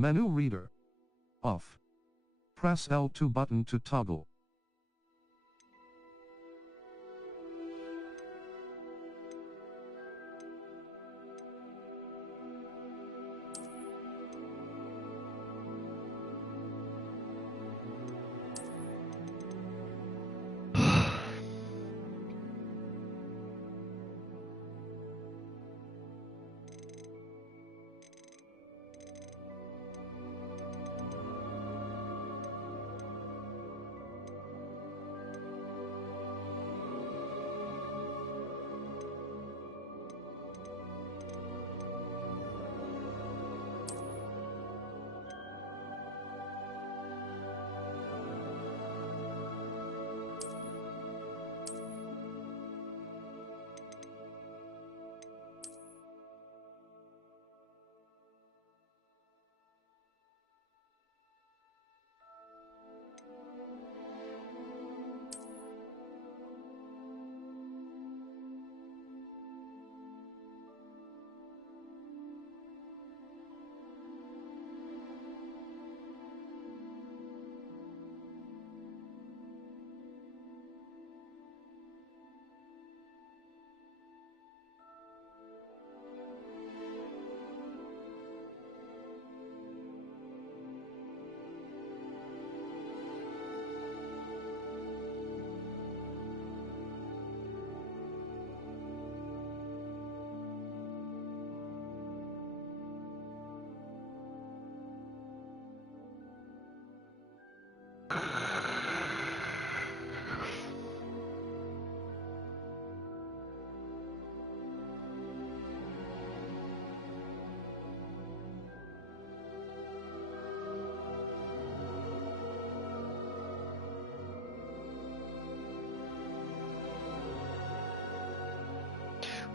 Menu reader. Off. Press L2 button to toggle.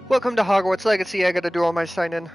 Welcome to Hogwarts Legacy. I gotta do all my sign-in.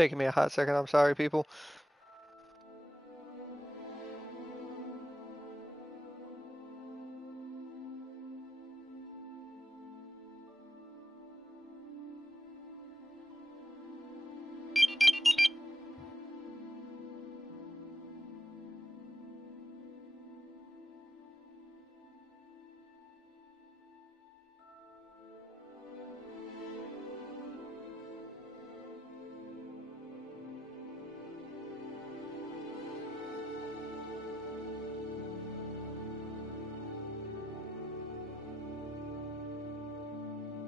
Taking me a hot second. I'm sorry, people.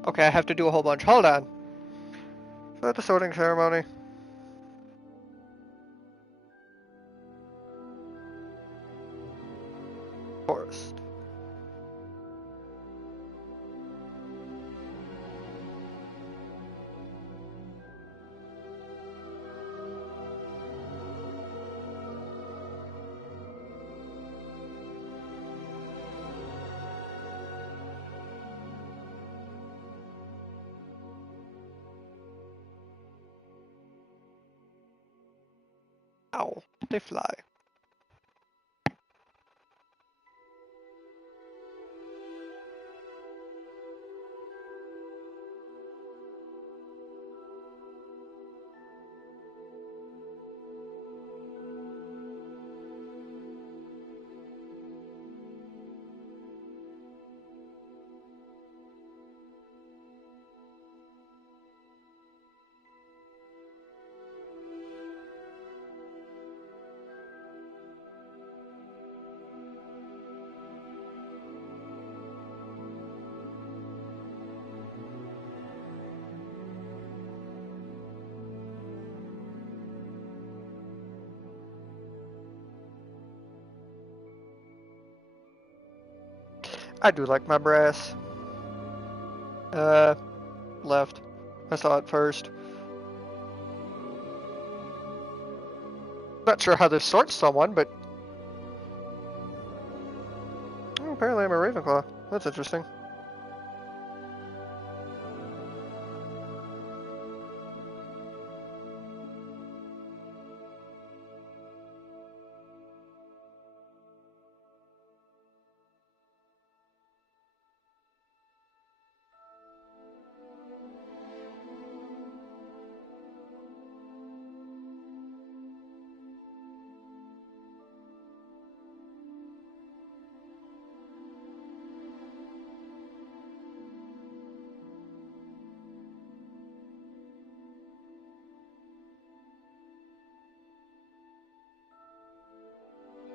Okay, I have to do a whole bunch. Hold on. For the sorting ceremony. Forest. Ow. They fly. I do like my brass. Left. I saw it first. Not sure how this sorts someone, but... Oh, apparently I'm a Ravenclaw. That's interesting.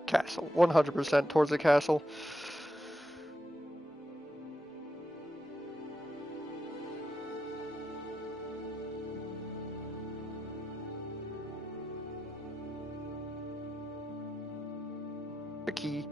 Castle. 100% towards the castle. The key.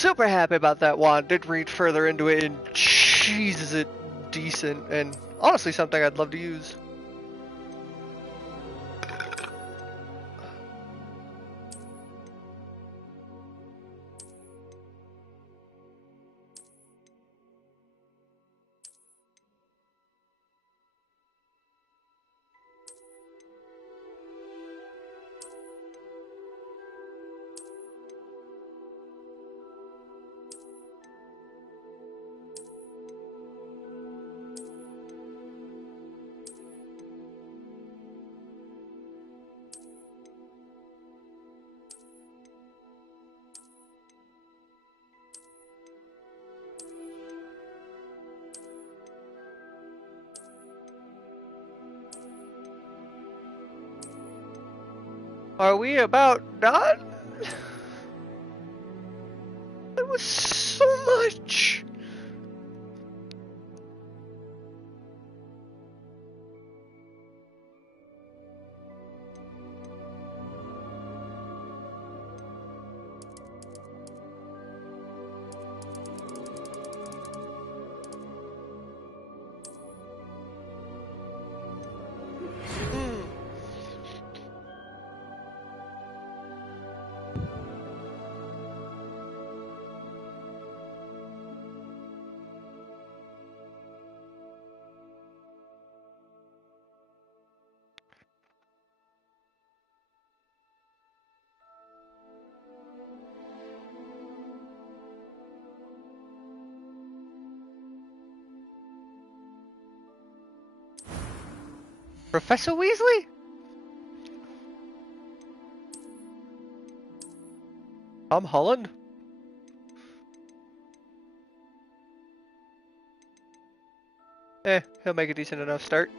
super happy about that wand. Did read further into it, and jeez, is it decent, and honestly something I'd love to use. Are we about done? That was so much. Professor Weasley? Tom Holland? He'll make a decent enough start.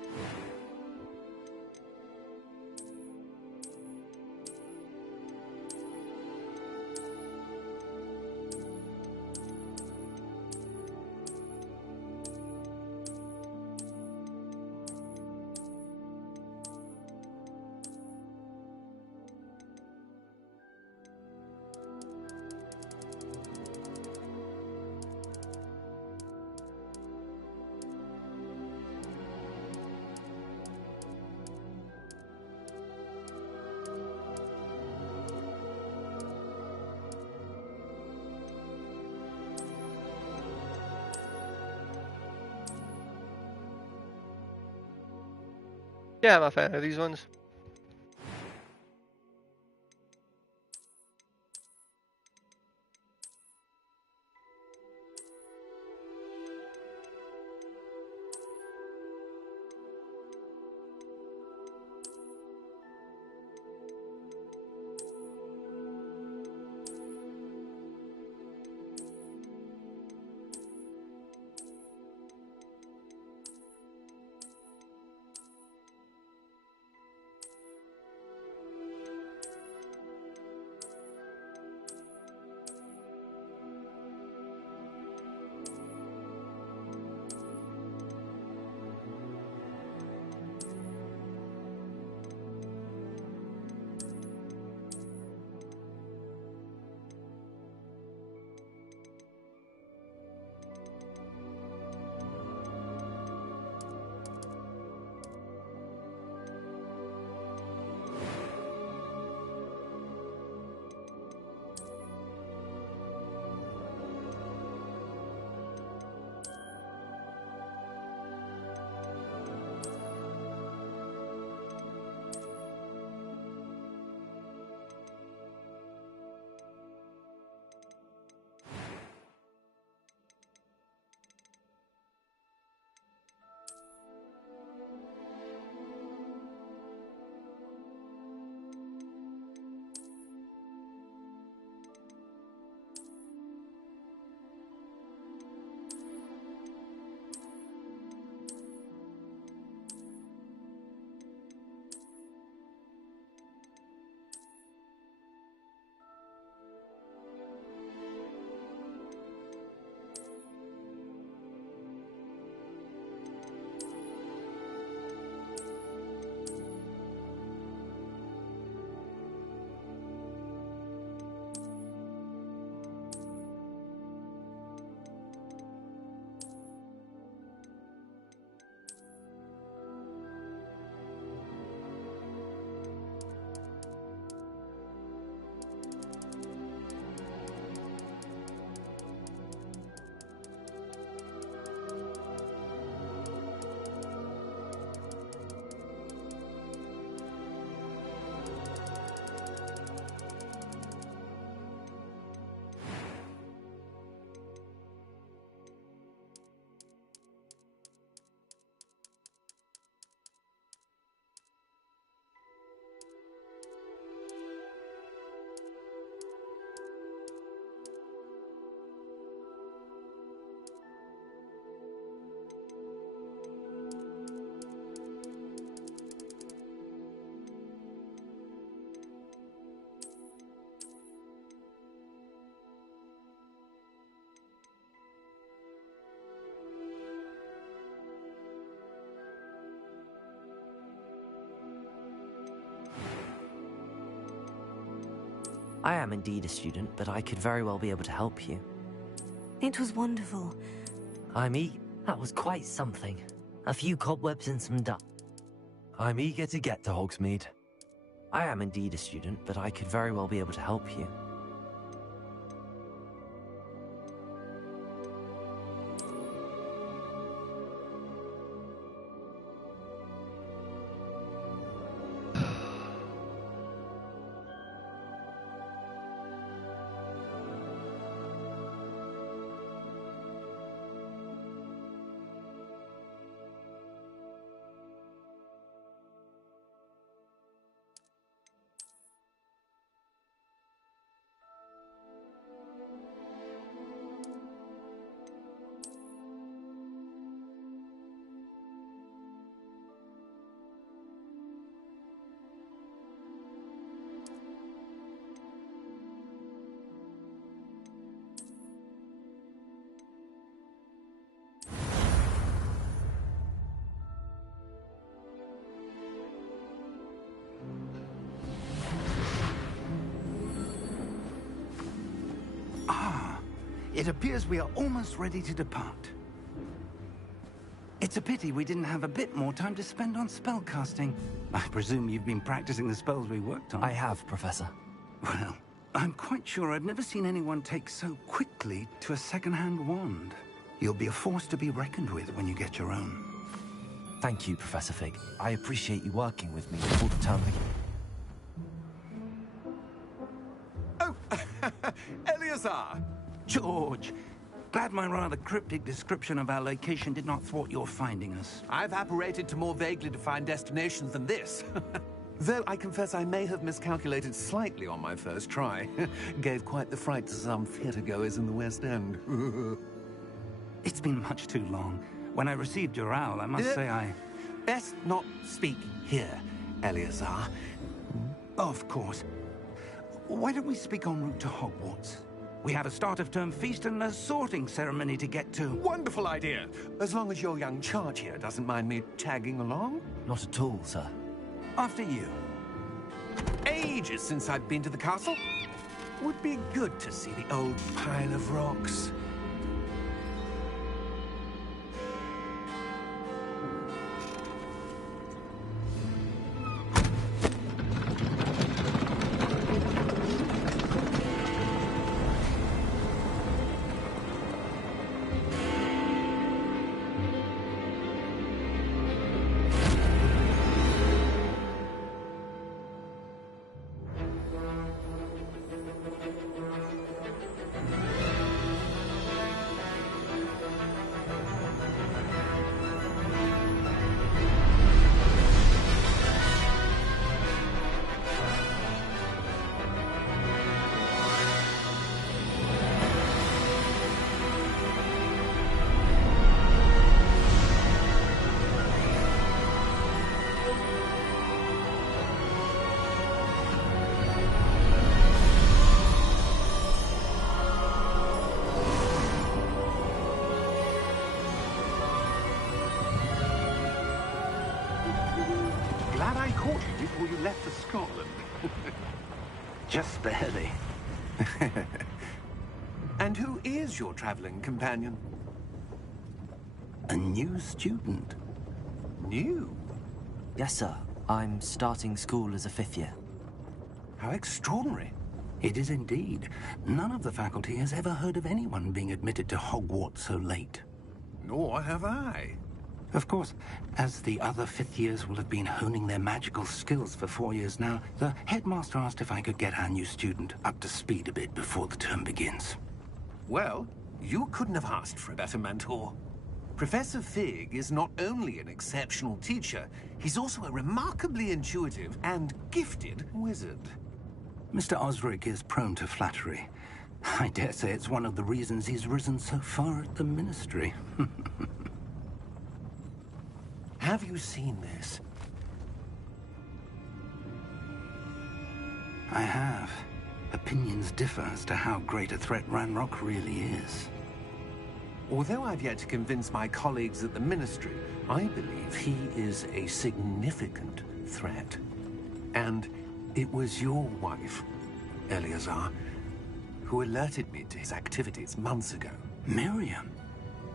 Yeah, I'm a fan of these ones. I am indeed a student, but I could very well be able to help you. It was wonderful. That was quite something. A few cobwebs and some dust. I'm eager to get to Hogsmeade. I am indeed a student, but I could very well be able to help you. It appears we are almost ready to depart. It's a pity we didn't have a bit more time to spend on spellcasting. I presume you've been practicing the spells we worked on. I have, Professor. Well, I'm quite sure I've never seen anyone take so quickly to a second-hand wand. You'll be a force to be reckoned with when you get your own. Thank you, Professor Fig. I appreciate you working with me before the term begins. Oh, Eleazar! George! Glad my rather cryptic description of our location did not thwart your finding us. I've apparated to more vaguely defined destinations than this. Though I confess I may have miscalculated slightly on my first try. Gave quite the fright to some theatre-goers in the West End. It's been much too long. When I received your owl, I must say I... Best not speak here, Eleazar. Of course. Why don't we speak en route to Hogwarts? We have a start-of-term feast and a sorting ceremony to get to. Wonderful idea! As long as your young charge here doesn't mind me tagging along. Not at all, sir. After you. Ages since I've been to the castle. Would be good to see the old pile of rocks. Glad I caught you before you left for Scotland. Just barely. And who is your traveling companion? A new student. New? Yes, sir. I'm starting school as a 5th year. How extraordinary. It is indeed. None of the faculty has ever heard of anyone being admitted to Hogwarts so late. Nor have I. Of course, as the other 5th years will have been honing their magical skills for 4 years now, the headmaster asked if I could get our new student up to speed a bit before the term begins. Well, you couldn't have asked for a better mentor. Professor Fig is not only an exceptional teacher, he's also a remarkably intuitive and gifted wizard. Mr. Osric is prone to flattery. I dare say it's one of the reasons he's risen so far at the Ministry. Have you seen this? I have. Opinions differ as to how great a threat Ranrock really is. Although I've yet to convince my colleagues at the Ministry, I believe he is a significant threat. And it was your wife, Eleazar, who alerted me to his activities months ago. Miriam?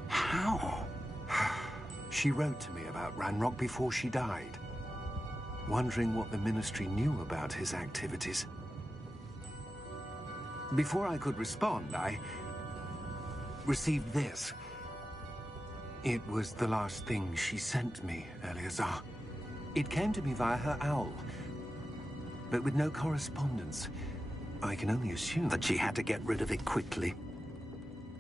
How? She wrote to me about Ranrock before she died, wondering what the Ministry knew about his activities. Before I could respond, I received this. It was the last thing she sent me, Eleazar. It came to me via her owl, but with no correspondence. I can only assume That she had to get rid of it quickly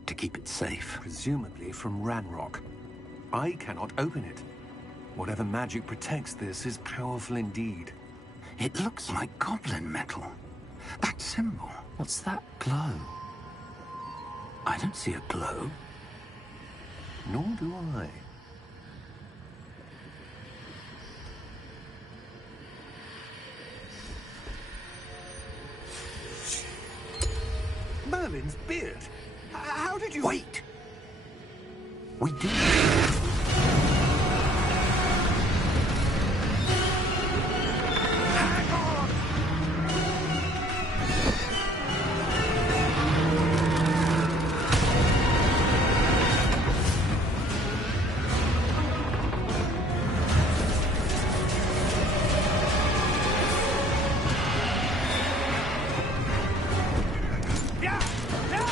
to keep it safe. presumably from Ranrock. I cannot open it. Whatever magic protects this is powerful indeed. It looks like goblin metal. That symbol. What's that glow? I don't see a glow. Nor do I. Merlin's beard. How did you... Wait! We do. Hang on! Yeah! Yeah!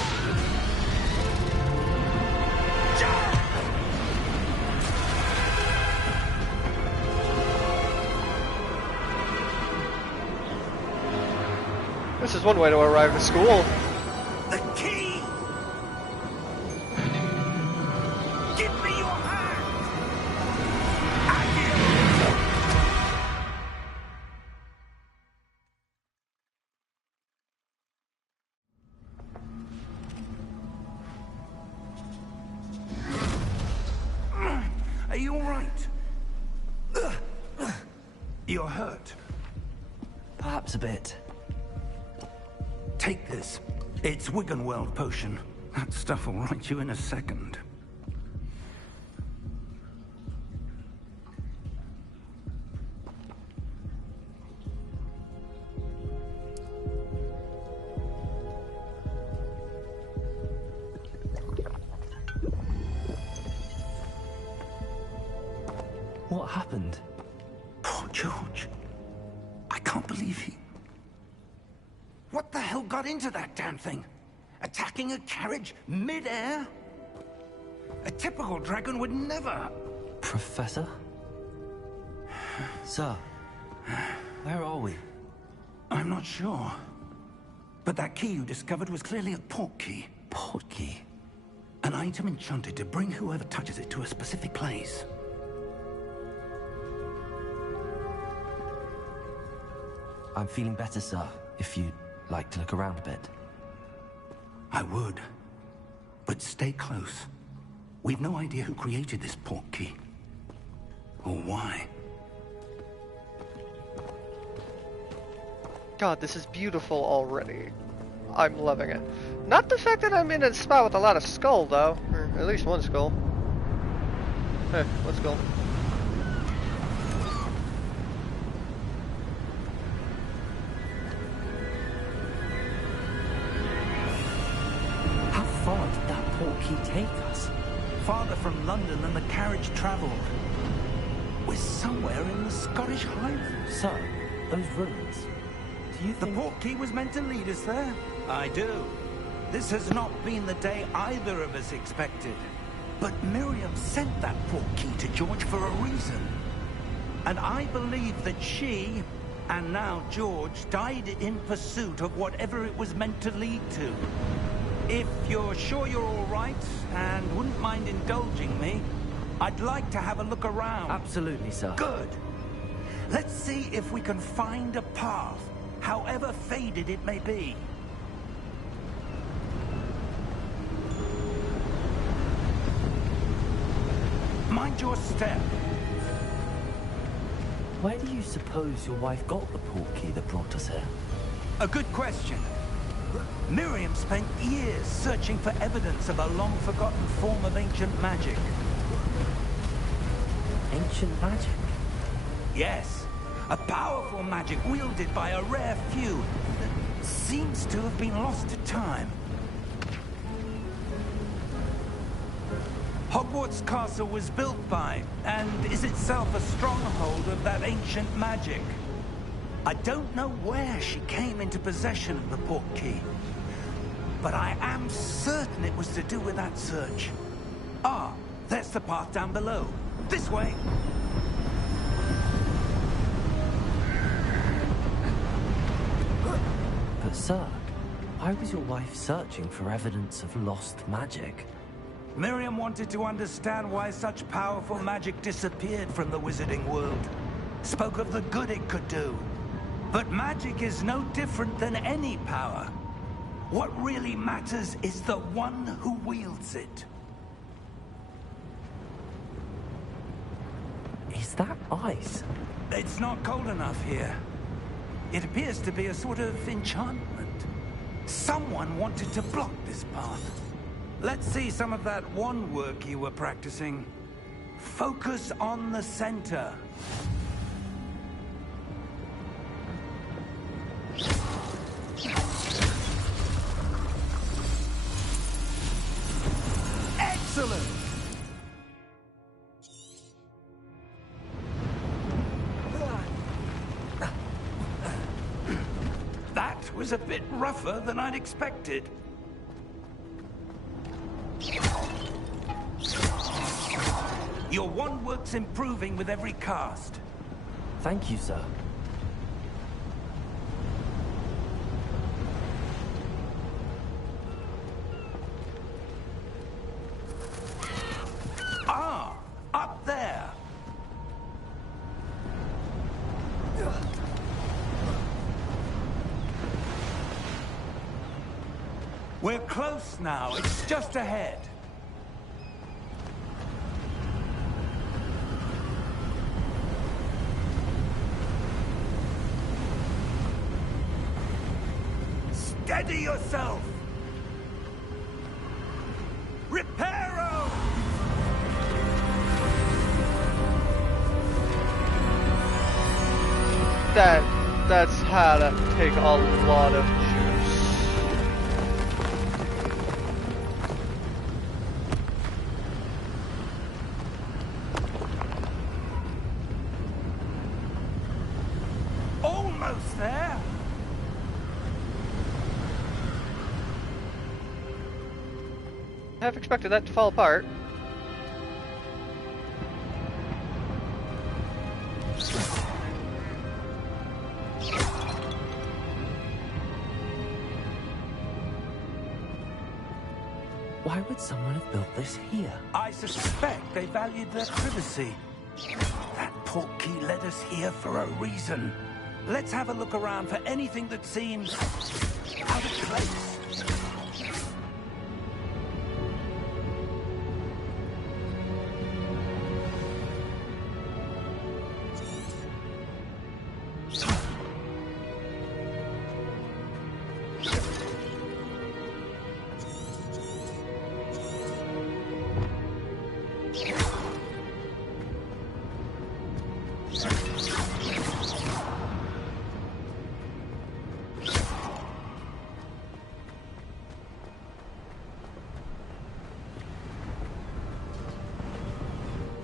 This is one way to arrive at school. The key! Give me your hand! Are you all right? You're hurt. Perhaps a bit. Take this. It's Wiggenweld potion. That stuff will right you in a second. What happened? Poor George. I can't believe he... What the hell got into that damn thing? Attacking a carriage mid-air? A typical dragon would never... Professor? Sir, where are we? I'm not sure. But that key you discovered was clearly a port key. Port key? An item enchanted to bring whoever touches it to a specific place. I'm feeling better, sir, if you'd like to look around a bit. I would. But stay close. We've no idea who created this port key. Or why. God, this is beautiful already. I'm loving it. Not the fact that I'm in a spot with a lot of skull, though. Or at least one skull. Hey, one skull. How far did that port key take us? Farther from London than the carriage traveled. We're somewhere in the Scottish Highlands. Sir, those ruins. Do you The think... port key was meant to lead us there? I do. This has not been the day either of us expected. But Miriam sent that port key to George for a reason. And I believe that she, and now George, died in pursuit of whatever it was meant to lead to. If you're sure you're all right, and wouldn't mind indulging me, I'd like to have a look around. Absolutely, sir. Good. Let's see if we can find a path, however faded it may be. Mind your step. Where do you suppose your wife got the port key that brought us here? A good question. Miriam spent years searching for evidence of a long-forgotten form of ancient magic. Ancient magic? Yes, a powerful magic wielded by a rare few. seems to have been lost to time. Hogwarts Castle was built by, and is itself a stronghold of that ancient magic. I don't know where she came into possession of the portkey, but I am certain it was to do with that search. Ah, there's the path down below. This way! But sir, why was your wife searching for evidence of lost magic? Miriam wanted to understand why such powerful magic disappeared from the wizarding world. Spoke of the good it could do. But magic is no different than any power. What really matters is the one who wields it. Is that ice? It's not cold enough here. It appears to be a sort of enchantment. Someone wanted to block this path. Let's see some of that wand work you were practicing. Focus on the center. Excellent! That was a bit rougher than I'd expected. Your wand work's improving with every cast. Thank you, sir. Ah, up there. We're close now. It's just ahead. Steady yourself! Reparo! That's had to take a lot of juice. Almost there! I have expected that to fall apart. Why would someone have built this here? I suspect they valued their privacy. That portkey led us here for a reason. Let's have a look around for anything that seems out of place.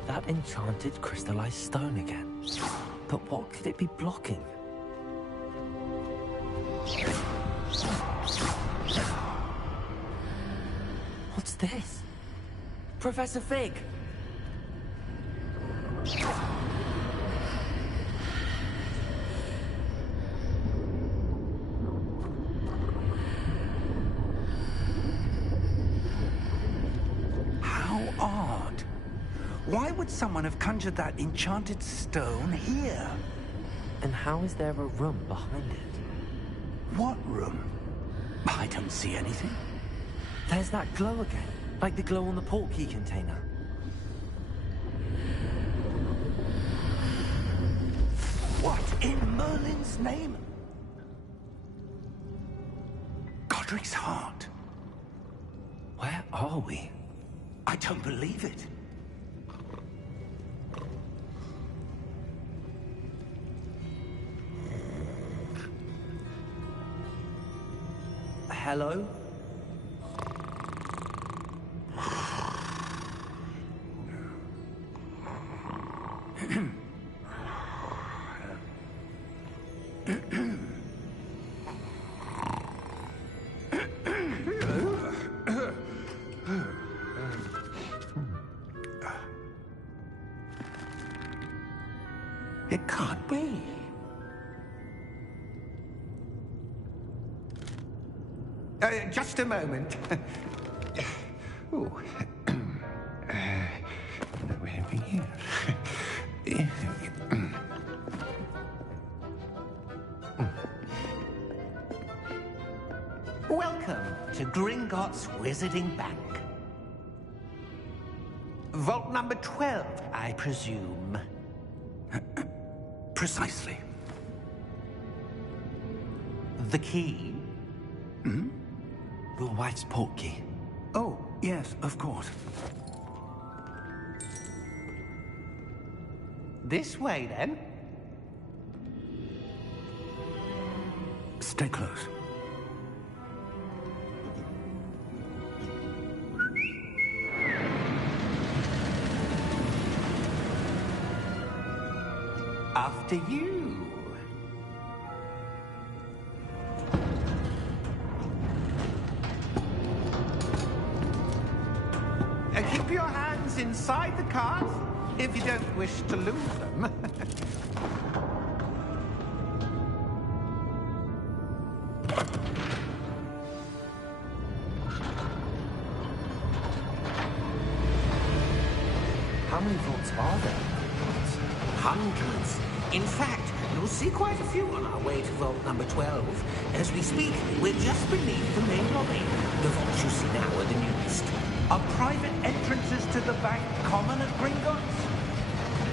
That enchanted crystallized stone again. But what could it be blocking? What's this? Professor Fig! How odd. Why would someone have conjured that enchanted stone here? And how is there a room behind it? What room? I don't see anything. There's that glow again, like the glow on the portkey container. What in Merlin's name? Godric's heart. Where are we? I don't believe it. hello? It can't be. Just a moment. Oh. Anything here? Welcome to Gringotts Wizarding Bank. Vault number 12, I presume. Precisely. The key? Your wife's portkey. Oh, yes, of course. This way, then. Stay close. After you. Keep your hands inside the cart if you don't wish to lose them. How many vaults are there? Hundreds. In fact, you'll see quite a few on our way to vault number 12. As we speak, we're just beneath the main lobby. The vaults you see now are the newest. Are private entrances to the bank common at Gringotts?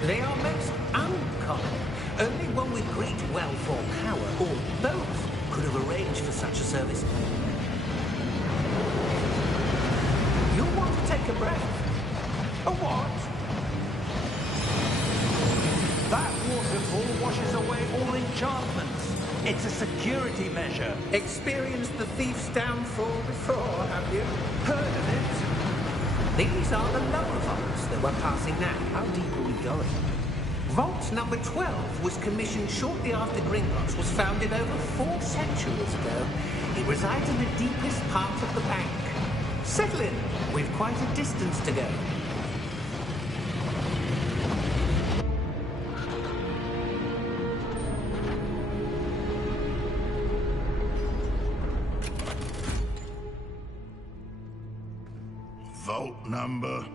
They are most uncommon. Only one with great wealth or power, or both, could have arranged for such a service. You'll want to take a breath. A what? That waterfall washes away all enchantments. It's a security measure. Experienced the thief's downfall before, have you? Heard of it? These are the lower vaults that we're passing now. How deep are we going? Vault number 12 was commissioned shortly after Gringotts was founded over 4 centuries ago. It resides in the deepest part of the bank. Settle in. We've quite a distance to go. Vault number?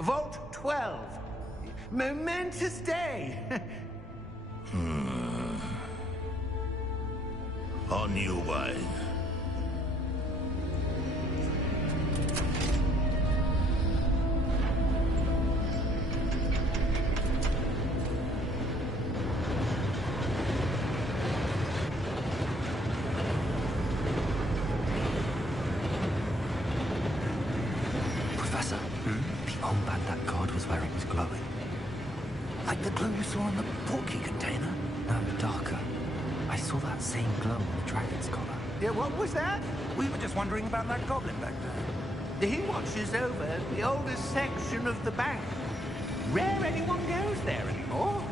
Vault 12. Momentous day. On your wine. Professor, the armband that guard was wearing was glowing. Like the glow you saw in the portkey container? No, darker. I saw that same glow on the dragon's collar. Yeah, what was that? We were just wondering about that goblin back there. He watches over the oldest section of the bank. Rare anyone goes there anymore.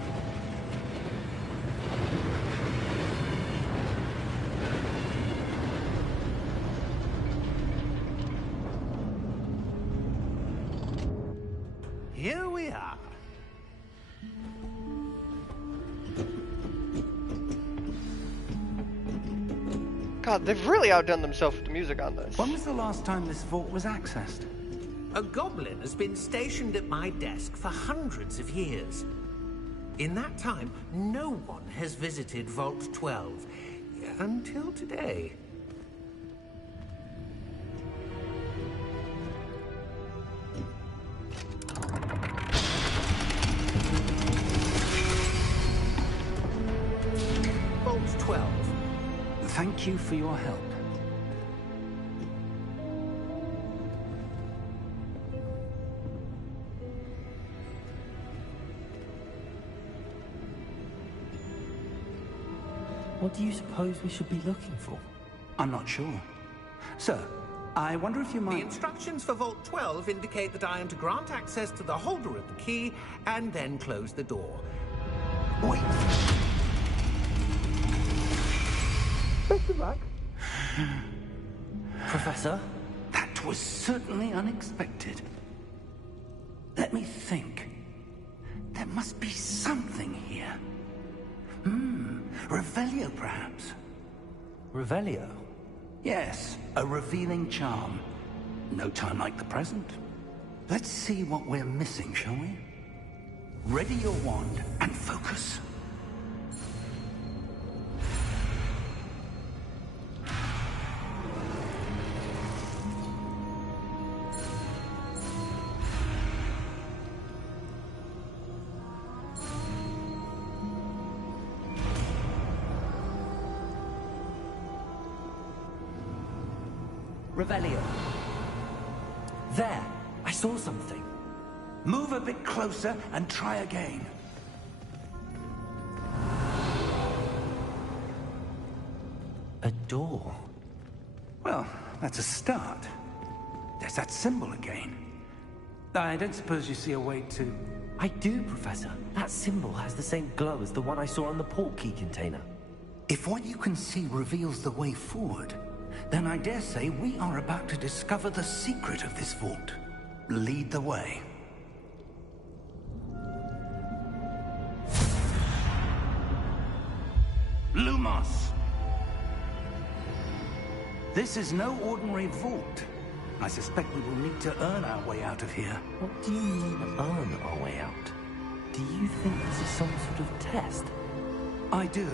Here we are. God, they've really outdone themselves with the music on this. When was the last time this vault was accessed? A goblin has been stationed at my desk for hundreds of years. In that time, no one has visited Vault 12. Until today. Vault 12. Thank you for your help. What do you suppose we should be looking for? I'm not sure. Sir, I wonder if you might... The instructions for Vault 12 indicate that I am to grant access to the holder of the key and then close the door. Wait. Best of luck. Professor? That was certainly unexpected. Let me think. There must be something here. Revelio, perhaps. Revelio? Yes, a revealing charm. No time like the present. Let's see what we're missing, shall we? Ready your wand and focus. Revelio. There! I saw something. Move a bit closer and try again. A door. Well, that's a start. There's that symbol again. I don't suppose you see a way to... I do, Professor. That symbol has the same glow as the one I saw on the port key container. If what you can see reveals the way forward, then I dare say we are about to discover the secret of this vault. Lead the way. Lumos! This is no ordinary vault. I suspect we will need to earn our way out of here. What do you mean, earn our way out? Do you think this is some sort of test? I do.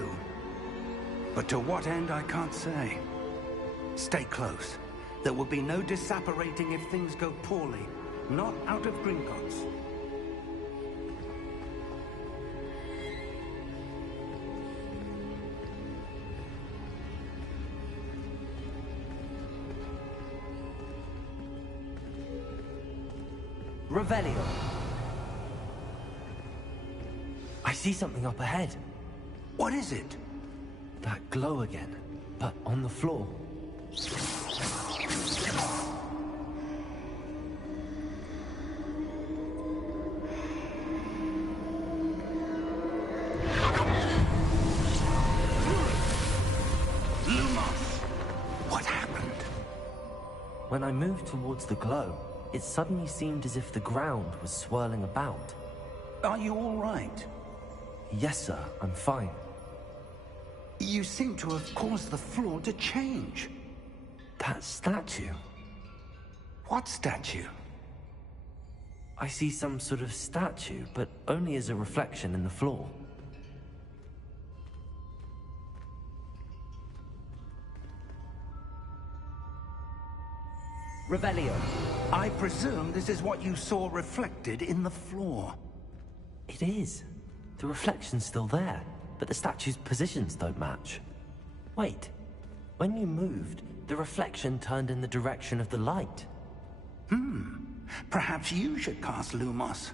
But to what end, I can't say. Stay close. There will be no disapparating if things go poorly. Not out of Gringotts. Revelio. I see something up ahead. What is it? That glow again, but on the floor. Lumos! What happened? When I moved towards the glow, it suddenly seemed as if the ground was swirling about. Are you all right? Yes, sir, I'm fine. You seem to have caused the floor to change. That statue. What statue? I see some sort of statue, but only as a reflection in the floor. Revelio. I presume this is what you saw reflected in the floor. It is. The reflection's still there, but the statue's positions don't match. Wait. When you moved, the reflection turned in the direction of the light. Perhaps you should cast Lumos.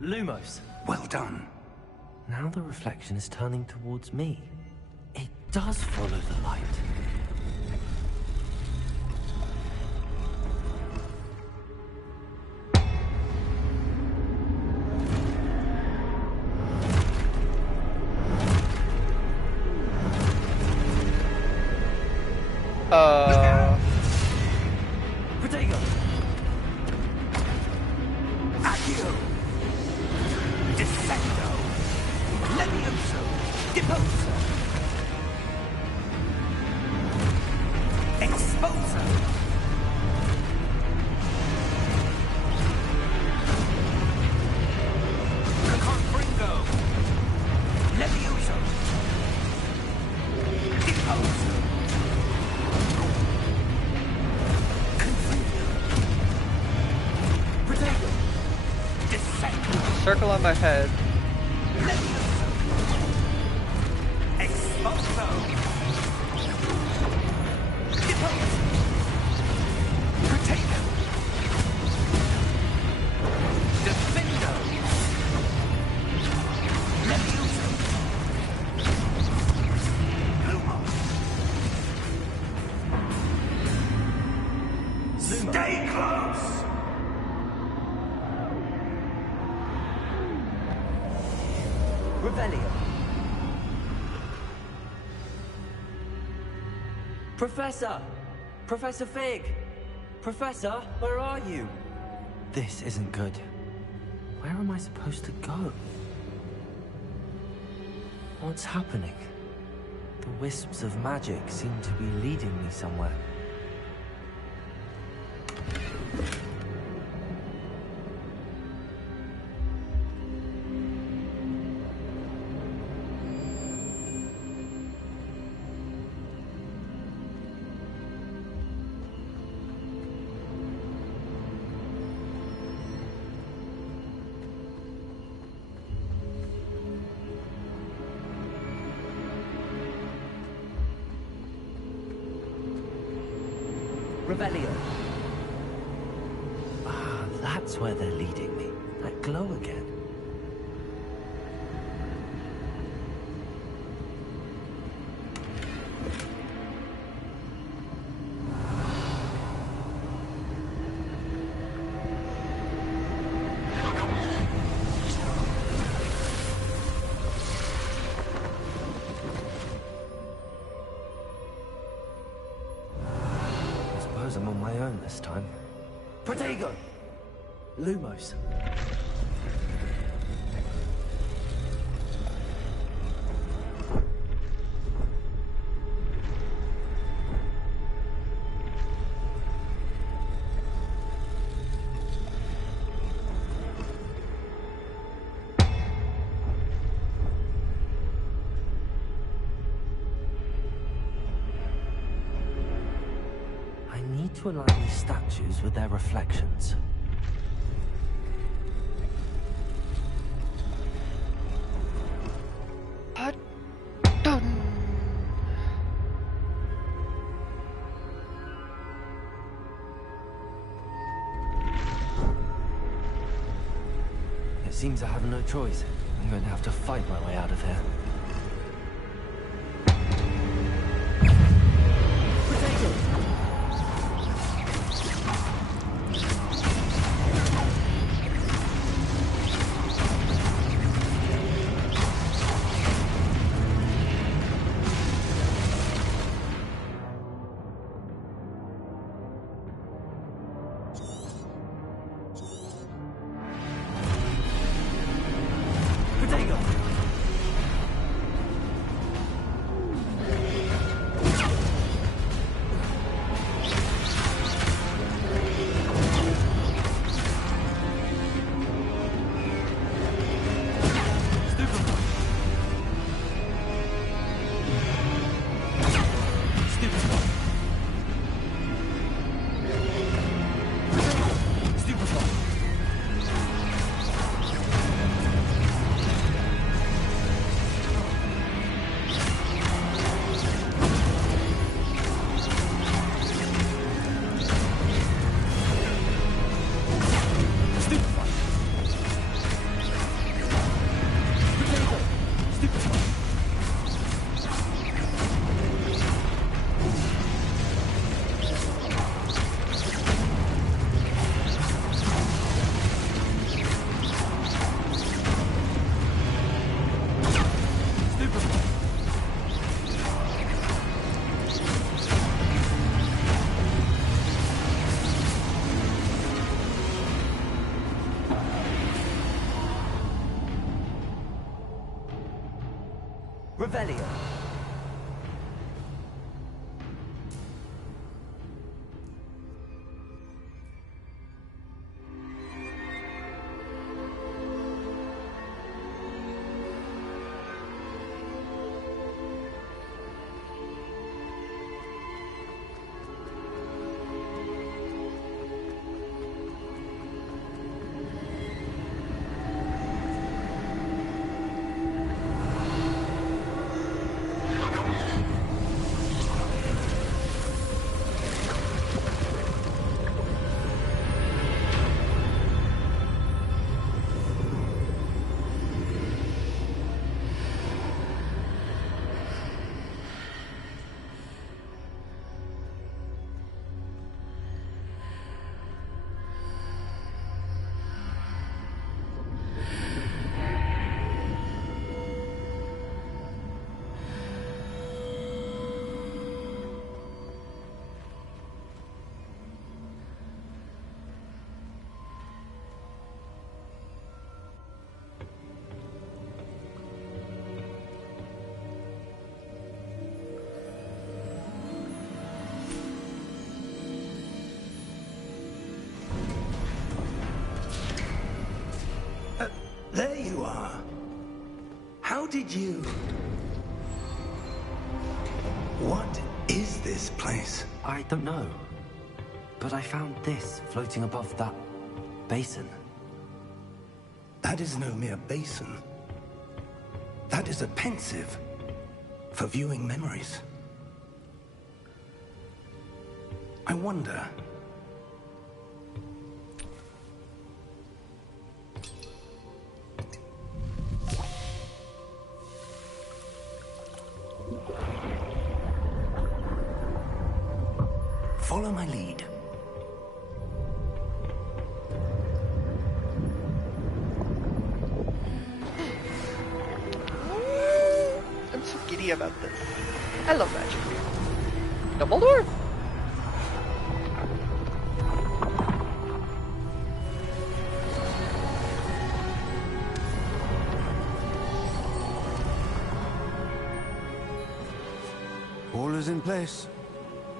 Lumos. Well done. Now the reflection is turning towards me. It does follow the light. Protego! Accio! Descendo! Levioso! Deposo! Exposo! Confringo! Levioso! Deposo! Confringo! Protego! Descendo! Circle on my head. Defendo! Depose! Protego! Defendo! Levioso! Lumos! Stay close! Revelio. Professor! Professor Fig! Professor, where are you? This isn't good. Where am I supposed to go? What's happening? The wisps of magic seem to be leading me somewhere. Revelio. Ah, that's where they're leading me. That glow again. I'm on my own this time. Protego! Lumos. To align these statues with their reflections. It seems I have no choice. I'm going to have to fight my way out of here. Revelio. There you are. How did you... What is this place? I don't know. But I found this floating above that basin. That is no mere basin. That is a pensive for viewing memories. I wonder... Follow my lead. I'm so giddy about this. I love magic. Dumbledore? All is in place.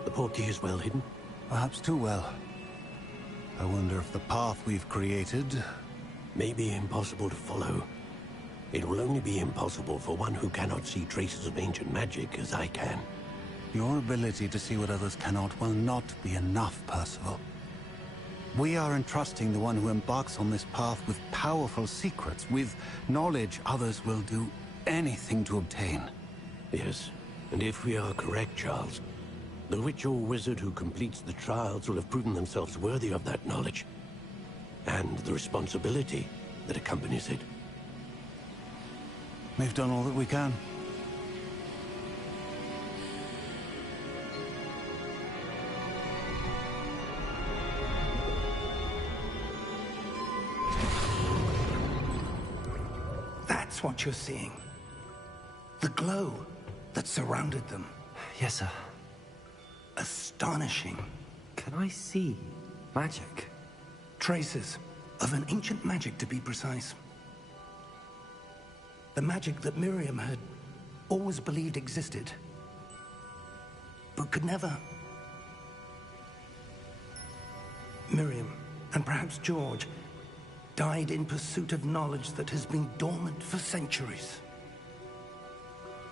The portkey is well hidden. Perhaps too well. I wonder if the path we've created... May be impossible to follow. It will only be impossible for one who cannot see traces of ancient magic as I can. Your ability to see what others cannot will not be enough, Percival. We are entrusting the one who embarks on this path with powerful secrets, with knowledge others will do anything to obtain. Yes, and if we are correct, Charles, the witch or wizard who completes the trials will have proven themselves worthy of that knowledge, and the responsibility that accompanies it. We've done all that we can. That's what you're seeing. The glow that surrounded them. Yes, sir. Astonishing. Can I see magic? Traces of an ancient magic, to be precise. The magic that Miriam had always believed existed, but could never. Miriam, and perhaps George, died in pursuit of knowledge that has been dormant for centuries.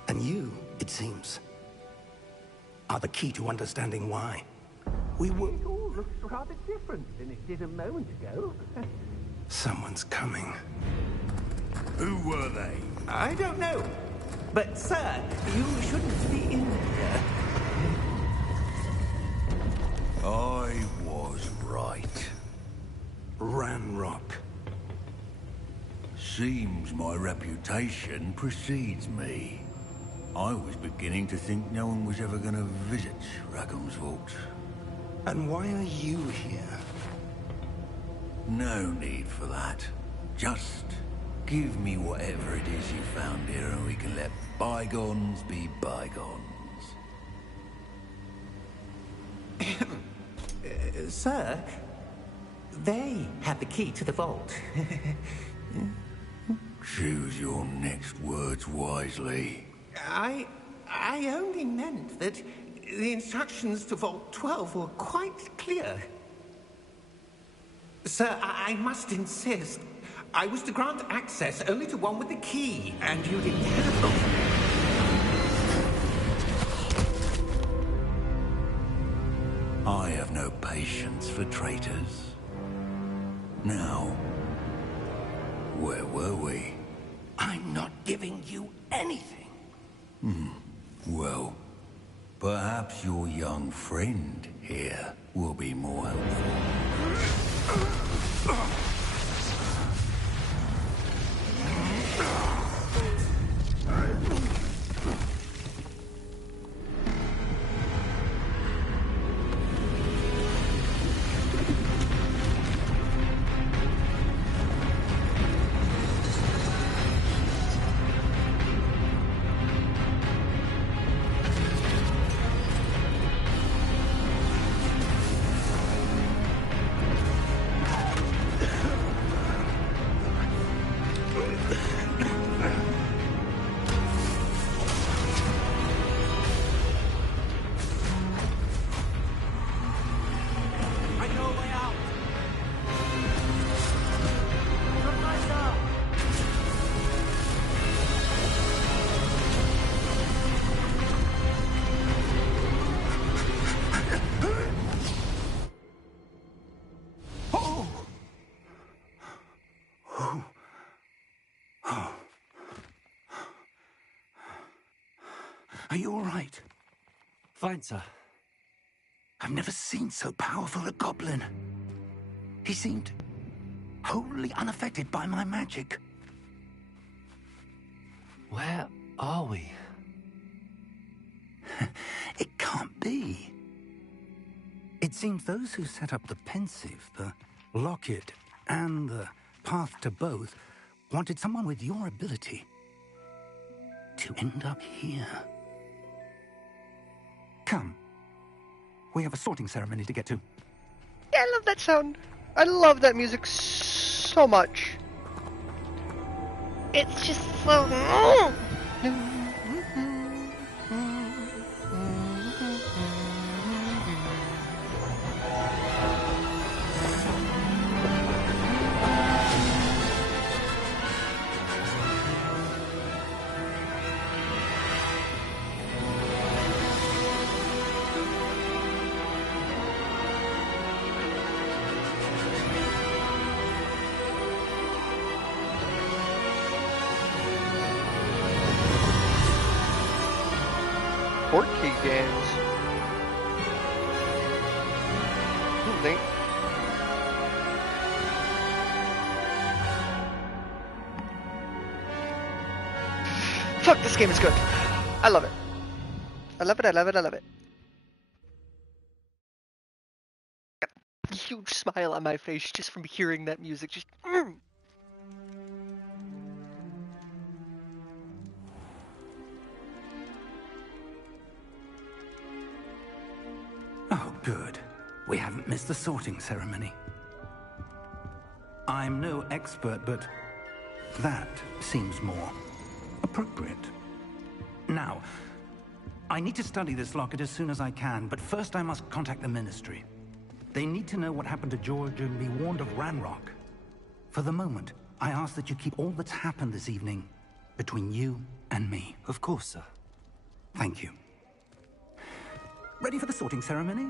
And you, it seems, are the key to understanding why. We were... It all looks rather different than it did a moment ago. Someone's coming. Who were they? I don't know. But, sir, you shouldn't be in here. I was right. Ranrock. Seems my reputation precedes me. I was beginning to think no one was ever going to visit Rackham's Vault. And why are you here? No need for that. Just give me whatever it is you found here and we can let bygones be bygones. Sir, they have the key to the vault. Choose your next words wisely. I only meant that the instructions to Vault 12 were quite clear. Sir, I must insist. I was to grant access only to one with the key, and you didn't have them. I have no patience for traitors. Now, where were we? I'm not giving you anything. Well, perhaps your young friend here will be more helpful. Are you all right? Fine, sir. I've never seen so powerful a goblin. He seemed wholly unaffected by my magic. Where are we? It can't be. It seems those who set up the pensive, the locket, and the path to both wanted someone with your ability to end up here. Come. We have a sorting ceremony to get to. Yeah, I love that sound. I love that music so much. It's just so... Portkey games. Neat. Fuck, this game is good. I love it. I love it, I love it, I love it. Got a huge smile on my face just from hearing that music. Just... Oh, good. We haven't missed the sorting ceremony. I'm no expert, but that seems more appropriate. Now, I need to study this locket as soon as I can, but first I must contact the Ministry. They need to know what happened to George and be warned of Ranrock. For the moment, I ask that you keep all that's happened this evening between you and me. Of course, sir. Thank you. Ready for the sorting ceremony?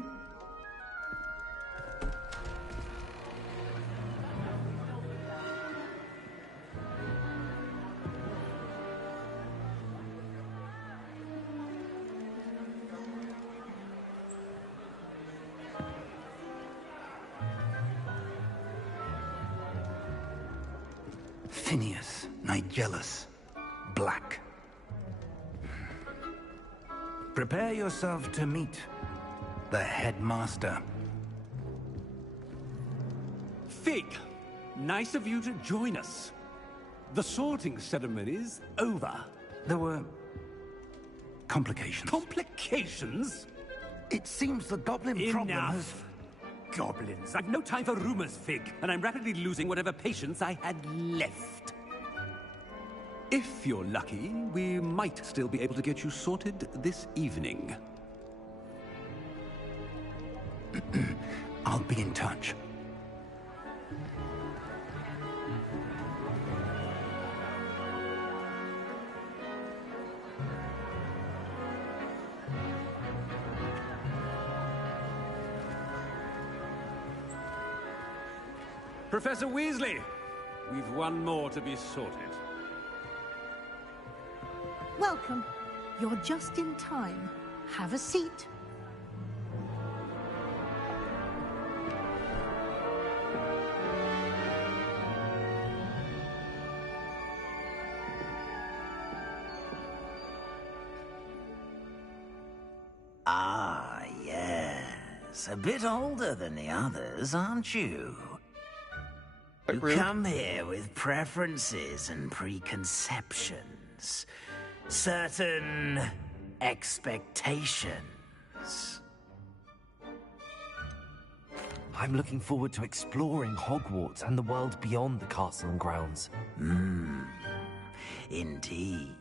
Phineas, Nigellus, Black. Prepare yourself to meet the headmaster. Fig, nice of you to join us. The sorting ceremony's over. There were complications. Complications? It seems the goblin problem has... Enough. Goblins. I've no time for rumors, Fig, and I'm rapidly losing whatever patience I had left. If you're lucky, we might still be able to get you sorted this evening. I'll be in touch. Professor Weasley, we've one more to be sorted. Welcome. You're just in time. Have a seat. Ah, yes. A bit older than the others, aren't you? You come here with preferences and preconceptions. Certain expectations. I'm looking forward to exploring Hogwarts and the world beyond the castle and grounds. Indeed.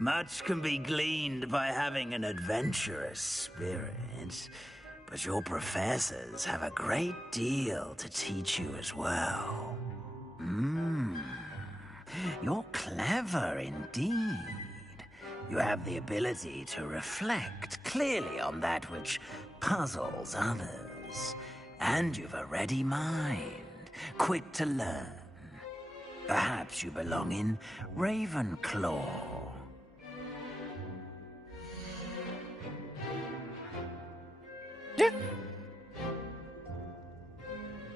Much can be gleaned by having an adventurous spirit, but your professors have a great deal to teach you as well. You're clever indeed. You have the ability to reflect clearly on that which puzzles others. And you've a ready mind, quick to learn. Perhaps you belong in Ravenclaw.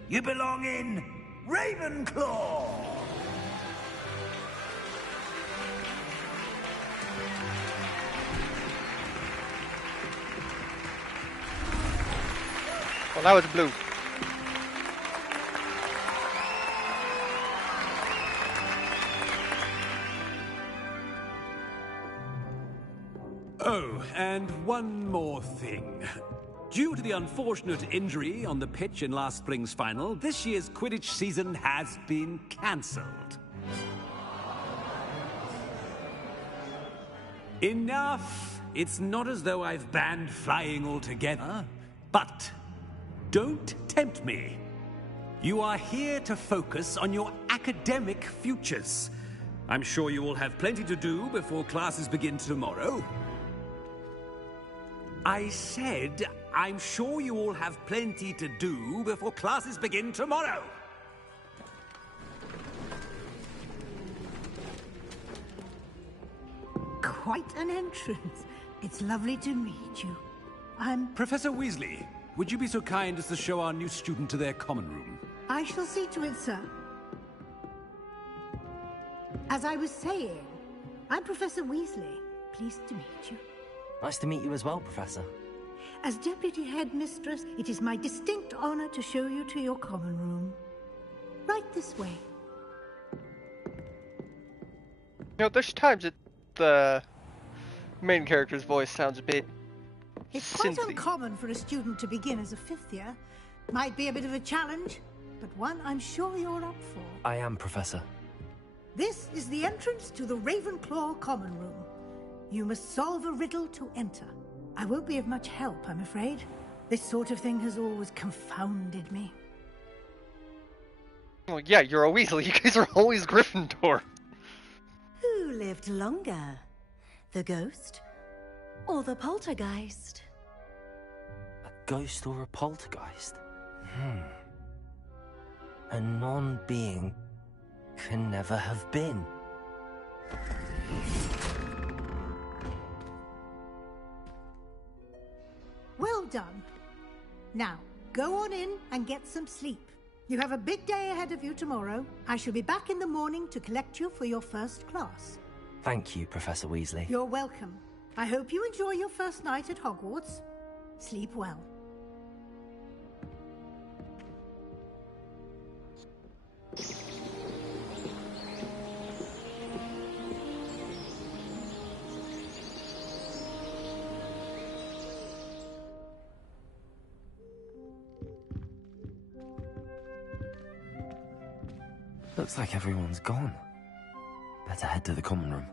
You belong in Ravenclaw! Well, now it's blue. Oh, and one more thing. Due to the unfortunate injury on the pitch in last spring's final, this year's Quidditch season has been cancelled. Enough! It's not as though I've banned flying altogether, but don't tempt me. You are here to focus on your academic futures. I'm sure you all have plenty to do before classes begin tomorrow. I said, I'm sure you all have plenty to do before classes begin tomorrow. Quite an entrance. It's lovely to meet you. Professor Weasley, would you be so kind as to show our new student to their common room? I shall see to it, sir. As I was saying, I'm Professor Weasley. Pleased to meet you. Nice to meet you as well, Professor. As Deputy Headmistress, it is my distinct honor to show you to your common room. Right this way. You know, there's times that the main character's voice sounds a bit It's quite synthy. uncommon for a student to begin as a fifth year. Might be a bit of a challenge, but one I'm sure you're up for. I am, Professor. This is the entrance to the Ravenclaw common room. You must solve a riddle to enter. I won't be of much help, I'm afraid. This sort of thing has always confounded me. Well, yeah, you're a Weasley. You guys are always Gryffindor. Who lived longer? The ghost or the poltergeist? A ghost or a poltergeist? A non-being can never have been. Well done. Now, go on in and get some sleep. You have a big day ahead of you tomorrow. I shall be back in the morning to collect you for your first class. Thank you, Professor Weasley. You're welcome. I hope you enjoy your first night at Hogwarts. Sleep well. Looks like everyone's gone. Better head to the common room.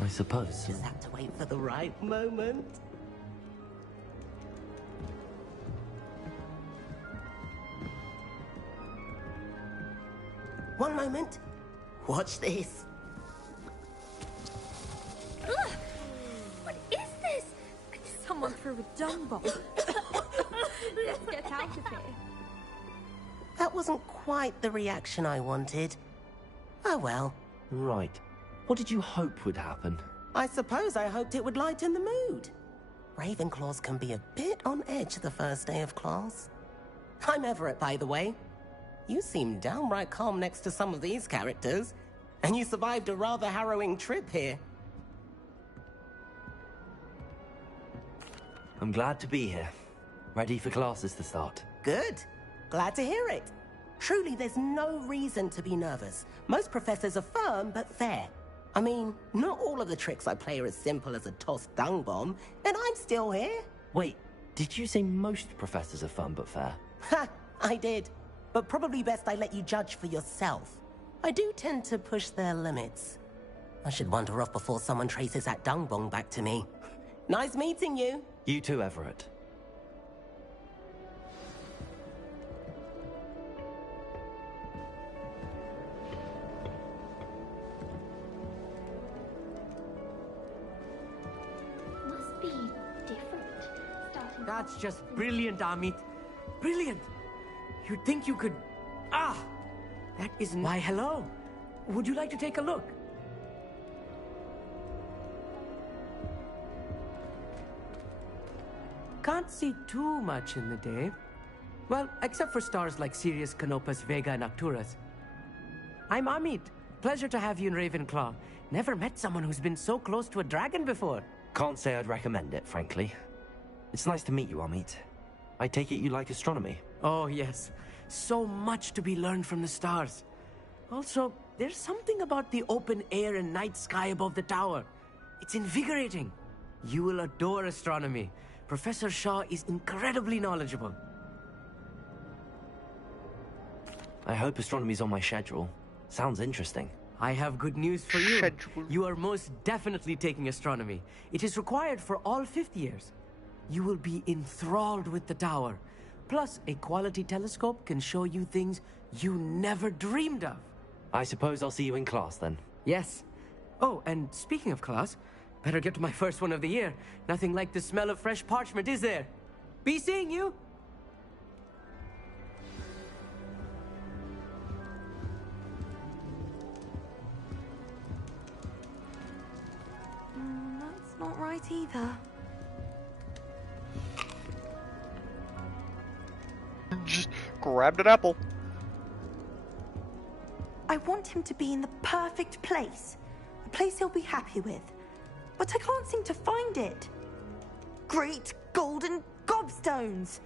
I suppose. Just have to wait for the right moment. One moment. Watch this. Ugh! What is this? Someone threw a dung bomb. Let's get out of here. That wasn't quite the reaction I wanted. Oh well. Right. What did you hope would happen? I suppose I hoped it would lighten the mood. Ravenclaws can be a bit on edge the first day of class. I'm Everett, by the way. You seem downright calm next to some of these characters, and you survived a rather harrowing trip here. I'm glad to be here. Ready for classes to start. Good. Glad to hear it. Truly, there's no reason to be nervous. Most professors are firm but fair. I mean, not all of the tricks I play are as simple as a tossed dung bomb, and I'm still here. Wait, did you say most professors are fun but fair? Ha! I did. But probably best I let you judge for yourself. I do tend to push their limits. I should wander off before someone traces that dung bomb back to me. Nice meeting you. You too, Everett. That's just brilliant, Amit. Brilliant! You'd think you could... Ah! That isn't... Why, hello. Would you like to take a look? Can't see too much in the day. Well, except for stars like Sirius, Canopus, Vega, and Arcturus. I'm Amit. Pleasure to have you in Ravenclaw. Never met someone who's been so close to a dragon before. Can't say I'd recommend it, frankly. It's nice to meet you, Amit. I take it you like astronomy? Oh, yes. So much to be learned from the stars. Also, there's something about the open air and night sky above the tower. It's invigorating. You will adore astronomy. Professor Shaw is incredibly knowledgeable. I hope astronomy's on my schedule. Sounds interesting. I have good news for you. You are most definitely taking astronomy. It is required for all 5th years. You will be enthralled with the tower. Plus, a quality telescope can show you things you never dreamed of. I suppose I'll see you in class then. Yes. Oh, and speaking of class, better get to my first one of the year. Nothing like the smell of fresh parchment, is there? Be seeing you! That's not right either. Just grabbed an apple. I want him to be in the perfect place. A place he'll be happy with. But I can't seem to find it. Great golden gobstones!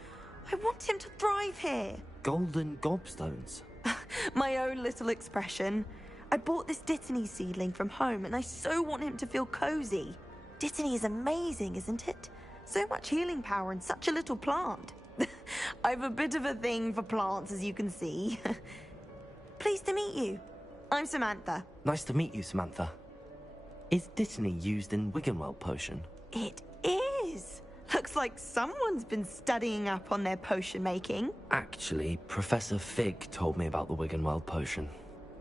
I want him to thrive here. Golden gobstones? My own little expression. I bought this Dittany seedling from home and I so want him to feel cozy. Dittany is amazing, isn't it? So much healing power in such a little plant. I've a bit of a thing for plants, as you can see. Pleased to meet you. I'm Samantha. Nice to meet you, Samantha. Is Dittany used in Wiggenweld potion? It is. Looks like someone's been studying up on their potion making. Actually, Professor Fig told me about the Wiggenweld potion.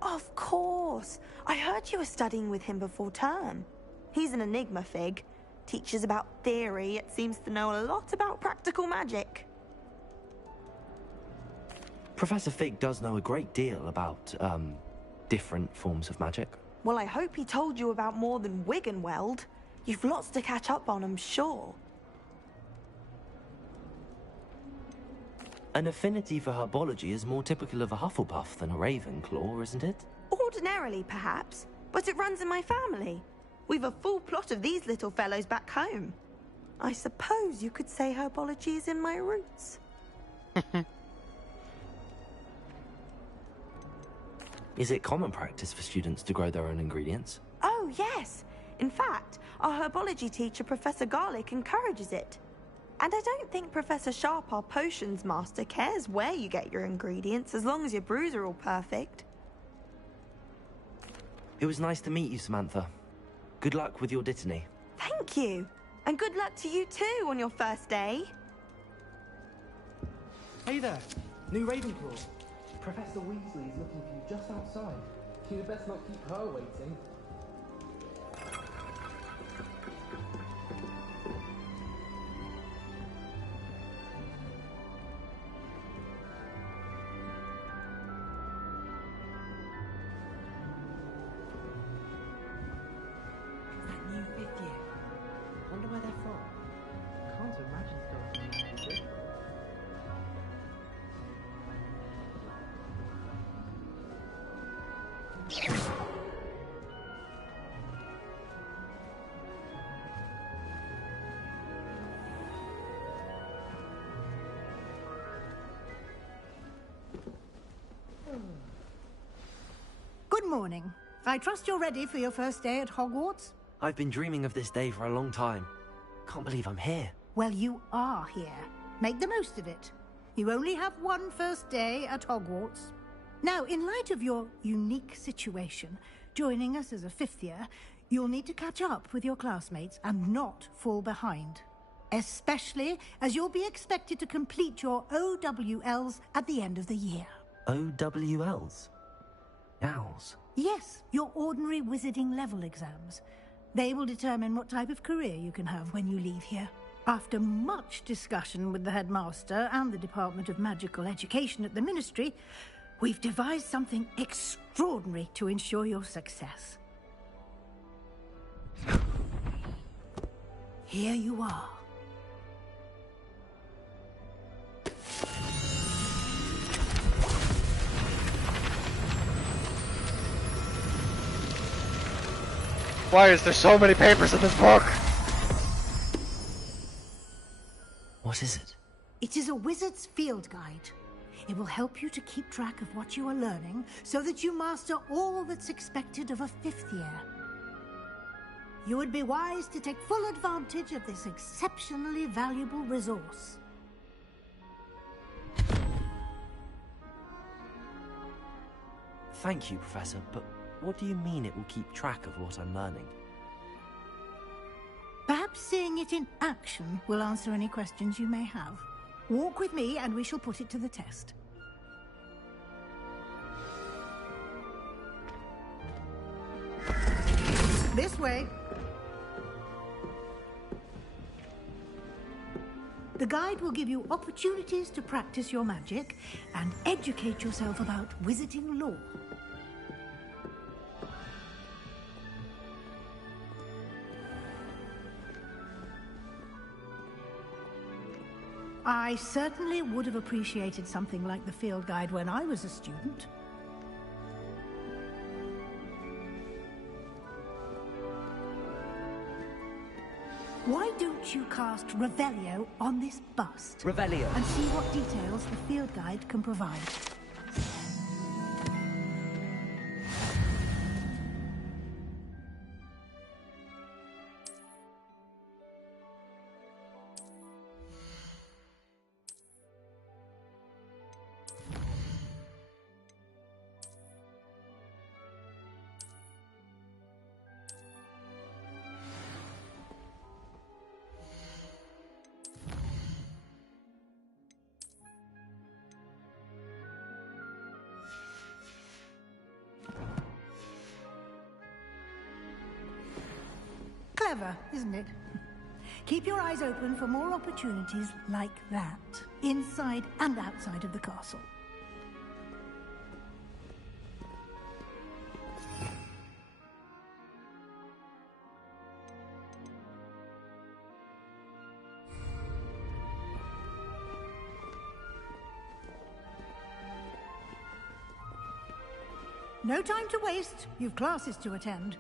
Of course. I heard you were studying with him before term. He's an enigma, Fig. Teaches about theory, yet seems to know a lot about practical magic. Professor Fig does know a great deal about, different forms of magic. Well, I hope he told you about more than Wiggenweld. You've lots to catch up on, I'm sure. An affinity for herbology is more typical of a Hufflepuff than a Ravenclaw, isn't it? Ordinarily, perhaps, but it runs in my family. We've a full plot of these little fellows back home. I suppose you could say herbology is in my roots. Is it common practice for students to grow their own ingredients? Oh, yes. In fact, our herbology teacher, Professor Garlick, encourages it. And I don't think Professor Sharp, our potions master, cares where you get your ingredients, as long as your brews are all perfect. It was nice to meet you, Samantha. Good luck with your Dittany. Thank you. And good luck to you too on your first day. Hey there, new Ravenclaw. Professor Weasley is looking for you just outside. You'd best not keep her waiting. That new 5th year. Wonder where they're from. Can't imagine it's going to be different. Good morning. I trust you're ready for your first day at Hogwarts? I've been dreaming of this day for a long time. Can't believe I'm here. Well, you are here. Make the most of it. You only have one first day at Hogwarts. Now, in light of your unique situation, joining us as a 5th year, you'll need to catch up with your classmates and not fall behind. Especially as you'll be expected to complete your OWLs at the end of the year. OWLs? Owls? Yes, your ordinary wizarding level exams. They will determine what type of career you can have when you leave here. After much discussion with the headmaster and the Department of Magical Education at the Ministry, we've devised something extraordinary to ensure your success. Here you are. Why is there so many papers in this book? What is it? It is a wizard's field guide. It will help you to keep track of what you are learning so that you master all that's expected of a 5th year. You would be wise to take full advantage of this exceptionally valuable resource. Thank you, Professor, but what do you mean it will keep track of what I'm learning? Perhaps seeing it in action will answer any questions you may have. Walk with me and we shall put it to the test. This way. The guide will give you opportunities to practice your magic and educate yourself about wizarding lore. I certainly would have appreciated something like the field guide when I was a student. Why don't you cast Revelio on this bust? Revelio. And see what details the field guide can provide. Clever, isn't it? Keep your eyes open for more opportunities like that, inside and outside of the castle. No time to waste. You've classes to attend.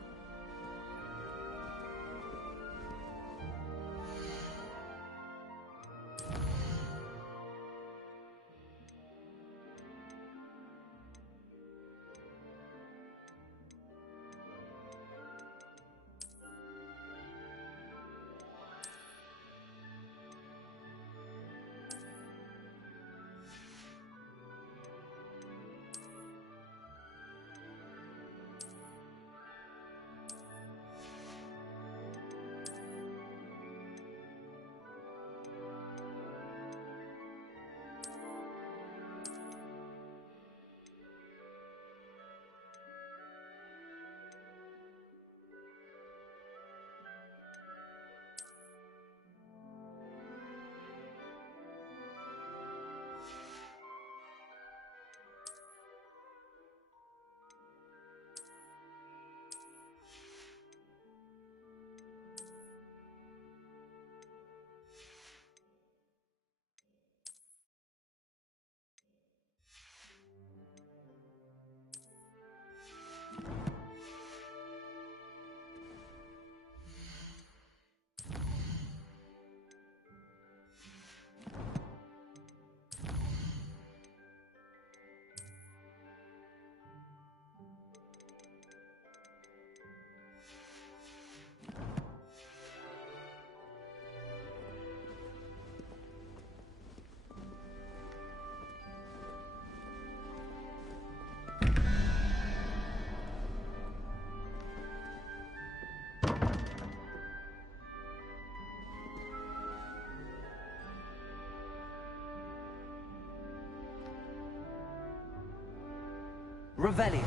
Revelio.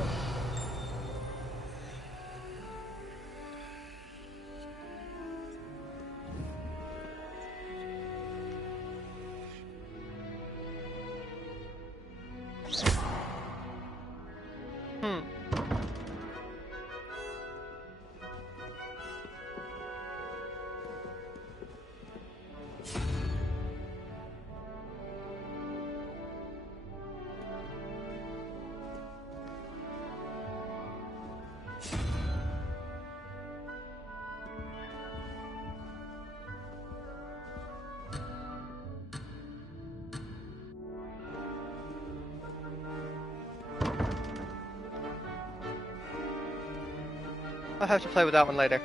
I'll have to play with that one later.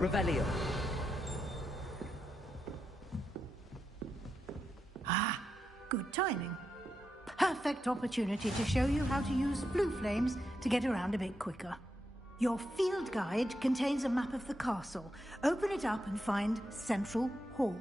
Revelio. Ah, good timing. Perfect opportunity to show you how to use blue flames to get around a bit quicker. Your field guide contains a map of the castle. Open it up and find Central Hall.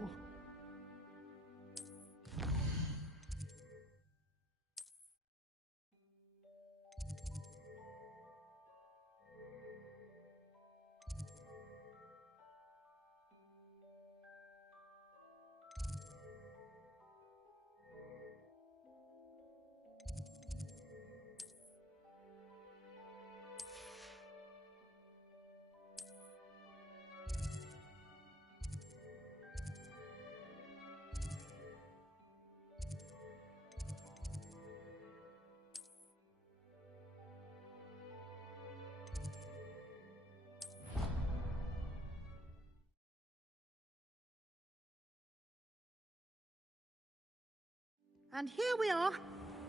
And here we are.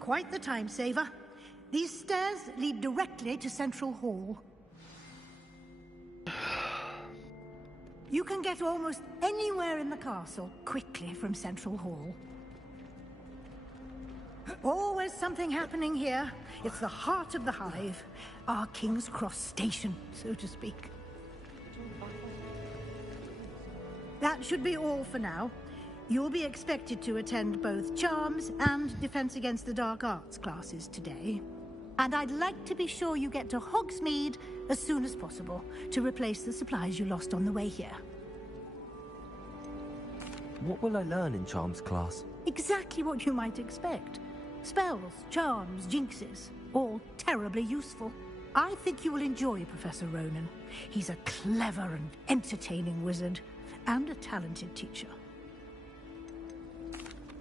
Quite the time saver. These stairs lead directly to Central Hall. You can get almost anywhere in the castle quickly from Central Hall. Always something happening here. It's the heart of the hive. Our King's Cross station, so to speak. That should be all for now. You'll be expected to attend both Charms and Defense Against the Dark Arts classes today. And I'd like to be sure you get to Hogsmeade as soon as possible to replace the supplies you lost on the way here. What will I learn in Charms class? Exactly what you might expect. Spells, charms, jinxes, all terribly useful. I think you will enjoy Professor Ronan. He's a clever and entertaining wizard, and a talented teacher.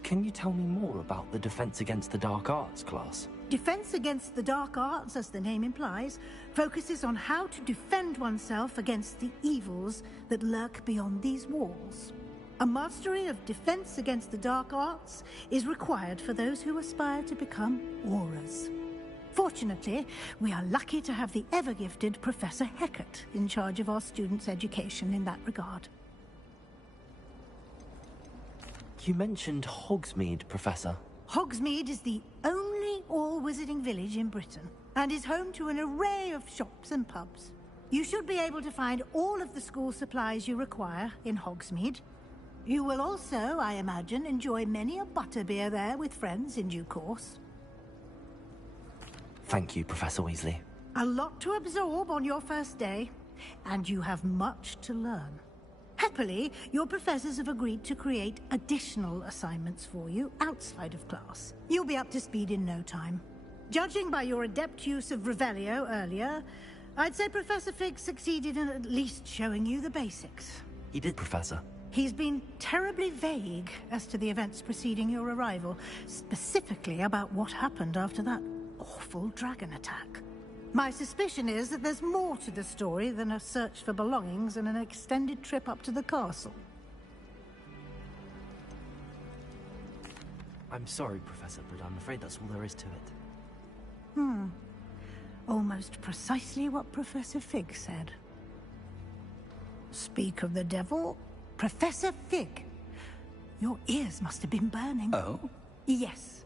Can you tell me more about the Defense Against the Dark Arts class? Defense Against the Dark Arts, as the name implies, focuses on how to defend oneself against the evils that lurk beyond these walls. A mastery of Defense Against the Dark Arts is required for those who aspire to become Aurors. Fortunately, we are lucky to have the ever-gifted Professor Hecat in charge of our students' education in that regard. You mentioned Hogsmeade, Professor. Hogsmeade is the only all-wizarding village in Britain, and is home to an array of shops and pubs. You should be able to find all of the school supplies you require in Hogsmeade. You will also, I imagine, enjoy many a butterbeer there with friends in due course. Thank you, Professor Weasley. A lot to absorb on your first day, and you have much to learn. Happily, your professors have agreed to create additional assignments for you outside of class. You'll be up to speed in no time. Judging by your adept use of Revelio earlier, I'd say Professor Fig succeeded in at least showing you the basics. He did, Professor. He's been terribly vague as to the events preceding your arrival, specifically about what happened after that awful dragon attack. My suspicion is that there's more to the story than a search for belongings and an extended trip up to the castle. I'm sorry, Professor, but I'm afraid that's all there is to it. Almost precisely what Professor Fig said. Speak of the devil, Professor Fig. Your ears must have been burning. Oh? Yes.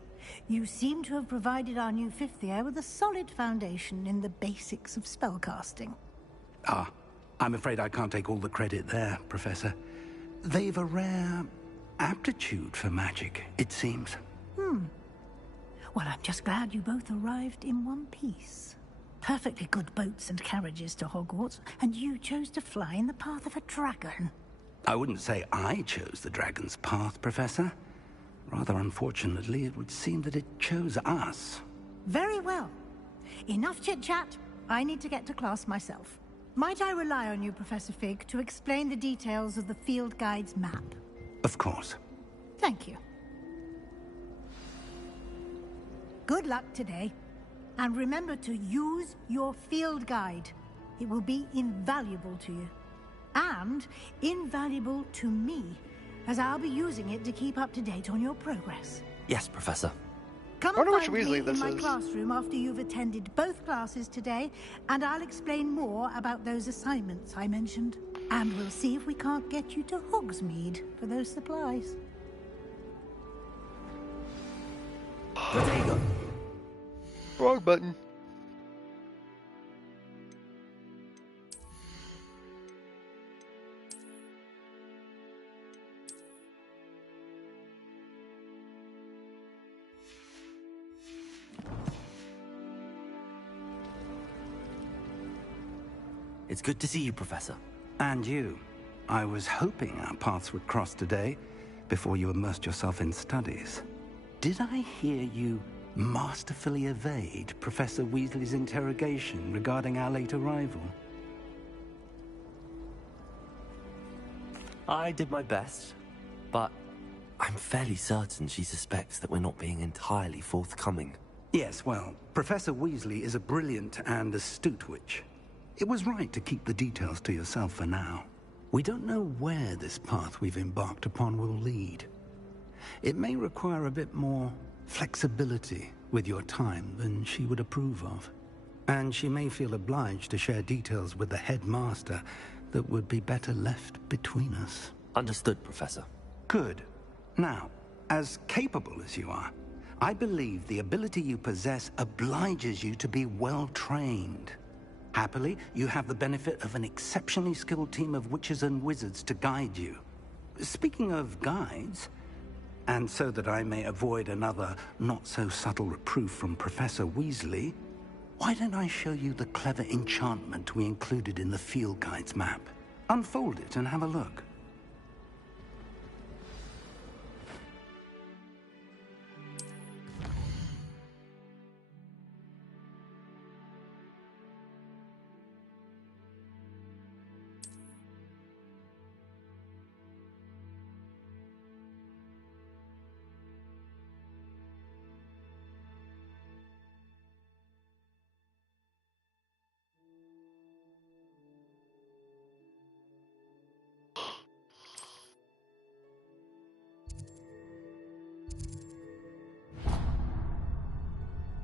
You seem to have provided our new fifth year with a solid foundation in the basics of spellcasting. Ah, I'm afraid I can't take all the credit there, Professor. They've a rare aptitude for magic, it seems. Well, I'm just glad you both arrived in one piece. Perfectly good boats and carriages to Hogwarts, and you chose to fly in the path of a dragon. I wouldn't say I chose the dragon's path, Professor. Rather unfortunately, it would seem that it chose us. Very well. Enough chit-chat. I need to get to class myself. Might I rely on you, Professor Fig, to explain the details of the field guide's map? Of course. Thank you. Good luck today. And remember to use your field guide. It will be invaluable to you. And invaluable to me, as I'll be using it to keep up to date on your progress. Yes, Professor. Come I wonder and which find me Weasley in this my is. classroom after you've attended both classes today, and I'll explain more about those assignments I mentioned. And we'll see if we can't get you to Hogsmeade for those supplies. Wrong button. It's good to see you, Professor. And you. I was hoping our paths would cross today, before you immersed yourself in studies. Did I hear you masterfully evade Professor Weasley's interrogation regarding our late arrival? I did my best, but I'm fairly certain she suspects that we're not being entirely forthcoming. Yes, well, Professor Weasley is a brilliant and astute witch. It was right to keep the details to yourself for now. We don't know where this path we've embarked upon will lead. It may require a bit more flexibility with your time than she would approve of. And she may feel obliged to share details with the headmaster that would be better left between us. Understood, Professor. Good. Now, as capable as you are, I believe the ability you possess obliges you to be well trained. Happily, you have the benefit of an exceptionally skilled team of witches and wizards to guide you. Speaking of guides, and so that I may avoid another not-so-subtle reproof from Professor Weasley, why don't I show you the clever enchantment we included in the field guide's map? Unfold it and have a look.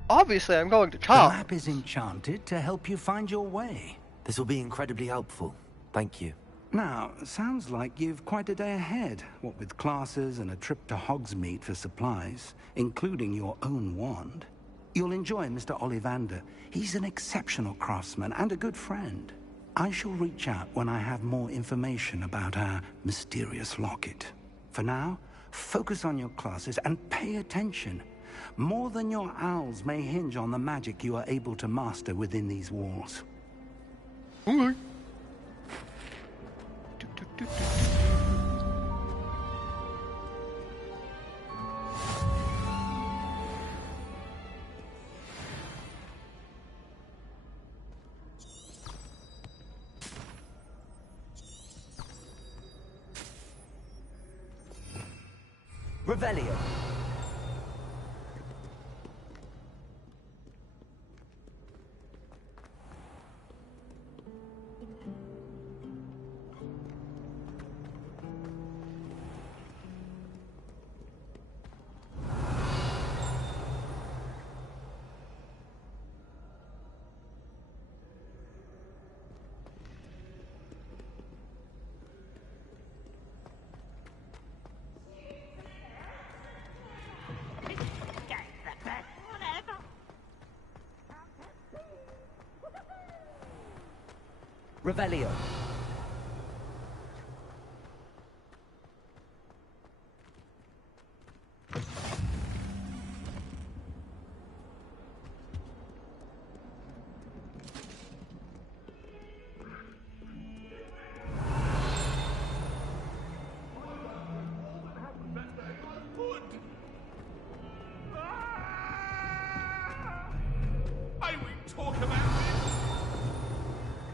Obviously, I'm going to The Charles. map is enchanted to help you find your way. This will be incredibly helpful. Thank you. Now, sounds like you've quite a day ahead, what with classes and a trip to Hogsmeade for supplies, including your own wand. You'll enjoy Mr. Ollivander. He's an exceptional craftsman and a good friend. I shall reach out when I have more information about our mysterious locket. For now, focus on your classes and pay attention. More than your owls may hinge on the magic you are able to master within these walls. Okay. Revelio. Revelio. I won't talk about it.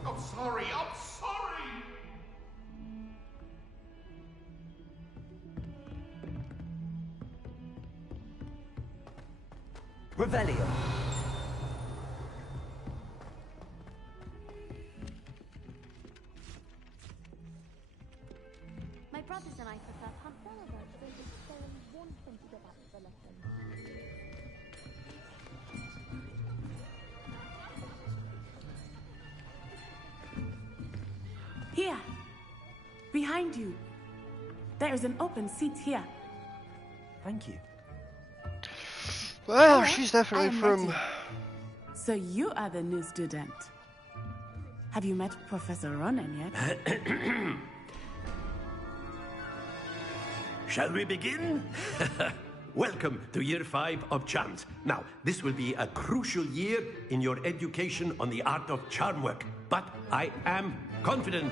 I'm sorry. I'm sorry. Revelio. My brothers and I prefer Panther, so there's only one thing to go back to the lesson. Behind you. There is an open seat here. Thank you. Well, Hello, she's definitely I am from... Letty. So you are the new student. Have you met Professor Ronan yet? Shall we begin? Welcome to Year 5 of Charms. Now, this will be a crucial year in your education on the art of charm work. But I am confident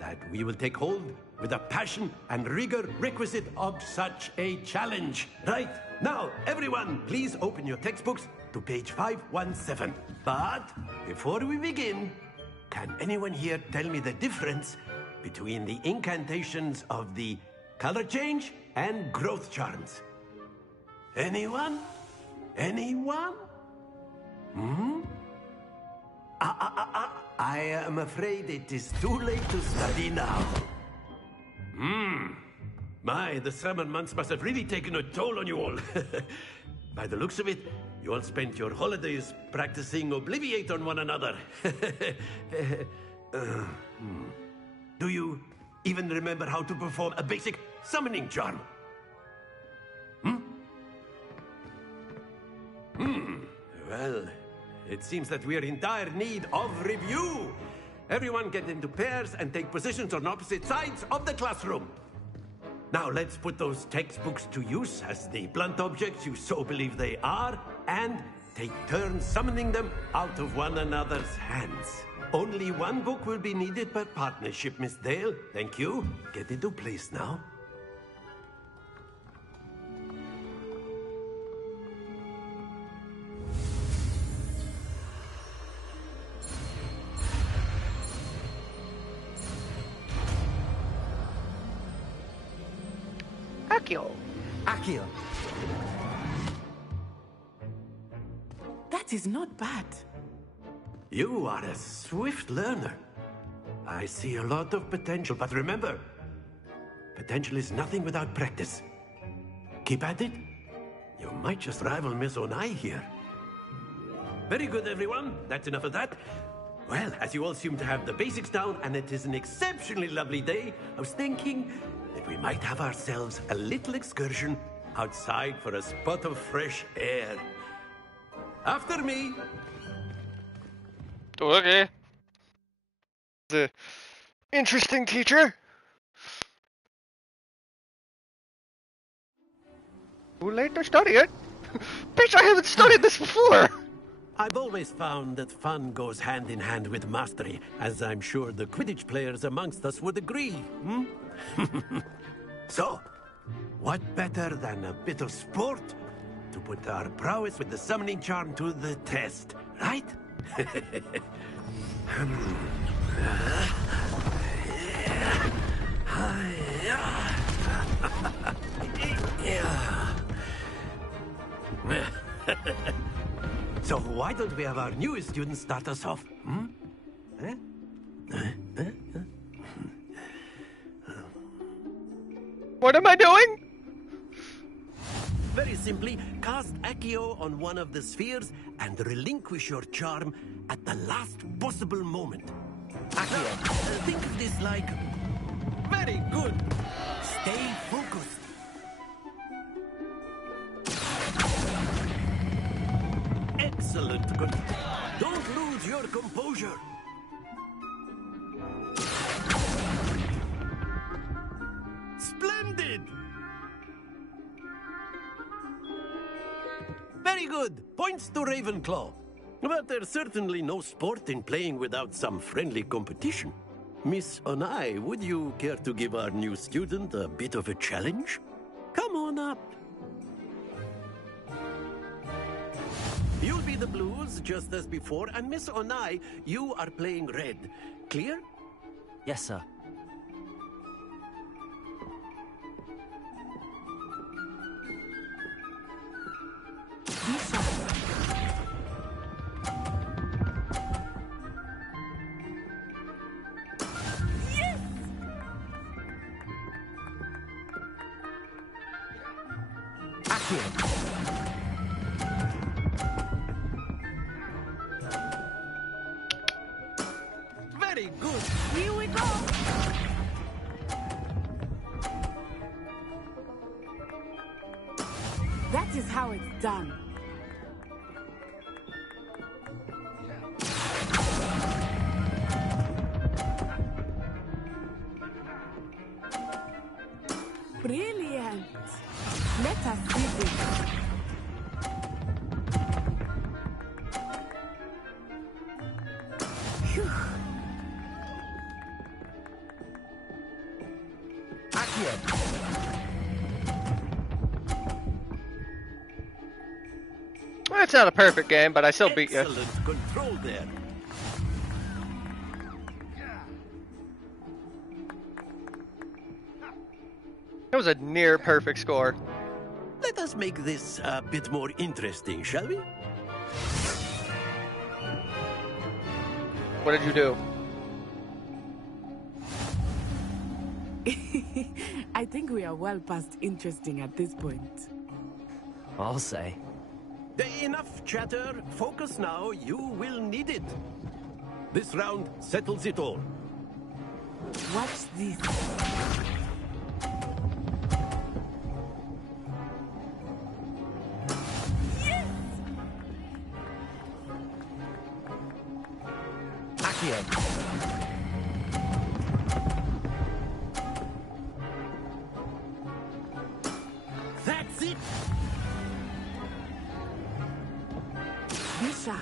that we will take hold with the passion and rigor requisite of such a challenge. Right, now, everyone, please open your textbooks to page 517. But before we begin, can anyone here tell me the difference between the incantations of the color change and growth charms? Anyone? Anyone? I am afraid it is too late to study now. My, the summer months must have really taken a toll on you all. By the looks of it, you all spent your holidays practicing Obliviate on one another. Do you even remember how to perform a basic summoning charm? Well, it seems that we are in dire need of review. Everyone get into pairs and take positions on opposite sides of the classroom. Now let's put those textbooks to use as the blunt objects you so believe they are, and take turns summoning them out of one another's hands. Only one book will be needed per partnership, Miss Dale. Thank you. Get into place now. Accio. That is not bad. You are a swift learner. I see a lot of potential, but remember, potential is nothing without practice. Keep at it. You might just rival Miss Onai here. Very good, everyone. That's enough of that. Well, as you all seem to have the basics down, and it is an exceptionally lovely day, I was thinking that we might have ourselves a little excursion outside for a spot of fresh air. After me. Okay. The interesting teacher. Too late to study it. Bitch, I haven't studied this before. I've always found that fun goes hand in hand with mastery, as I'm sure the Quidditch players amongst us would agree. So, what better than a bit of sport to put our prowess with the summoning charm to the test, right? So why don't we have our newest student start us off? What am I doing? Very simply, cast Accio on one of the spheres and relinquish your charm at the last possible moment. Accio, think of this like... Very good. Stay focused. Excellent. Good. Don't lose your composure. Splendid! Very good. Points to Ravenclaw. But there's certainly no sport in playing without some friendly competition. Miss Onai, would you care to give our new student a bit of a challenge? Come on up. You'll be the blues, just as before, and Miss Onai, you are playing red. Clear? Yes, sir. Very good. Here we go. That is how it's done. Brilliant. Let us see this. Phew. Well, it's not a perfect game, but I still beat you. Excellent control there. It was a near perfect score. Let us make this a bit more interesting, shall we? What did you do? I think we are well past interesting at this point. I'll say. Enough chatter. Focus now. You will need it. This round settles it all. Watch this. Yes! Accio. That's it. Bishop.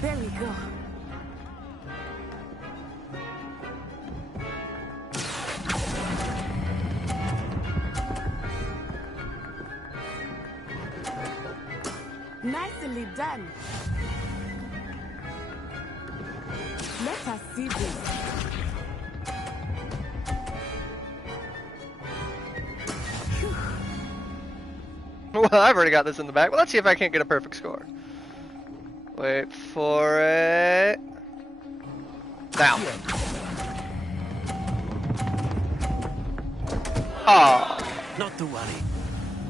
There we go. Nicely done. Let us see this. Well, I've already got this in the back. Well, let's see if I can't get a perfect score. Wait for it. Now. Oh. Not to worry.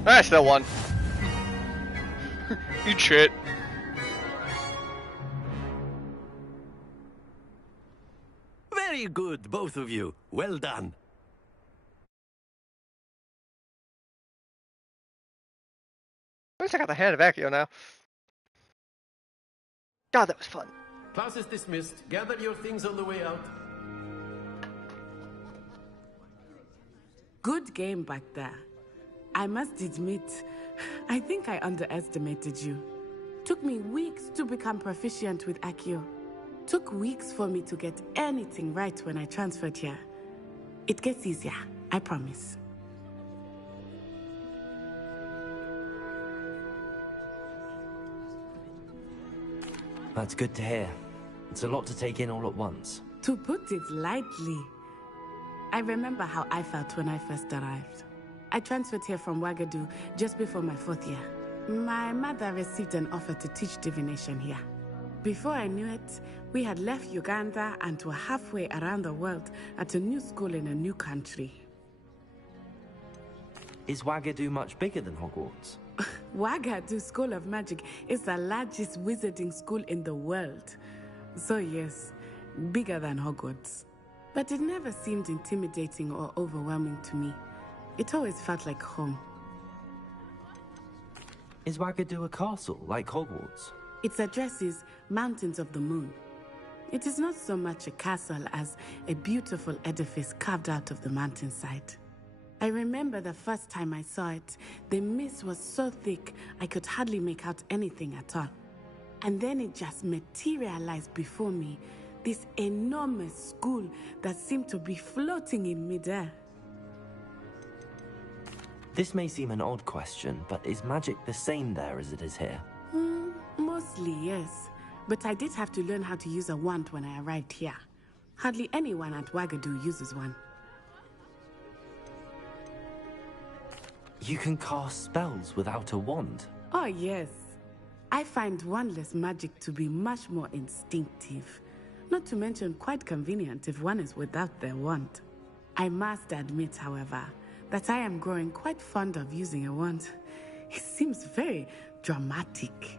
I still won. You cheat. Very good, both of you. Well done. At least I got the hand of Accio now. God, that was fun. Class is dismissed. Gather your things on the way out. Good game back there. I must admit, I think I underestimated you. Took me weeks to become proficient with Accio. Took weeks for me to get anything right when I transferred here. It gets easier, I promise. That's good to hear. It's a lot to take in all at once. To put it lightly, I remember how I felt when I first arrived. I transferred here from Wagadu just before my 4th year. My mother received an offer to teach divination here. Before I knew it, we had left Uganda and were halfway around the world at a new school in a new country. Is Wagadu much bigger than Hogwarts? Wagadu School of Magic is the largest wizarding school in the world. So yes, bigger than Hogwarts. But it never seemed intimidating or overwhelming to me. It always felt like home. Is Wagadu a castle, like Hogwarts? Its address is Mountains of the Moon. It is not so much a castle as a beautiful edifice carved out of the mountainside. I remember the first time I saw it, the mist was so thick I could hardly make out anything at all. And then it just materialized before me, this enormous school that seemed to be floating in midair. This may seem an odd question, but is magic the same there as it is here? Mostly, yes. But I did have to learn how to use a wand when I arrived here. Hardly anyone at Wagadu uses one. You can cast spells without a wand? Oh, yes. I find wandless magic to be much more instinctive. Not to mention quite convenient if one is without their wand. I must admit, however, that I am growing quite fond of using a wand. It seems very dramatic.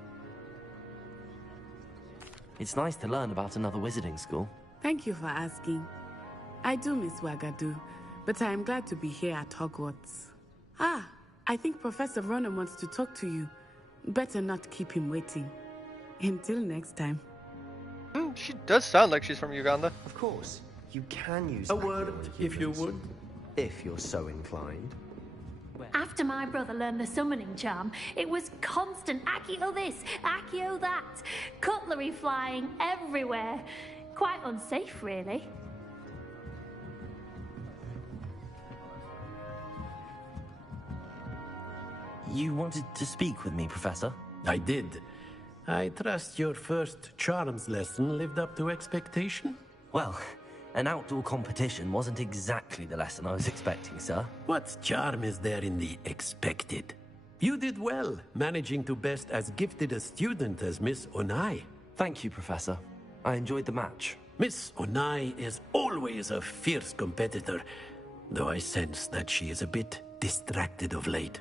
It's nice to learn about another wizarding school. Thank you for asking. I do miss Wagadu, but I am glad to be here at Hogwarts. Ah, I think Professor Ronan wants to talk to you. Better not keep him waiting. Until next time. She does sound like she's from Uganda. Of course, you can use a word, if you would. If you're so inclined. After my brother learned the summoning charm, it was constant Accio this, Accio that. Cutlery flying everywhere. Quite unsafe, really. You wanted to speak with me, Professor? I did. I trust your first charms lesson lived up to expectation? Well, an outdoor competition wasn't exactly the lesson I was expecting, sir. What charm is there in the expected? You did well, managing to best as gifted a student as Miss Onai. Thank you, Professor. I enjoyed the match. Miss Onai is always a fierce competitor, though I sense that she is a bit distracted of late.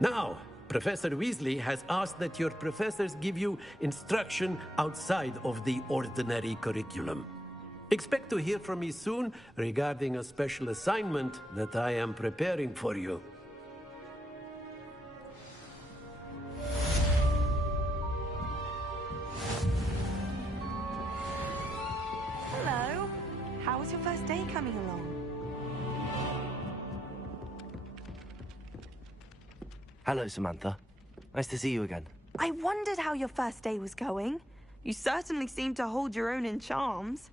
Now, Professor Weasley has asked that your professors give you instruction outside of the ordinary curriculum. Expect to hear from me soon regarding a special assignment that I am preparing for you. Hello. How was your first day coming along? Hello, Samantha. Nice to see you again. I wondered how your first day was going. You certainly seem to hold your own in charms.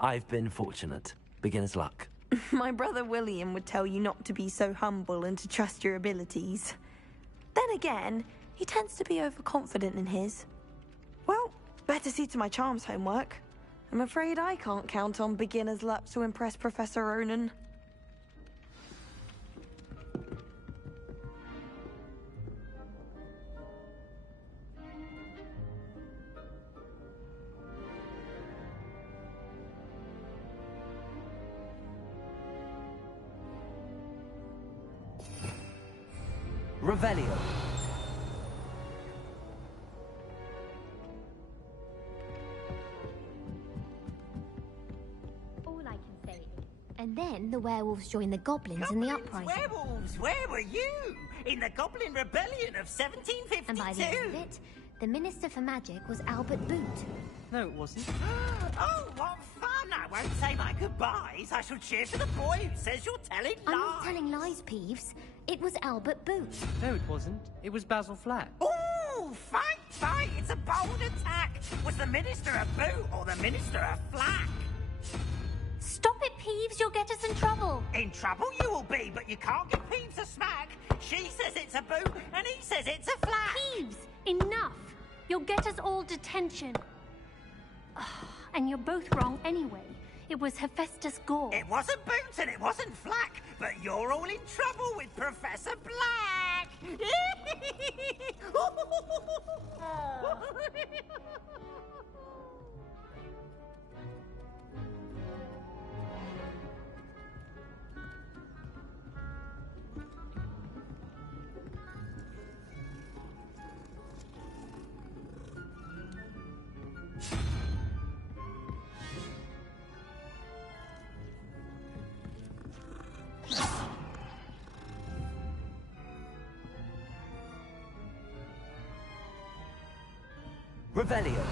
I've been fortunate. Beginner's luck. My brother William would tell you not to be so humble and to trust your abilities. Then again, he tends to be overconfident in his. Well, better see to my charms homework. I'm afraid I can't count on beginner's luck to impress Professor Ronan. Revelio. All I can say. And then the werewolves joined the goblins in the uprising. Werewolves, where were you? In the Goblin Rebellion of 1752. And by the end of it, the Minister for Magic was Albert Boot. No, it wasn't. Oh, what fun! I won't say my goodbyes. I shall cheer for the boy who says you're telling lies. I'm not telling lies, Peeves. It was Albert Boot. No, it wasn't. It was Basil Flack. Ooh, fight, fight! It's a bold attack. Was the Minister a Boot or the Minister a Flack? Stop it, Peeves. You'll get us in trouble. In trouble you will be, but you can't give Peeves a smack. She says it's a Boot and he says it's a Flack. Peeves, enough. You'll get us all detention. And you're both wrong anyway. It was Hephaestus Gore. It wasn't Boot and it wasn't Flack, but you're all in trouble with Professor Black. Revelio.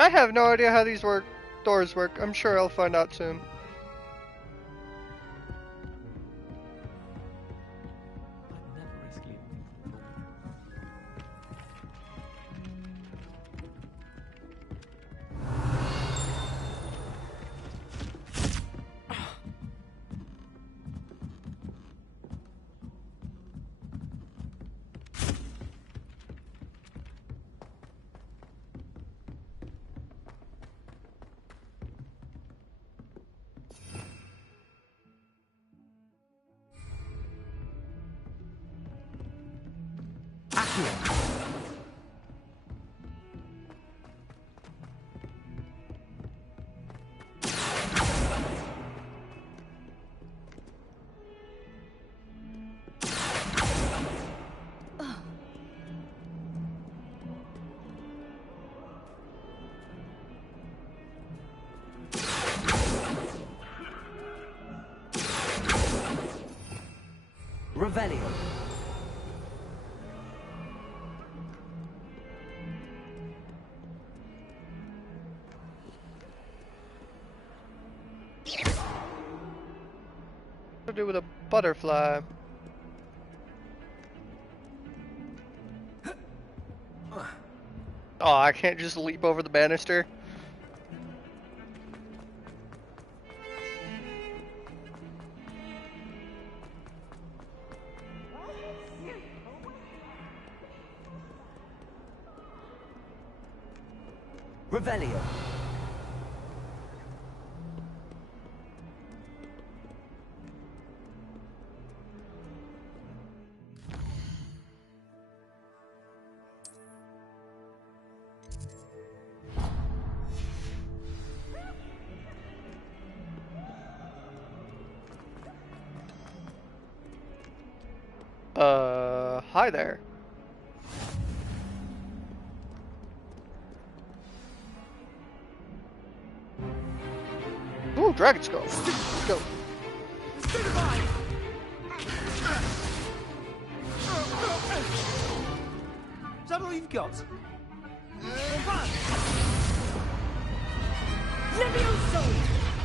I have no idea how these doors work. I'm sure I'll find out soon. Revelio. What to do with a butterfly? Oh, I can't just leap over the banister. Revelio. Hi there. Ooh, Dragon Skull. Let's go. Is that all you've got? Levioso!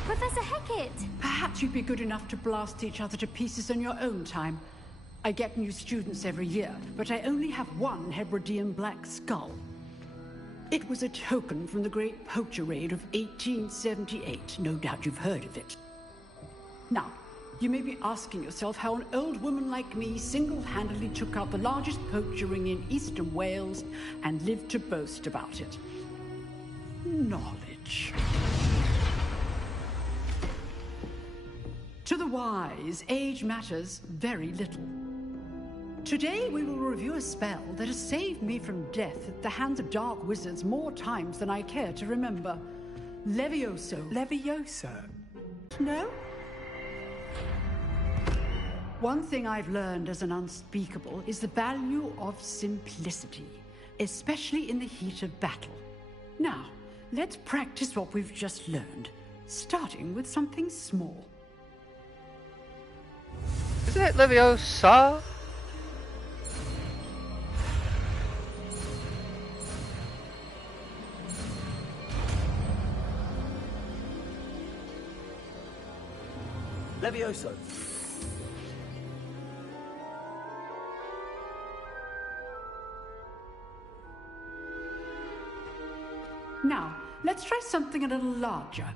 Professor Hecat! Perhaps you'd be good enough to blast each other to pieces on your own time. I get new students every year, but I only have one Hebridean black skull. It was a token from the Great Poacher Raid of 1878. No doubt you've heard of it. Now, you may be asking yourself how an old woman like me single-handedly took out the largest poacher ring in eastern Wales and lived to boast about it. Knowledge. To the wise, age matters very little. Today we will review a spell that has saved me from death at the hands of dark wizards more times than I care to remember. Levioso. Levioso? No? One thing I've learned as an unspeakable is the value of simplicity, especially in the heat of battle. Now, let's practice what we've just learned, starting with something small. Isn't it Leviosa? Levioso. Now, let's try something a little larger.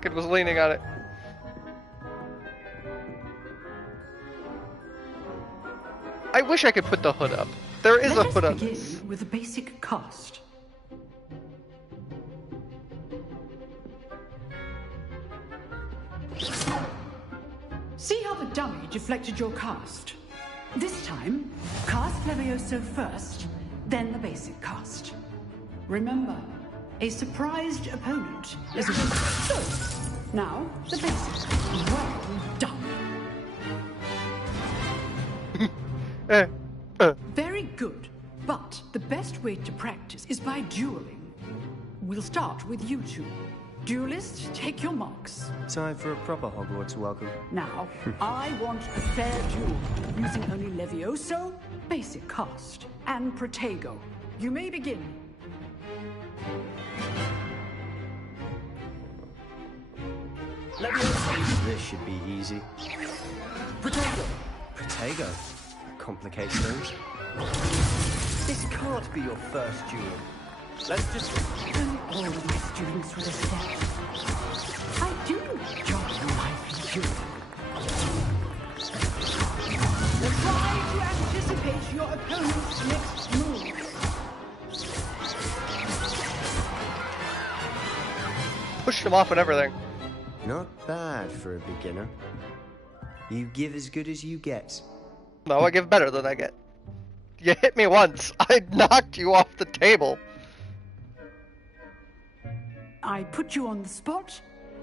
Kid was leaning on it. I wish I could put the hood up. There is a hood on this. Let us begin with a basic cast. See how the dummy deflected your cast? This time, cast Levioso first, then the basic cast. Remember, a surprised opponent is a win. So, now, the basic. Well done. Very good. But the best way to practice is by dueling. We'll start with you two. Duelists, take your marks. Time for a proper Hogwarts welcome. Now, I want a fair duel, using only Levioso, basic cast, and Protego. You may begin. Levioso. This should be easy. Protego. Protego. Complicates things. This can't be your first duel. Let's just... All of my students with a step. I do enjoy lively dueling. Try to anticipate your opponent's next move. Pushed him off and everything. Not bad for a beginner. You give as good as you get. No, I give better than I get. You hit me once. I knocked you off the table. I put you on the spot,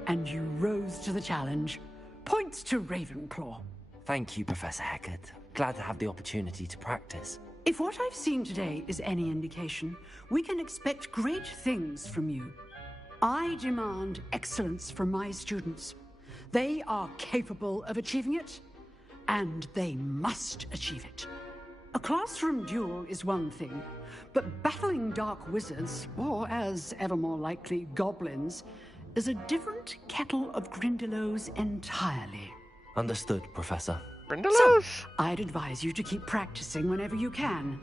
and you rose to the challenge. Points to Ravenclaw. Thank you, Professor Hecat. Glad to have the opportunity to practice. If what I've seen today is any indication, we can expect great things from you. I demand excellence from my students. They are capable of achieving it, and they must achieve it. A classroom duel is one thing, but battling dark wizards, or as ever more likely, goblins, is a different kettle of Grindylows entirely. Understood, Professor. So, I'd advise you to keep practicing whenever you can.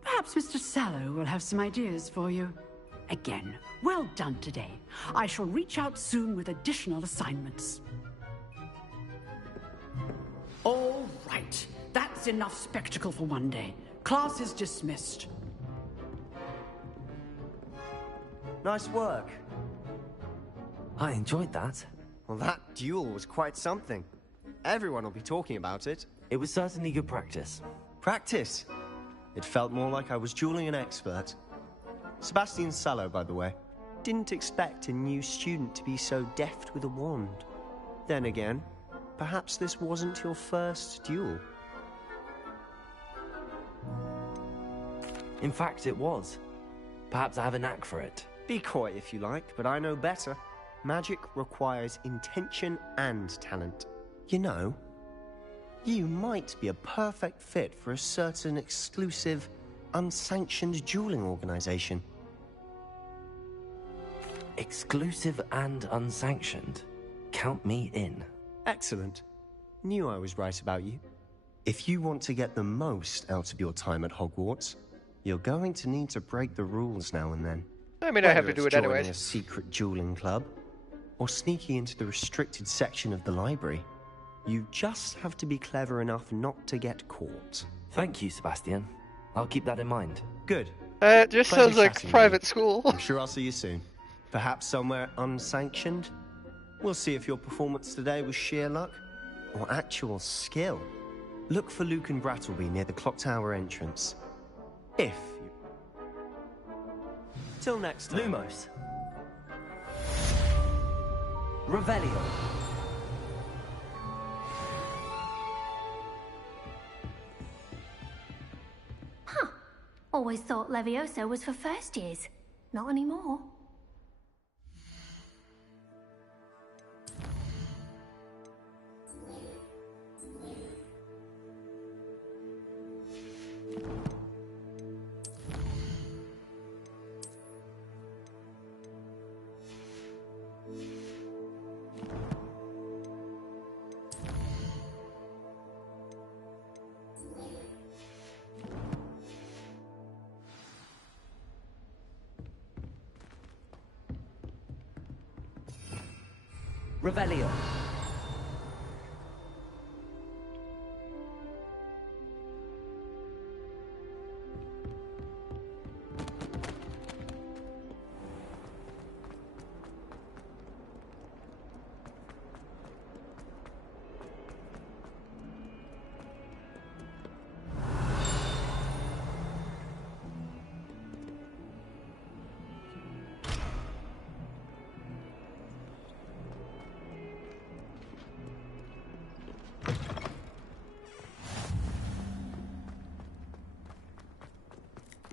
Perhaps Mr. Sallow will have some ideas for you. Again, well done today. I shall reach out soon with additional assignments. All right. That's enough spectacle for one day. Class is dismissed. Nice work. I enjoyed that. Well, that duel was quite something. Everyone will be talking about it. It was certainly good practice. Practice? It felt more like I was dueling an expert. Sebastian Sallow, by the way. Didn't expect a new student to be so deft with a wand. Then again, perhaps this wasn't your first duel. In fact, it was. Perhaps I have a knack for it. Be coy if you like, but I know better. Magic requires intention and talent. You know, you might be a perfect fit for a certain exclusive, unsanctioned dueling organization. Exclusive and unsanctioned? Count me in. Excellent. Knew I was right about you. If you want to get the most out of your time at Hogwarts, you're going to need to break the rules now and then. I mean, I have to do it anyways. Joining a secret dueling club, or sneaking into the restricted section of the library. You just have to be clever enough not to get caught. Thank you, Sebastian. I'll keep that in mind. Good. It just sounds like private school. I'm sure I'll see you soon. Perhaps somewhere unsanctioned? We'll see if your performance today was sheer luck or actual skill. Look for Luke and Brattleby near the clock tower entrance. If you... Till next time. Lumos. Revelio. Huh. Always thought Levioso was for first years. Not anymore. Revelio.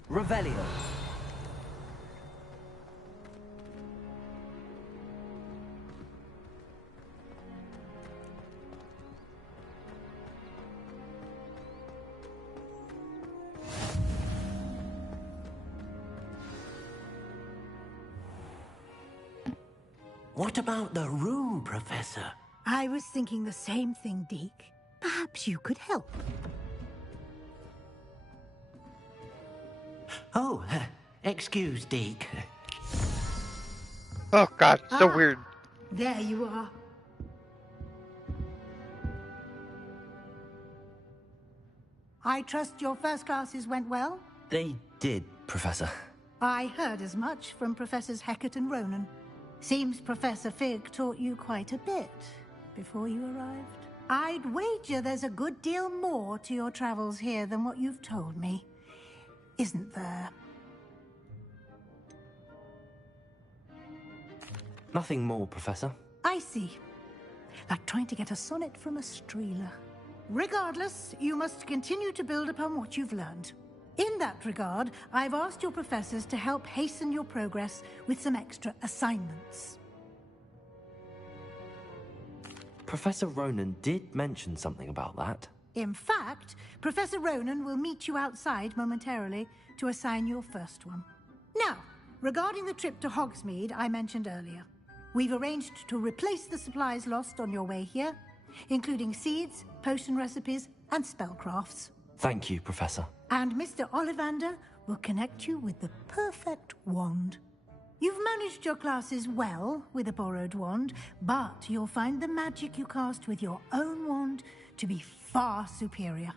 Revelio. What about the room, Professor? I was thinking the same thing, Deke. Perhaps you could help. Oh, excuse, Deke. Oh god, so weird. There you are. I trust your first classes went well? They did, Professor. I heard as much from Professors Hecat and Ronan. Seems Professor Fig taught you quite a bit before you arrived. I'd wager there's a good deal more to your travels here than what you've told me. Isn't there? Nothing more, Professor. I see. Like trying to get a sonnet from a streeler. Regardless, you must continue to build upon what you've learned. In that regard, I've asked your professors to help hasten your progress with some extra assignments. Professor Ronan did mention something about that. In fact, Professor Ronan will meet you outside momentarily to assign your first one. Now, regarding the trip to Hogsmeade I mentioned earlier, we've arranged to replace the supplies lost on your way here, including seeds, potion recipes, and spellcrafts. Thank you, Professor. And Mr. Ollivander will connect you with the perfect wand. You've managed your classes well with a borrowed wand, but you'll find the magic you cast with your own wand to be far superior.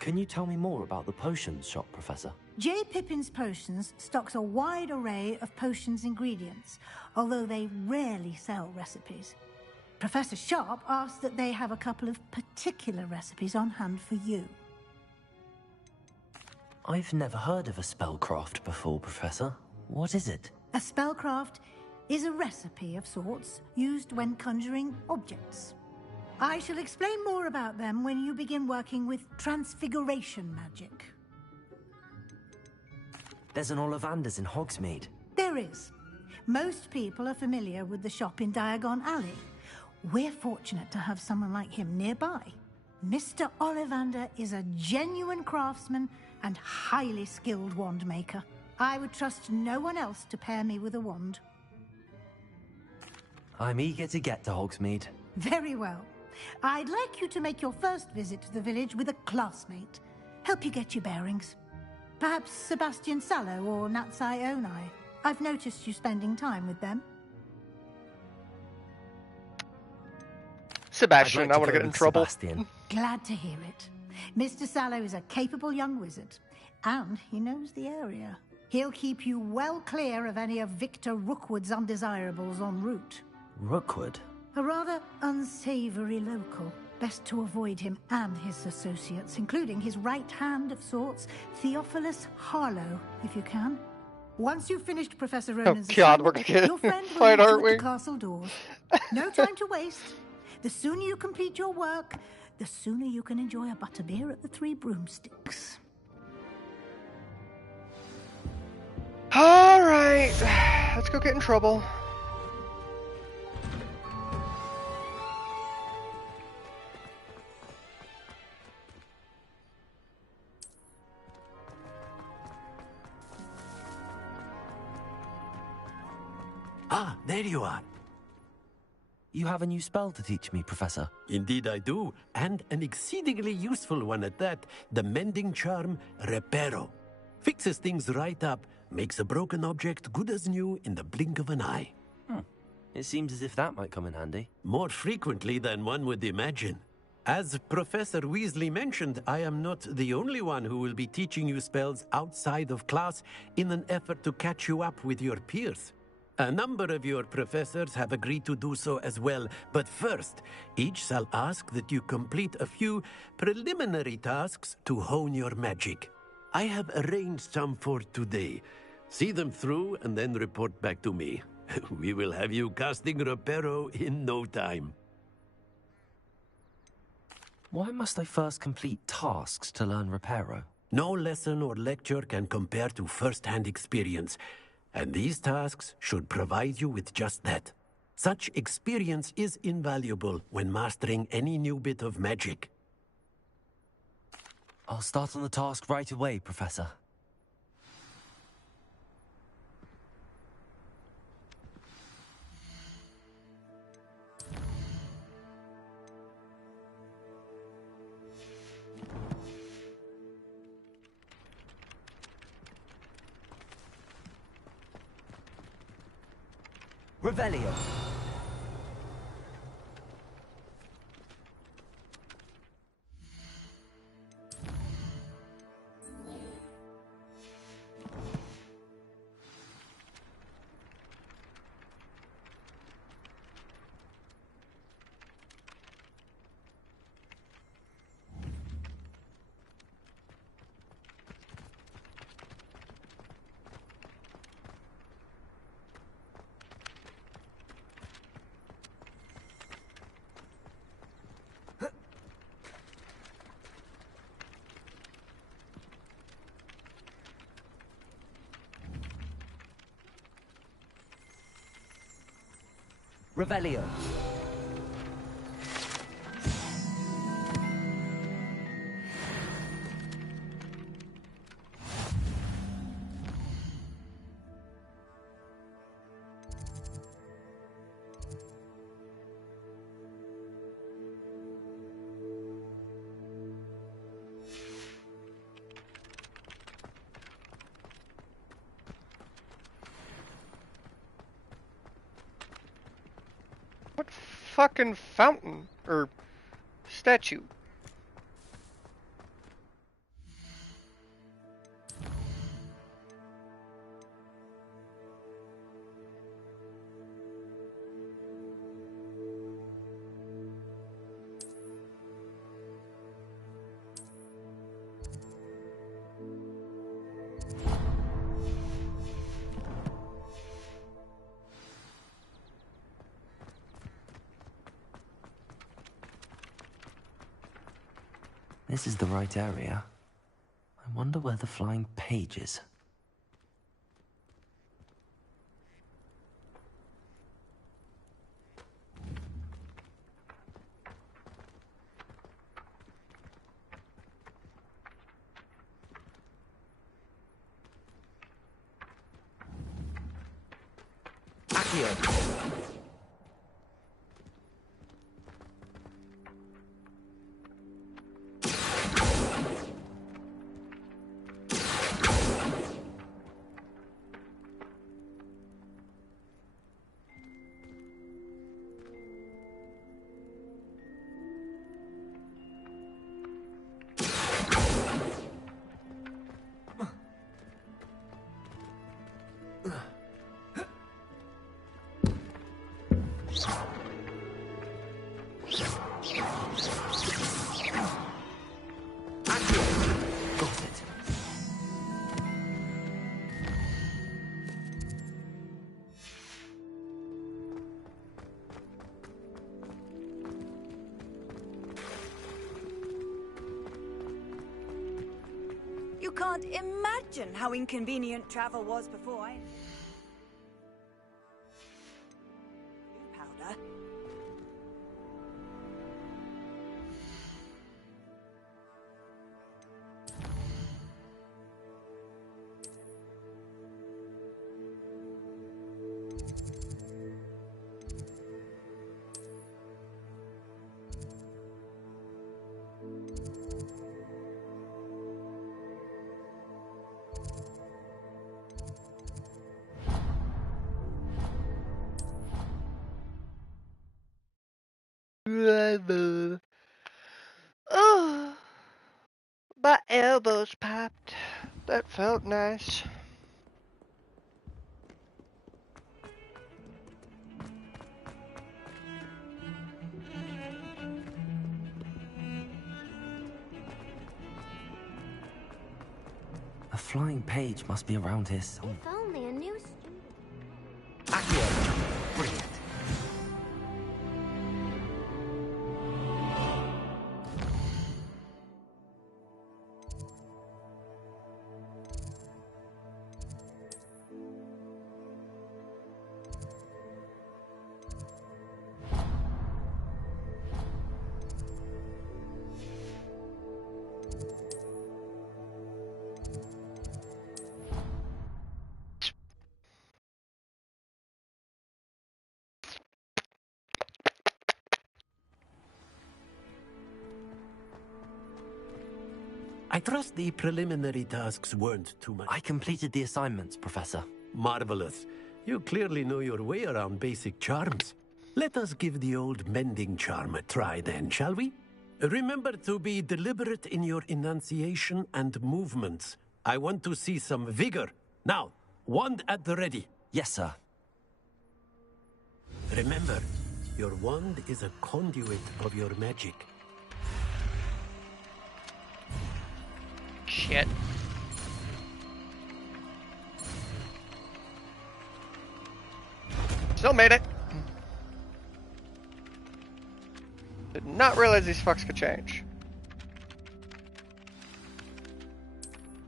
Can you tell me more about the potions shop, Professor? J. Pippin's Potions stocks a wide array of potions ingredients, although they rarely sell recipes. Professor Sharp asked that they have a couple of particular recipes on hand for you. I've never heard of a spellcraft before, Professor. What is it? A spellcraft is a recipe of sorts used when conjuring objects. I shall explain more about them when you begin working with transfiguration magic. There's an Ollivander's in Hogsmeade. There is. Most people are familiar with the shop in Diagon Alley. We're fortunate to have someone like him nearby. Mr. Ollivander is a genuine craftsman and highly skilled wand maker. I would trust no one else to pair me with a wand. I'm eager to get to Hogsmeade. Very well. I'd like you to make your first visit to the village with a classmate. Help you get your bearings. Perhaps Sebastian Sallow or Natsai Onai. I've noticed you spending time with them. Sebastian, I want to get in trouble. Glad to hear it. Mr. Sallow is a capable young wizard, and he knows the area. He'll keep you well clear of any of Victor Rookwood's undesirables en route. Rookwood? A rather unsavory local. Best to avoid him and his associates, including his right hand of sorts, Theophilus Harlow, if you can. Once you've finished Professor Ronan's assignment, your friend will meet you at the castle doors. No time to waste. The sooner you complete your work, the sooner you can enjoy a butterbeer at the Three Broomsticks. All right, let's go get in trouble. Ah, there you are. You have a new spell to teach me, Professor. Indeed I do, and an exceedingly useful one at that. The mending charm, Reparo. Fixes things right up, makes a broken object good as new in the blink of an eye. It seems as if that might come in handy. More frequently than one would imagine. As Professor Weasley mentioned, I am not the only one who will be teaching you spells outside of class in an effort to catch you up with your peers. A number of your professors have agreed to do so as well, but first, each shall ask that you complete a few preliminary tasks to hone your magic. I have arranged some for today. See them through and then report back to me. We will have you casting Reparo in no time. Why must I first complete tasks to learn Reparo? No lesson or lecture can compare to first-hand experience. And these tasks should provide you with just that. Such experience is invaluable when mastering any new bit of magic. I'll start on the task right away, Professor. Revelio. Revelio. What fucking fountain or statue? This is the right area. I wonder where the flying page is. Accio. You can't imagine how inconvenient travel was before I... Powder. Oh, my elbows popped. That felt nice. A flying page must be around here somewhere. If only a new student. Accio. Brilliant. I trust the preliminary tasks weren't too much. I completed the assignments, Professor. Marvelous. You clearly know your way around basic charms. Let us give the old mending charm a try then, shall we? Remember to be deliberate in your enunciation and movements. I want to see some vigor. Now, wand at the ready. Yes, sir. Remember, your wand is a conduit of your magic. Shit. Still made it. Did not realize these fucks could change.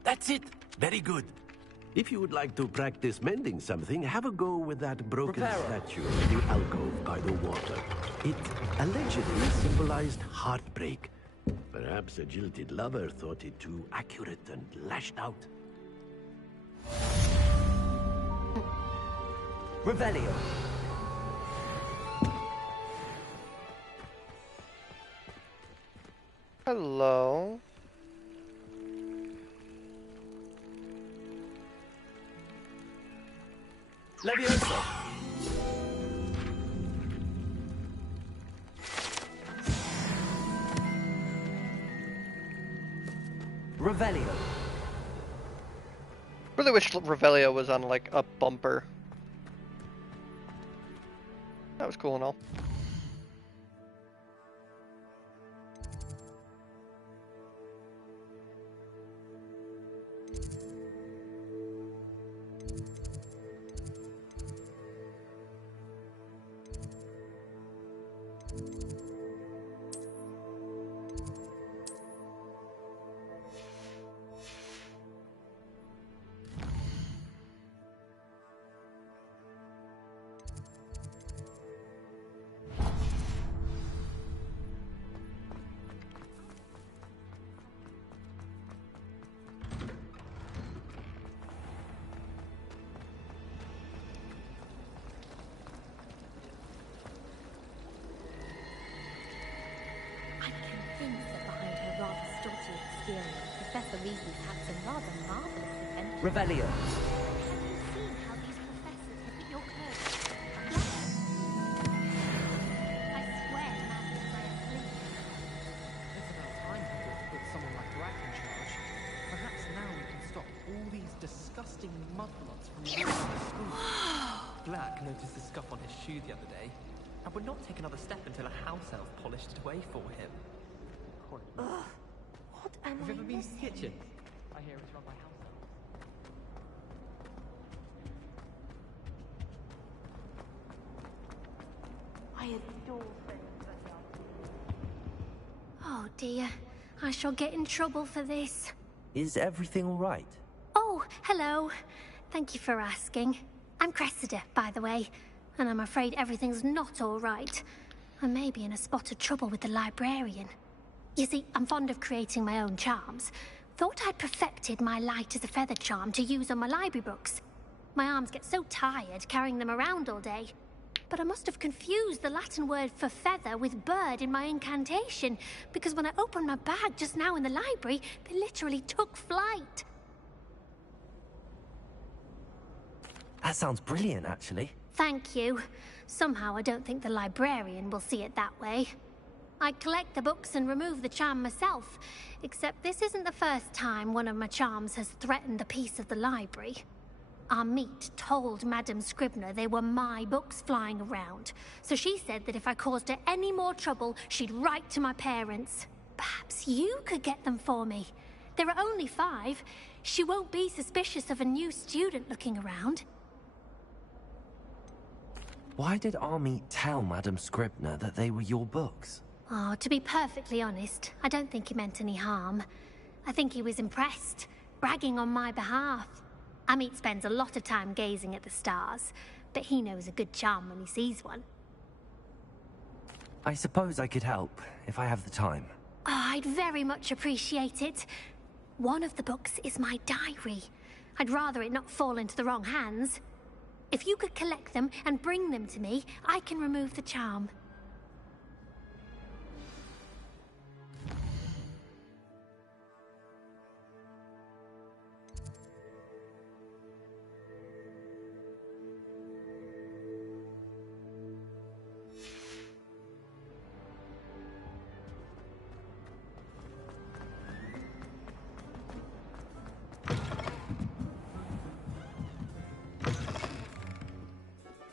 That's it. Very good. If you would like to practice mending something, have a go with that broken Reparo. statue in the alcove by the water. It allegedly symbolized heartbreak. Perhaps a jilted lover thought it too accurate and lashed out. Revelio. Hello. Leviosa. Revelio. Really wish Revelio was on like a bumper. That was cool and all. Professor Weasley's had some rather marvelous adventures. Revelio. Have you seen how these professors have hit your curve? I swear, madness, I am pleased. It's about time people to put someone like Drac in charge. Perhaps now we can stop all these disgusting mudblots from leaving the school. Black noticed the scuff on his shoe the other day, and would not take another step until a house elf polished it away for him. What am Have you ever been to missing? the kitchen? I hear it's run by house elves. I adore things that Oh dear, I shall get in trouble for this. Is everything all right? Oh, hello. Thank you for asking. I'm Cressida, by the way, and I'm afraid everything's not all right. I may be in a spot of trouble with the librarian. You see, I'm fond of creating my own charms. Thought I'd perfected my light as a feather charm to use on my library books. My arms get so tired carrying them around all day. But I must have confused the Latin word for feather with bird in my incantation, because when I opened my bag just now in the library, they literally took flight. That sounds brilliant, actually. Thank you. Somehow I don't think the librarian will see it that way. I collect the books and remove the charm myself, except this isn't the first time one of my charms has threatened the peace of the library. Our meet told Madame Scribner they were my books flying around, so she said that if I caused her any more trouble, she'd write to my parents. Perhaps you could get them for me. There are only 5. She won't be suspicious of a new student looking around. Why did Army tell Madame Scribner that they were your books? Oh, to be perfectly honest, I don't think he meant any harm. I think he was impressed, bragging on my behalf. Amit spends a lot of time gazing at the stars, but he knows a good charm when he sees one. I suppose I could help, if I have the time. Oh, I'd very much appreciate it. One of the books is my diary. I'd rather it not fall into the wrong hands. If you could collect them and bring them to me, I can remove the charm.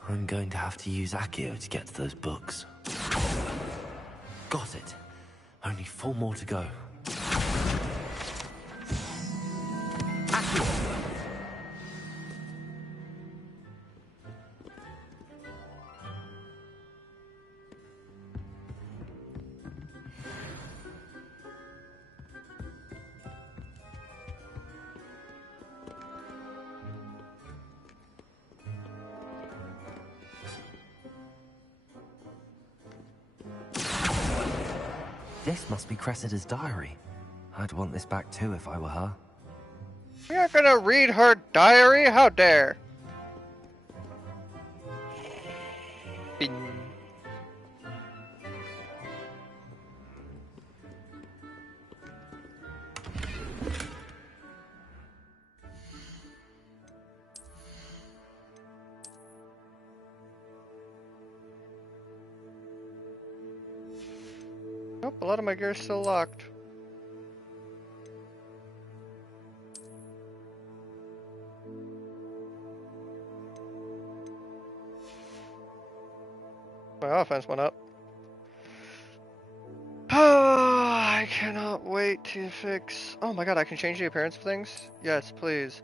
I'm going to have to use Accio to get to those books. Got it. Only 4 more to go. Accio! This must be Cressida's diary. I'd want this back too if I were her. You're gonna read her diary? How dare! Bing. Nope, a lot of my gear's still locked. My offense went up. I cannot wait to fix... Oh my god, I can change the appearance of things? Yes, please.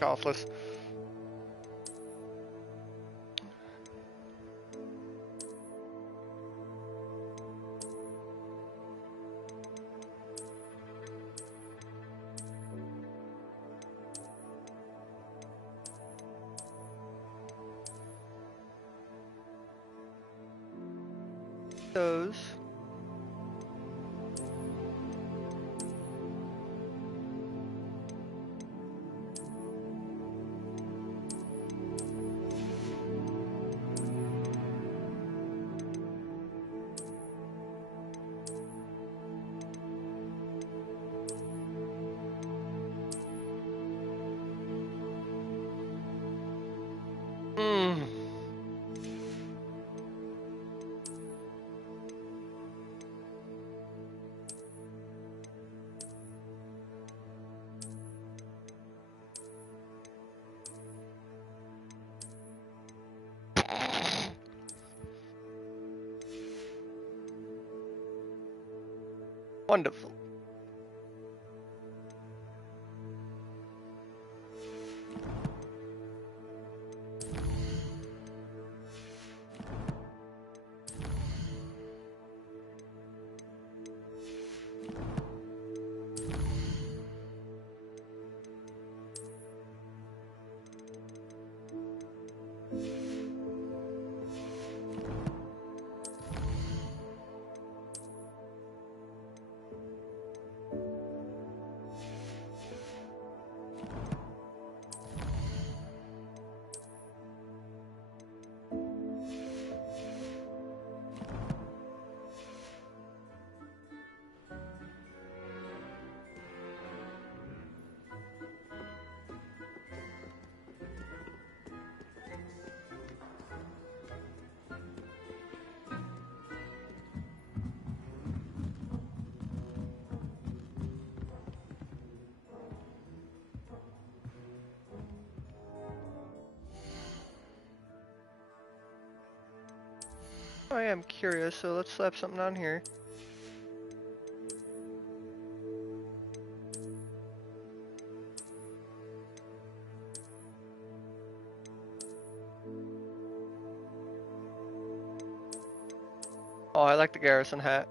Coughless. Those. Wonderful. I am curious, so let's slap something on here. Oh, I like the Garrison hat.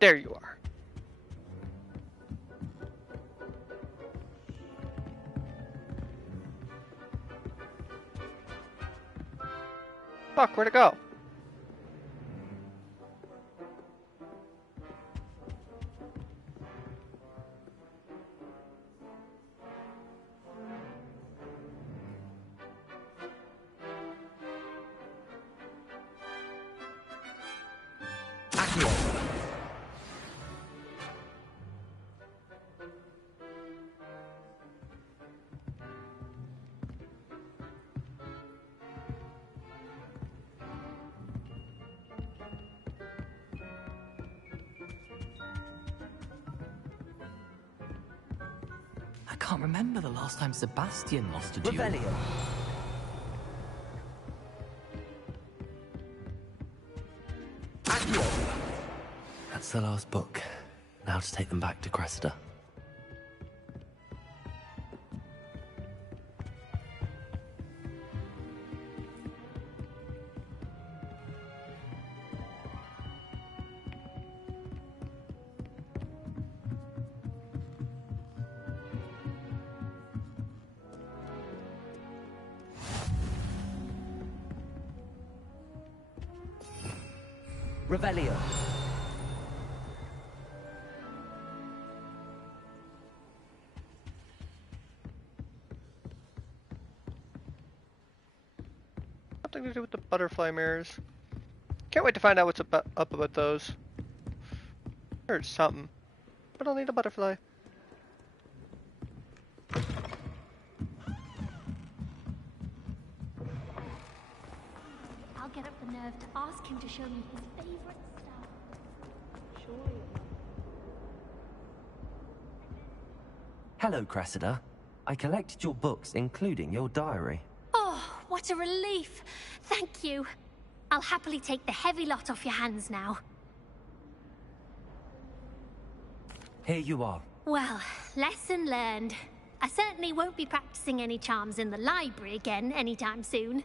There you are. Fuck, where'd it go? can't remember the last time Sebastian lost a duel. Rebellion. That's the last book. Now to take them back to Cressida. Revelio. Something to do with the butterfly mirrors. Can't wait to find out what's up about those. Heard something, but I'll need a butterfly. I'll get up the nerve to ask him to show me his favorite stuff. Sure. Hello, Cressida. I collected your books, including your diary. Oh, what a relief. Thank you. I'll happily take the heavy lot off your hands now. Here you are. Well, lesson learned. I certainly won't be practicing any charms in the library again anytime soon.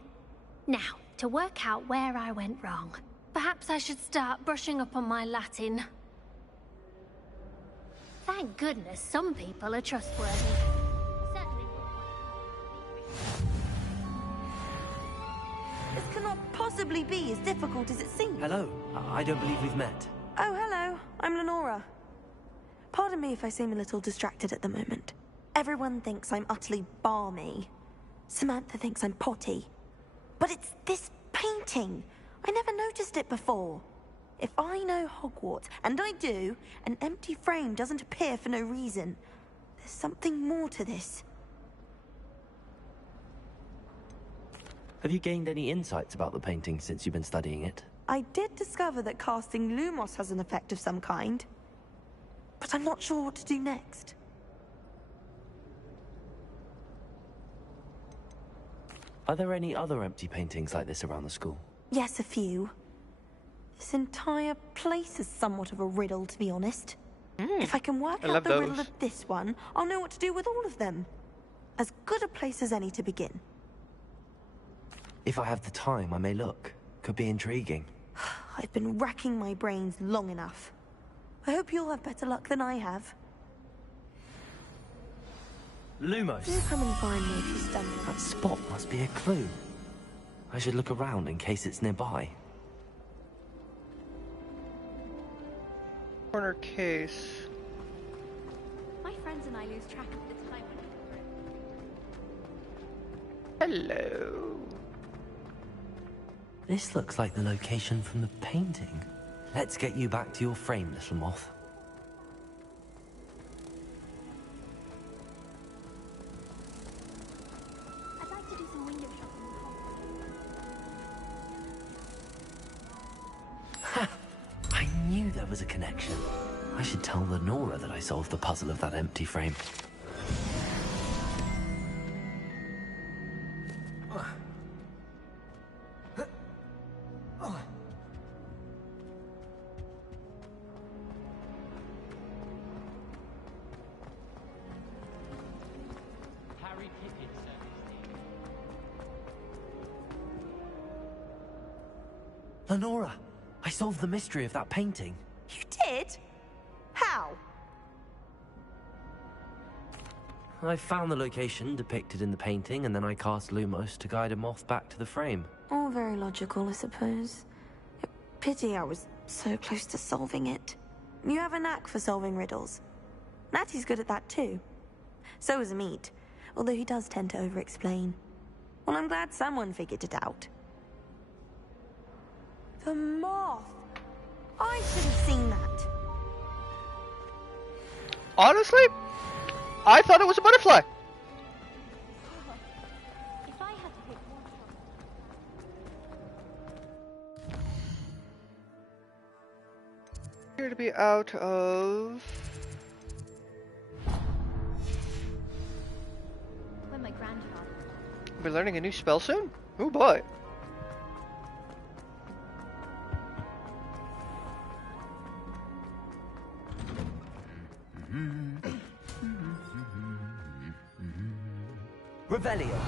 Now, to work out where I went wrong. Perhaps I should start brushing up on my Latin. Thank goodness some people are trustworthy. Certainly. This cannot possibly be as difficult as it seems. Hello. I don't believe we've met. Oh, hello. I'm Lenora. Pardon me if I seem a little distracted at the moment. Everyone thinks I'm utterly balmy. Samantha thinks I'm potty. But it's this painting. I never noticed it before. If I know Hogwarts, and I do, an empty frame doesn't appear for no reason. There's something more to this. Have you gained any insights about the painting since you've been studying it? I did discover that casting Lumos has an effect of some kind. But I'm not sure what to do next. Are there any other empty paintings like this around the school? Yes, a few. This entire place is somewhat of a riddle, to be honest. If I can work out the riddle of this one, I'll know what to do with all of them. As good a place as any to begin. If I have the time, I may look. Could be intriguing. I've been racking my brains long enough. I hope you'll have better luck than I have. Lumos. Do come and find me if you stumble. That spot must be a clue. I should look around in case it's nearby. Corner case. My friends and I lose track of the time when Hello. This looks like the location from the painting. Let's get you back to your frame, little moth. I'd like to do some window shopping. I knew there was a connection. I should tell Lenora that I solved the puzzle of that empty frame. Lenora, I solved the mystery of that painting. You did? How? I found the location depicted in the painting, and then I cast Lumos to guide a moth back to the frame. All very logical, I suppose. Pity I was so close to solving it. You have a knack for solving riddles. Natty's good at that too. So is Amit, although he does tend to over-explain. Well, I'm glad someone figured it out. The moth! I should have seen that. Honestly, I thought it was a butterfly. If I had to pick one Here to be out of We'll be learning a new spell soon? Oh boy. Revelio.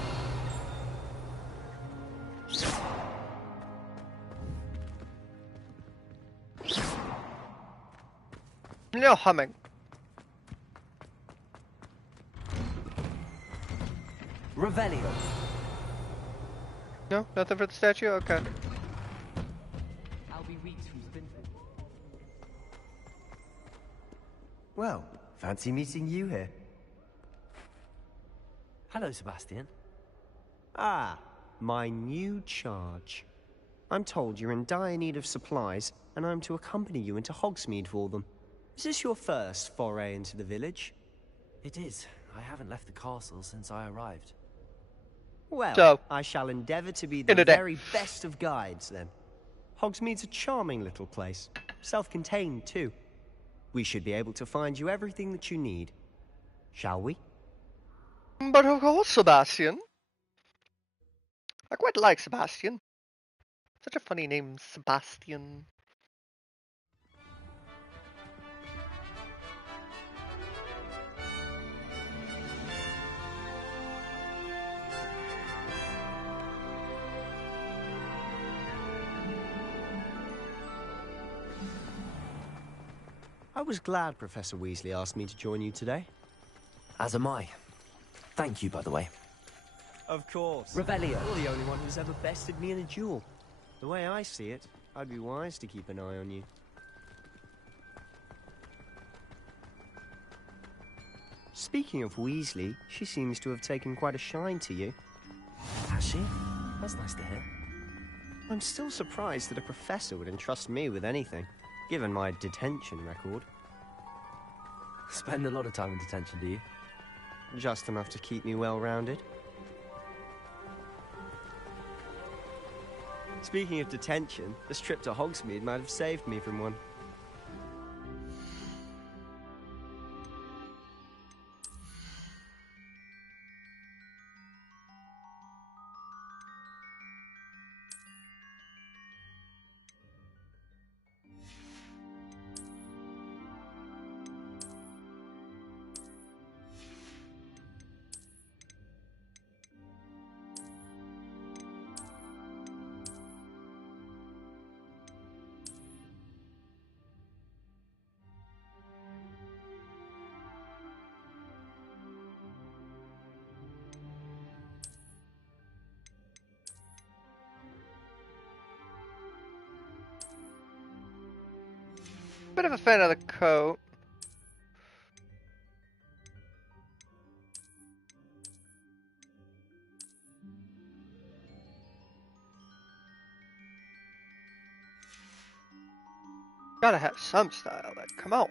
No humming. Revelio. No? Nothing for the statue? Okay. I'll be weeks from Spinford. Well, fancy meeting you here. Hello, Sebastian. Ah, my new charge. I'm told you're in dire need of supplies, and I'm to accompany you into Hogsmeade for them. Is this your first foray into the village? It is. I haven't left the castle since I arrived. Well, so, I shall endeavour to be the very best of guides, then. Hogsmeade's a charming little place. Self-contained, too. We should be able to find you everything that you need. Shall we? But of course, Sebastian. I quite like Sebastian. Such a funny name, Sebastian. I was glad Professor Weasley asked me to join you today. As am I. Thank you, by the way. Of course. Revelio. You're the only one who's ever bested me in a duel. The way I see it, I'd be wise to keep an eye on you. Speaking of Weasley, she seems to have taken quite a shine to you. Has she? That's nice to hear. I'm still surprised that a professor would entrust me with anything, given my detention record. Spend a lot of time in detention, do you? Just enough to keep me well-rounded. Speaking of detention, this trip to Hogsmeade might have saved me from one. Bit of a fan of the coat. Gotta have some style, like, come on.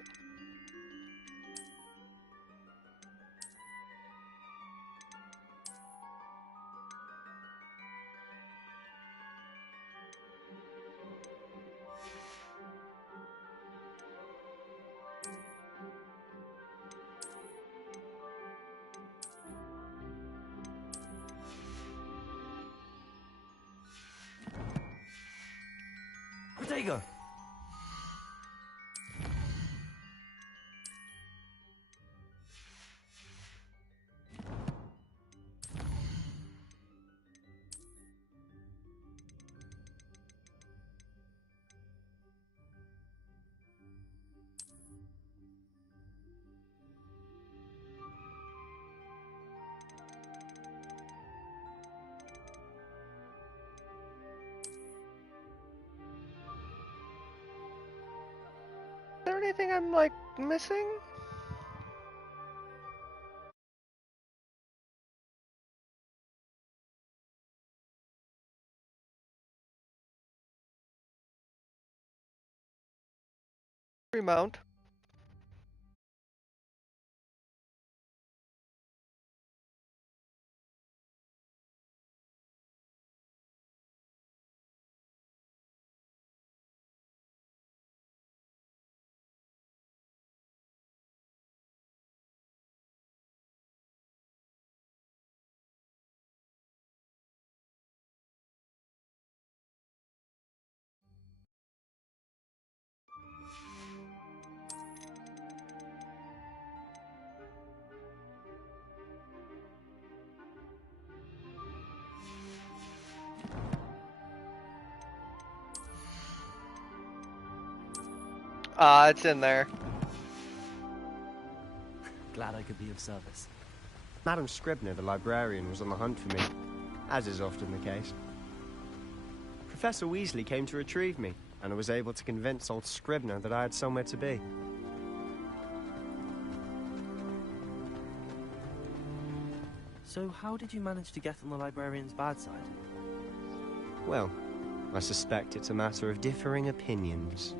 Protego. Is there anything I'm, like, missing? Remount. It's in there. Glad I could be of service. Madam Scribner, the librarian, was on the hunt for me, as is often the case. Professor Weasley came to retrieve me, and I was able to convince old Scribner that I had somewhere to be. So how did you manage to get on the librarian's bad side? Well, I suspect it's a matter of differing opinions.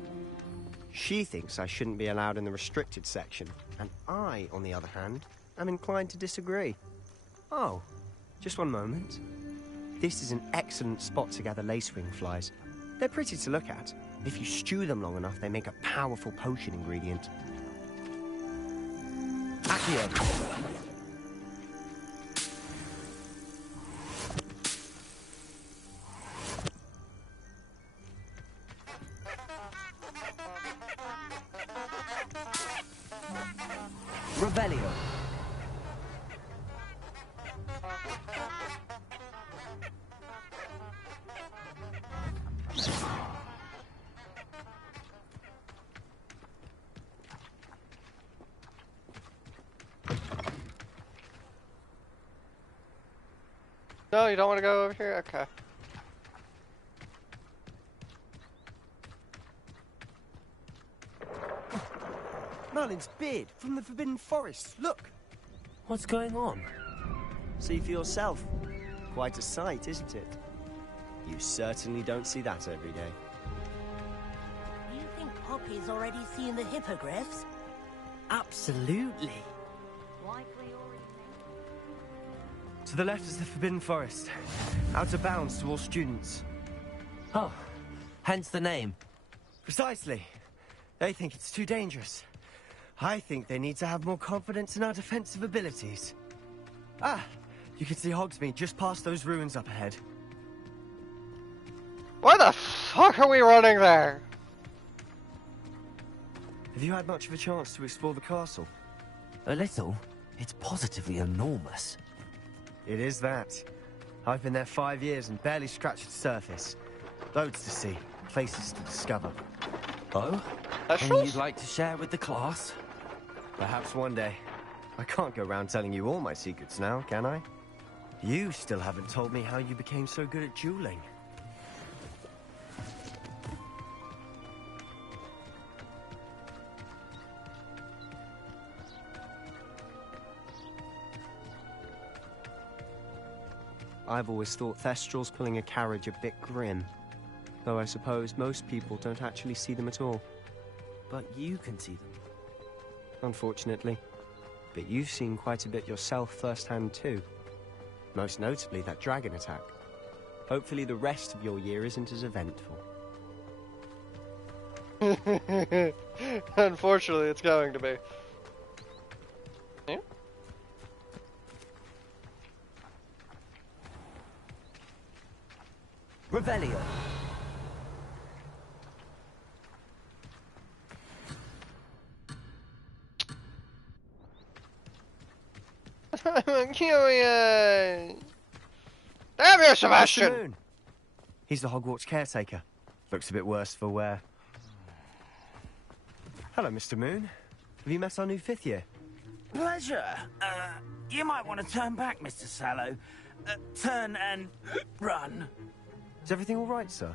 She thinks I shouldn't be allowed in the restricted section, and I, on the other hand, am inclined to disagree. Oh, just one moment. This is an excellent spot to gather lacewing flies. They're pretty to look at. If you stew them long enough, they make a powerful potion ingredient. Accio! Revelio. No, you don't want to go over here? Okay. Merlin's beard from the Forbidden Forest. Look! What's going on? See for yourself. Quite a sight, isn't it? You certainly don't see that every day. You think Poppy's already seen the hippogriffs? Absolutely. To the left is the Forbidden Forest. Out of bounds to all students. Oh, hence the name. Precisely. They think it's too dangerous. I think they need to have more confidence in our defensive abilities. Ah, you can see Hogsmeade just past those ruins up ahead. Why the fuck are we running there? Have you had much of a chance to explore the castle? A little. It's positively enormous. It is that. I've been there 5 years and barely scratched the surface. Loads to see, places to discover. Oh? Anything you'd like to share with the class? Perhaps one day. I can't go around telling you all my secrets now, can I? You still haven't told me how you became so good at dueling. I've always thought Thestrals pulling a carriage a bit grim. Though I suppose most people don't actually see them at all. But you can see them. Unfortunately. But you've seen quite a bit yourself firsthand too. Most notably that dragon attack. Hopefully the rest of your year isn't as eventful. Unfortunately, it's going to be. Yeah? Revelio. I'm curious. Damn you, Sebastian! Mr. Moon. He's the Hogwarts caretaker. Looks a bit worse for wear. Hello, Mr. Moon. Have you met our new 5th year? Pleasure. You might want to turn back, Mr. Sallow. Turn and run. Is everything all right, sir?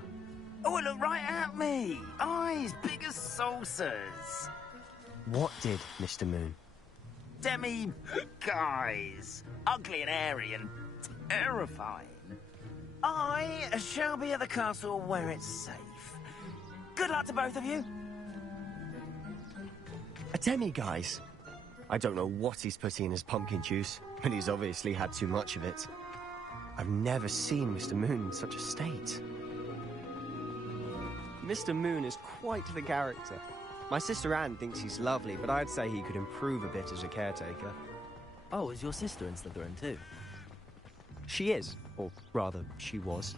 Oh, look right at me. Eyes big as saucers. What did, Mr. Moon? Guys. Ugly and airy and terrifying. I shall be at the castle where it's safe. Good luck to both of you. A demi-guise? I don't know what he's putting in his pumpkin juice, but he's obviously had too much of it. I've never seen Mr. Moon in such a state. Mr. Moon is quite the character. My sister Anne thinks he's lovely, but I'd say he could improve a bit as a caretaker. Oh, is your sister in Slytherin too? She is, or rather, she was.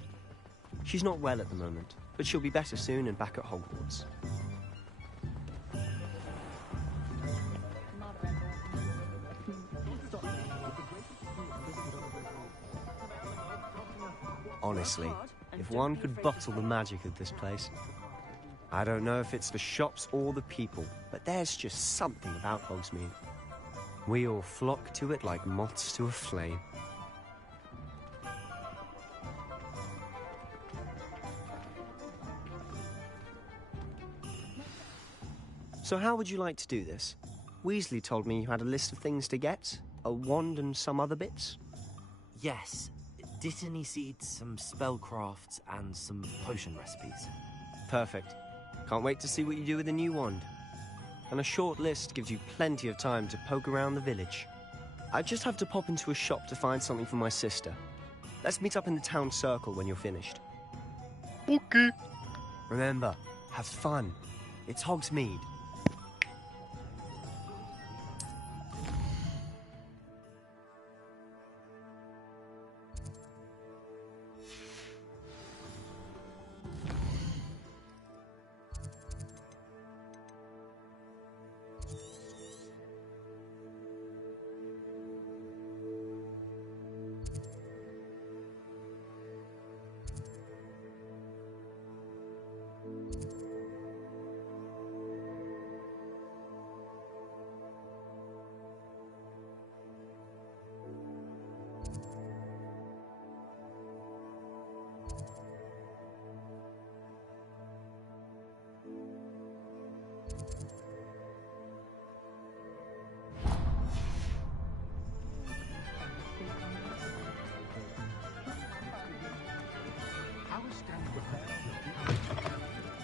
She's not well at the moment, but she'll be better soon and back at Hogwarts. Honestly, if one could bottle the magic of this place, I don't know if it's the shops or the people, but there's just something about Hogsmeade. We all flock to it like moths to a flame. So how would you like to do this? Weasley told me you had a list of things to get, a wand and some other bits. Yes, Dittany seeds, some spellcrafts, and some potion recipes. Perfect. Can't wait to see what you do with the new wand. And a short list gives you plenty of time to poke around the village. I just have to pop into a shop to find something for my sister. Let's meet up in the town circle when you're finished. Okay. Remember, have fun. It's Hogsmeade.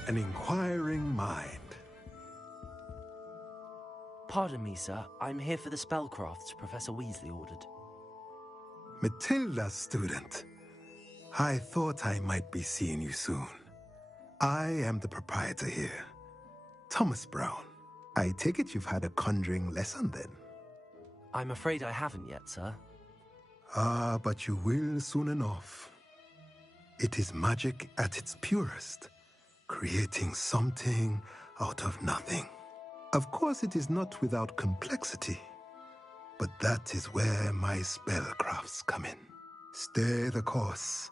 An inquiring mind. Pardon me, sir. I'm here for the spellcrafts Professor Weasley ordered. Matilda's student. I thought I might be seeing you soon. I am the proprietor here, Thomas Brown. I take it you've had a conjuring lesson then? I'm afraid I haven't yet, sir. Ah, but you will soon enough. It is magic at its purest, creating something out of nothing. Of course, it is not without complexity, but that is where my spellcrafts come in. Stay the course,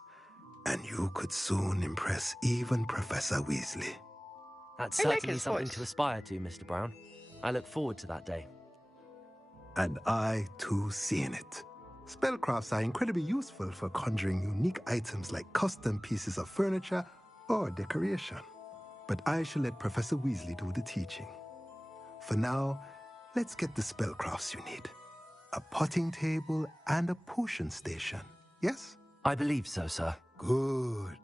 and you could soon impress even Professor Weasley. That's certainly something to aspire to, Mr. Brown. I look forward to that day. And I, too, seeing it. Spellcrafts are incredibly useful for conjuring unique items like custom pieces of furniture or decoration. But I shall let Professor Weasley do the teaching. For now, let's get the spellcrafts you need. A potting table and a potion station, yes? I believe so, sir. Good.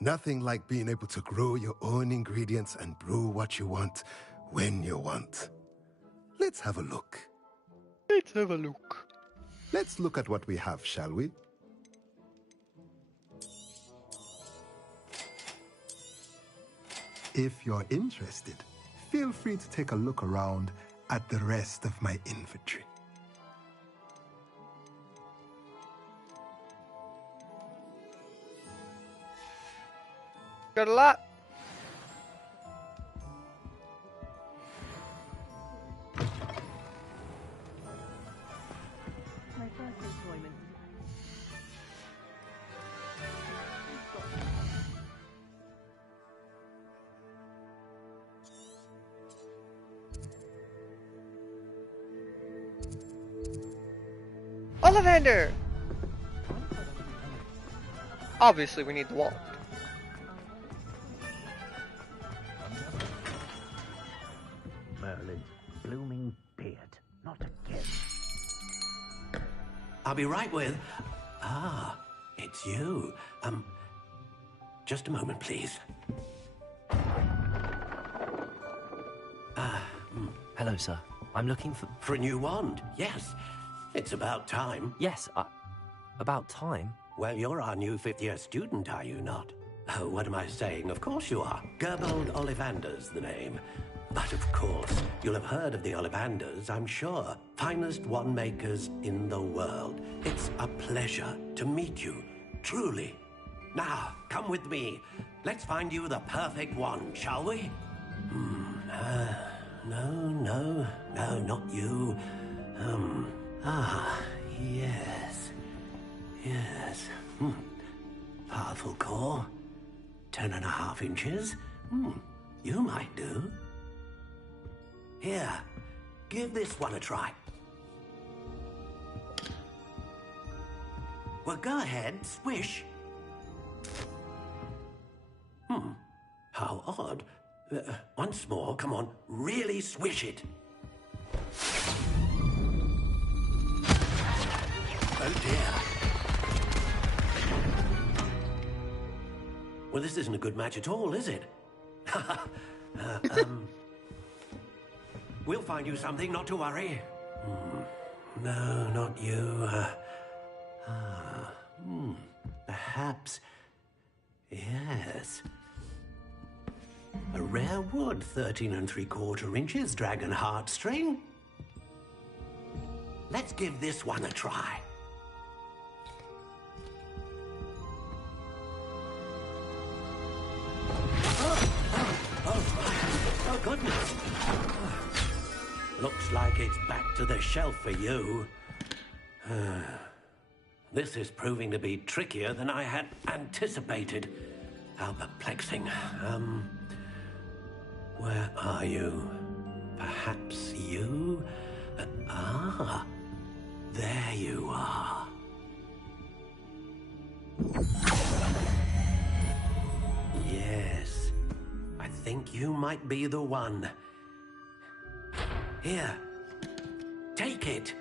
Nothing like being able to grow your own ingredients and brew what you want when you want. Let's have a look. Let's have a look. Let's look at what we have, shall we? If you're interested, feel free to take a look around at the rest of my inventory. Good luck. My first employment. Ollivander! Obviously, we need the wall. Merlin's blooming beard. Not again. I'll be right with... Ah, it's you. Just a moment, please. Hello, sir. I'm looking for... For a new wand, yes. It's about time. Yes, about time? Well, you're our new fifth-year student, are you not? Oh, what am I saying? Of course you are. Gerbold Ollivander's the name. But of course, you'll have heard of the Ollivanders, I'm sure. Finest wand makers in the world. It's a pleasure to meet you, truly. Now, come with me. Let's find you the perfect wand, shall we? No, not you. Yes. Powerful core. 10.5 inches. You might do. Here, give this one a try. Well, go ahead, swish. How odd. Once more, come on, really swish it. Oh dear. Well, this isn't a good match at all, is it? We'll find you something, not to worry. No, not you. Perhaps... Yes. A rare wood, 13 3/4 inches, dragon heartstring. Let's give this one a try. Oh, goodness. Looks like it's back to the shelf for you. This is proving to be trickier than I had anticipated. How perplexing. Where are you? Perhaps you? There you are. Yes, I think you might be the one. Here, take it.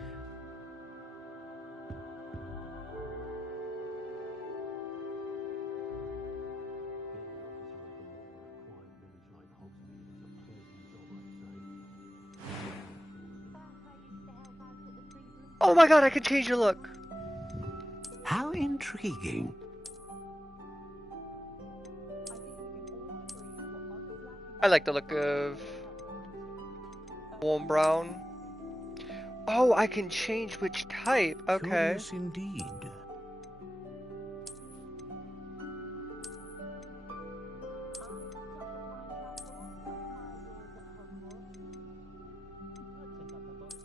Oh my god, I can change your look. How intriguing. I like the look of warm brown. Oh, I can change which type. Okay. Curious indeed.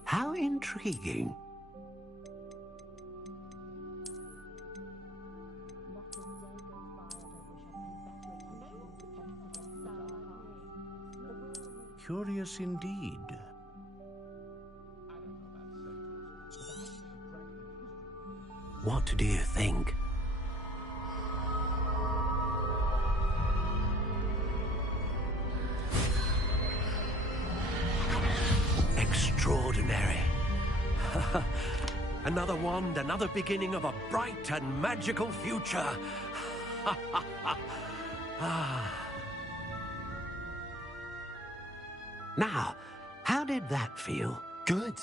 How intriguing. Curious indeed. What do you think? Extraordinary. Another wand, another beginning of a bright and magical future. Now, how did that feel? Good.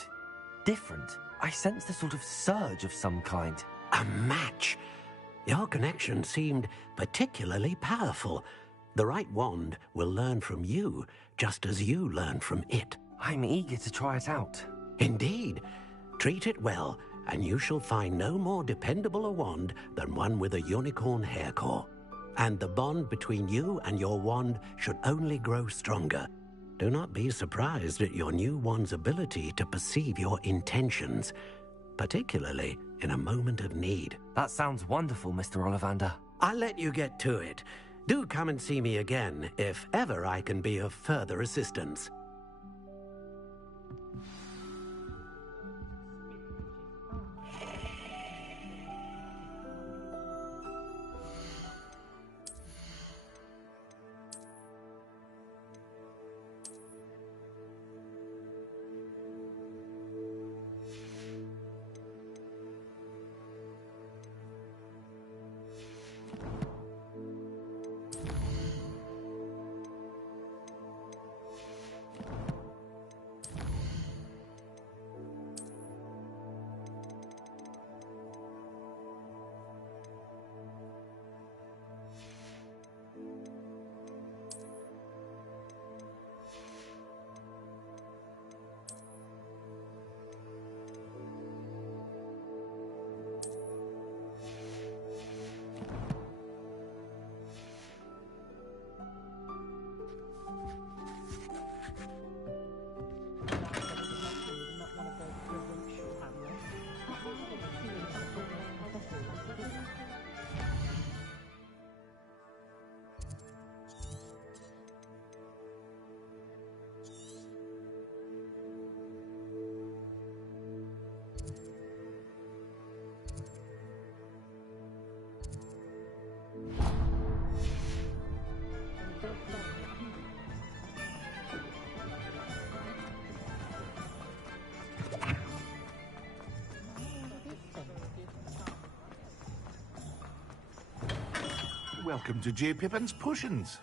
Different. I sensed a sort of surge of some kind. A match. Your connection seemed particularly powerful. The right wand will learn from you, just as you learn from it. I'm eager to try it out. Indeed. Treat it well, and you shall find no more dependable a wand than one with a unicorn hair core. And the bond between you and your wand should only grow stronger. Do not be surprised at your new wand's ability to perceive your intentions, particularly in a moment of need. That sounds wonderful, Mr. Ollivander. I'll let you get to it. Do come and see me again if ever I can be of further assistance. welcome to J. Pippin's Potions.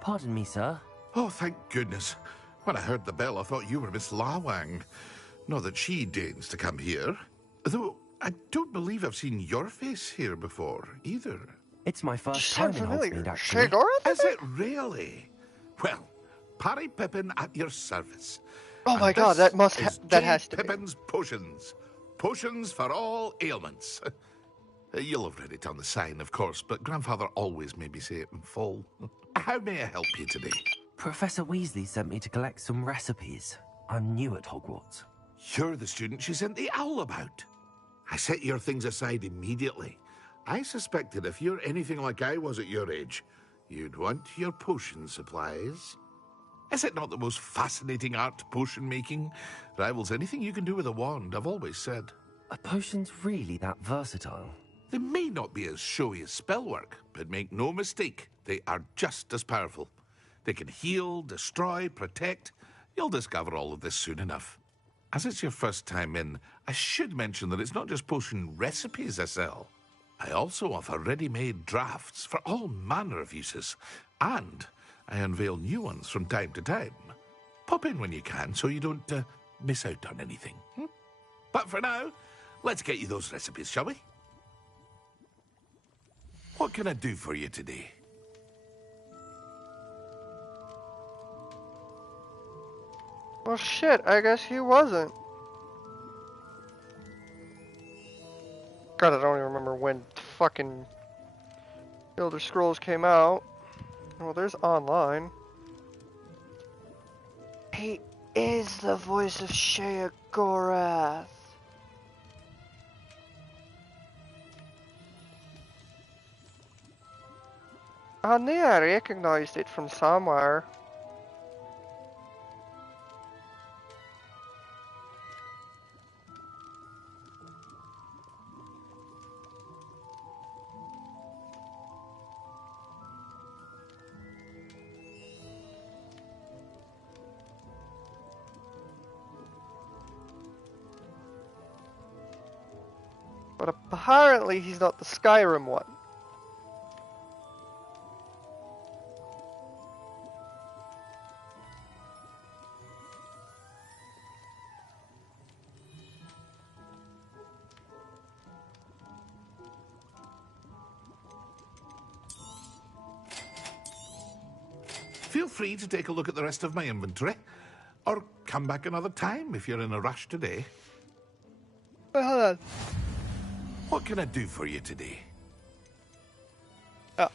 Pardon me, sir. Oh, thank goodness. When I heard the bell, I thought you were Miss Lawang. Not that she deigns to come here. Though, I don't believe I've seen your face here before, either. It's my first time in Hogsmeade, actually. Is it really? Well, Parry Pippin at your service. Oh my And god, this that is has to J. Pippin's Potions. Potions for all ailments. You'll have read it on the sign, of course, but Grandfather always made me say it in full. How may I help you today? Professor Weasley sent me to collect some recipes. I'm new at Hogwarts. You're the student she sent the owl about. I set your things aside immediately. I suspected if you're anything like I was at your age, you'd want your potion supplies. Is it not the most fascinating art, potion making? Rivals anything you can do with a wand, I've always said. Are potions really that versatile? They may not be as showy as spellwork, but make no mistake, they are just as powerful. They can heal, destroy, protect. You'll discover all of this soon enough. As it's your first time in, I should mention that it's not just potion recipes I sell. I also offer ready-made drafts for all manner of uses, and I unveil new ones from time to time. Pop in when you can so you don't miss out on anything. But for now, let's get you those recipes, shall we? What can I do for you today? Well, shit, I guess he wasn't. God, I don't even remember when fucking Elder Scrolls came out. Well, there's online. He is the voice of Shea Gorath. I knew I recognized it from somewhere. But apparently he's not the Skyrim one. Feel free to take a look at the rest of my inventory, or come back another time if you're in a rush today. Hold on. What can I do for you today? Oh.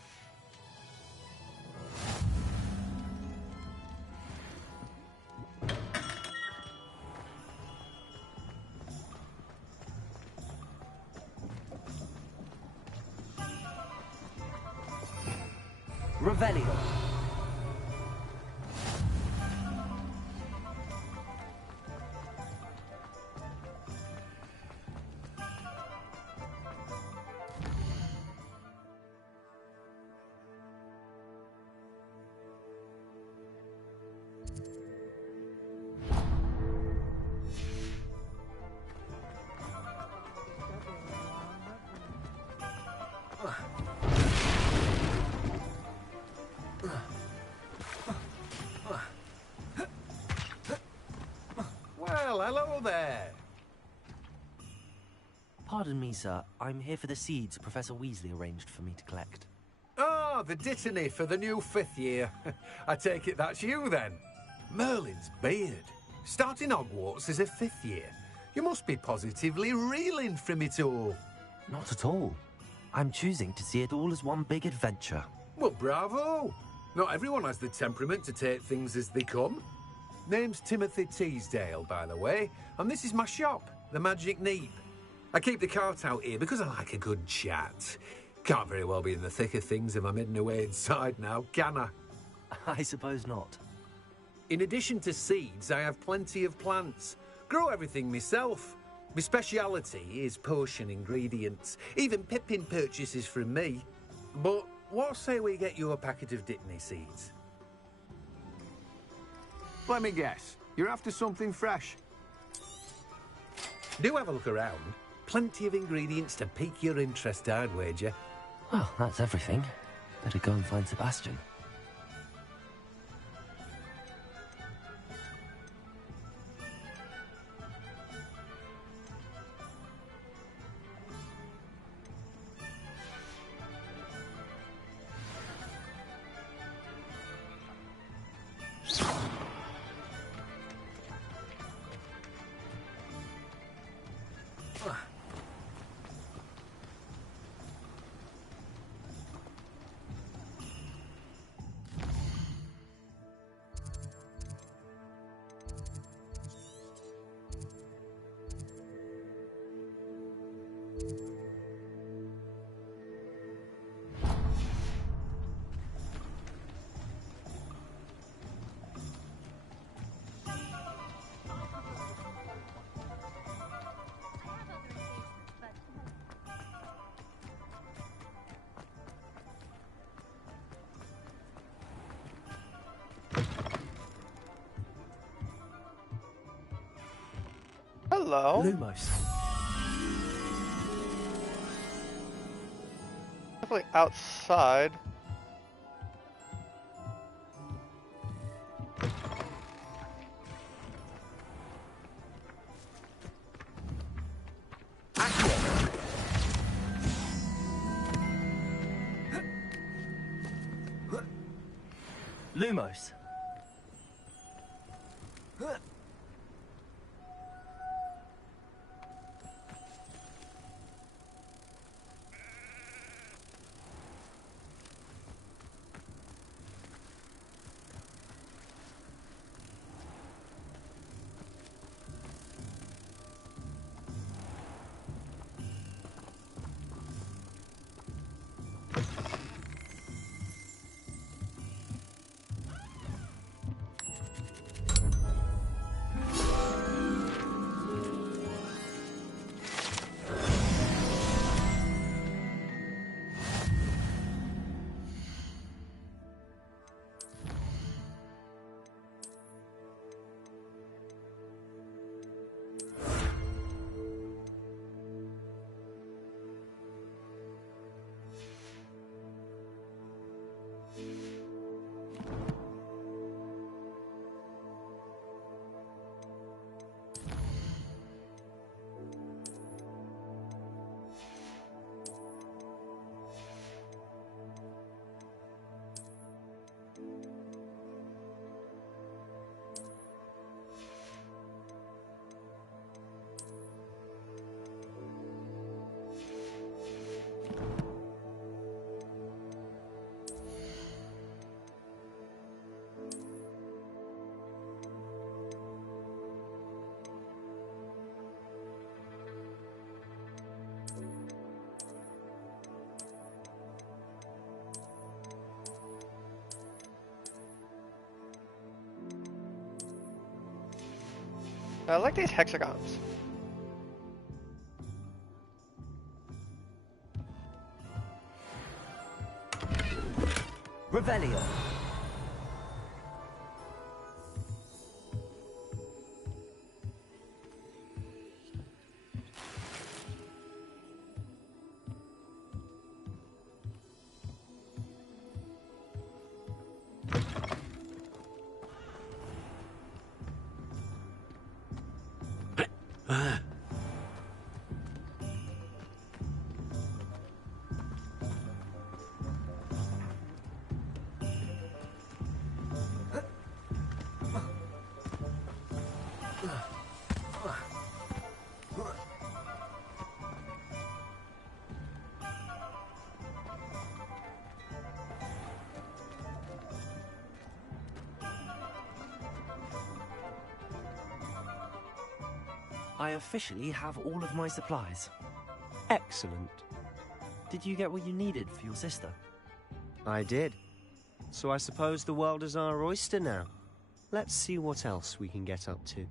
Revelio. Well, hello there. Pardon me, sir. I'm here for the seeds Professor Weasley arranged for me to collect. Oh, the dittany for the new 5th year. I take it that's you, then. Merlin's beard. Starting Hogwarts as a 5th year. You must be positively reeling from it all. Not at all. I'm choosing to see it all as one big adventure. Well, bravo. Not everyone has the temperament to take things as they come. Name's Timothy Teasdale, by the way, and this is my shop, the Magic Neep. I keep the cart out here because I like a good chat. Can't very well be in the thick of things if I'm hidden away inside now, can I? I suppose not. In addition to seeds, I have plenty of plants. Grow everything myself. My speciality is potion ingredients. Even Pippin purchases from me. But what say we get you a packet of dittany seeds? Let me guess. You're after something fresh. Do have a look around. Plenty of ingredients to pique your interest, I'd wager. Well, that's everything. Better go and find Sebastian. Hello. Lumos. Definitely outside. Lumos. I like these hexagons. Revelio. I officially have all of my supplies. Excellent. Did you get what you needed for your sister? I did. So I suppose the world is our oyster now. Let's see what else we can get up to.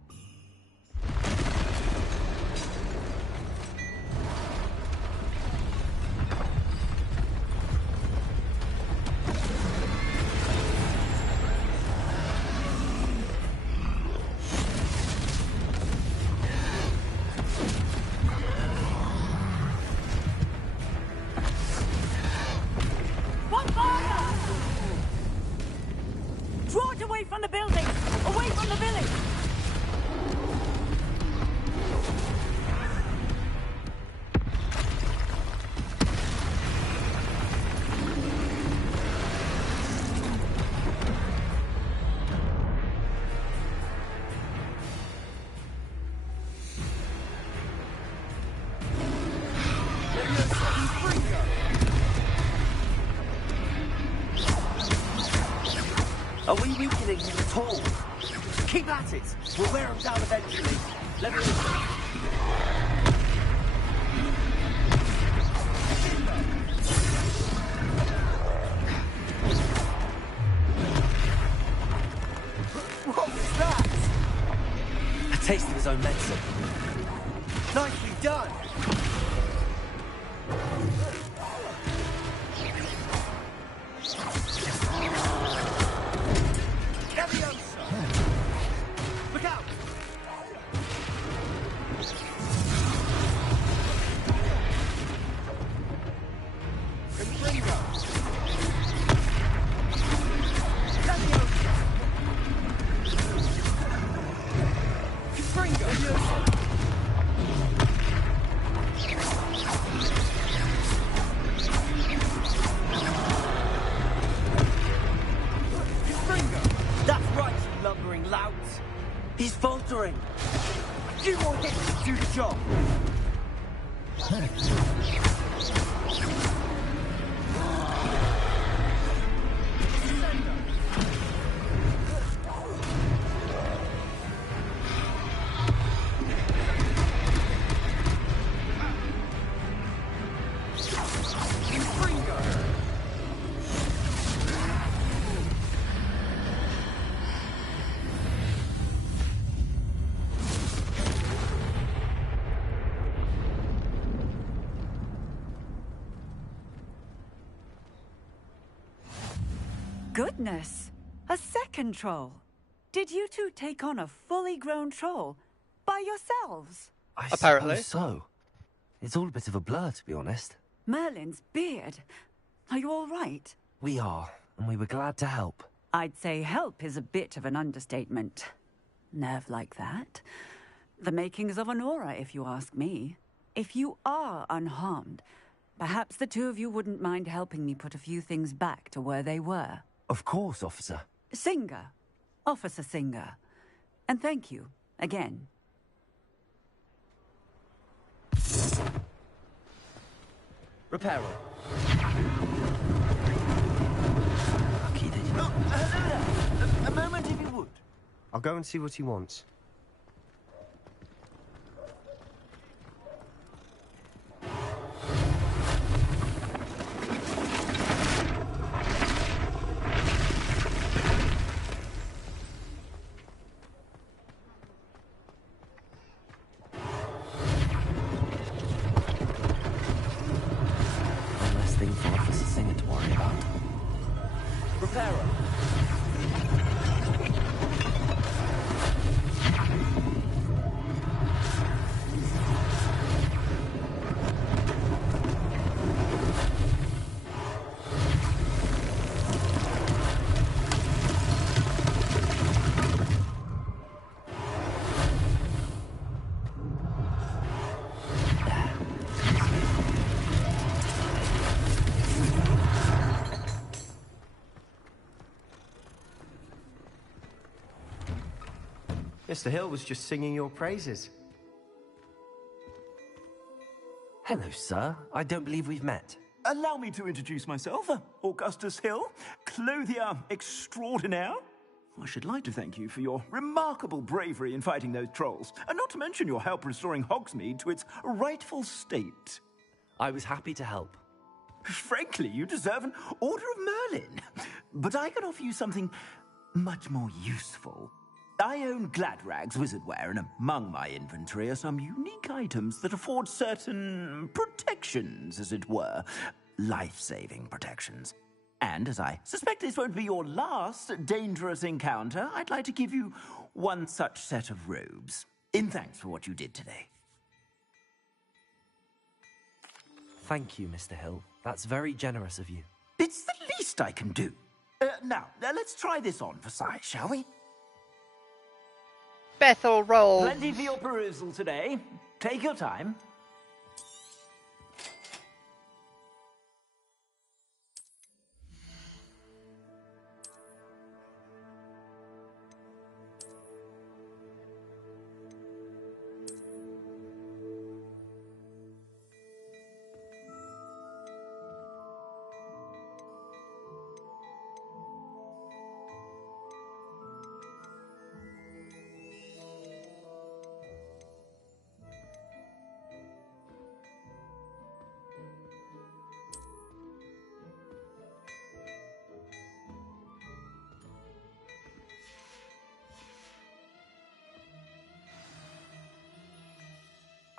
Are we weakening him at all? Keep at it. We'll wear him down eventually. Let me... What was that? A taste of his own medicine. Nicely done. Look out! That's right, you lumbering louts. He's faltering. A few more hits to do the job. Goodness! A second troll. Did you two take on a fully grown troll by yourselves? Apparently. Suppose so. It's all a bit of a blur, to be honest. Merlin's beard. Are you all right? We are, and we were glad to help. I'd say help is a bit of an understatement. Nerve like that. The makings of an aura, if you ask me. If you are unharmed, perhaps the two of you wouldn't mind helping me put a few things back to where they were. Of course, officer. Singer. Officer Singer. And thank you, again. Reparo. Lucky they didn't. A moment if you would. I'll go and see what he wants. One less thing for Officer Singer to worry about. Reparo. Mr. Hill was just singing your praises. Hello, sir. I don't believe we've met. Allow me to introduce myself, Augustus Hill, clothier extraordinaire. I should like to thank you for your remarkable bravery in fighting those trolls, and not to mention your help restoring Hogsmeade to its rightful state. I was happy to help. Frankly, you deserve an Order of Merlin. But I can offer you something much more useful. I own Gladrag's wizardware, and among my inventory are some unique items that afford certain protections, as it were. Life-saving protections. And as I suspect this won't be your last dangerous encounter, I'd like to give you one such set of robes, in thanks for what you did today. Thank you, Mr. Hill. That's very generous of you. It's the least I can do. Now, let's try this on for size, shall we? Bethel roll. Plenty for your perusal today. Take your time.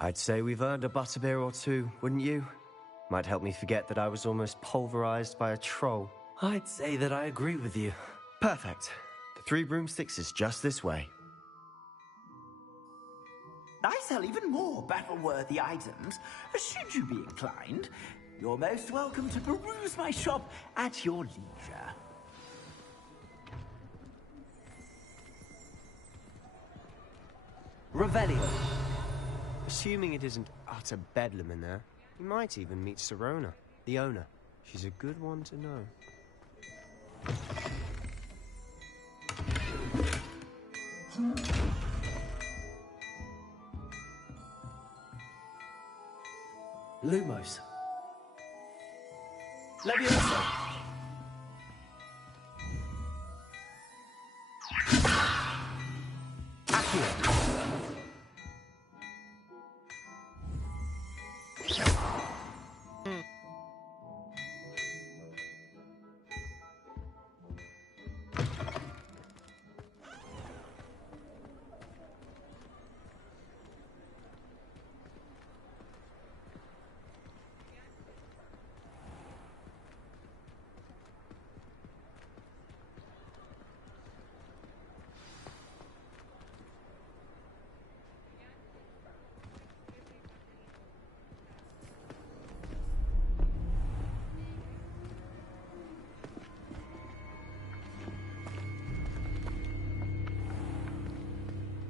I'd say we've earned a butterbeer or two, wouldn't you? Might help me forget that I was almost pulverized by a troll. I'd say that I agree with you. Perfect. The 3 broomsticks is just this way. I sell even more battle-worthy items, should you be inclined. You're most welcome to peruse my shop at your leisure. Revelio. Assuming it isn't utter bedlam in there, you might even meet Sirona, the owner. She's a good one to know. Lumos. Levioso. Accio.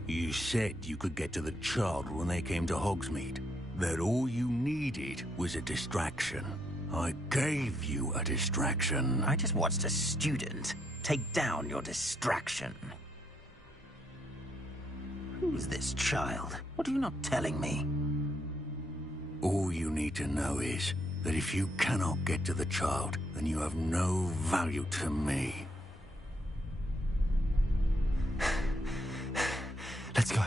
You said you could get to the child when they came to Hogsmeade. That all you needed was a distraction. I gave you a distraction. I just watched a student take down your distraction. Who's this child? What are you not telling me? All you need to know is that if you cannot get to the child, then you have no value to me. Let's go.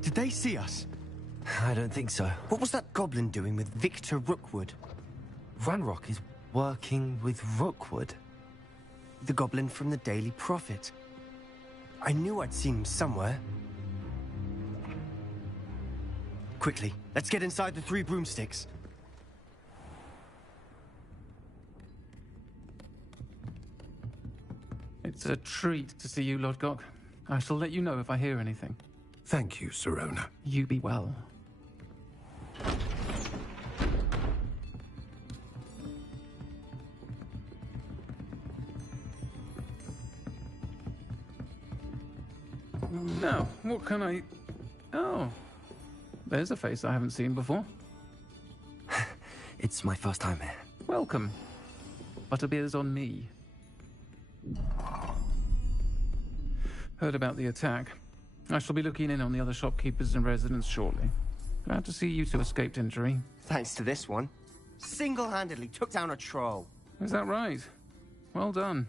Did they see us? I don't think so. What was that goblin doing with Victor Rookwood? Ranrock is working with Rookwood. The goblin from the Daily Prophet. I knew I'd seen him somewhere. Quickly, let's get inside the 3 broomsticks. It's a treat to see you, Lodgok. I shall let you know if I hear anything. Thank you, Sirona. You be well. Now, what can I... Oh, there's a face I haven't seen before. It's my first time here. Welcome. Butterbeer's on me. Heard about the attack. I shall be looking in on the other shopkeepers and residents shortly. Glad to see you two escaped injury. Thanks to this one. Single-handedly took down a troll. Is that right? Well done.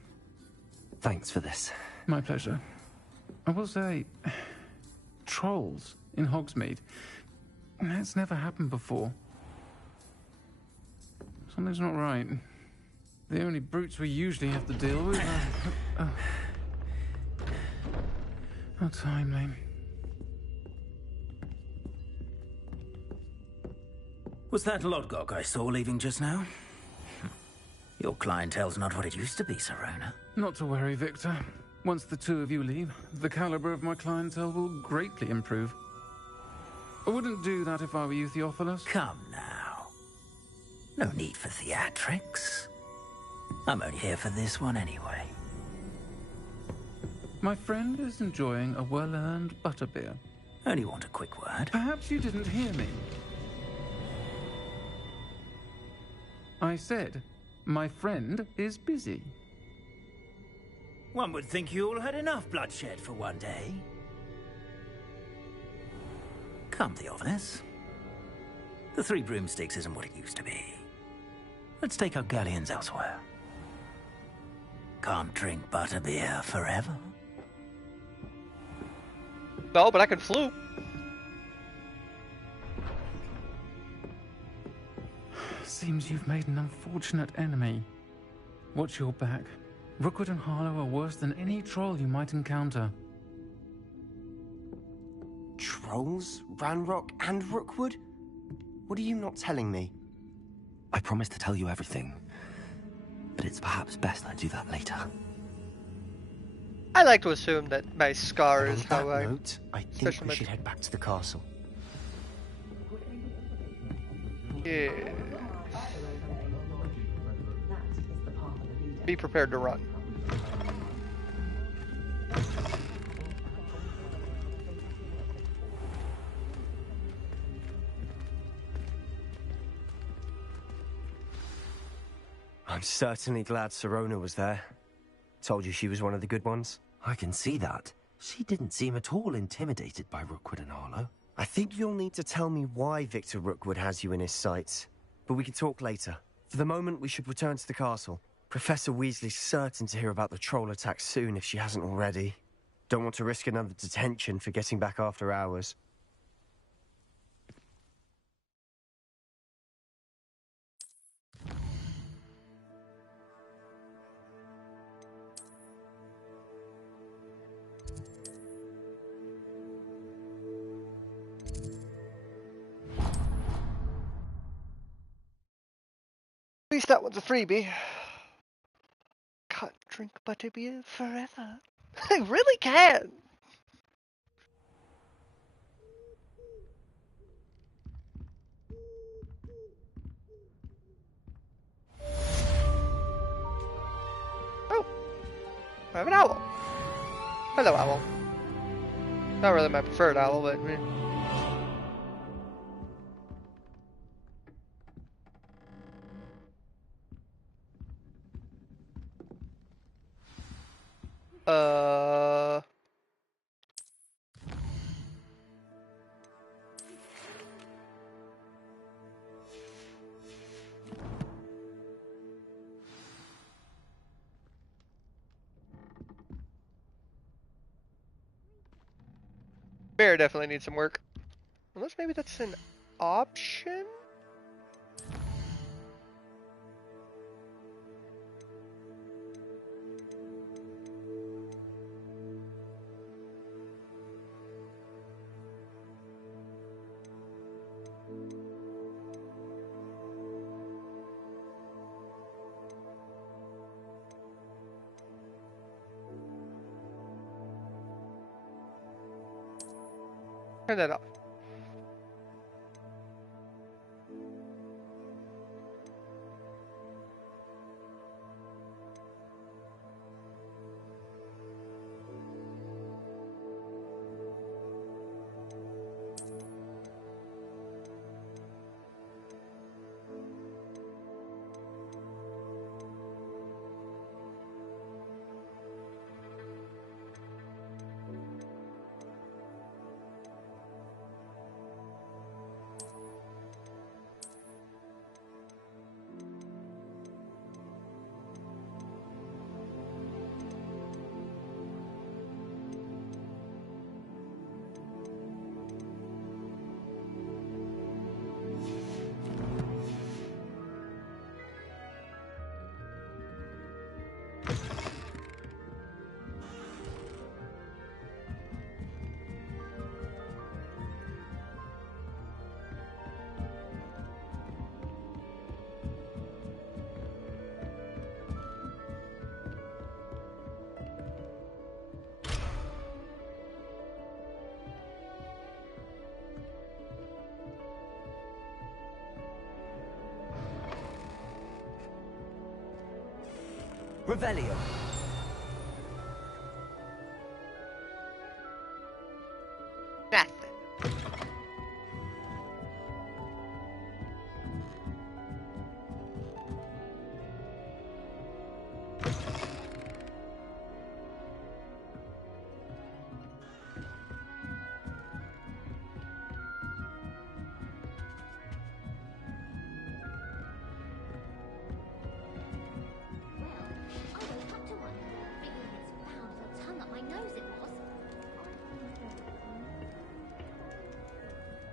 Thanks for this. My pleasure. I will say, trolls in Hogsmeade. That's never happened before. Something's not right. The only brutes we usually have to deal with are... How timely. Was that Lodgok I saw leaving just now? Your clientele's not what it used to be, Sirona. Not to worry, Victor. Once the 2 of you leave, the caliber of my clientele will greatly improve. I wouldn't do that if I were you, Theophilus. Come now. No need for theatrics. I'm only here for this one anyway. My friend is enjoying a well-earned butterbeer. Only want a quick word. Perhaps you didn't hear me. I said, my friend is busy. One would think you all had enough bloodshed for one day. Come, Theophilus. The 3 broomsticks isn't what it used to be. Let's take our galleons elsewhere. Can't drink butterbeer forever. No, but I can floop. Seems you've made an unfortunate enemy. Watch your back. Rookwood and Harlow are worse than any troll you might encounter. Trolls, Ranrock, and Rookwood? What are you not telling me? I promised to tell you everything, but it's perhaps best I do that later. I like to assume that my scar And is on how that I... note, I think we should head back to the castle. Yeah. Be prepared to run. I'm certainly glad Sirona was there. Told you she was one of the good ones. I can see that. She didn't seem at all intimidated by Rookwood and Arlo. I think you'll need to tell me why Victor Rookwood has you in his sights. But we can talk later. For the moment, we should return to the castle. Professor Weasley's certain to hear about the troll attack soon if she hasn't already. Don't want to risk another detention for getting back after hours. At least that one's a freebie. Can't drink butterbeer forever. I really can. Oh, I have an owl. Hello, owl. Not really my preferred owl, but... Bear definitely needs some work. Unless maybe that's an option? Turn that off. Revelio.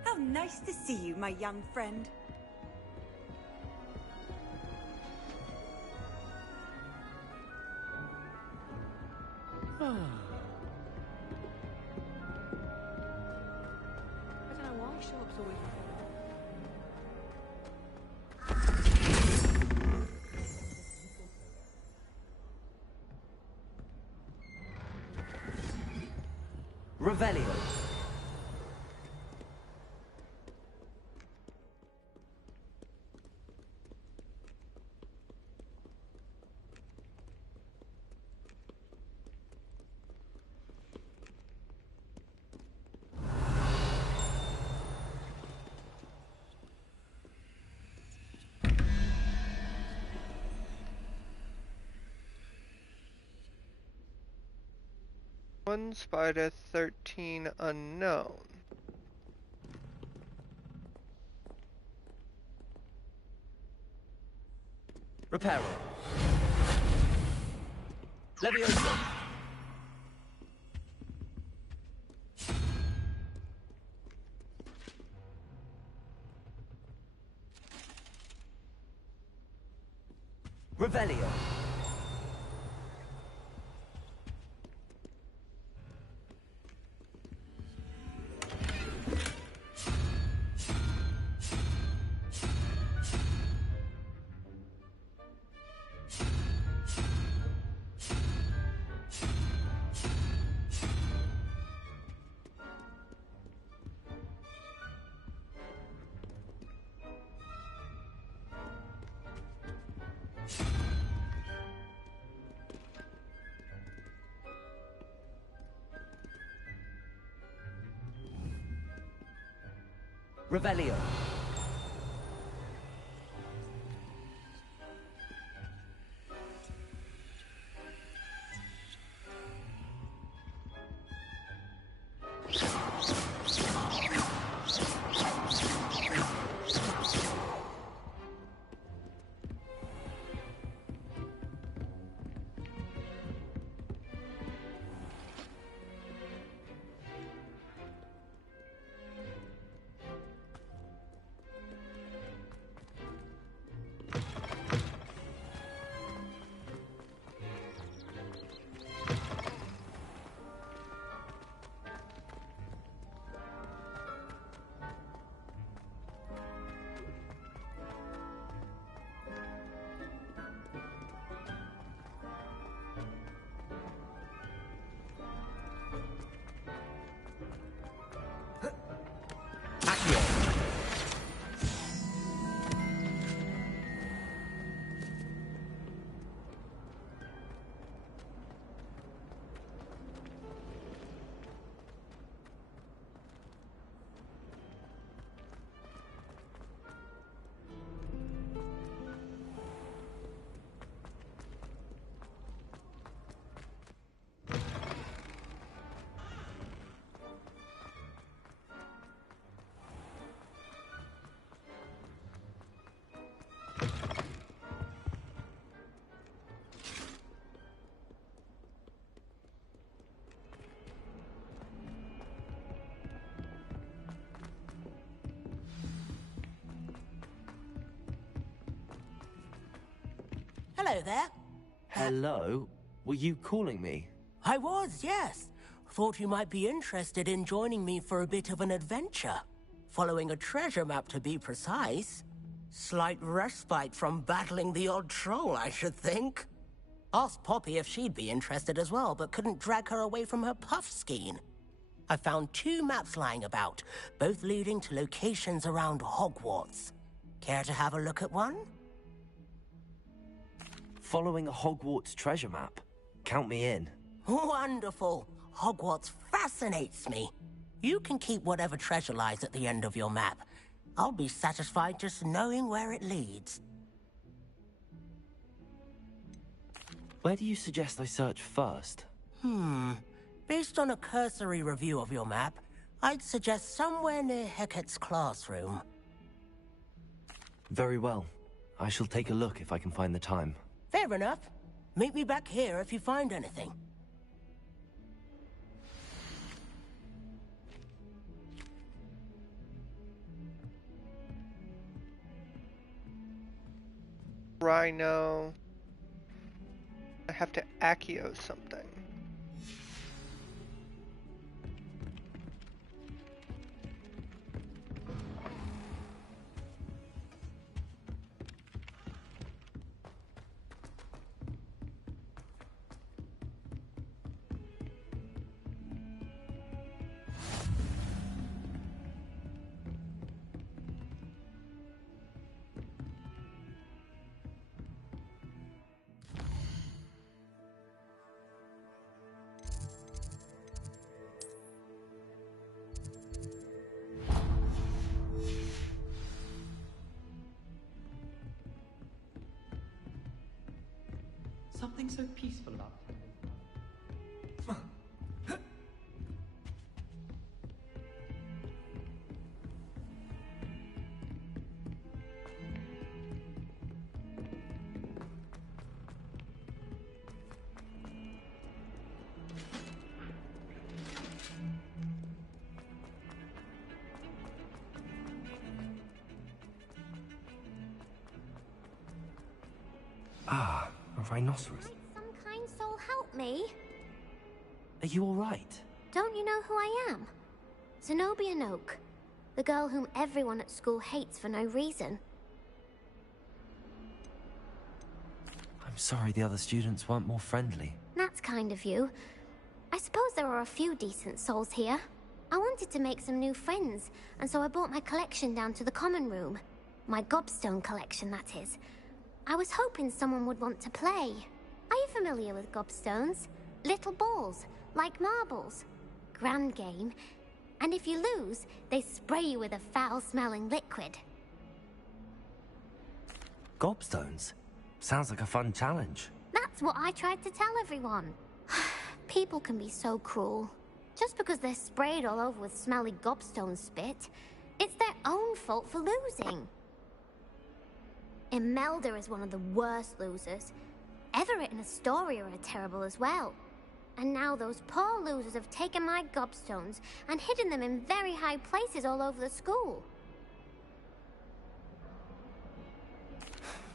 How nice to see you, my young friend. Sharp's always... Revelio. One spider, 13 unknown. Reparo. Levioso. Revelio. Revelio. Hello there. Hello? Were you calling me? I was, yes. Thought you might be interested in joining me for a bit of an adventure. Following a treasure map, to be precise. Slight respite from battling the odd troll, I should think. Asked Poppy if she'd be interested as well, but couldn't drag her away from her puff skein. I found 2 maps lying about, both leading to locations around Hogwarts. Care to have a look at one? Following a Hogwarts treasure map? Count me in. Wonderful. Hogwarts fascinates me. You can keep whatever treasure lies at the end of your map. I'll be satisfied just knowing where it leads. Where do you suggest I search first? Based on a cursory review of your map, I'd suggest somewhere near Hecate's classroom. Very well. I shall take a look if I can find the time. Fair enough. Meet me back here if you find anything. Rhino. I have to Accio something. nothing so peaceful about it. Ah, a rhinoceros. Some kind soul help me? Are you all right? Don't you know who I am? Zenobia Noak, the girl whom everyone at school hates for no reason. I'm sorry the other students weren't more friendly. That's kind of you. I suppose there are a few decent souls here. I wanted to make some new friends, and so I brought my collection down to the common room. My gobstone collection, that is. I was hoping someone would want to play. Are you familiar with gobstones? Little balls, like marbles. Grand game. And if you lose, they spray you with a foul-smelling liquid. Gobstones? Sounds like a fun challenge. That's what I tried to tell everyone. People can be so cruel. Just because they're sprayed all over with smelly gobstone spit, it's their own fault for losing. Imelda is one of the worst losers. Everett and Astoria are terrible as well. And now those poor losers have taken my gobstones and hidden them in very high places all over the school.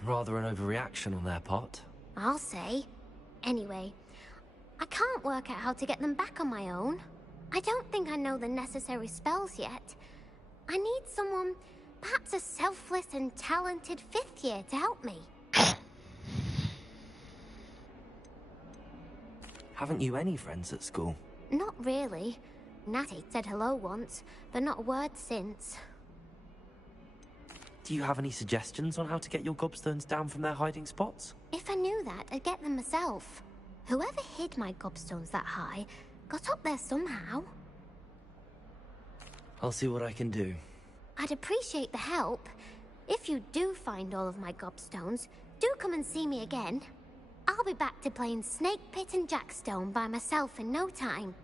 Rather an overreaction on their part. I'll say. Anyway, I can't work out how to get them back on my own. I don't think I know the necessary spells yet. I need someone, perhaps a selfless and talented 5th year to help me. Haven't you any friends at school? Not really. Natty said hello once, but not a word since. Do you have any suggestions on how to get your gobstones down from their hiding spots? If I knew that, I'd get them myself. Whoever hid my gobstones that high got up there somehow. I'll see what I can do. I'd appreciate the help. If you do find all of my gobstones, do come and see me again. I'll be back to playing Snake Pit and Jackstone by myself in no time.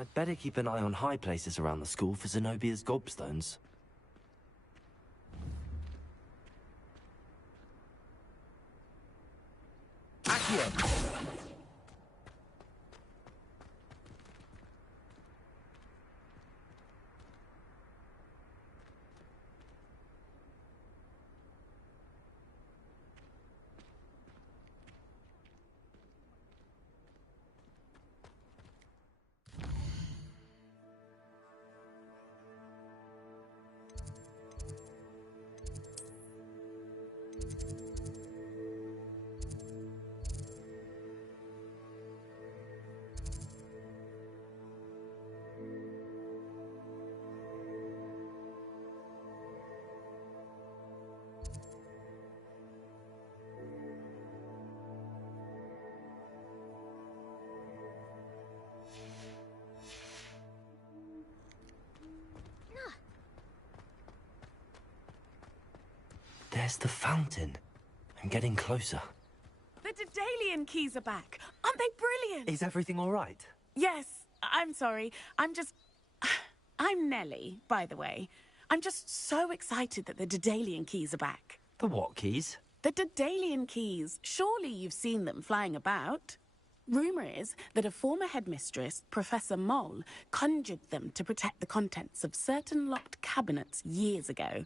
I'd better keep an eye on high places around the school for Zenobia's gobstones. Accio! There's the fountain. I'm getting closer. The Daedalian keys are back. Aren't they brilliant? Is everything all right? Yes, I'm sorry. I'm Nellie, by the way. I'm just so excited that the Daedalian keys are back. The what keys? The Daedalian keys. Surely you've seen them flying about. Rumour is that a former headmistress, Professor Moll, conjured them to protect the contents of certain locked cabinets years ago.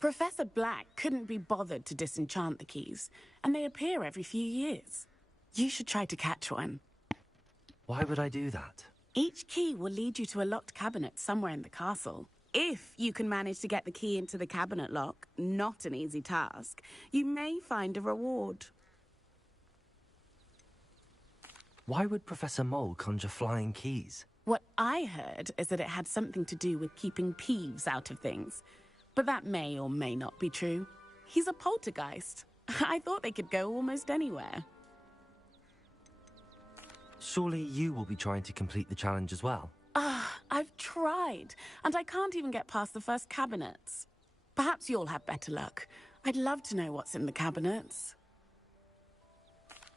Professor Black couldn't be bothered to disenchant the keys, and they appear every few years. You should try to catch one. Why would I do that? Each key will lead you to a locked cabinet somewhere in the castle. If you can manage to get the key into the cabinet lock, not an easy task, you may find a reward. Why would Professor Mole conjure flying keys? What I heard is that it had something to do with keeping Peeves out of things. But that may or may not be true. He's a poltergeist. I thought they could go almost anywhere. Surely you will be trying to complete the challenge as well? I've tried, and I can't even get past the first cabinets. Perhaps you'll have better luck. I'd love to know what's in the cabinets.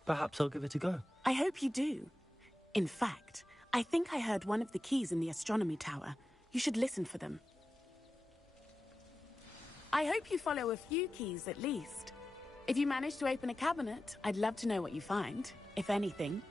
Perhaps I'll give it a go. I hope you do. In fact, I think I heard one of the keys in the astronomy tower. You should listen for them. I hope you follow a few keys at least. If you manage to open a cabinet, I'd love to know what you find, if anything.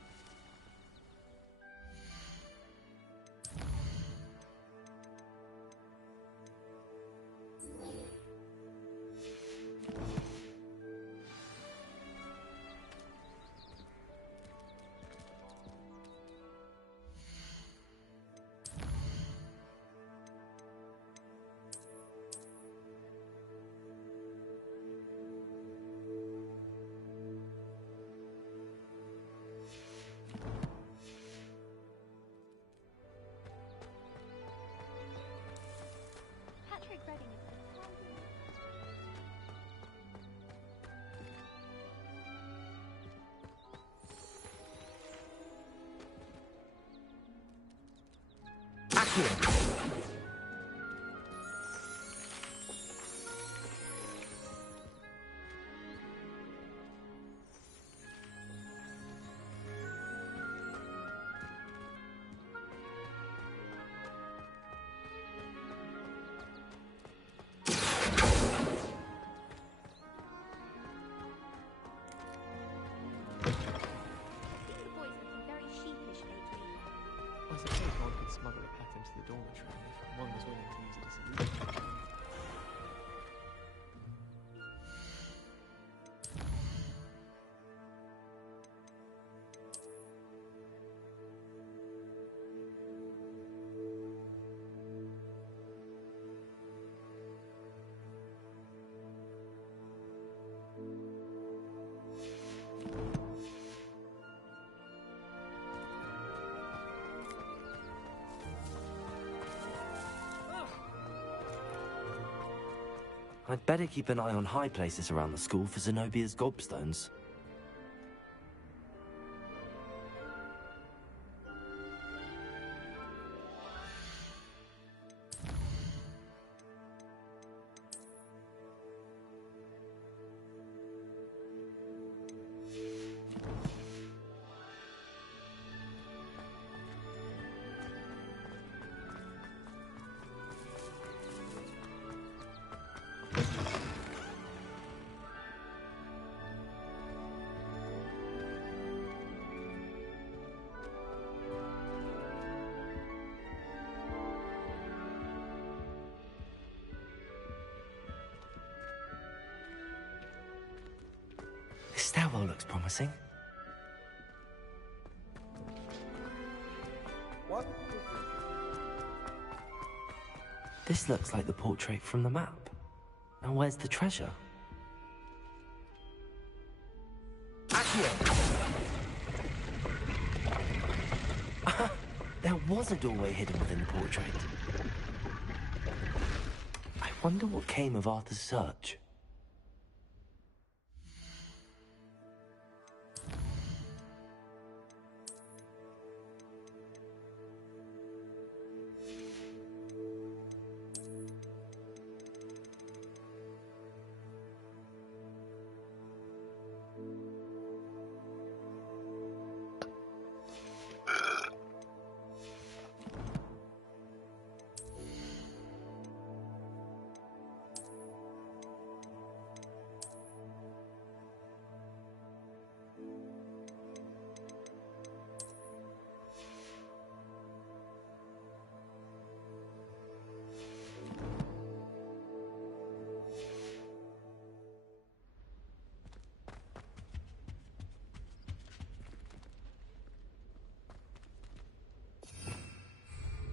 I suppose one could smuggle it back into the dormitory if one was willing to use it as a lead. I'd better keep an eye on high places around the school for Zenobia's gobstones. This stairwell looks promising. What? This looks like the portrait from the map. And where's the treasure? There was a doorway hidden within the portrait. I wonder what came of Arthur's search.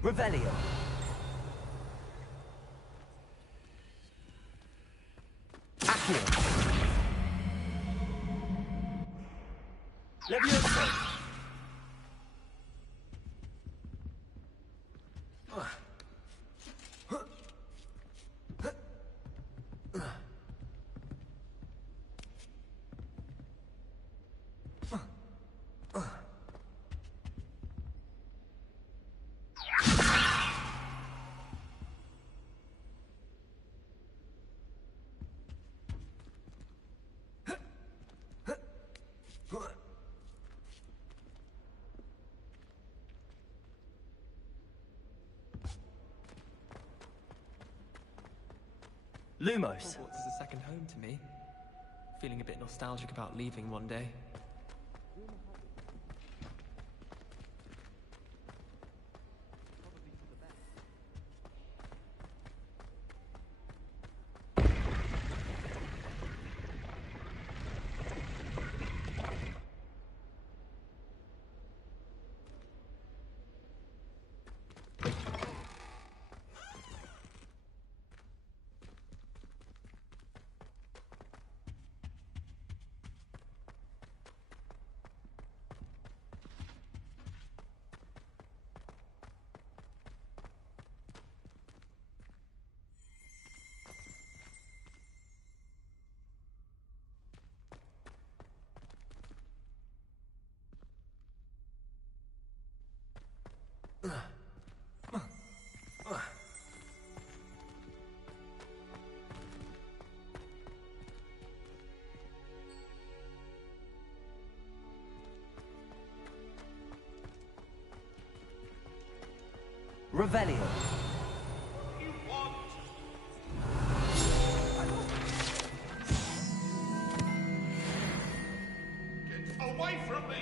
Revelio. Levioso! Lumos. Hogwarts is a second home to me. Feeling a bit nostalgic about leaving one day. Revelio. Get away from me!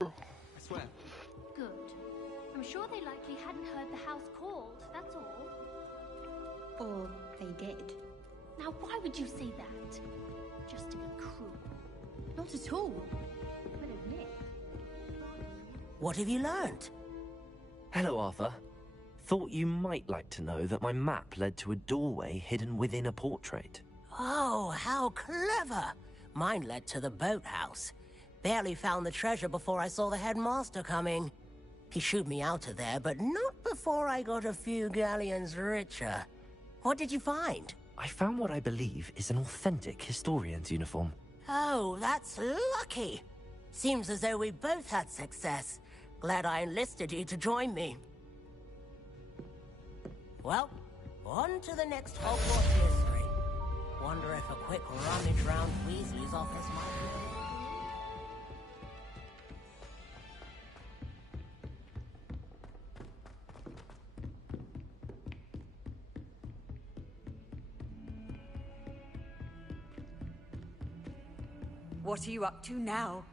I swear. Good. I'm sure they likely hadn't heard the house called, that's all. Or they did. Now why would you say that? Just to be cruel. Not at all. But admit. What have you learned? Hello, Arthur. Thought you might like to know that my map led to a doorway hidden within a portrait. Oh, how clever! Mine led to the boathouse. Barely found the treasure before I saw the headmaster coming. He shooed me out of there, but not before I got a few galleons richer. What did you find? I found what I believe is an authentic historian's uniform. Oh, that's lucky. Seems as though we both had success. Glad I enlisted you to join me. Well, on to the next Hogwarts history. Wonder if worth a quick rummage round Weasley's office, might be. What are you up to now?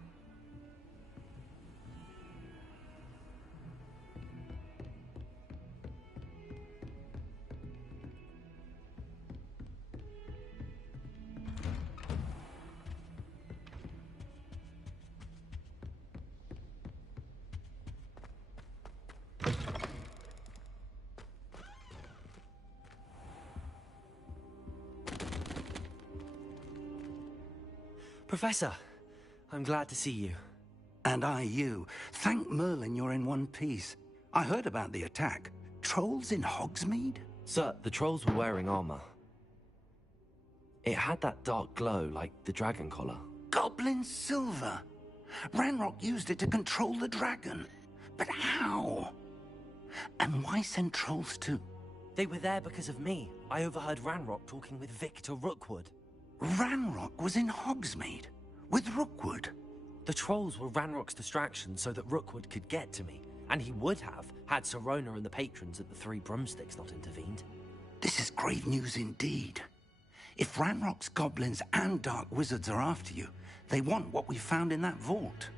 Professor, I'm glad to see you. And I you. Thank Merlin you're in one piece. I heard about the attack. Trolls in Hogsmeade? Sir, the trolls were wearing armor. It had that dark glow like the dragon collar. Goblin silver! Ranrock used it to control the dragon. But how? And why send trolls too? They were there because of me. I overheard Ranrock talking with Victor Rookwood. Ranrock was in Hogsmeade? With Rookwood? The trolls were Ranrock's distraction so that Rookwood could get to me. And he would have, had Sirona and the patrons at the Three Broomsticks not intervened. This is grave news indeed. If Ranrock's goblins and dark wizards are after you, they want what we found in that vault.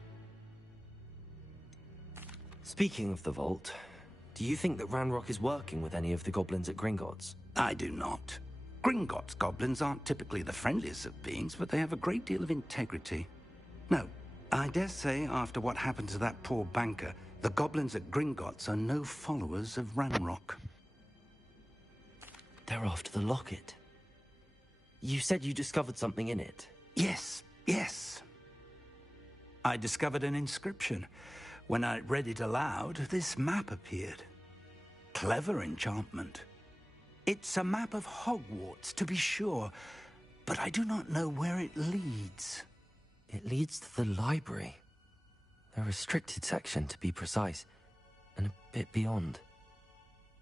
Speaking of the vault, do you think that Ranrock is working with any of the goblins at Gringotts? I do not. Gringotts goblins aren't typically the friendliest of beings, but they have a great deal of integrity. No, I dare say after what happened to that poor banker, the goblins at Gringotts are no followers of Ranrock. They're after the locket. You said you discovered something in it. Yes. I discovered an inscription. When I read it aloud, this map appeared. Clever enchantment. It's a map of Hogwarts, to be sure, but I do not know where it leads. It leads to the library. A restricted section, to be precise, and a bit beyond.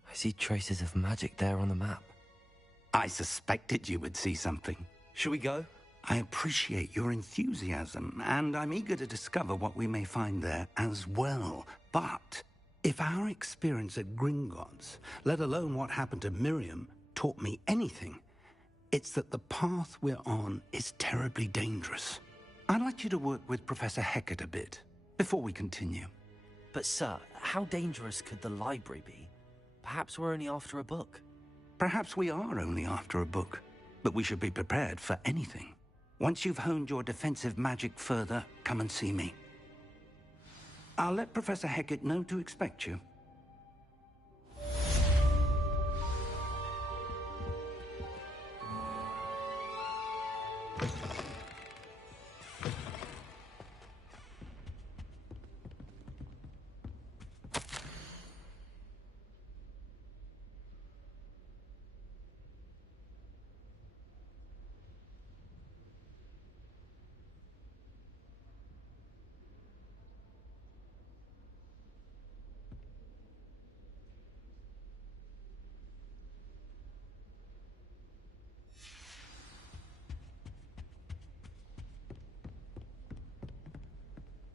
I see traces of magic there on the map. I suspected you would see something. Shall we go? I appreciate your enthusiasm, and I'm eager to discover what we may find there as well. But if our experience at Gringotts, let alone what happened to Miriam, taught me anything, it's that the path we're on is terribly dangerous. I'd like you to work with Professor Hecat a bit before we continue. But sir, how dangerous could the library be? Perhaps we're only after a book. Perhaps we are only after a book, but we should be prepared for anything. Once you've honed your defensive magic further, come and see me. I'll let Professor Hecat know to expect you.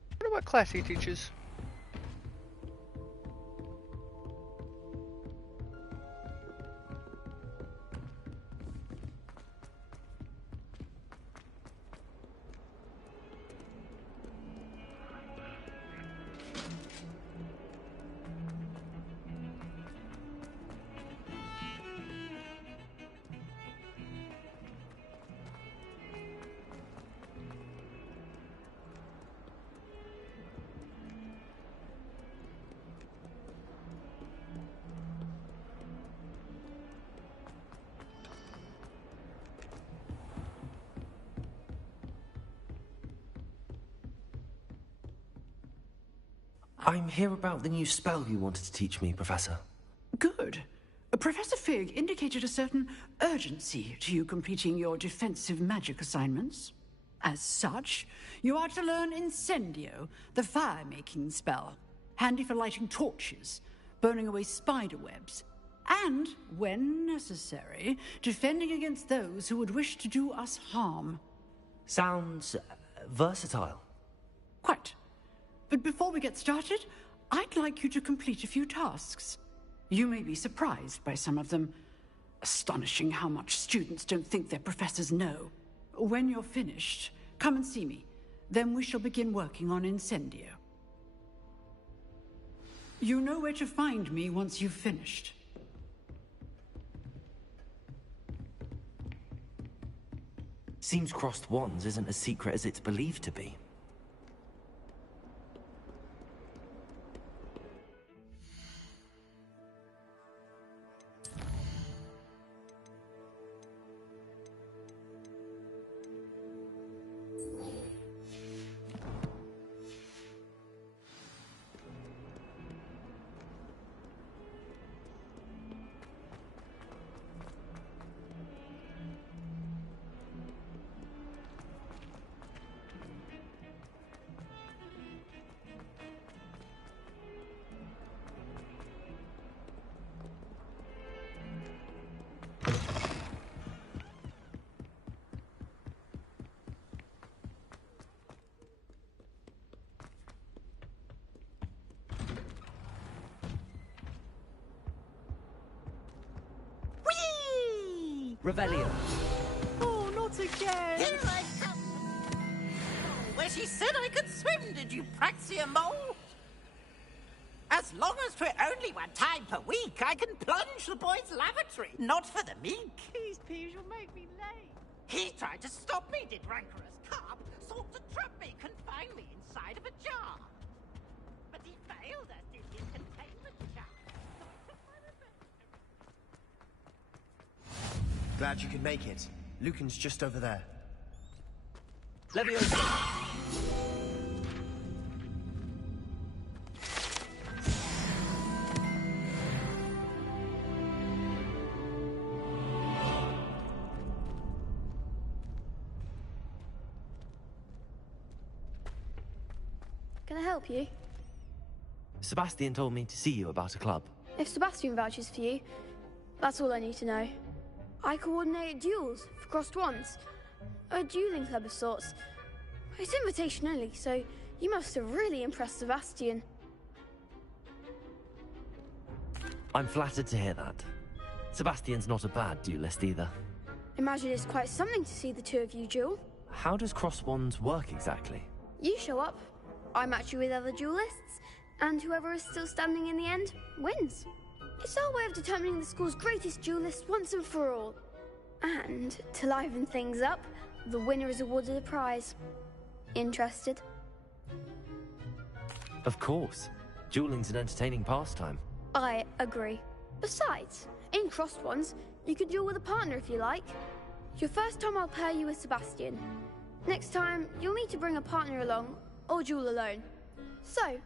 I wonder what class he teaches. I'm here about the new spell you wanted to teach me, Professor. Good. Professor Fig indicated a certain urgency to you completing your defensive magic assignments. As such, you are to learn Incendio, the fire-making spell, handy for lighting torches, burning away spider webs, And, when necessary, defending against those who would wish to do us harm. Sounds versatile. Quite. But before we get started, I'd like you to complete a few tasks. You may be surprised by some of them. Astonishing how much students don't think their professors know. When you're finished, come and see me. Then we shall begin working on Incendio. You know where to find me once you've finished. Seems crossed wands isn't as secret as it's believed to be. Revelio. Oh, not again! Here I come! Where she said I could swim, did you, Praxia Mole? As long as 'twere only one time per week, I can plunge the boys' lavatory, not for the meek. These peeves will make me late. He tried to stop me, did rancorous carp, sought to trap me, confine me inside of a jar. But he failed, as did his containment jar. Glad you could make it. Lucan's just over there. Leviosa! Can I help you? Sebastian told me to see you about a club. If Sebastian vouches for you, that's all I need to know. I coordinate duels for crossed wands. A dueling club of sorts. It's invitation only, so you must have really impressed Sebastian. I'm flattered to hear that. Sebastian's not a bad duelist either. Imagine it's quite something to see the two of you duel. How does cross wands work exactly? You show up, I match you with other duelists, and whoever is still standing in the end wins. It's our way of determining the school's greatest duelist once and for all. And, to liven things up, the winner is awarded a prize. Interested? Of course. Dueling's an entertaining pastime. I agree. Besides, in crossed ones, you could duel with a partner if you like. Your first time I'll pair you with Sebastian. Next time, you'll need to bring a partner along, or duel alone. So,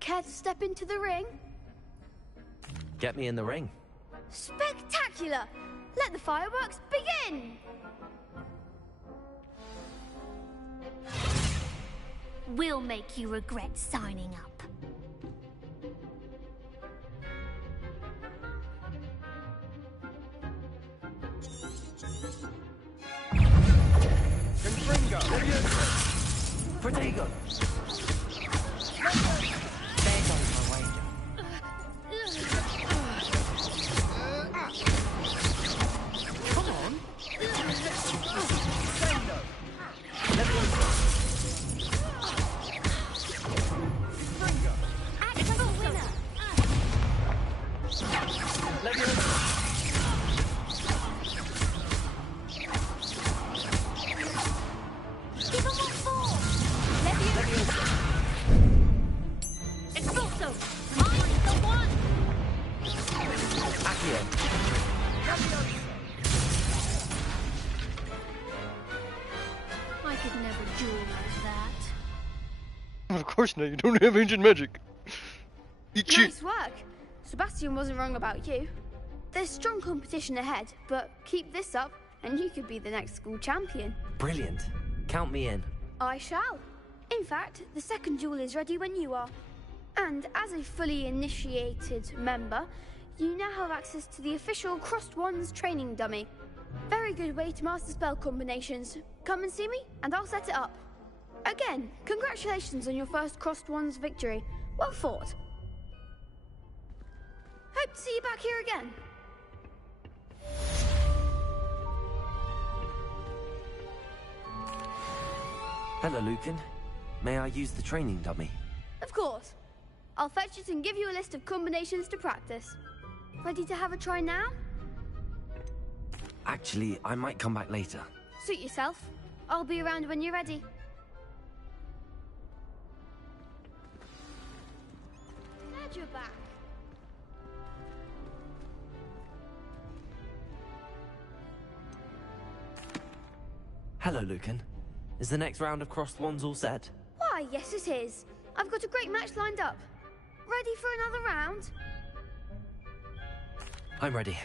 care to step into the ring? Get me in the ring. Spectacular! Let the fireworks begin! We'll make you regret signing up. Confringo! Protego! There goes my wager. Come on! Sendo! Fringo! Actual winner! Give him what for! Leviosa! Expulso! Mine the one! Accio. I could never duel like that. Of course not, you don't have ancient magic. You cheat. Nice work! Sebastian wasn't wrong about you. There's strong competition ahead, but keep this up and you could be the next school champion. Brilliant. Count me in. I shall. In fact, the second duel is ready when you are. And as a fully initiated member, you now have access to the official Crossed Wands training dummy. Very good way to master spell combinations. Come and see me, and I'll set it up. Again, congratulations on your first Crossed Wands victory. Well fought. Hope to see you back here again. Hello, Lucan. May I use the training dummy? Of course. I'll fetch it and give you a list of combinations to practice. Ready to have a try now? Actually, I might come back later. Suit yourself. I'll be around when you're ready. Glad you're back. Hello, Lucan. Is the next round of Crossed Wands all set? Why, yes it is. I've got a great match lined up. Ready for another round? I'm ready.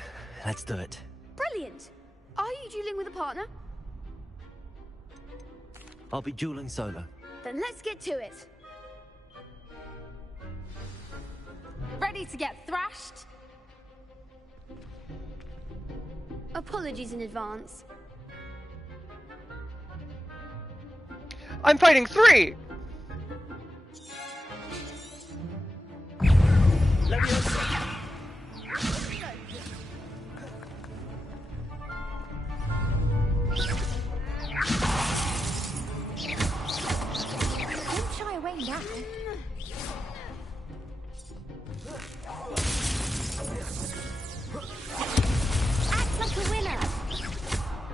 Let's do it. Brilliant. Are you dueling with a partner? I'll be dueling solo. Then let's get to it. Ready to get thrashed? Apologies in advance. I'm fighting 3! Don't shy away now. Act like a winner.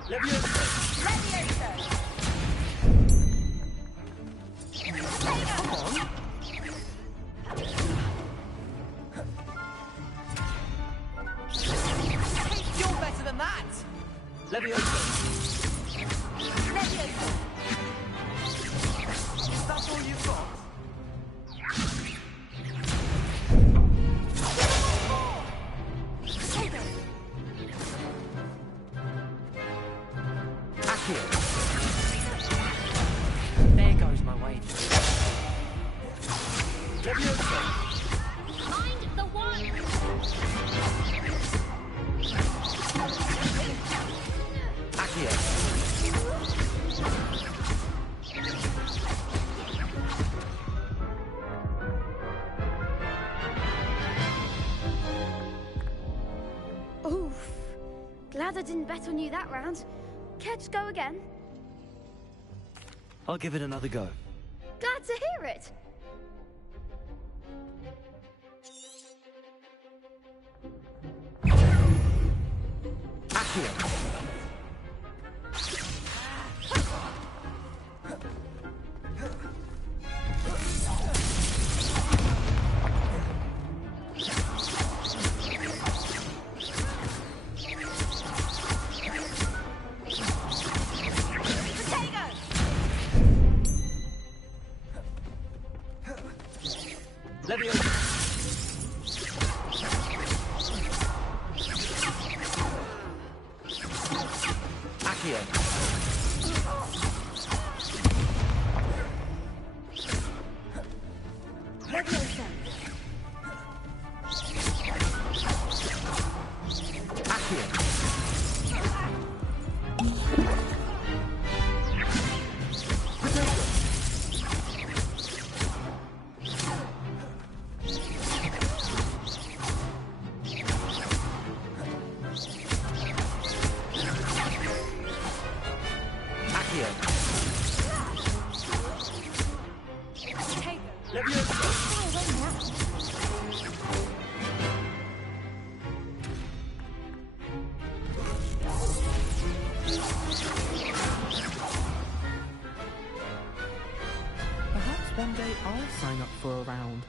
Levioso. You're better than that! Levioso. Levioso. Is that all you've got? There goes my wave. Mind the wand. Oof. Glad I didn't bet on you that round. Care to go again? I'll give it another go. Glad to hear it. One day I'll sign up for a round.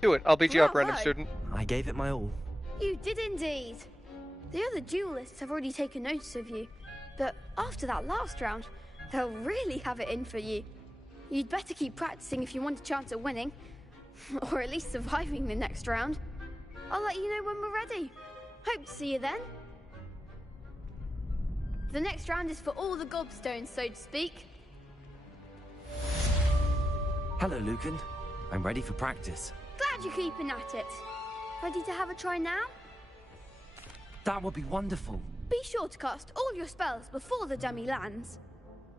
Do it. I'll beat you up, Bravo. random student. I gave it my all. You did indeed. The other duelists have already taken notice of you, but after that last round, they'll really have it in for you. You'd better keep practicing if you want a chance at winning, or at least surviving the next round. I'll let you know when we're ready. Hope to see you then. The next round is for all the gobstones, so to speak. Hello, Lucan. I'm ready for practice. Glad you're keeping at it. Ready to have a try now? That would be wonderful. Be sure to cast all your spells before the dummy lands.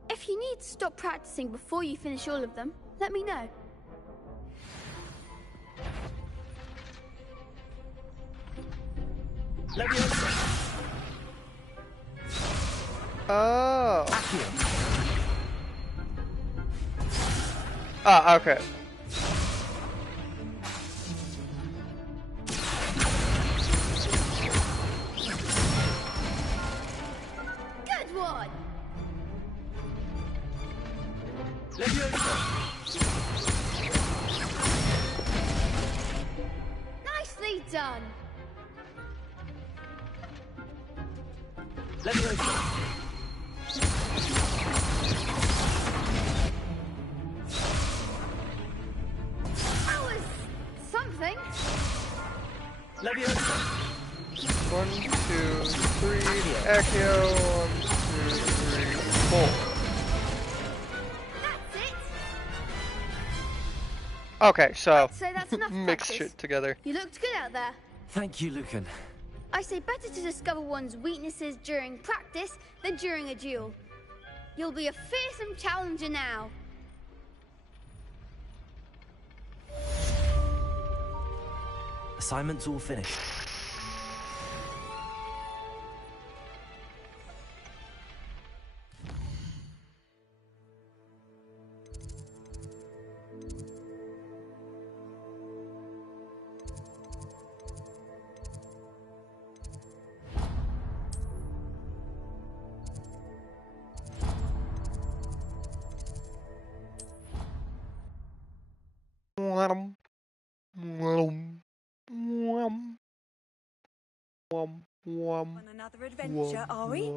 If you need to stop practicing before you finish all of them, let me know. Oh. Ah, okay. Good one! Nicely done! That was something. 1, 2, 3, Accio, 1, 2, 3, 4. That's it. Okay, so So that's enough mix practice. shit together. You looked good out there. Thank you, Lucan. I say better to discover one's weaknesses during practice than during a duel. You'll be a fearsome challenger now. Assignment's all finished. On another adventure, are we?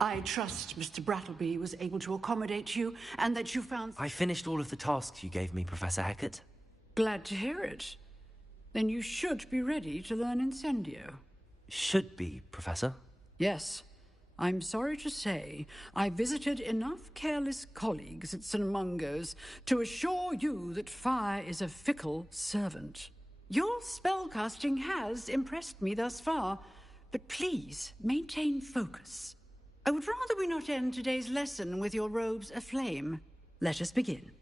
I trust Mr. Brattleby was able to accommodate you and that you found... I finished all of the tasks you gave me, Professor Hecat. Glad to hear it. Then you should be ready to learn Incendio. Should be, Professor. Yes. I'm sorry to say, I visited enough careless colleagues at St. Mungo's to assure you that fire is a fickle servant. Your spellcasting has impressed me thus far, but please maintain focus. I would rather we not end today's lesson with your robes aflame. Let us begin.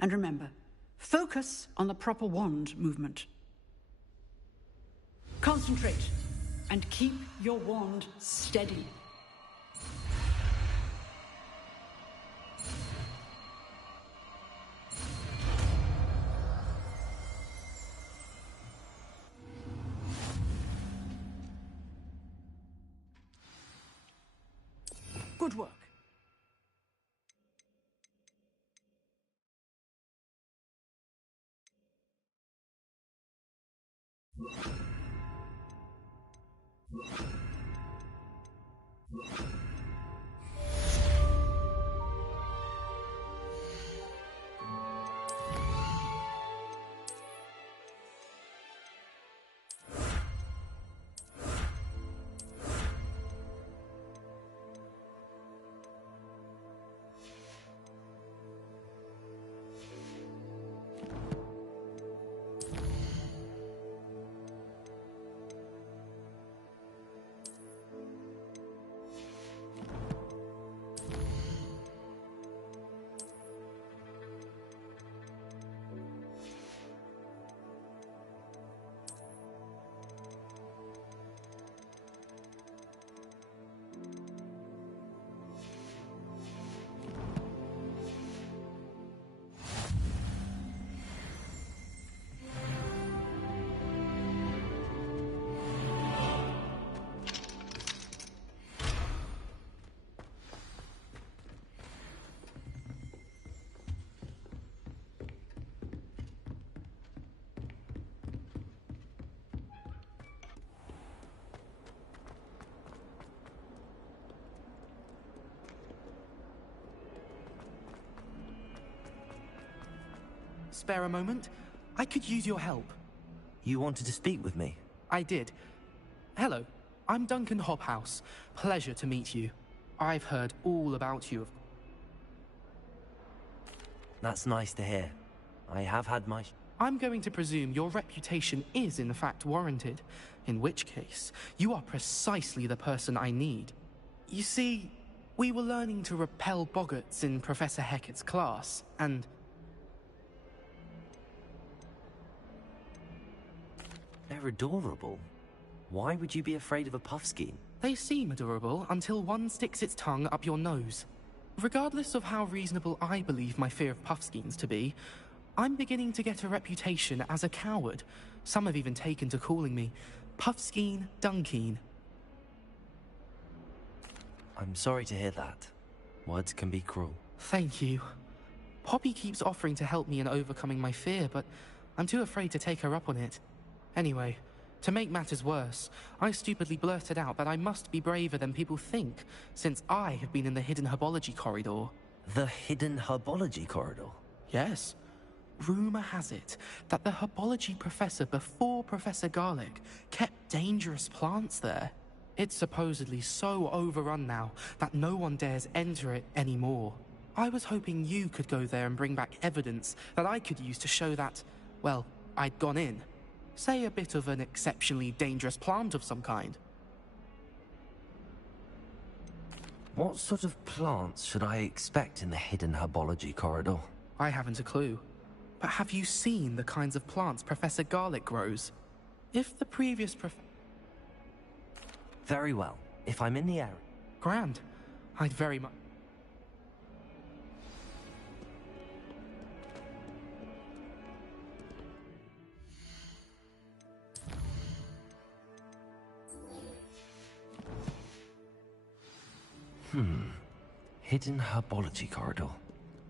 And remember, focus on the proper wand movement. Concentrate, and keep your wand steady. Good work. Spare a moment? I could use your help. You wanted to speak with me? I did. Hello, I'm Duncan Hobhouse. Pleasure to meet you. I've heard all about you. That's nice to hear. I have had my... I'm going to presume your reputation is in fact warranted, in which case, you are precisely the person I need. You see, we were learning to repel boggarts in Professor Hecat's class, and... They're adorable. Why would you be afraid of a puffskein? They seem adorable until one sticks its tongue up your nose. Regardless of how reasonable I believe my fear of puffskeins to be, I'm beginning to get a reputation as a coward. Some have even taken to calling me Puffskein Dunkeen. I'm sorry to hear that. Words can be cruel. Thank you. Poppy keeps offering to help me in overcoming my fear, but I'm too afraid to take her up on it. Anyway, to make matters worse, I stupidly blurted out that I must be braver than people think, since I have been in the hidden herbology corridor. The hidden herbology corridor? Yes. Rumor has it that the herbology professor before Professor Garlic kept dangerous plants there. It's supposedly so overrun now that no one dares enter it anymore. I was hoping you could go there and bring back evidence that I could use to show that, well, I'd gone in. Say a bit of an exceptionally dangerous plant of some kind. What sort of plants should I expect in the hidden herbology corridor? I haven't a clue. But have you seen the kinds of plants Professor Garlic grows? If the previous Very well. If I'm in the area... Grand. I'd very much... Hidden herbology corridor.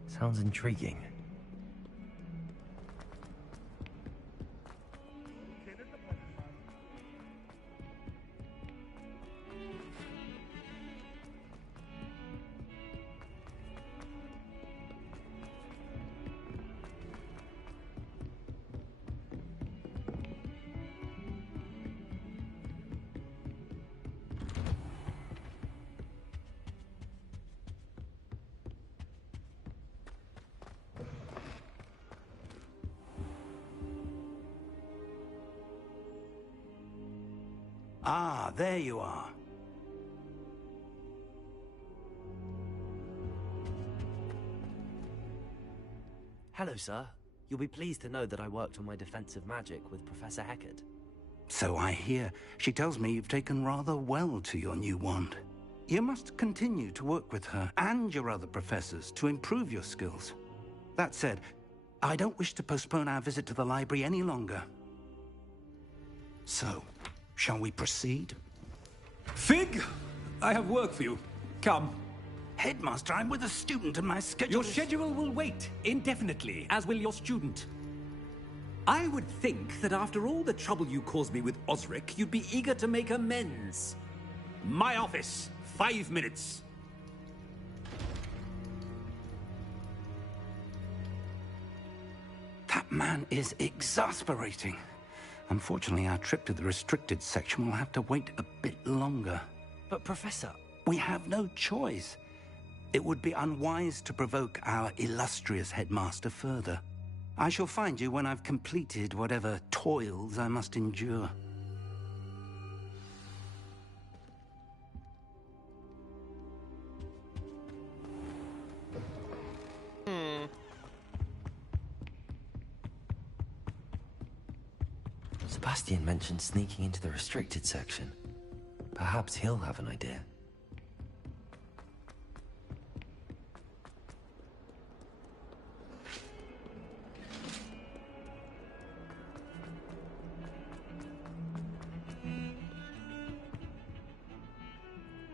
Sounds intriguing. Ah, there you are. Hello, sir. You'll be pleased to know that I worked on my defensive magic with Professor Hecat. So I hear. She tells me you've taken rather well to your new wand. You must continue to work with her and your other professors to improve your skills. That said, I don't wish to postpone our visit to the library any longer. So, shall we proceed? Fig! I have work for you. Come. Headmaster, I'm with a student and my schedule Your schedule will wait indefinitely, as will your student. I would think that after all the trouble you caused me with Osric, you'd be eager to make amends. My office, 5 minutes. That man is exasperating. Unfortunately, our trip to the restricted section will have to wait a bit longer. But, Professor... We have no choice. It would be unwise to provoke our illustrious headmaster further. I shall find you when I've completed whatever toils I must endure. Sebastian mentioned sneaking into the restricted section. Perhaps he'll have an idea.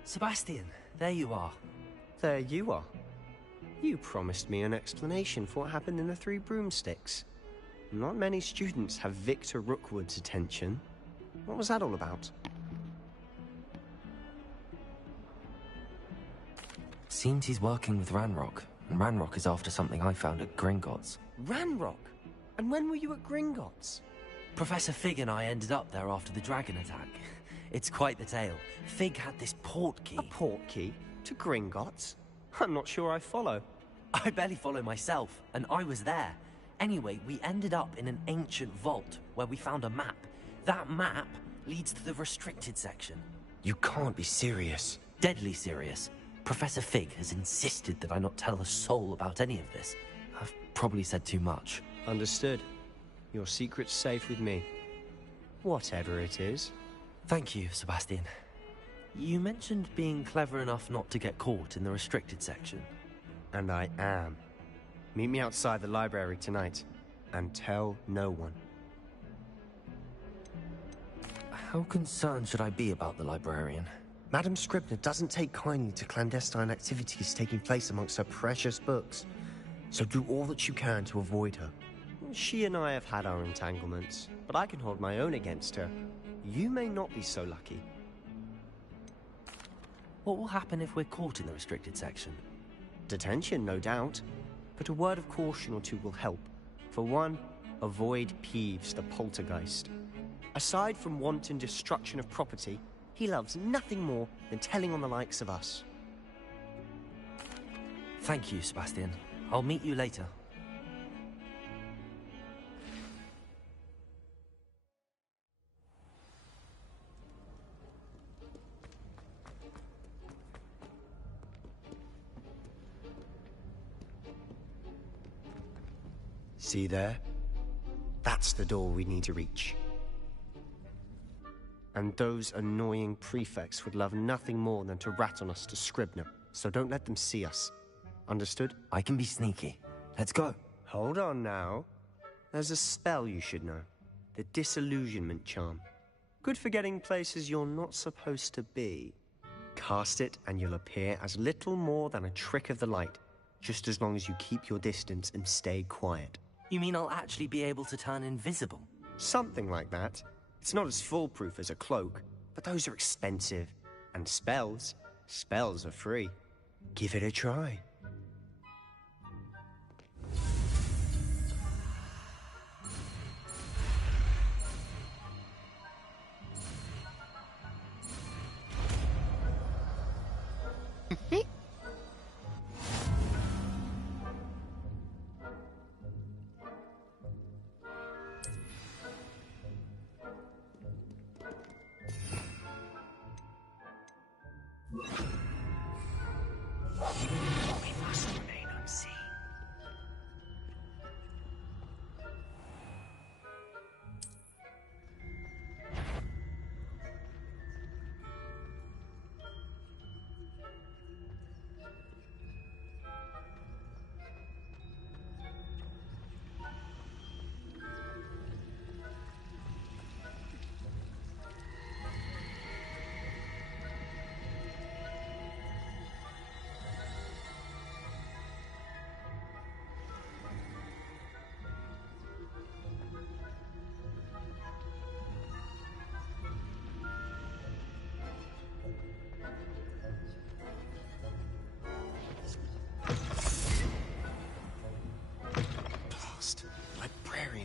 Sebastian, there you are. There you are. You promised me an explanation for what happened in the Three Broomsticks. Not many students have Victor Rookwood's attention. What was that all about? Seems he's working with Ranrock, and Ranrock is after something I found at Gringotts. Ranrock? And when were you at Gringotts? Professor Fig and I ended up there after the dragon attack. It's quite the tale. Fig had this port key. A port key? To Gringotts? I'm not sure I follow. I barely follow myself, and I was there. Anyway, we ended up in an ancient vault where we found a map. That map leads to the restricted section. You can't be serious. Deadly serious. Professor Fig has insisted that I not tell a soul about any of this. I've probably said too much. Understood. Your secret's safe with me. Whatever it is. Thank you, Sebastian. You mentioned being clever enough not to get caught in the restricted section. And I am. Meet me outside the library tonight, and tell no one. How concerned should I be about the librarian? Madam Scribner doesn't take kindly to clandestine activities taking place amongst her precious books, so do all that you can to avoid her. She and I have had our entanglements, but I can hold my own against her. You may not be so lucky. What will happen if we're caught in the restricted section? Detention, no doubt. But a word of caution or two will help. For one, avoid Peeves, the poltergeist. Aside from wanton destruction of property, he loves nothing more than telling on the likes of us. Thank you, Sebastian. I'll meet you later. See there? That's the door we need to reach. And those annoying prefects would love nothing more than to rat on us to Scribner, so don't let them see us. Understood? I can be sneaky. Let's go. Hold on now. There's a spell you should know. The Disillusionment Charm. Good for getting places you're not supposed to be. Cast it and you'll appear as little more than a trick of the light, just as long as you keep your distance and stay quiet. You mean I'll actually be able to turn invisible? Something like that. It's not as foolproof as a cloak, but those are expensive. And spells are free. Give it a try.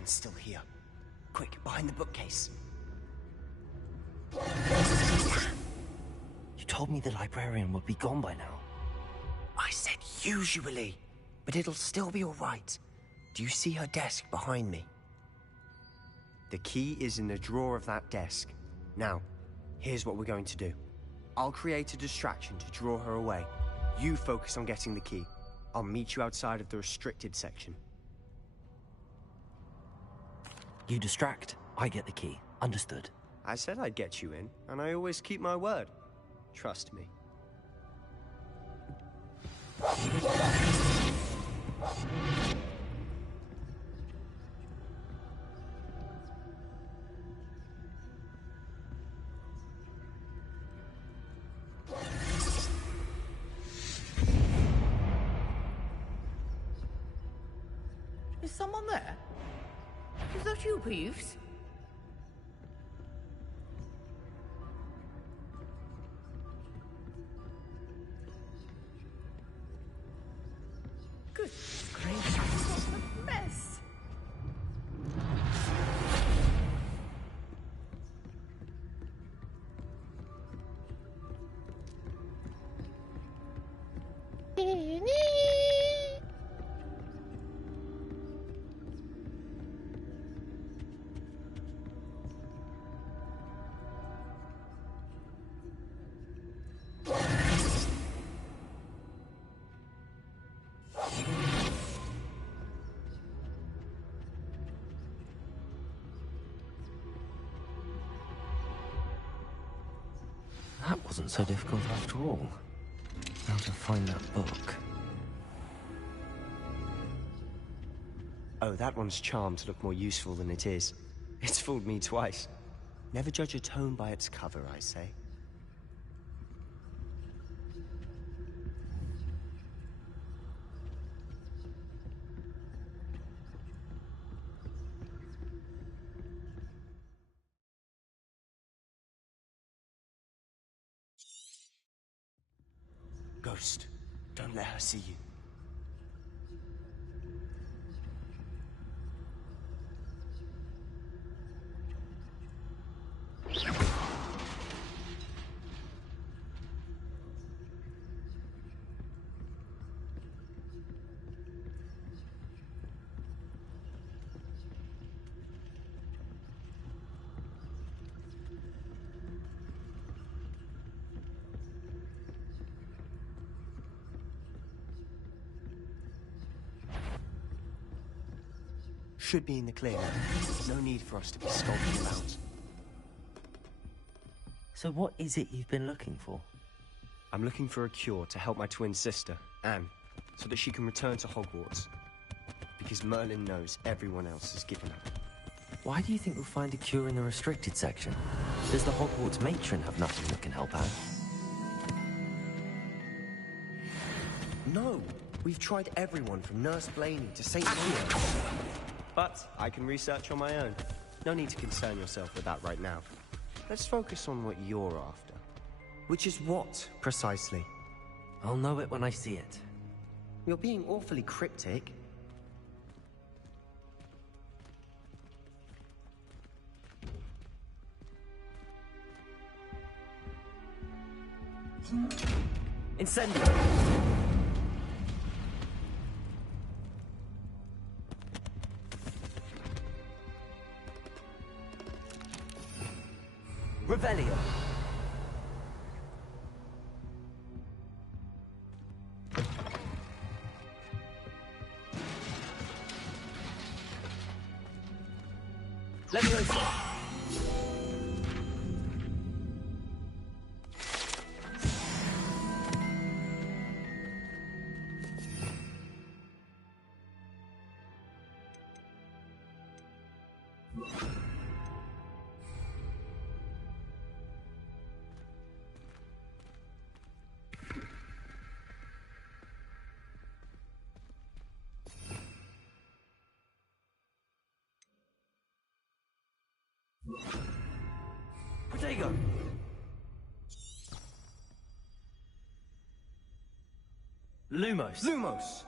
Still here. Quick, behind the bookcase. You told me the librarian would be gone by now. I said usually, but it'll still be all right. Do you see her desk behind me? The key is in the drawer of that desk. Now, here's what we're going to do. I'll create a distraction to draw her away. You focus on getting the key. I'll meet you outside of the restricted section. You distract, I get the key. Understood. I said I'd get you in, and I always keep my word. Trust me. Is someone there? Is that you, Peeves? Good gracious, what a mess! That wasn't so difficult after all. How to find that book? Oh, that one's charmed to look more useful than it is. It's fooled me twice. Never judge a tome by its cover, I say. Ghost, don't let her see you. Should be in the clear. No need for us to be skulking about. So what is it you've been looking for? I'm looking for a cure to help my twin sister, Anne, so that she can return to Hogwarts. Because Merlin knows everyone else has given up. Why do you think we'll find a cure in the restricted section? Does the Hogwarts matron have nothing that can help out? No! We've tried everyone from Nurse Blaney to St. Leah. But I can research on my own. No need to concern yourself with that right now. Let's focus on what you're after. Which is what, precisely? I'll know it when I see it. You're being awfully cryptic. Incendio! Revelio! Leviosa! Protego! Lumos! Lumos!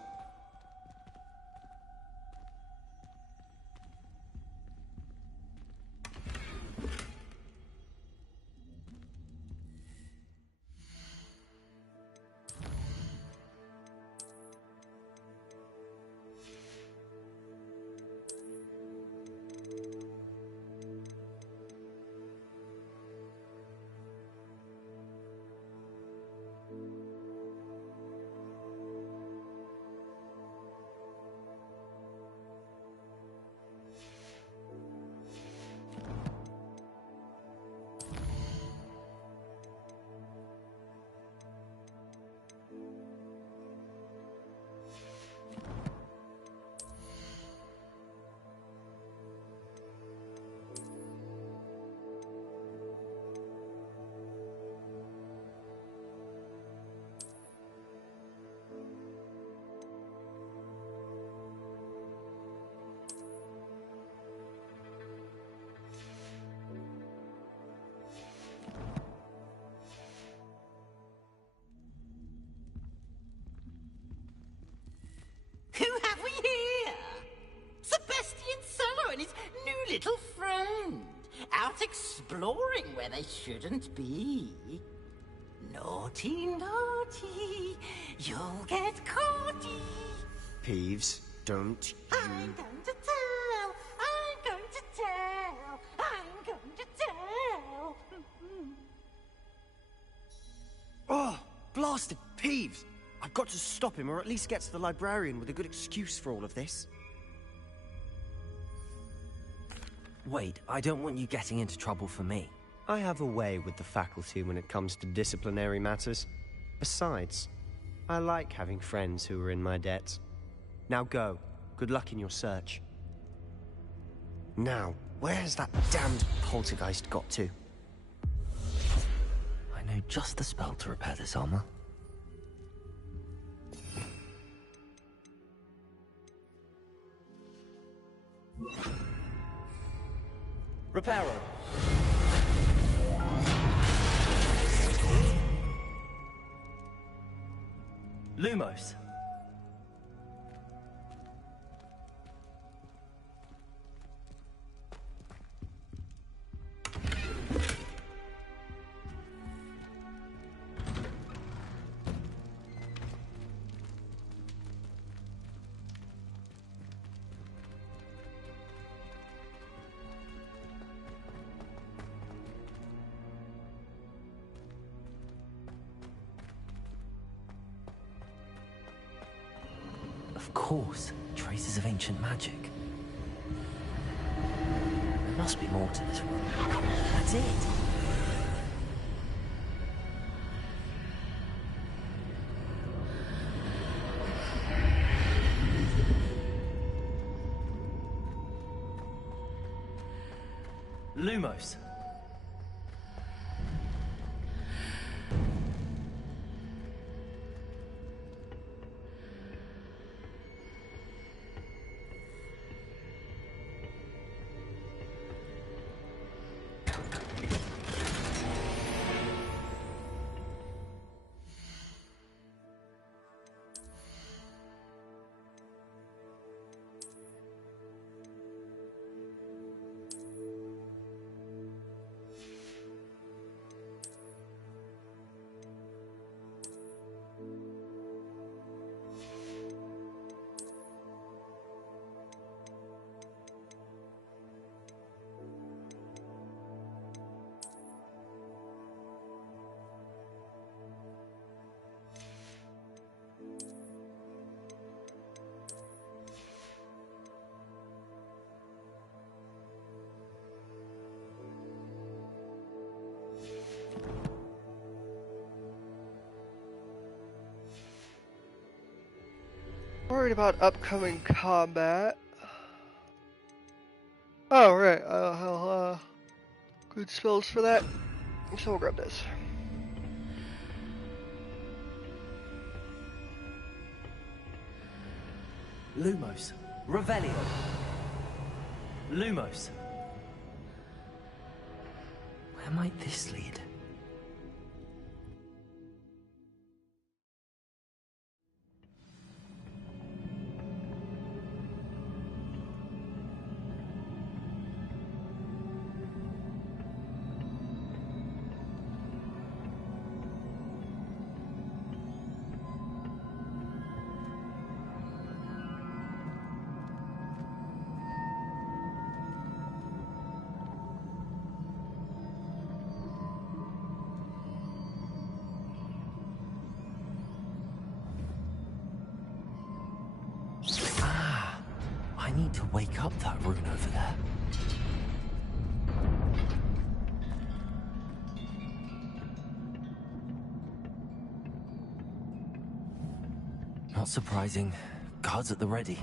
Who have we here? Sebastian Sallow and his new little friend. Out exploring where they shouldn't be. Naughty, naughty. You'll get caughty. Peeves, don't you... I'm going to tell. I'm going to tell. I'm going to tell. Oh, blasted Peeves! I've got to stop him, or at least get to the librarian with a good excuse for all of this. Wait, I don't want you getting into trouble for me. I have a way with the faculty when it comes to disciplinary matters. Besides, I like having friends who are in my debt. Now go. Good luck in your search. Now, where's that damned poltergeist got to? I know just the spell to repair this armor. Reparo. Lumos. Of course, traces of ancient magic. There must be more to this one. That's it. Lumos. Worried about upcoming combat. Oh, right. Good spells for that. So we'll grab this. Lumos. Revelio. Lumos. Where might this lead? I need to wake up that rune over there. Not surprising. Guards at the ready.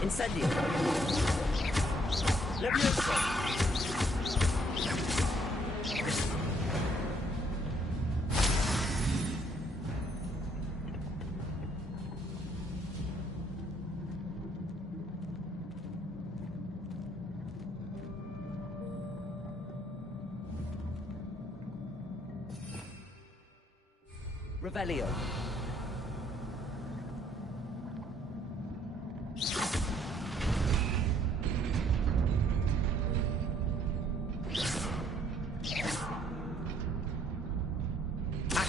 Incendio. Revelio.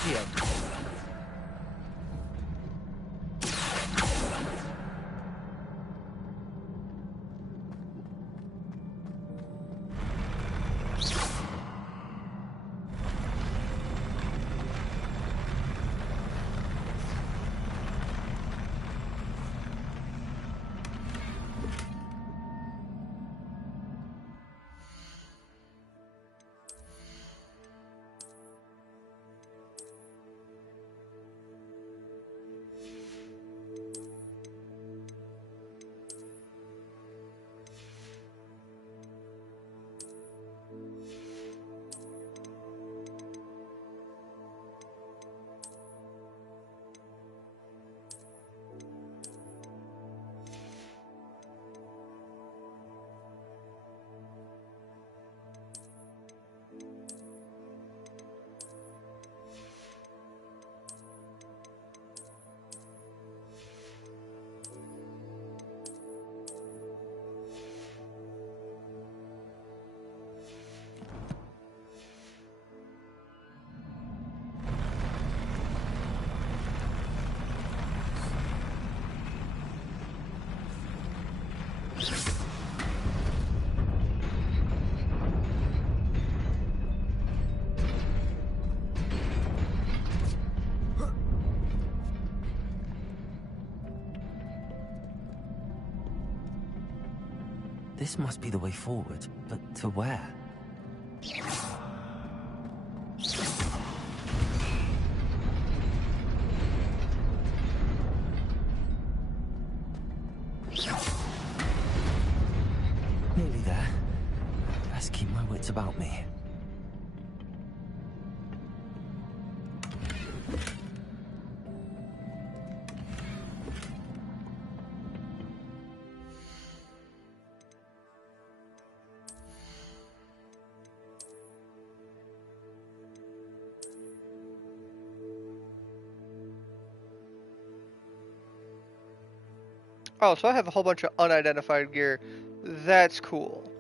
Accio. This must be the way forward, but to where? Nearly there. Best keep my wits about me. Oh, so I have a whole bunch of unidentified gear. That's cool.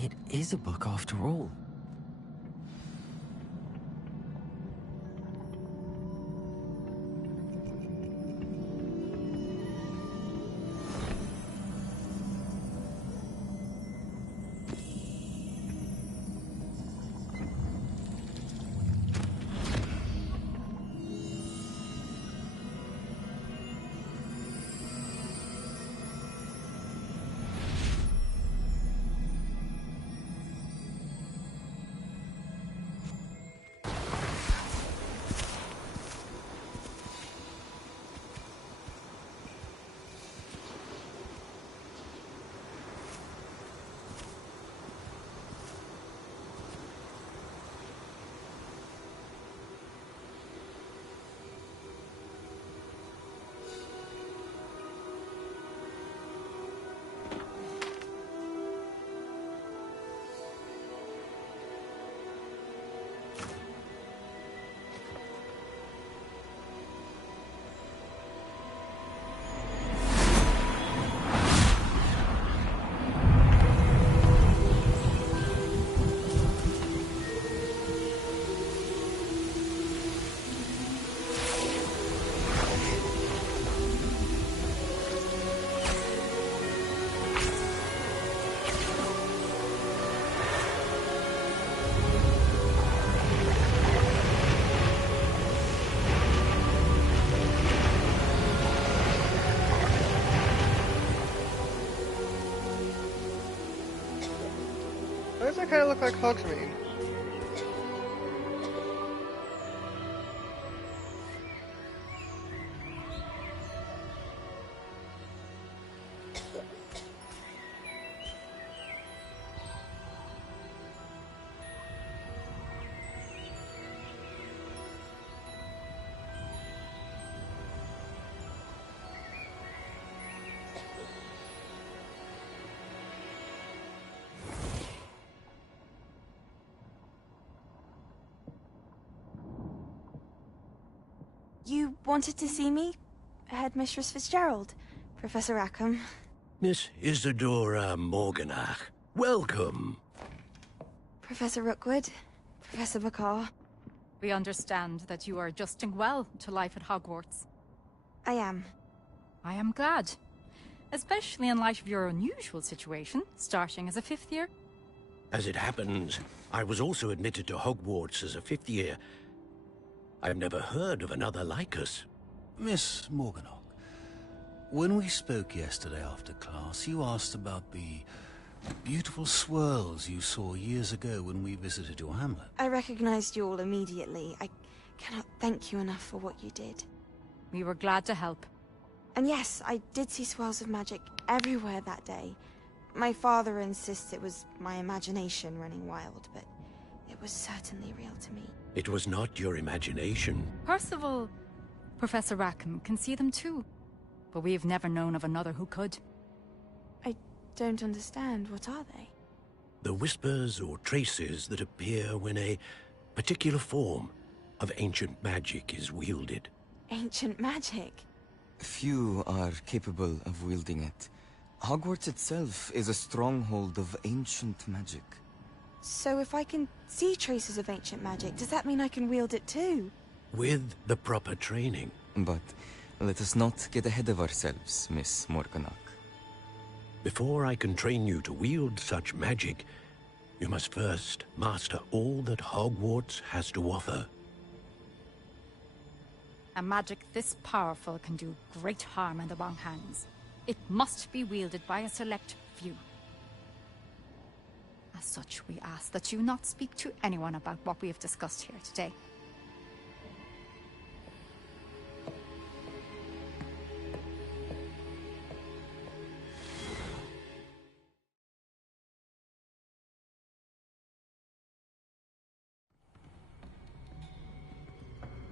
It is a book after all. does that kind of look like Hogsmeade? You wanted to see me? Headmistress Fitzgerald, Professor Rackham. Miss Isadora Morganach, welcome. Professor Rookwood, Professor Bakar. We understand that you are adjusting well to life at Hogwarts. I am. I am glad. Especially in light of your unusual situation, starting as a 5th year. As it happens, I was also admitted to Hogwarts as a 5th year. I've never heard of another like us. Miss Morganach, when we spoke yesterday after class, you asked about the beautiful swirls you saw years ago when we visited your hamlet. I recognized you all immediately. I cannot thank you enough for what you did. We were glad to help. And yes, I did see swirls of magic everywhere that day. My father insists it was my imagination running wild, but it was certainly real to me. It was not your imagination. Percival, Professor Rackham can see them too. But we've never known of another who could. I don't understand. What are they? The whispers or traces that appear when a particular form of ancient magic is wielded. Ancient magic? Few are capable of wielding it. Hogwarts itself is a stronghold of ancient magic. So if I can see traces of ancient magic, does that mean I can wield it too? With the proper training. But let us not get ahead of ourselves, Miss Morganach. Before I can train you to wield such magic, you must first master all that Hogwarts has to offer. A magic this powerful can do great harm in the wrong hands. It must be wielded by a select few. As such, we ask that you not speak to anyone about what we have discussed here today.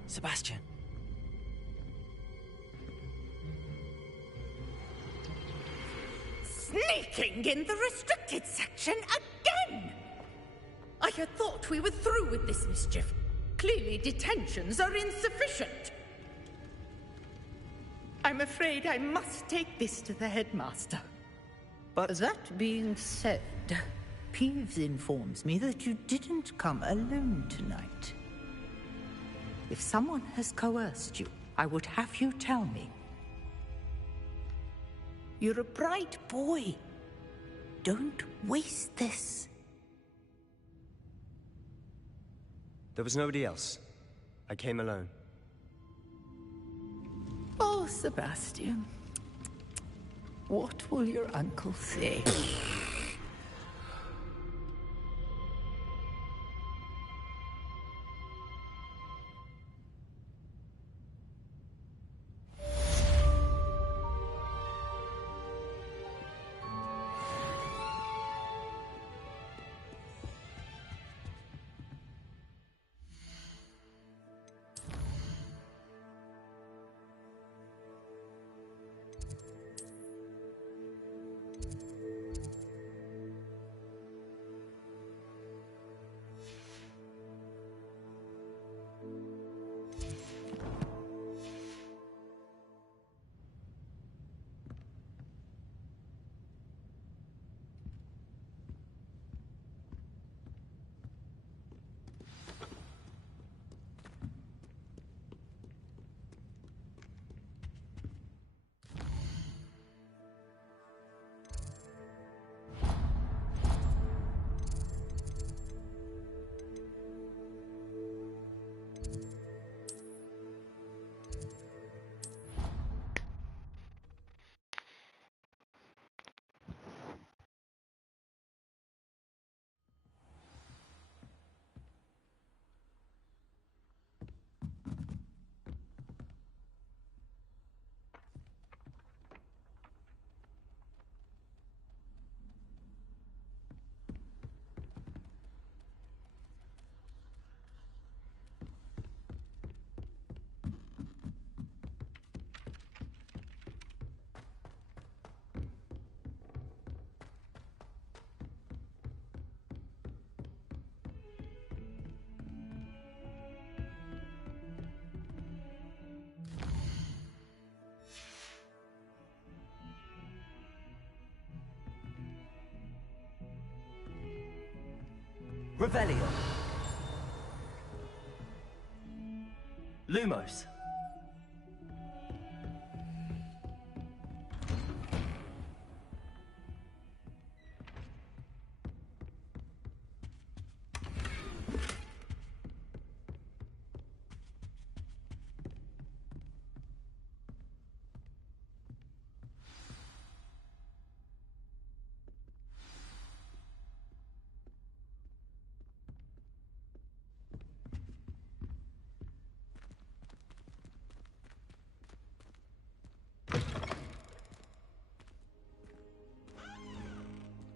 Sebastian. Sneaking in the restricted section again! I had thought we were through with this mischief. Clearly detentions are insufficient. I'm afraid I must take this to the headmaster. But that being said, Peeves informs me that you didn't come alone tonight. If someone has coerced you, I would have you tell me. You're a bright boy. Don't waste this. There was nobody else. I came alone. Oh, Sebastian. What will your uncle say? Revelio. Lumos.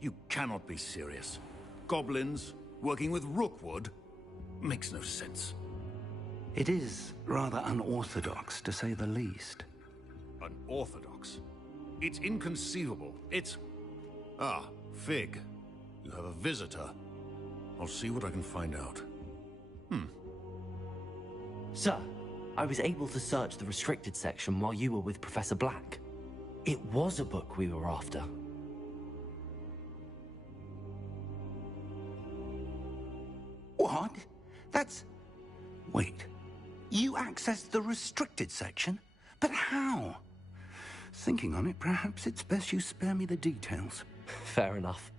You cannot be serious. Goblins working with Rookwood makes no sense. It is rather unorthodox, to say the least. Unorthodox? It's inconceivable. It's... Ah, Fig. You have a visitor. I'll see what I can find out. Sir, I was able to search the restricted section while you were with Professor Black. It was a book we were after. What? That's... Wait. You accessed the restricted section? But how? Thinking on it, perhaps it's best you spare me the details. Fair enough.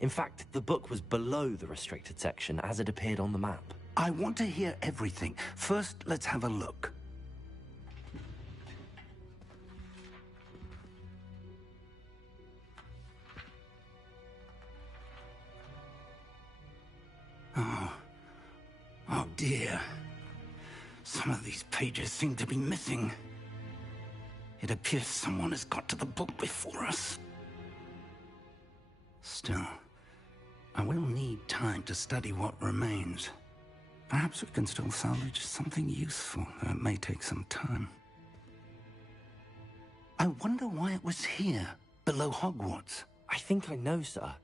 In fact, the book was below the restricted section as it appeared on the map. I want to hear everything. First, let's have a look. Oh dear. Some of these pages seem to be missing. It appears someone has got to the book before us. Still, I will need time to study what remains. Perhaps we can still salvage something useful, though it may take some time. I wonder why it was here, below Hogwarts. I think I know, sir.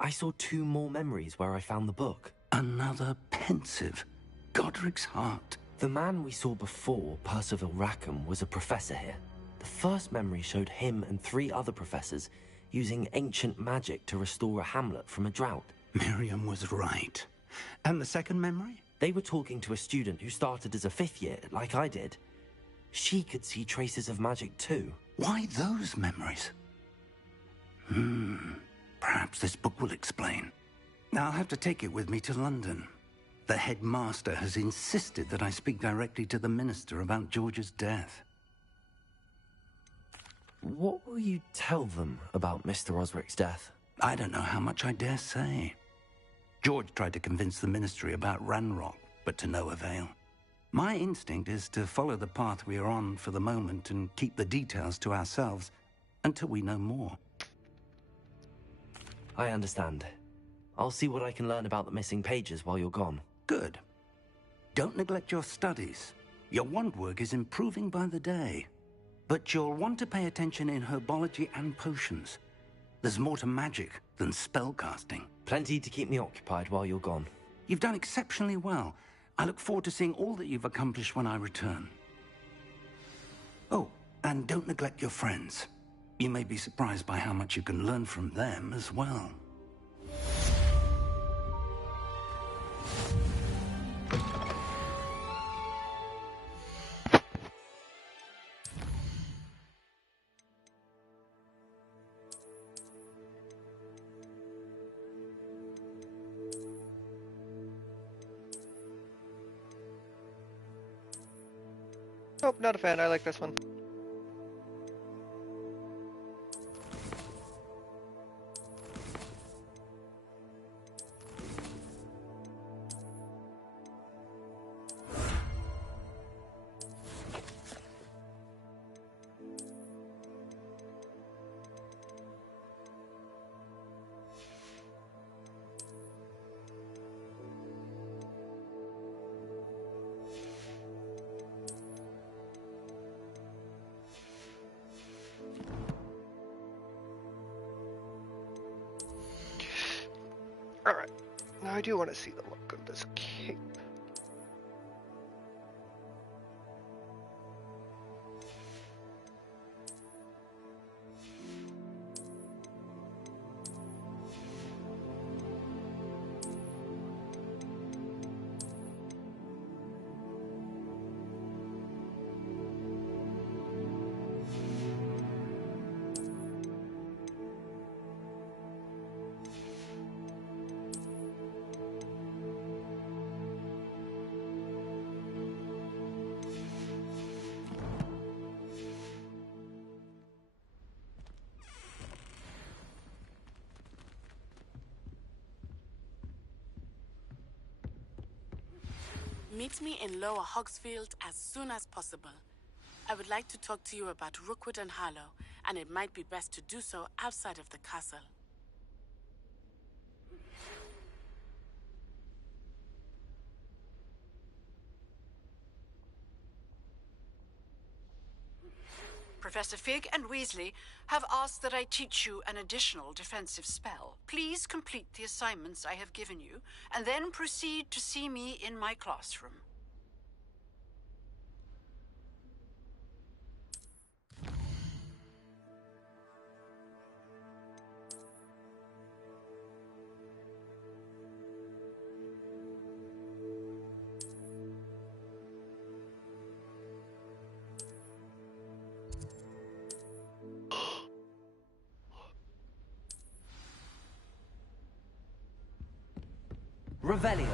I saw 2 more memories where I found the book. Another pensive. Godric's heart. The man we saw before, Percival Rackham, was a professor here. The first memory showed him and 3 other professors using ancient magic to restore a hamlet from a drought. Miriam was right. And the second memory? They were talking to a student who started as a 5th year, like I did. She could see traces of magic too. Why those memories? Perhaps this book will explain. I'll have to take it with me to London. The headmaster has insisted that I speak directly to the minister about George's death. What will you tell them about Mr. Osric's death? I don't know how much I dare say. George tried to convince the ministry about Ranrock, but to no avail. My instinct is to follow the path we are on for the moment and keep the details to ourselves until we know more. I understand. I'll see what I can learn about the missing pages while you're gone. Good. Don't neglect your studies. Your wand work is improving by the day. But you'll want to pay attention in herbology and potions. There's more to magic than spellcasting. Plenty to keep me occupied while you're gone. You've done exceptionally well. I look forward to seeing all that you've accomplished when I return. Oh, and don't neglect your friends. You may be surprised by how much you can learn from them as well. Nope, not a fan. I like this one. Alright, now I do want to see the look of this cape. Meet me in Lower Hogsfield as soon as possible. I would like to talk to you about Rookwood and Harlow, and it might be best to do so outside of the castle. Professor Fig and Weasley have asked that I teach you an additional defensive spell. Please complete the assignments I have given you, and then proceed to see me in my classroom. Revelio.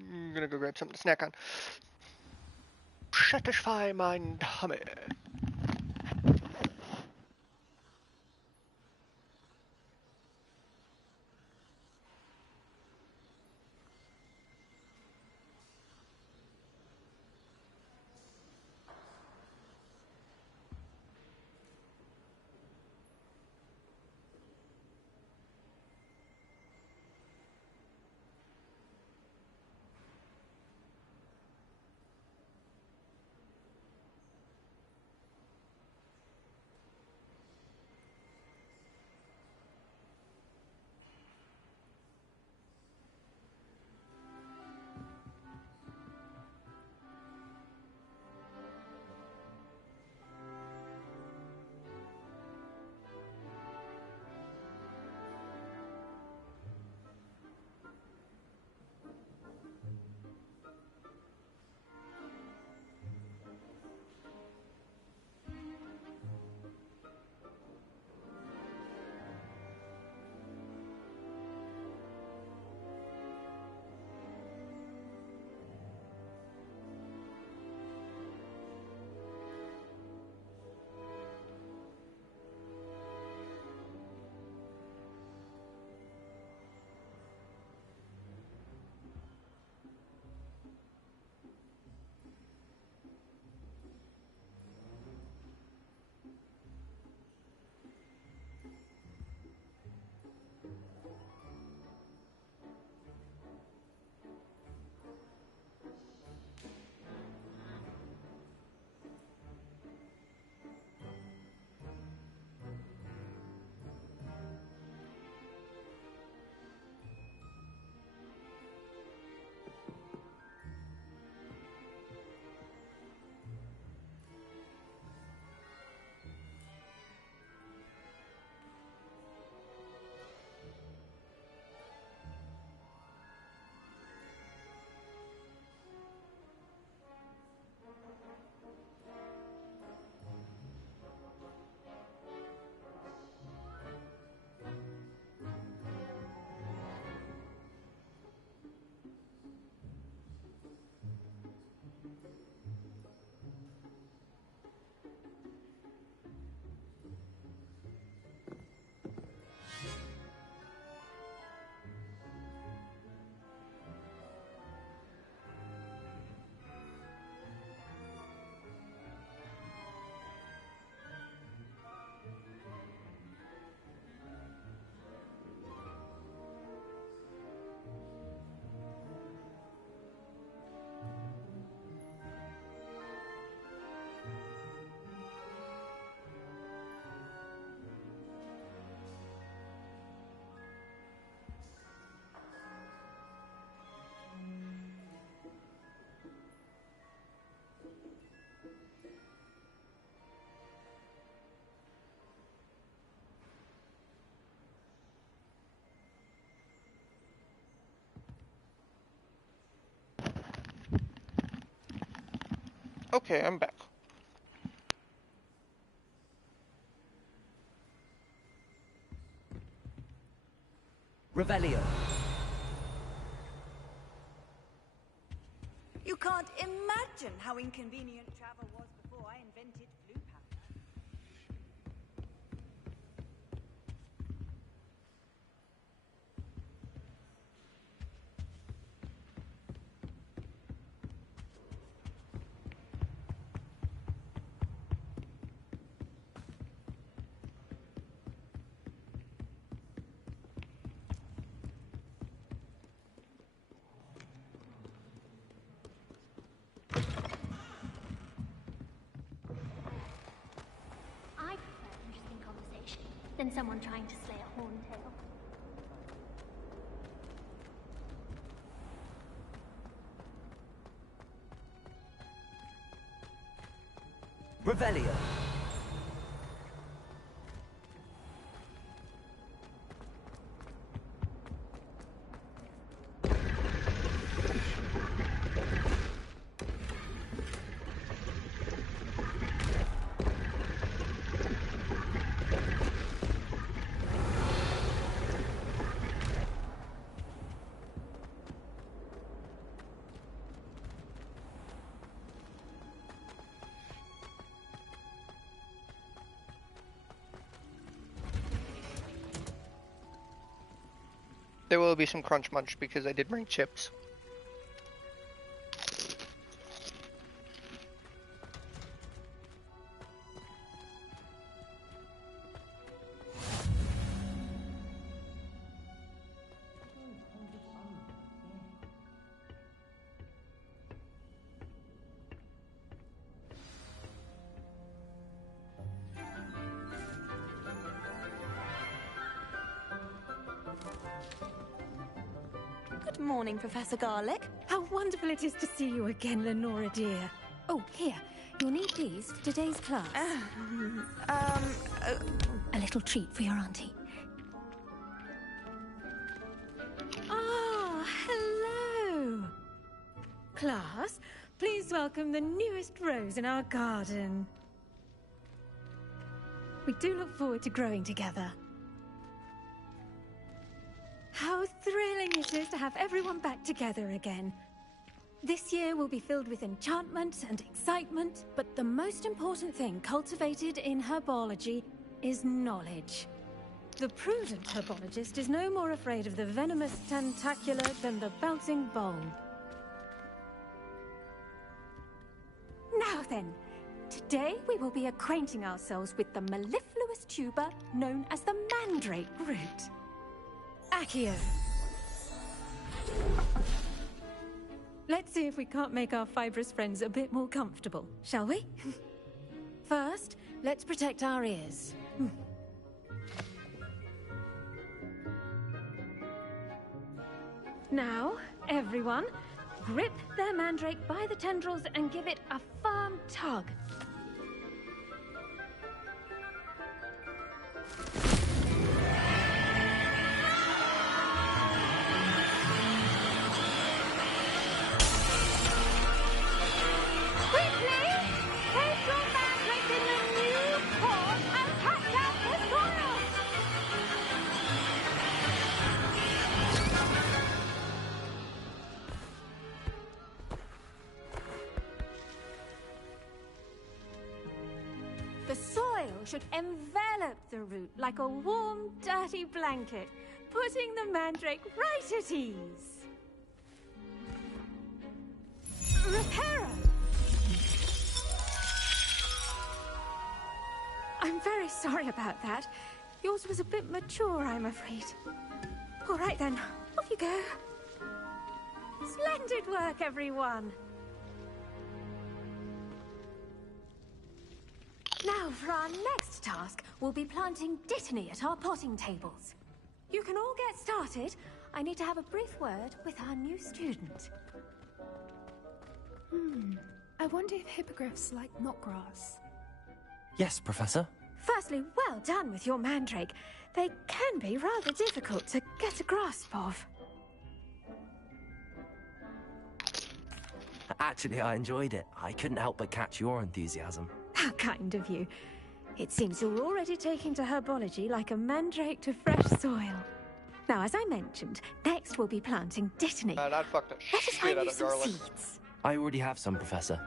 I'm gonna go grab something to snack on. Satisfy my tummy. Okay, I'm back. Revelio. You can't imagine how inconvenient travel was before I invented blue powder. I prefer interesting conversation than someone trying to slay a horntail. Revelio. There will be some crunch munch because I did bring chips. Good morning, Professor Garlic. How wonderful it is to see you again, Lenora dear. Oh, here. You'll need these for today's class. A little treat for your auntie. Ah, hello. Class, please welcome the newest rose in our garden. We do look forward to growing together. How thrilling it is to have everyone back together again. This year will be filled with enchantment and excitement, but the most important thing cultivated in herbology is knowledge. The prudent herbologist is no more afraid of the venomous tentacular than the bouncing bulb. Now then, today we will be acquainting ourselves with the mellifluous tuber known as the mandrake root. Accio. Let's see if we can't make our fibrous friends a bit more comfortable, shall we? First, let's protect our ears. Now, everyone, grip their mandrake by the tendrils and give it a firm tug. The soil should envelop the root like a warm, dirty blanket, putting the mandrake right at ease. Reparo! I'm very sorry about that. Yours was a bit mature, I'm afraid. All right then, off you go. Splendid work, everyone! Now, for our next task, we'll be planting Dittany at our potting tables. You can all get started. I need to have a brief word with our new student. I wonder if hippogriffs like knotgrass. Yes, Professor. Firstly, well done with your mandrake. They can be rather difficult to get a grasp of. Actually, I enjoyed it. I couldn't help but catch your enthusiasm. How kind of you. It seems you're already taking to herbology like a mandrake to fresh soil. Now, as I mentioned, next we'll be planting dittany. Man, I'd fuck the Let us shit find out you of some garlic. seeds. I already have some, Professor.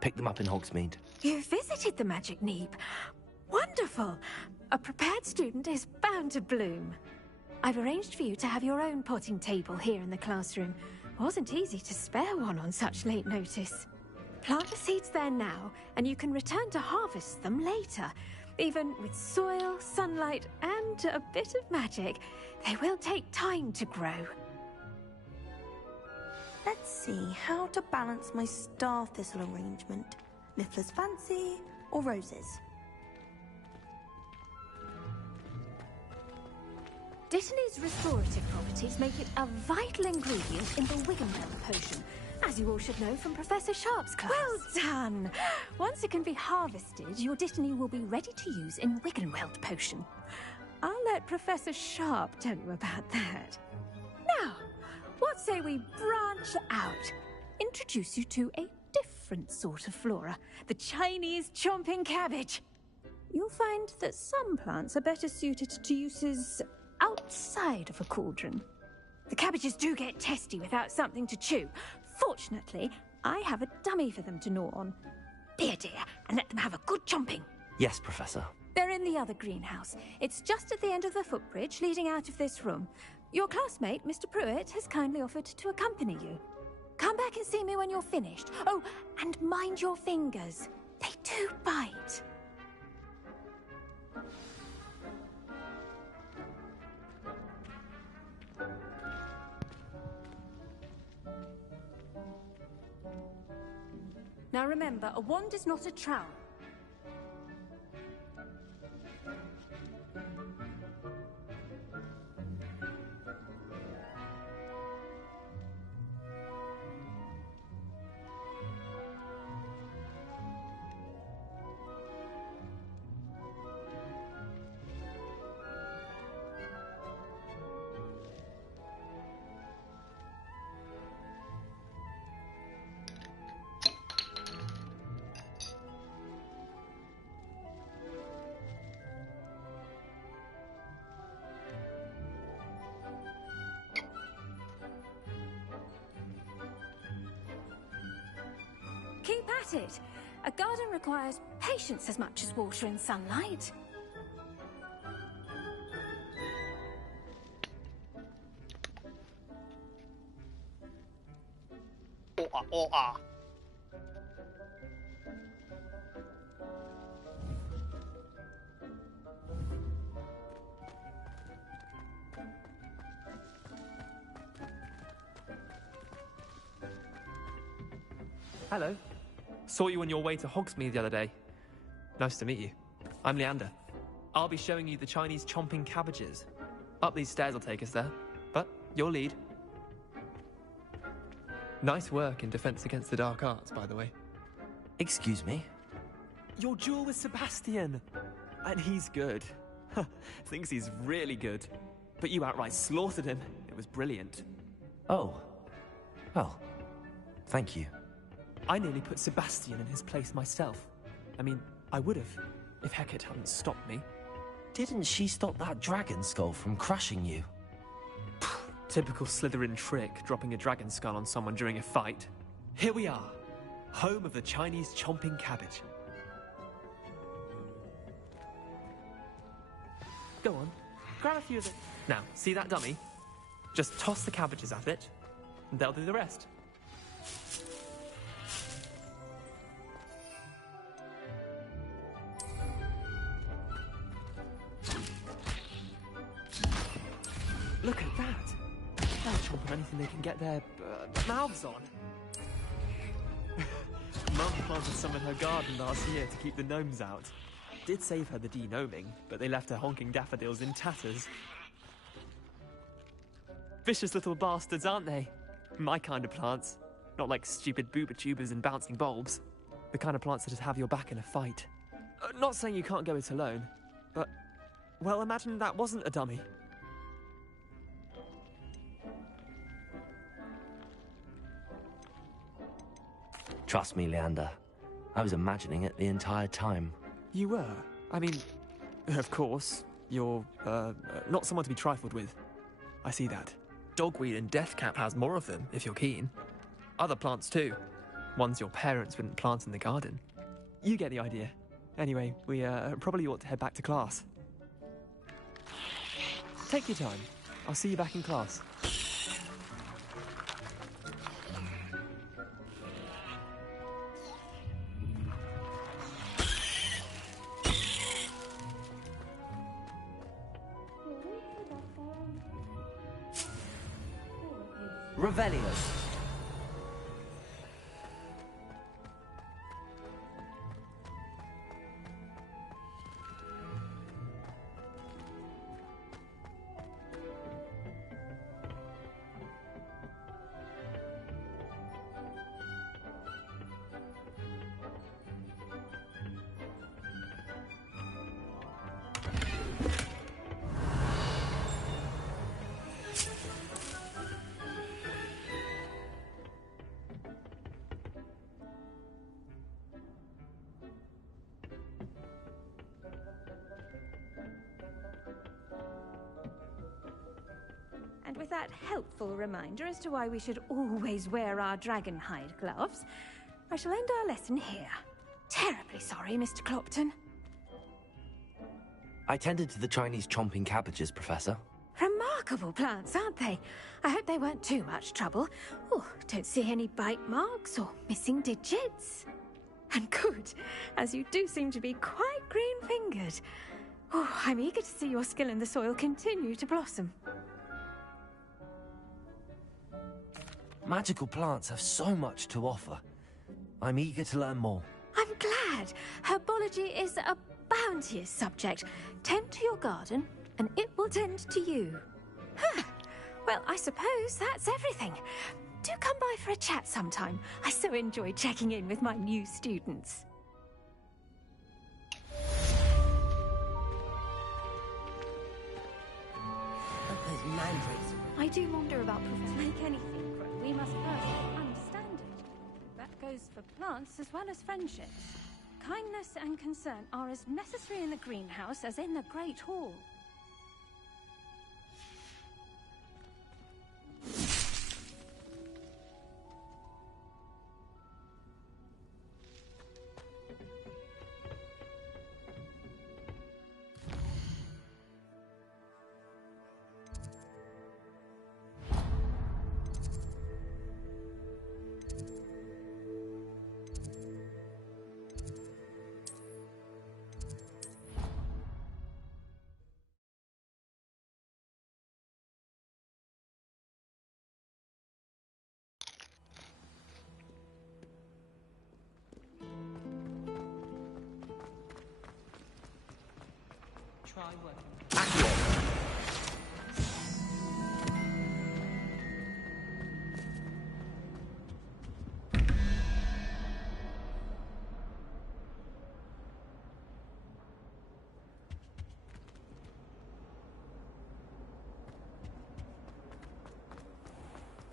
Pick them up in Hogsmeade. You visited the Magic Neep. Wonderful. A prepared student is bound to bloom. I've arranged for you to have your own potting table here in the classroom. Wasn't easy to spare one on such late notice. Plant the seeds there now, and you can return to harvest them later. Even with soil, sunlight, and a bit of magic, they will take time to grow. Let's see how to balance my star thistle arrangement. Miffler's fancy or roses? Dittany's restorative properties make it a vital ingredient in the Wiggenweld potion, as you all should know from Professor Sharp's class. Well done! Once it can be harvested, your Dittany will be ready to use in Wiggenweld potion. I'll let Professor Sharp tell you about that. Now, what say we branch out? Introduce you to a different sort of flora, the Chinese chomping cabbage. You'll find that some plants are better suited to uses outside of a cauldron. The cabbages do get testy without something to chew. Fortunately, I have a dummy for them to gnaw on. Be a dear and let them have a good chomping. Yes, Professor. They're in the other greenhouse. It's just at the end of the footbridge leading out of this room. Your classmate, Mr. Pruitt, has kindly offered to accompany you. Come back and see me when you're finished. Oh, and mind your fingers. They do bite. Now remember, a wand is not a trowel. Keep at it. A garden requires patience as much as water and sunlight. Hello. Saw you on your way to Hogsmeade the other day. Nice to meet you. I'm Leander. I'll be showing you the Chinese chomping cabbages. Up these stairs will take us there, but your lead. Nice work in Defense Against the Dark Arts, by the way. Excuse me? Your duel with Sebastian! And he's good. Thinks he's really good. But you outright slaughtered him. It was brilliant. Oh. Well, thank you. I nearly put Sebastian in his place myself. I mean, I would have, if Hecate hadn't stopped me. Didn't she stop that dragon skull from crushing you? Typical Slytherin trick, dropping a dragon skull on someone during a fight. Here we are, home of the Chinese chomping cabbage. Go on, grab a few of them. Now, see that dummy? Just toss the cabbages at it, and they'll do the rest. Look at that! They'll chomp on anything they can get their mouths on. Mum planted some in her garden last year to keep the gnomes out. Did save her the de-gnoming, but they left her honking daffodils in tatters. Vicious little bastards, aren't they? My kind of plants. Not like stupid booba tubers and bouncing bulbs. The kind of plants that just have your back in a fight. Not saying you can't go it alone, but... well, imagine that wasn't a dummy. Trust me, Leander. I was imagining it the entire time. You were? I mean, of course, you're, not someone to be trifled with. I see that. Dogweed and Deathcap has more of them, if you're keen. Other plants too. Ones your parents wouldn't plant in the garden. You get the idea. Anyway, we probably ought to head back to class. Take your time. I'll see you back in class. Revelio. And with that helpful reminder as to why we should always wear our dragon hide gloves, I shall end our lesson here. Terribly sorry, Mr. Clopton. I tended to the Chinese chomping cabbages, Professor. Remarkable plants, aren't they? I hope they weren't too much trouble. Oh, don't see any bite marks or missing digits. And good, as you do seem to be quite green-fingered. Oh, I'm eager to see your skill in the soil continue to blossom. Magical plants have so much to offer. I'm eager to learn more. I'm glad. Herbology is a bounteous subject. Tend to your garden, and it will tend to you. Huh. Well, I suppose that's everything. Do come by for a chat sometime. I so enjoy checking in with my new students. Those mandrakes. I do wonder about to make anything grow. We must first understand it. That goes for plants as well as friendships. Kindness and concern are as necessary in the greenhouse as in the Great Hall. Try working.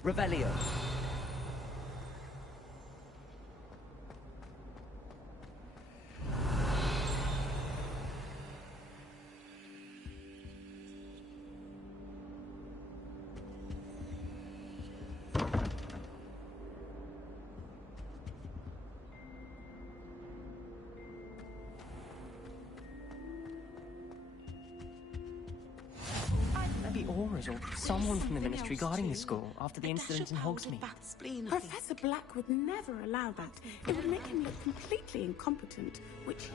Revelio. Maybe Aura's or someone from the Ministry guarding the school after the incident in Hogsmeade. Professor Black would never allow that. It would make him look completely incompetent, which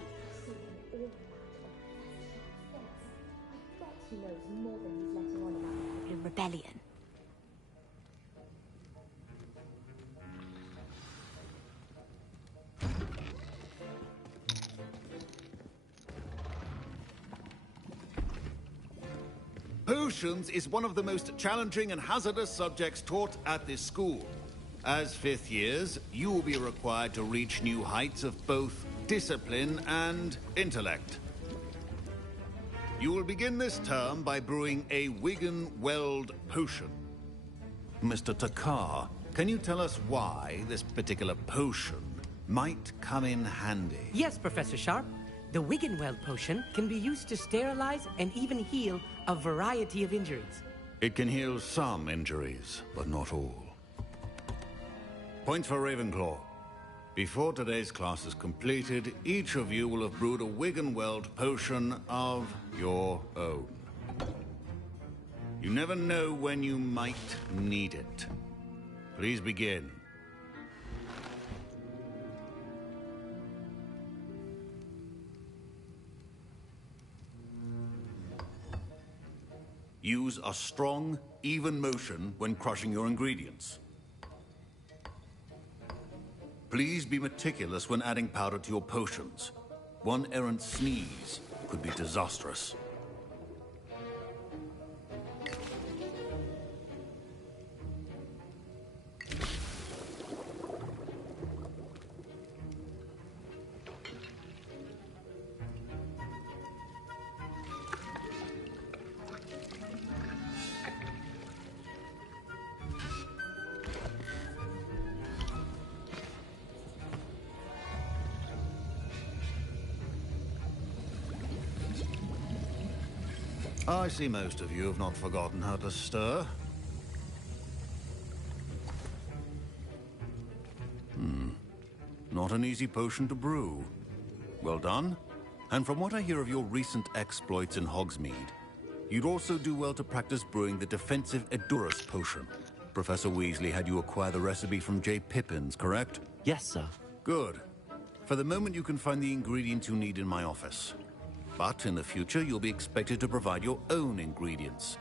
He knows more than he's letting on about the rebellion. Potions is one of the most challenging and hazardous subjects taught at this school. As fifth years, you will be required to reach new heights of both discipline and intellect. You will begin this term by brewing a Wigan-Weld potion. Mr. Takar, can you tell us why this particular potion might come in handy. Yes, Professor Sharp. The Wiggenweld potion can be used to sterilize and even heal a variety of injuries. It can heal some injuries, but not all. Points for Ravenclaw. Before today's class is completed, each of you will have brewed a Wiggenweld potion of your own. You never know when you might need it. Please begin. Use a strong, even motion when crushing your ingredients. Please be meticulous when adding powder to your potions. One errant sneeze could be disastrous. I see most of you have not forgotten how to stir. Not an easy potion to brew. Well done. And from what I hear of your recent exploits in Hogsmeade, you'd also do well to practice brewing the defensive Edurus potion. Professor Weasley had you acquire the recipe from J. Pippin's, correct? Yes, sir. Good. For the moment, you can find the ingredients you need in my office. But in the future, you'll be expected to provide your own ingredients.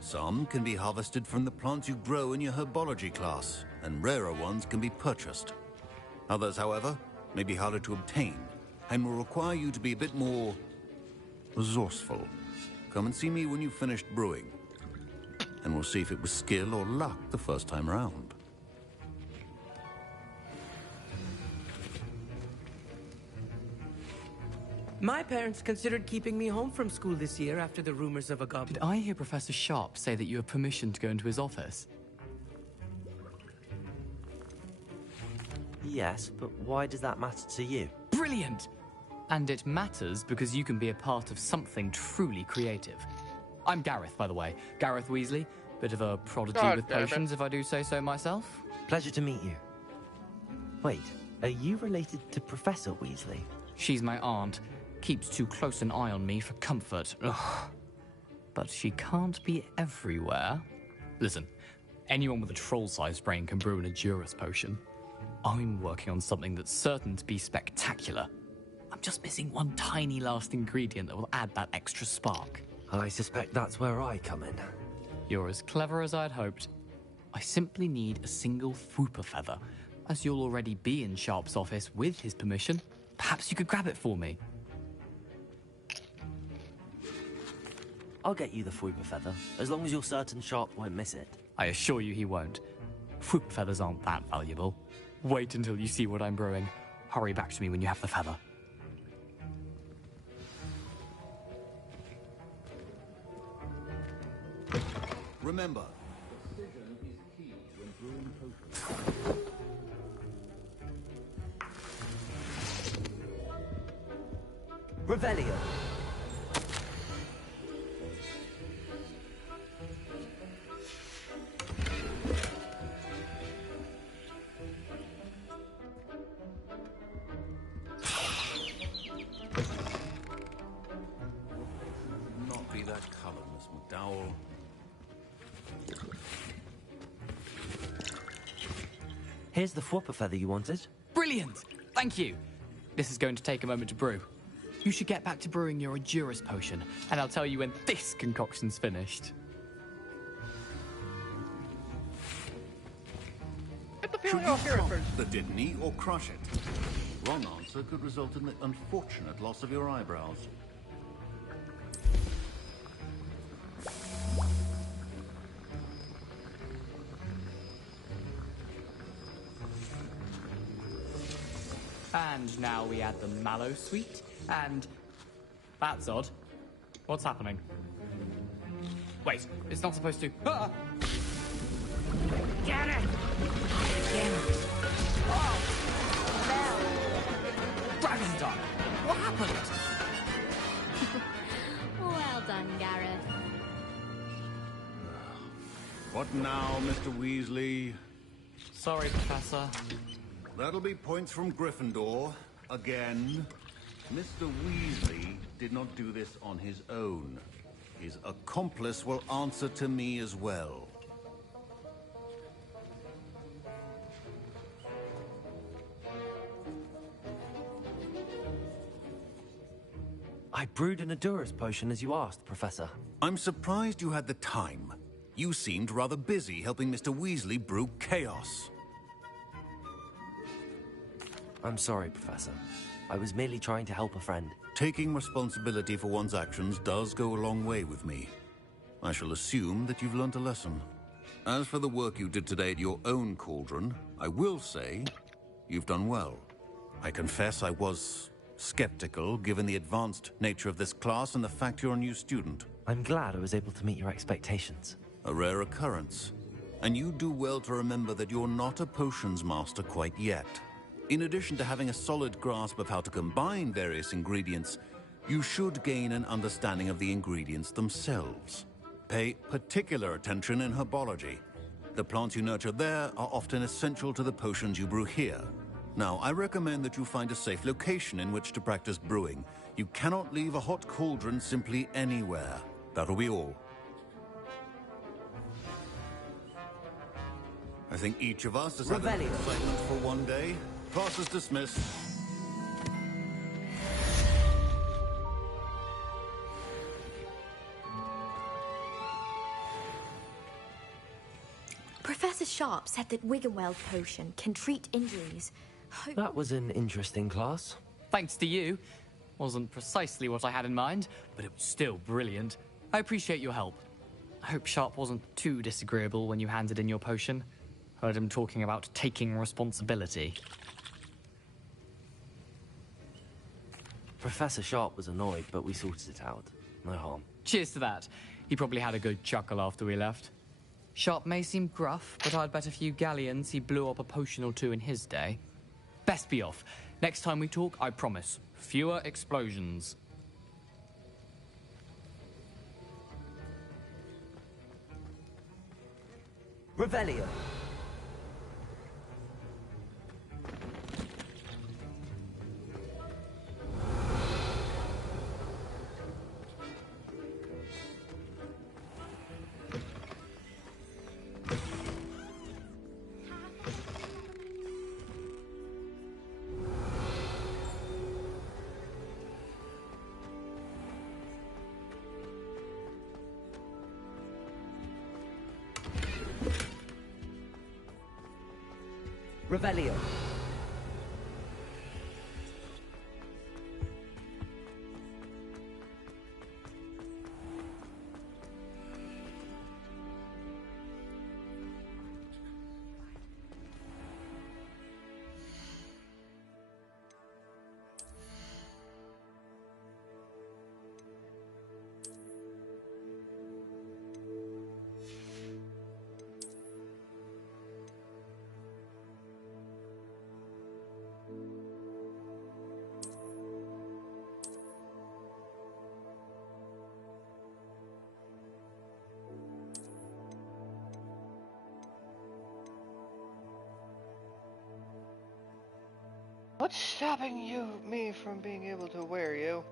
Some can be harvested from the plants you grow in your herbology class, and rarer ones can be purchased. Others, however, may be harder to obtain, and will require you to be a bit more resourceful. Come and see me when you've finished brewing, and we'll see if it was skill or luck the first time round. My parents considered keeping me home from school this year after the rumors of a goblin. Did I hear Professor Sharp say that you have permission to go into his office? Yes, but why does that matter to you? Brilliant! And it matters because you can be a part of something truly creative. I'm Gareth, by the way. Gareth Weasley. Bit of a prodigy with potions, if I do say so myself. Pleasure to meet you. Wait, are you related to Professor Weasley? She's my aunt. Keeps too close an eye on me for comfort. Ugh. But she can't be everywhere. Listen, anyone with a troll-sized brain can brew an Edurus potion. I'm working on something that's certain to be spectacular. I'm just missing one tiny last ingredient that will add that extra spark. I suspect that's where I come in. You're as clever as I'd hoped. I simply need a single Fwooper feather. As you'll already be in Sharp's office with his permission, perhaps you could grab it for me. I'll get you the Fwooper feather, as long as you're certain Sharp won't miss it. I assure you he won't. Fwooper feathers aren't that valuable. Wait until you see what I'm brewing. Hurry back to me when you have the feather. Remember, precision is key when brewing potions. Revelio. Not be that colour, Miss McDowell. Here's the Fwooper feather you wanted. Brilliant! Thank you! This is going to take a moment to brew. You should get back to brewing your Edurus potion, and I'll tell you when this concoction's finished. Should you stop the Dittany or crush it? Wrong answer could result in the unfortunate loss of your eyebrows. And now we add the mallow sweet, and... That's odd. What's happening? Wait, it's not supposed to... Ah! Get it! Oh! done? What happened? Well done, Gareth. What now, Mr. Weasley? Sorry, Professor. That'll be points from Gryffindor. Again. Mr. Weasley did not do this on his own. His accomplice will answer to me as well. I brewed an Adurus potion as you asked, Professor. I'm surprised you had the time. You seemed rather busy helping Mr. Weasley brew chaos. I'm sorry, Professor. I was merely trying to help a friend. Taking responsibility for one's actions does go a long way with me. I shall assume that you've learnt a lesson. As for the work you did today at your own cauldron, I will say you've done well. I confess I was skeptical, given the advanced nature of this class and the fact you're a new student. I'm glad I was able to meet your expectations. A rare occurrence. And you do well to remember that you're not a potions master quite yet. In addition to having a solid grasp of how to combine various ingredients, you should gain an understanding of the ingredients themselves. Pay particular attention in herbology. The plants you nurture there are often essential to the potions you brew here. Now, I recommend that you find a safe location in which to practice brewing. You cannot leave a hot cauldron simply anywhere. That'll be all. I think each of us has had an excitement for one day. Class is dismissed. Professor Sharp said that Wiggenweld potion can treat injuries. That was an interesting class. Thanks to you. Wasn't precisely what I had in mind, but it was still brilliant. I appreciate your help. I hope Sharp wasn't too disagreeable when you handed in your potion. Heard him talking about taking responsibility. Professor Sharp was annoyed, but we sorted it out. No harm. Cheers to that. He probably had a good chuckle after we left. Sharp may seem gruff, but I'd bet a few galleons he blew up a potion or two in his day. Best be off. Next time we talk, I promise, fewer explosions. Revelio. Revelio. What's stopping me from being able to wear you?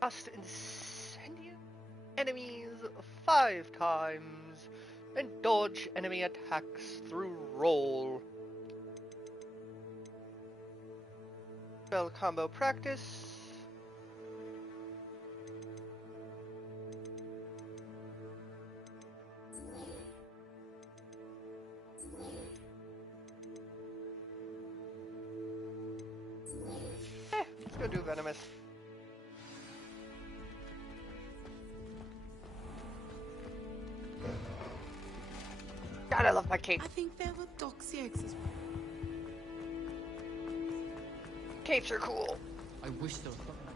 Cast incendiary enemies 5 times and dodge enemy attacks through roll. Spell combo practice. Let's go do Venomous. God, I love my cape. I think there were doxy eggs as well. Capes are cool. I wish there was something I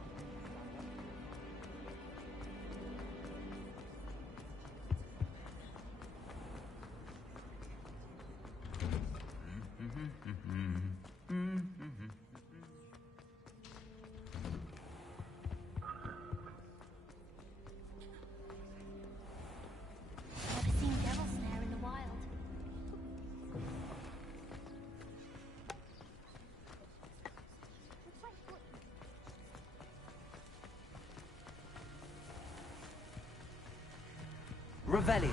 Never seen devil snare in the wild. Revelio.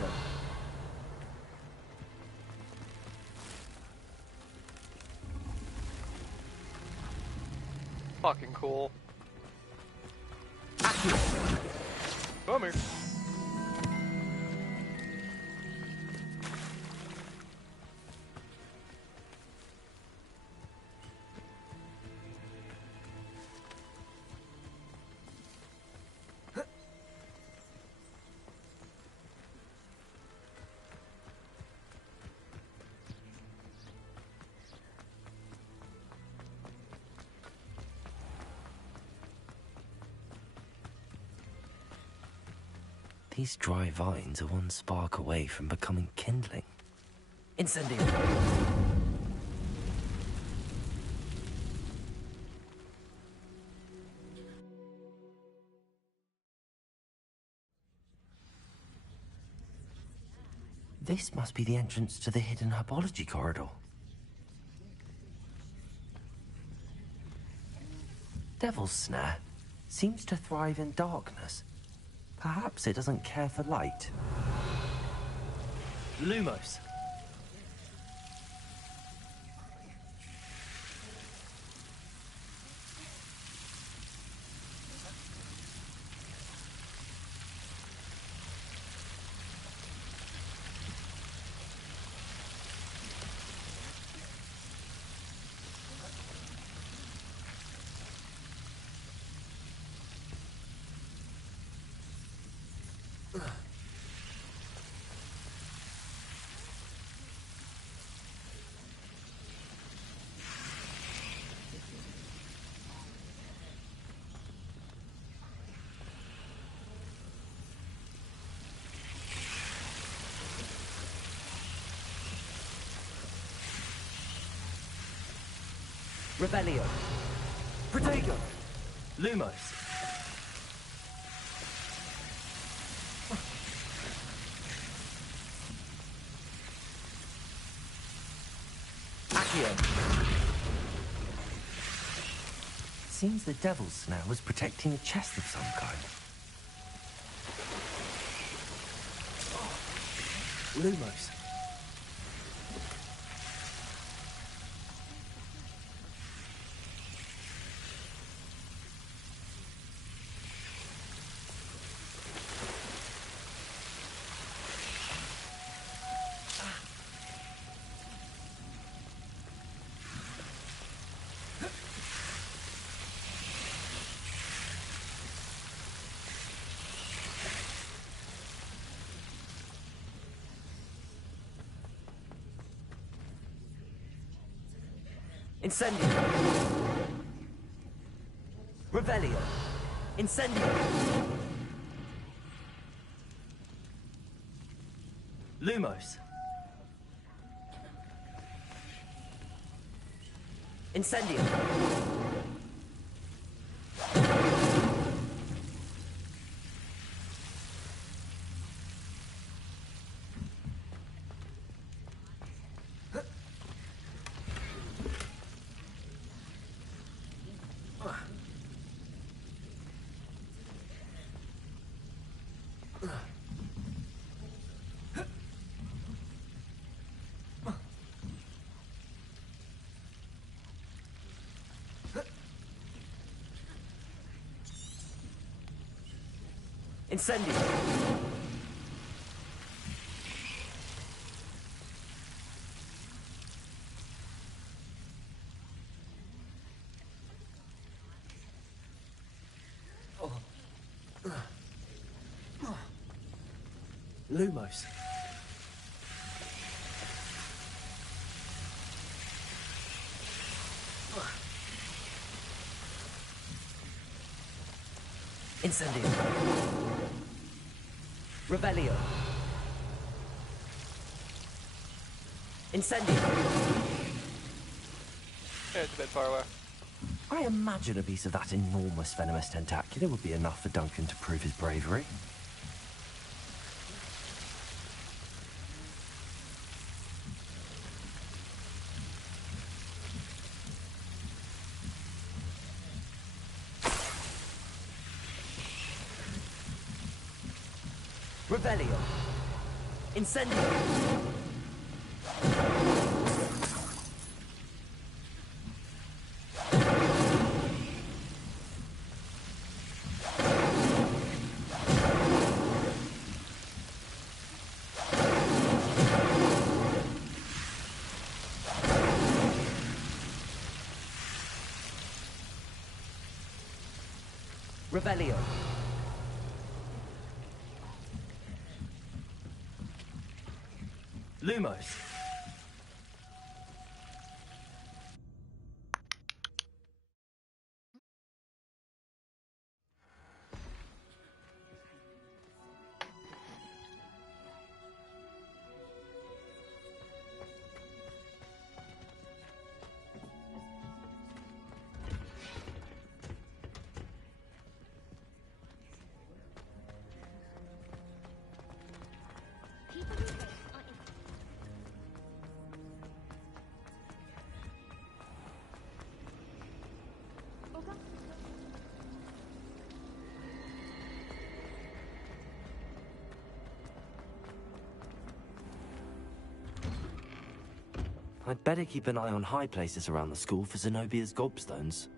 Fucking cool. Come here. These dry vines are one spark away from becoming kindling. Incendio. This must be the entrance to the hidden herbology corridor. Devil's Snare seems to thrive in darkness. Perhaps it doesn't care for light. Lumos. Revelio. Protego. Lumos. Accio. Seems the Devil's Snare was protecting a chest of some kind. Lumos. Incendio. Revelio. Incendio. Lumos. Incendio. Incendio! Lumos. Incendio. Revelio. Incendio. Yeah, it's a bit far away. I imagine a piece of that enormous venomous tentacular would be enough for Duncan to prove his bravery. Revelio. Incendio. Revelio. Lumos. I'd better keep an eye on high places around the school for Zenobia's gobstones.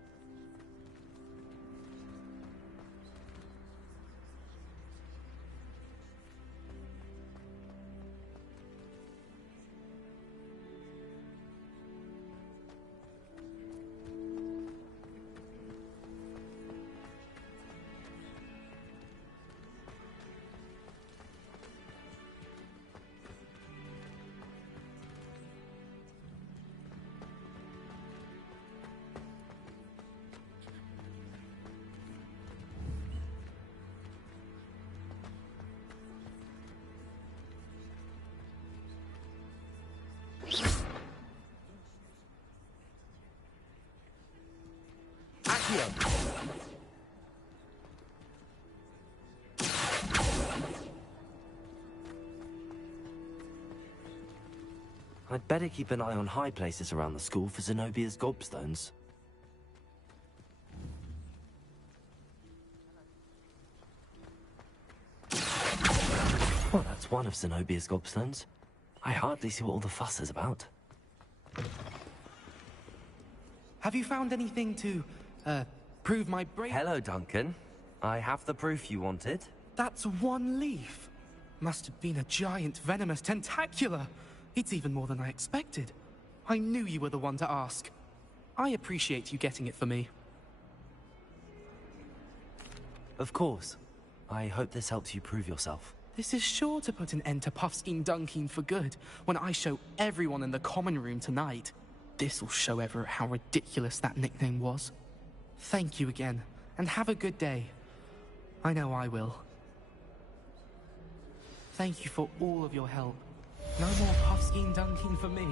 I'd better keep an eye on high places around the school for Zenobia's gobstones. Well, that's one of Zenobia's gobstones. I hardly see what all the fuss is about. Have you found anything to, prove my bravery? Hello, Duncan. I have the proof you wanted. That's one leaf. Must have been a giant venomous tentacula. It's even more than I expected. I knew you were the one to ask. I appreciate you getting it for me. Of course. I hope this helps you prove yourself. This is sure to put an end to Puffskein Dunkin for good when I show everyone in the common room tonight. This'll show Everett how ridiculous that nickname was. Thank you again, and have a good day. I know I will. Thank you for all of your help. No more Puffskein Dunkin for me.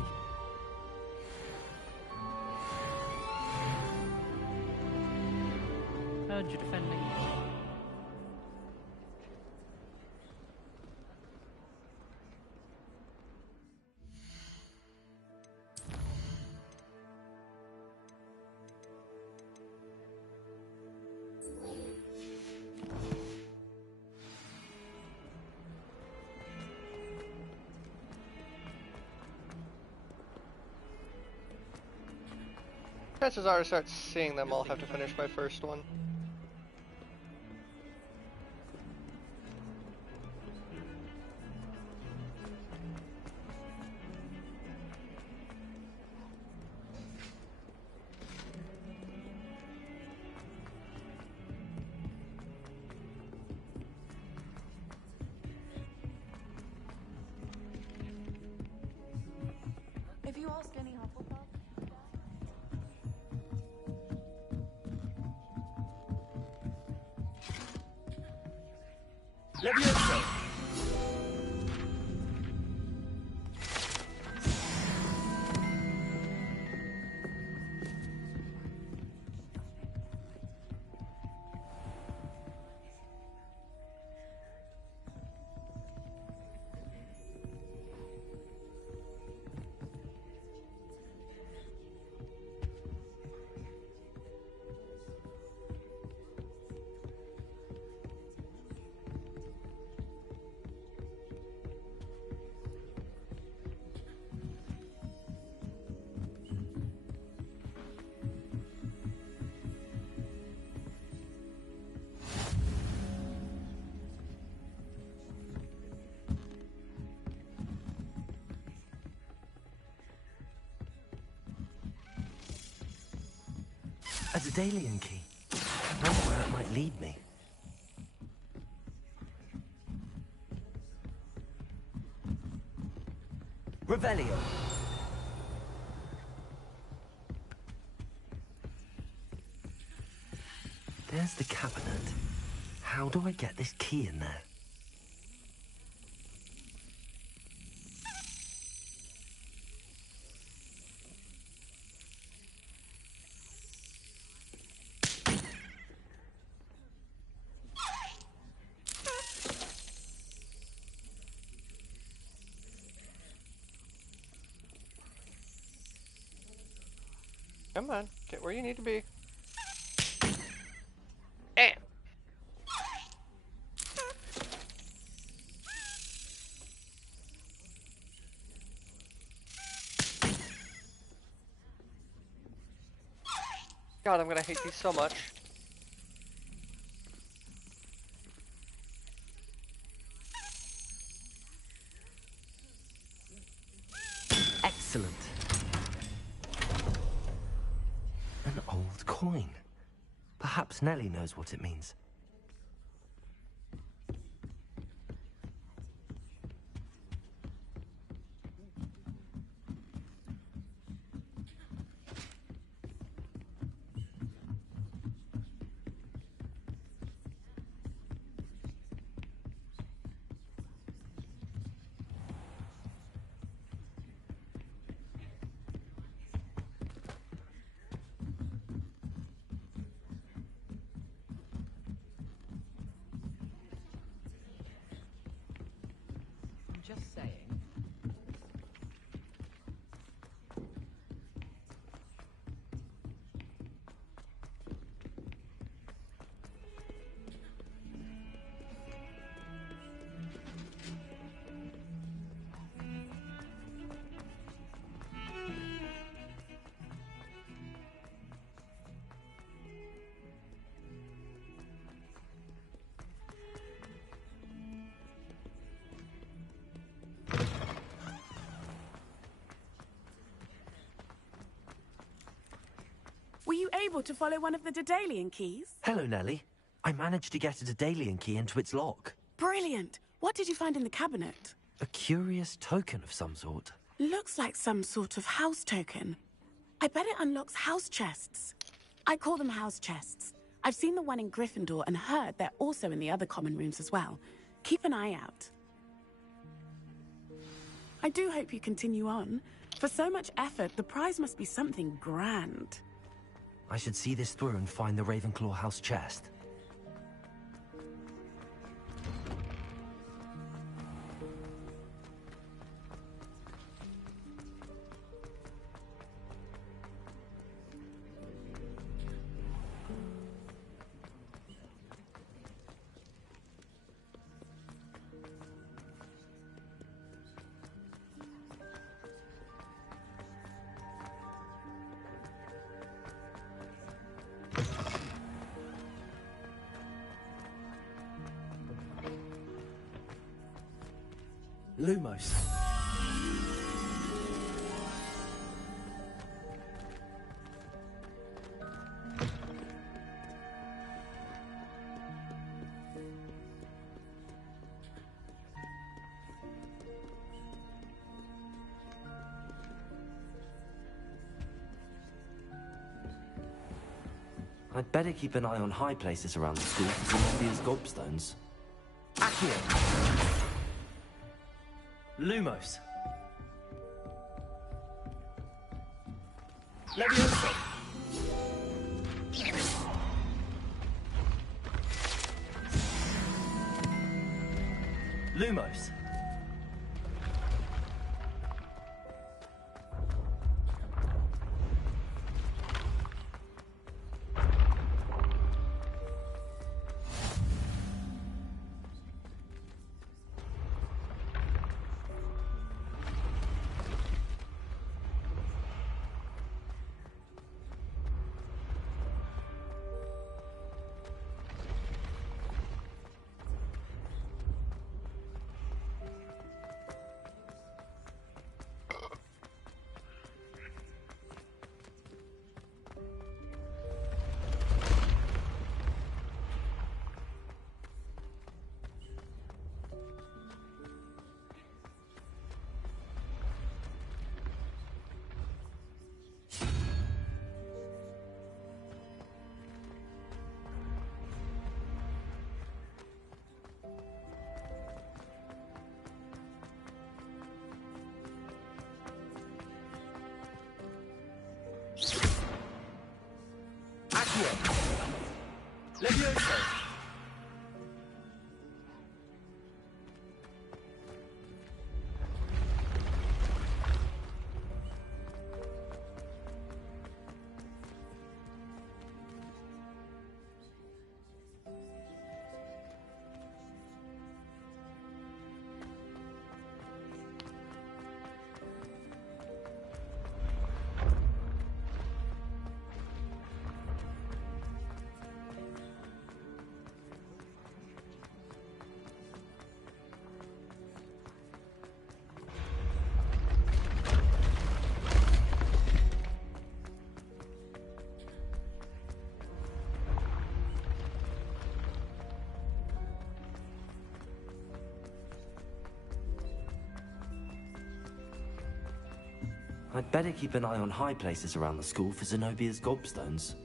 Heard you defending. Chances are I start seeing them, I'll have to finish my first one. Levioso! A Daedalian key. I wonder where it might lead me. Revelio. There's the cabinet. How do I get this key in there? Come on, get where you need to be. Eh. God, I'm gonna hate these so much. Excellent. An old coin. Perhaps Nellie knows what it means. Just saying. Were you able to follow one of the Daedalian keys? Hello, Nellie. I managed to get a Daedalian key into its lock. Brilliant. What did you find in the cabinet? A curious token of some sort. Looks like some sort of house token. I bet it unlocks house chests. I call them house chests. I've seen the one in Gryffindor and heard they're also in the other common rooms as well. Keep an eye out. I do hope you continue on. For so much effort, the prize must be something grand. I should see this through and find the Ravenclaw house chest. Lumos. I'd better keep an eye on high places around the school for some obvious gobstones. Accio! Accio. Lumos. Levioso. Lumos. Accio. Levioso. I'd better keep an eye on high places around the school for Zenobia's gobstones.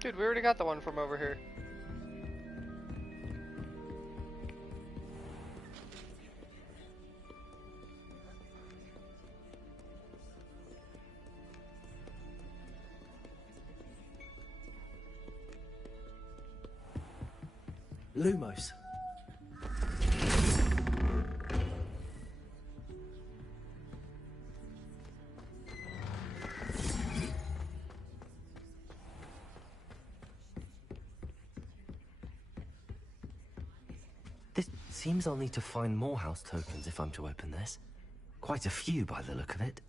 Dude, we already got the one from over here. Lumos. This seems I'll need to find more house tokens if I'm to open this. Quite a few by the look of it.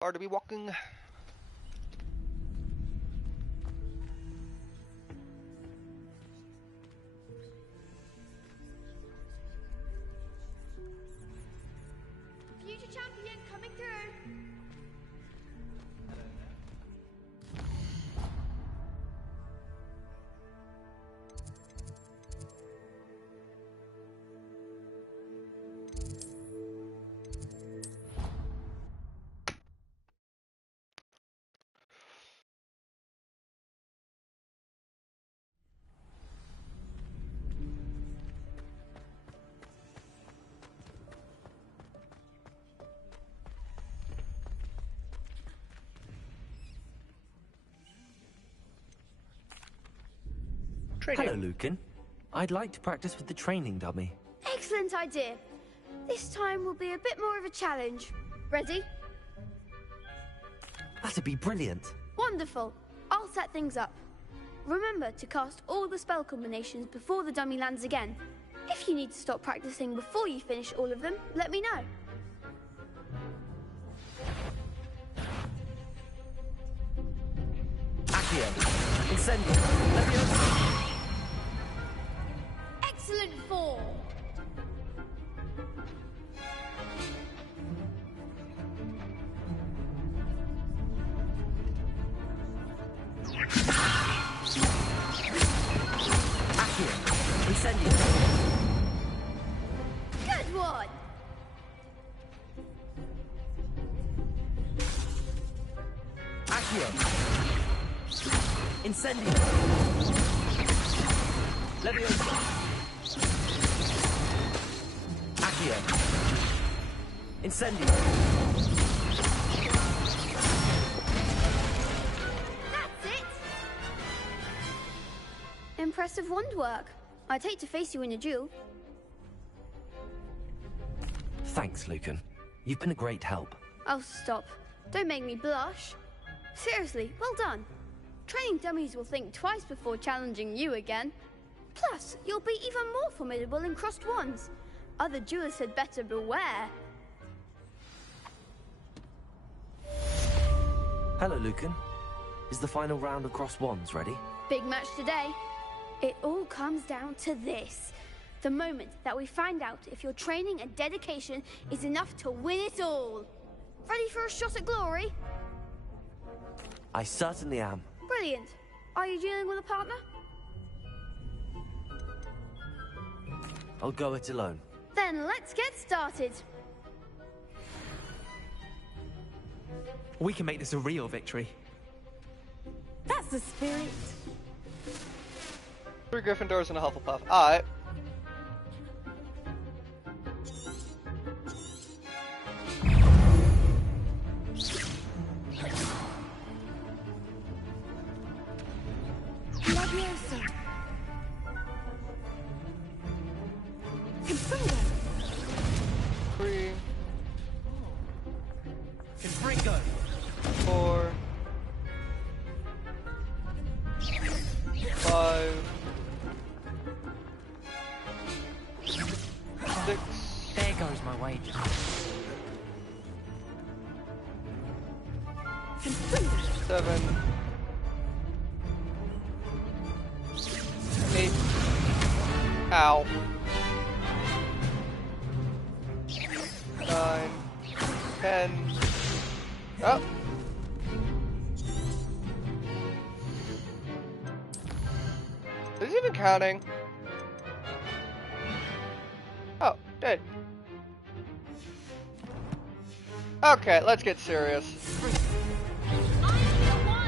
Far to be walking. Future champion coming through. Hello, Lucan. I'd like to practice with the training dummy. Excellent idea. This time will be a bit more of a challenge. Ready? That'd be brilliant. Wonderful. I'll set things up. Remember to cast all the spell combinations before the dummy lands again. If you need to stop practicing before you finish all of them, let me know. Accio. Incendio. Leviosa. Excellent form. Accio. Incendio. Good one. Accio. Incendio. Leviosa. Accio. Incendio. That's it. Impressive wand work. I'd hate to face you in a duel. Thanks, Lucan. You've been a great help. Oh, stop. Don't make me blush. Seriously, well done. Training dummies will think twice before challenging you again. Plus, you'll be even more formidable in crossed wands. Other duelists had better beware. Hello, Lucan. Is the final round of crossed wands ready? Big match today. It all comes down to this. The moment that we find out if your training and dedication is enough to win it all. Ready for a shot at glory? I certainly am. Brilliant. Are you dealing with a partner? I'll go it alone. Then let's get started. We can make this a real victory. That's the spirit. 3 Gryffindors and a Hufflepuff. Alright. Leviosa. Confringo. Three. Confringo. 4. 5. 6. There goes my wages. Confringo. 7. 8. Ow. 9. 10. Oh. Is he even counting? Oh, dead. Okay, let's get serious.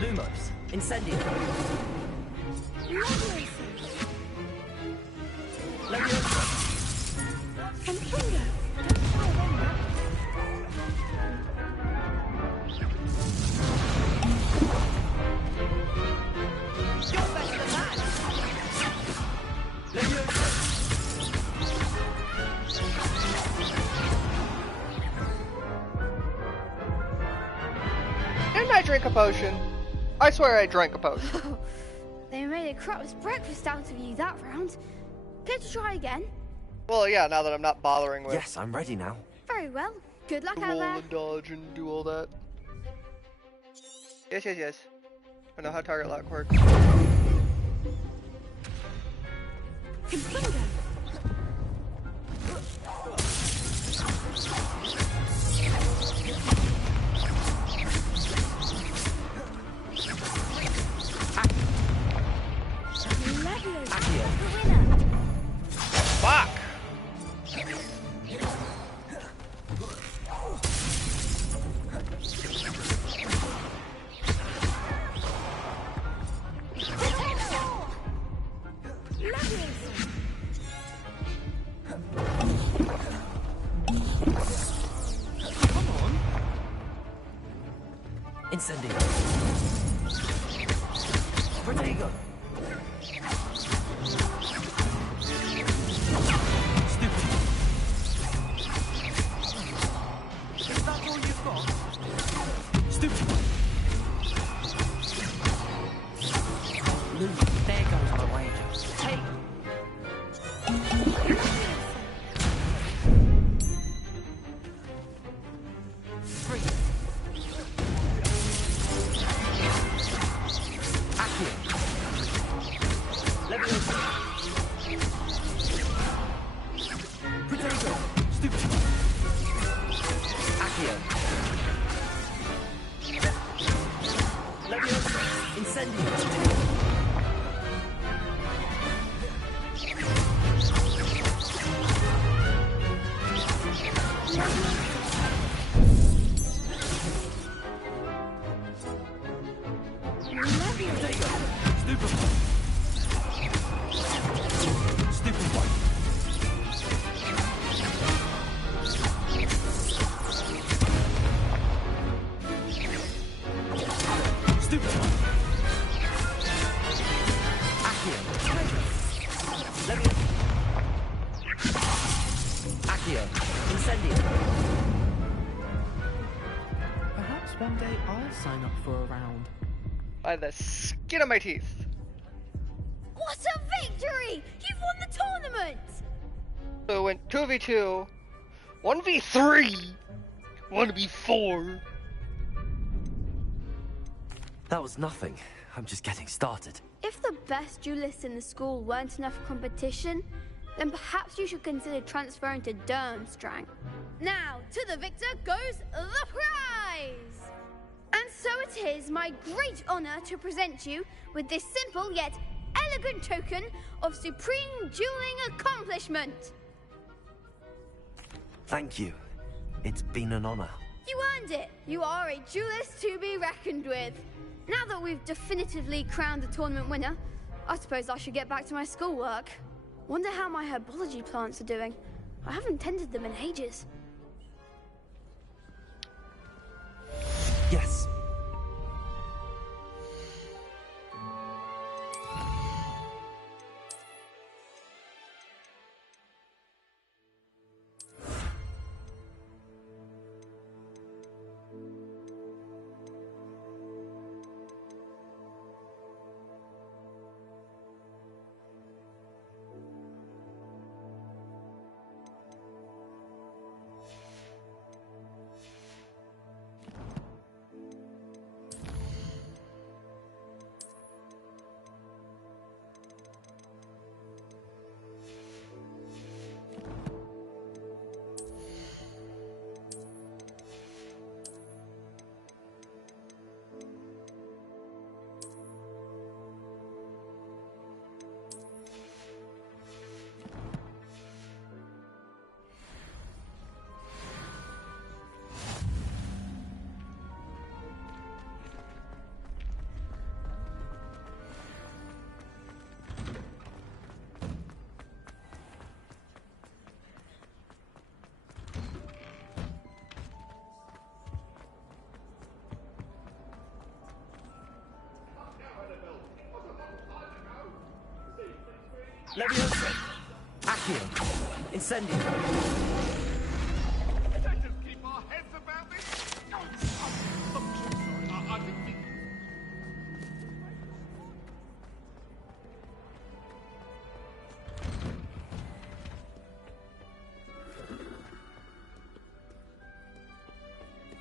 Lumos. Incendio. Leviosa. Confringo. Didn't I drink a potion? I swear I drank a potion. They made a crap's breakfast out of you that round. Care to try again? Well, yeah, now that I'm not bothering with Yes, I'm ready now. Very well. Good luck roll out there. and dodge and do all that. Yes, yes, yes. I know how target lock works. Fuck! Incendio. Protego. Stupid. Is that all you've got? Stupid. Luke, there goes my wages. Hey. Perhaps one day I'll sign up for a round. By the skin of my teeth. What a victory! You've won the tournament! So it went 2v2, 1v3, 1v4. That was nothing. I'm just getting started. If the best duelists in the school weren't enough for competition, then perhaps you should consider transferring to Durmstrang. Now, to the victor goes the prize! And so it is my great honor to present you with this simple yet elegant token of supreme dueling accomplishment. Thank you. It's been an honor. You earned it. You are a duelist to be reckoned with. Now that we've definitively crowned the tournament winner, I suppose I should get back to my schoolwork. Wonder how my herbology plants are doing. I haven't tended them in ages. Yes. Leviosa. Accio. Incendio. Let's just keep our heads about this. I'm so sorry. I didn't think.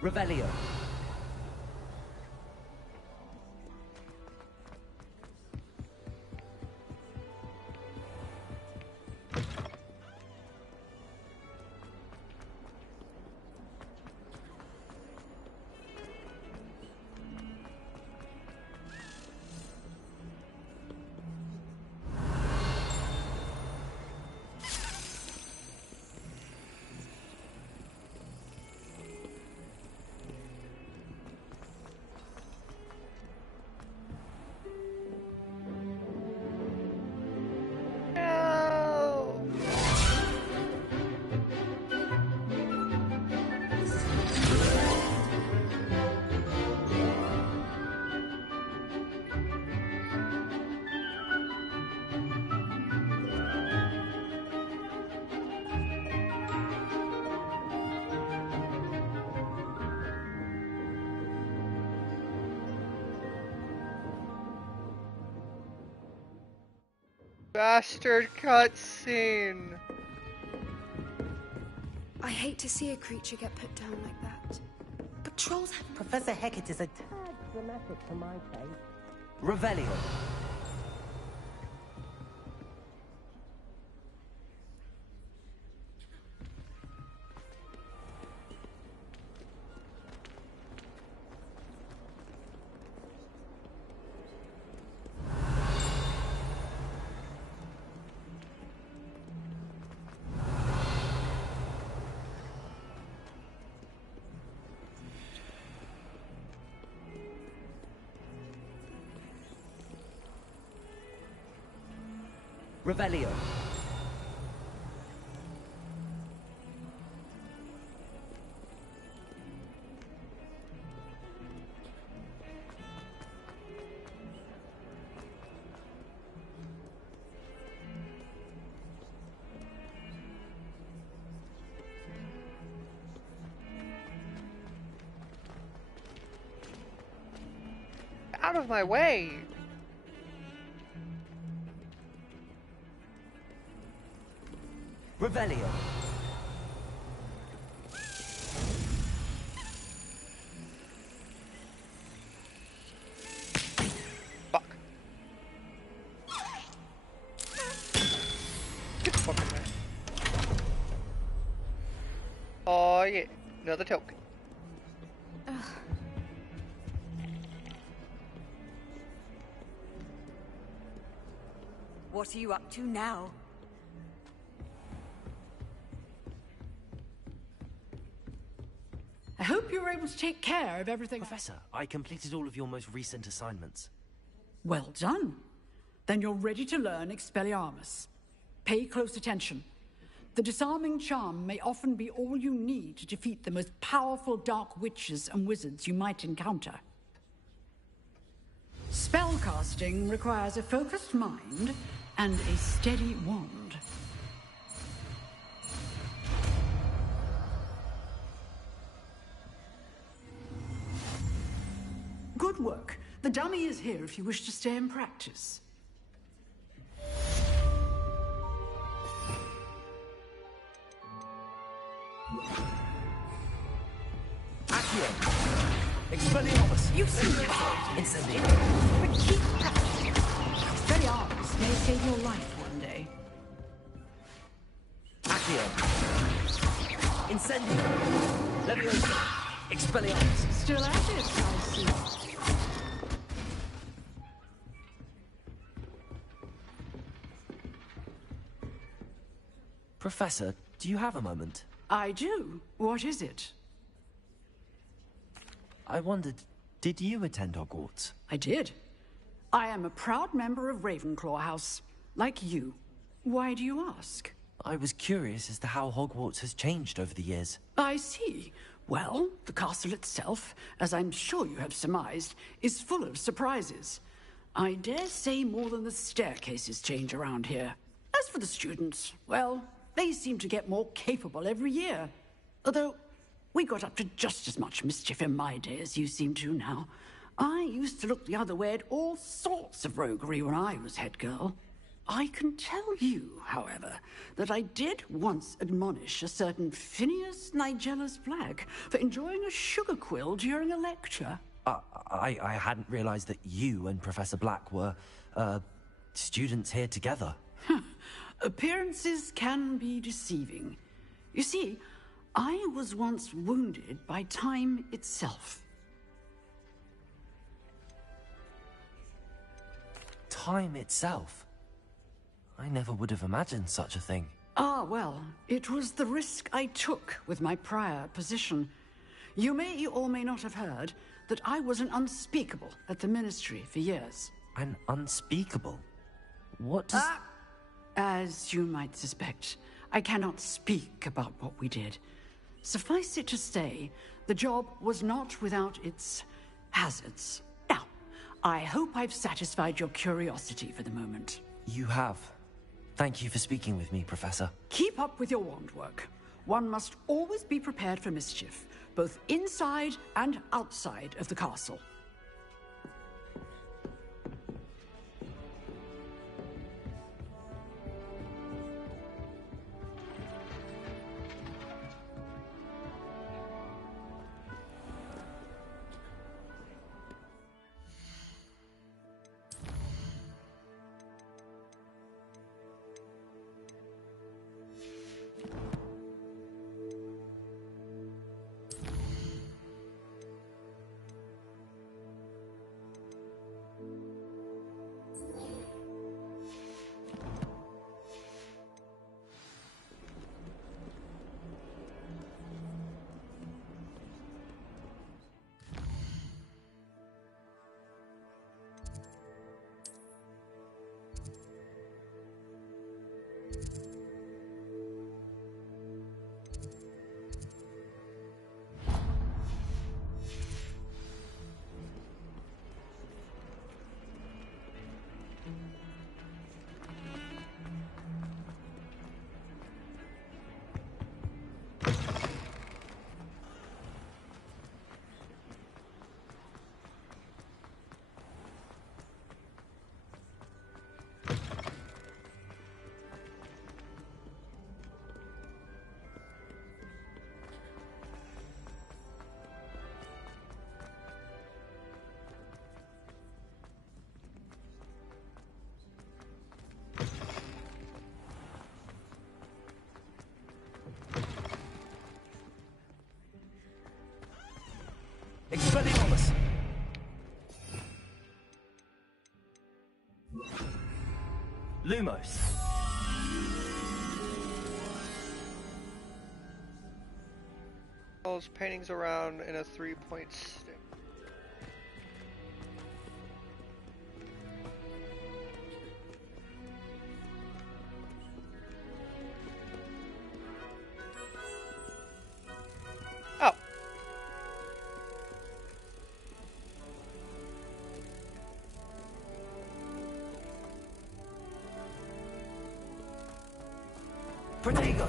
Revelio. bastard cutscene. I hate to see a creature get put down like that. But trolls have... Professor Hecat is a tad dramatic for my taste. Revelio. Revelio. Out of my way. Revelio. Fuck. Get the fuck in there. Oh yeah, another token. What are you up to now? I hope you were able to take care of everything. Professor, I completed all of your most recent assignments. Well done. Then you're ready to learn Expelliarmus. Pay close attention. The disarming charm may often be all you need to defeat the most powerful dark witches and wizards you might encounter. Spellcasting requires a focused mind and a steady wand. Good work. The dummy is here if you wish to stay and practice. Accio. Expelliarmus. You see it. Incendio. But keep practicing. Expelliarmus may save your life one day. Accio. Incendio. Leviosa. Expelliarmus. Still at it, I see. Professor, do you have a moment? I do. What is it? I wondered, did you attend Hogwarts? I did. I am a proud member of Ravenclaw House, like you. Why do you ask? I was curious as to how Hogwarts has changed over the years. I see. Well, the castle itself, as I'm sure you have surmised, is full of surprises. I dare say more than the staircases change around here. As for the students, well, they seem to get more capable every year. Although, we got up to just as much mischief in my day as you seem to now. I used to look the other way at all sorts of roguery when I was head girl. I can tell you, however, that I did once admonish a certain Phineas Nigella's Black for enjoying a sugar quill during a lecture. I hadn't realized that you and Professor Black were, students here together. Appearances can be deceiving. You see, I was once wounded by time itself. Time itself? I never would have imagined such a thing. Ah, well, it was the risk I took with my prior position. You may or may not have heard that I was an unspeakable at the Ministry for years. An unspeakable? What does... As you might suspect, I cannot speak about what we did. Suffice it to say, the job was not without its hazards. Now, I hope I've satisfied your curiosity for the moment. You have. Thank you for speaking with me, Professor. Keep up with your wand work. One must always be prepared for mischief, both inside and outside of the castle. Lumos. Those paintings around in a 3-point stick. Oh. Protego.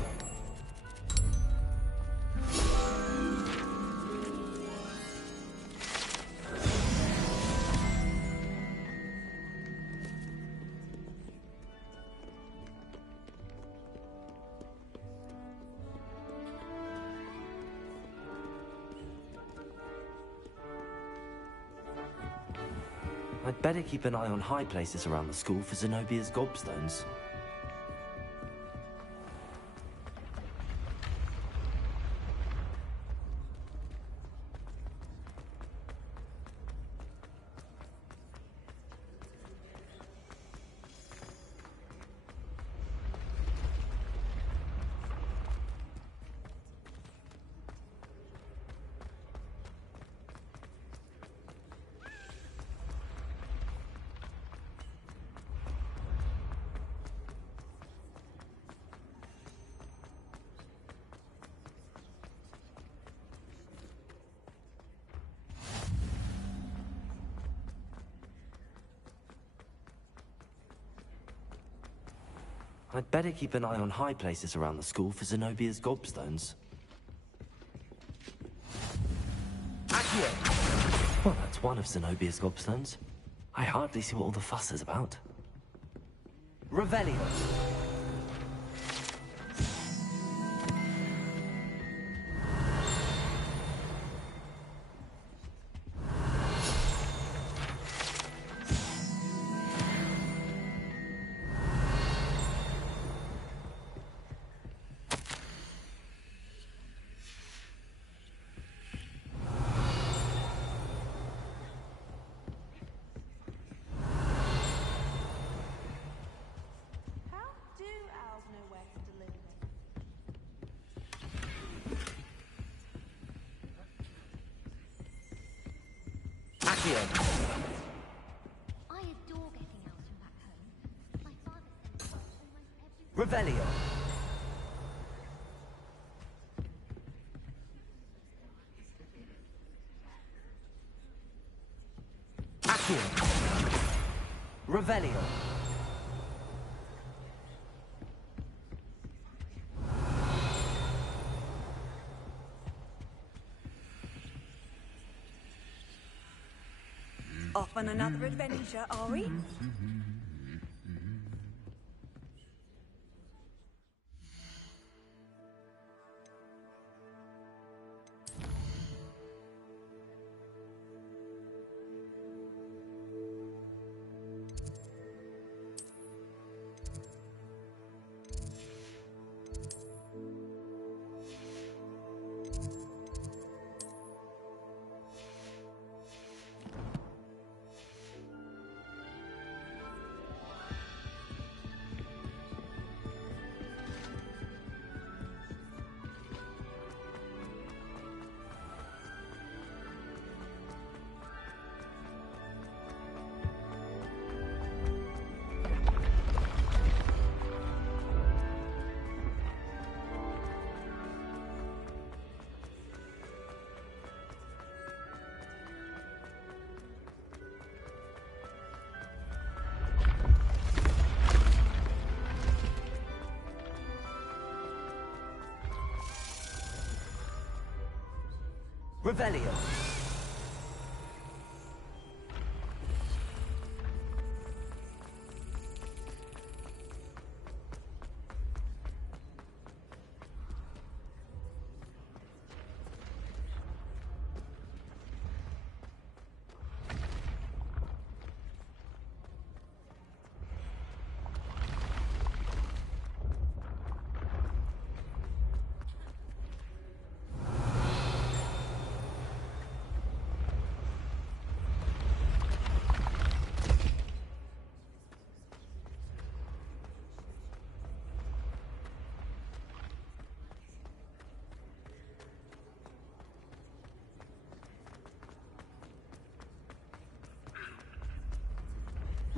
I'd better keep an eye on high places around the school for Zenobia's gobstones. I'd better keep an eye on high places around the school for Zenobia's gobstones. Accio! Well, that's one of Zenobia's gobstones. I hardly see what all the fuss is about. Revelio! I adore getting out and back home. My father sends us almost every Revelio! Accio! Revelio! Off on another adventure, are we? Revelio!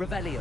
Revelio.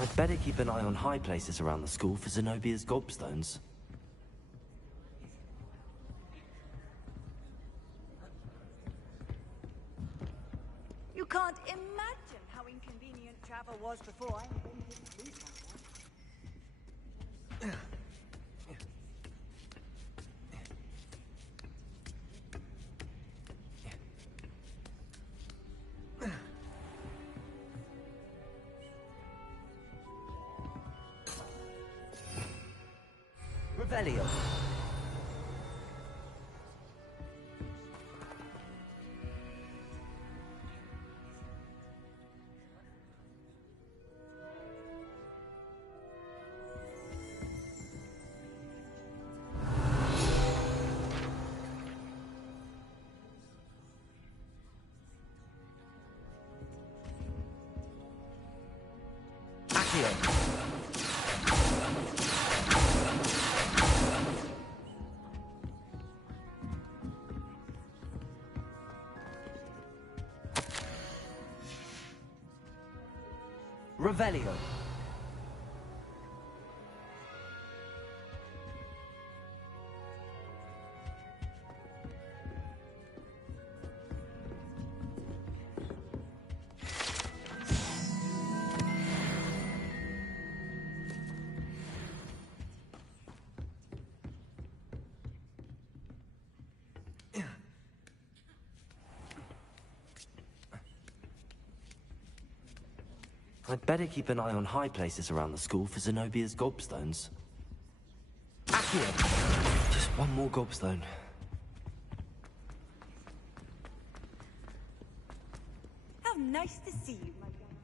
I'd better keep an eye on high places around the school for Zenobia's gobstones. You can't imagine how inconvenient travel was before I invented blue power. Revelio. Accio. Revelio. I'd better keep an eye on high places around the school for Zenobia's gobstones. Accio! Just one more gobstone. How nice to see you, my young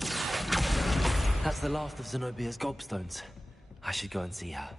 friend. That's the last of Zenobia's gobstones. I should go and see her.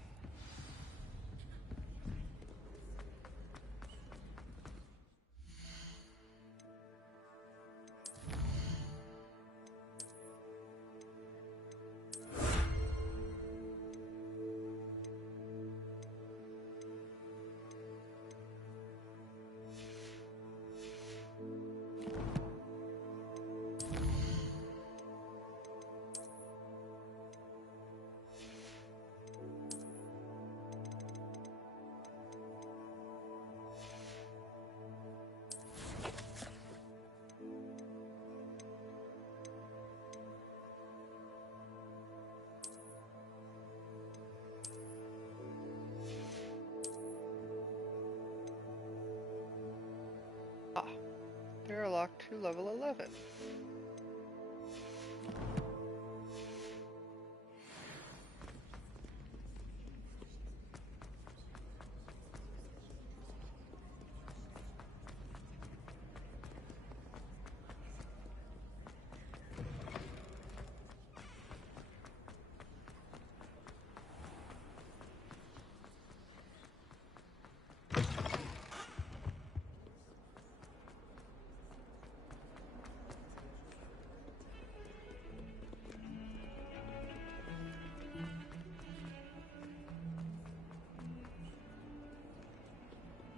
They're locked to level 11.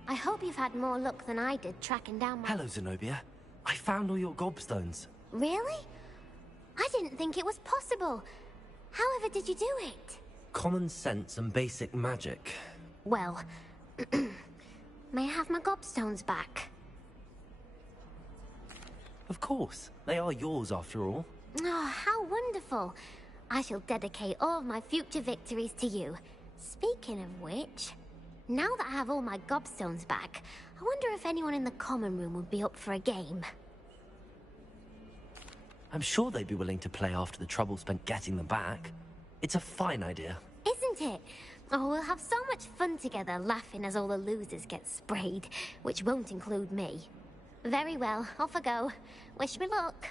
I hope you've had more luck than I did tracking down my... Hello, Zenobia. I found all your gobstones. Really? I didn't think it was possible. However did you do it? Common sense and basic magic. Well, May I have my gobstones back? Of course. They are yours after all. Oh, how wonderful. I shall dedicate all of my future victories to you. Speaking of which, now that I have all my gobstones back, I wonder if anyone in the common room would be up for a game. I'm sure they'd be willing to play after the trouble spent getting them back. It's a fine idea. Isn't it? Oh, we'll have so much fun together, laughing as all the losers get sprayed, which won't include me. Very well, off I go. Wish me luck.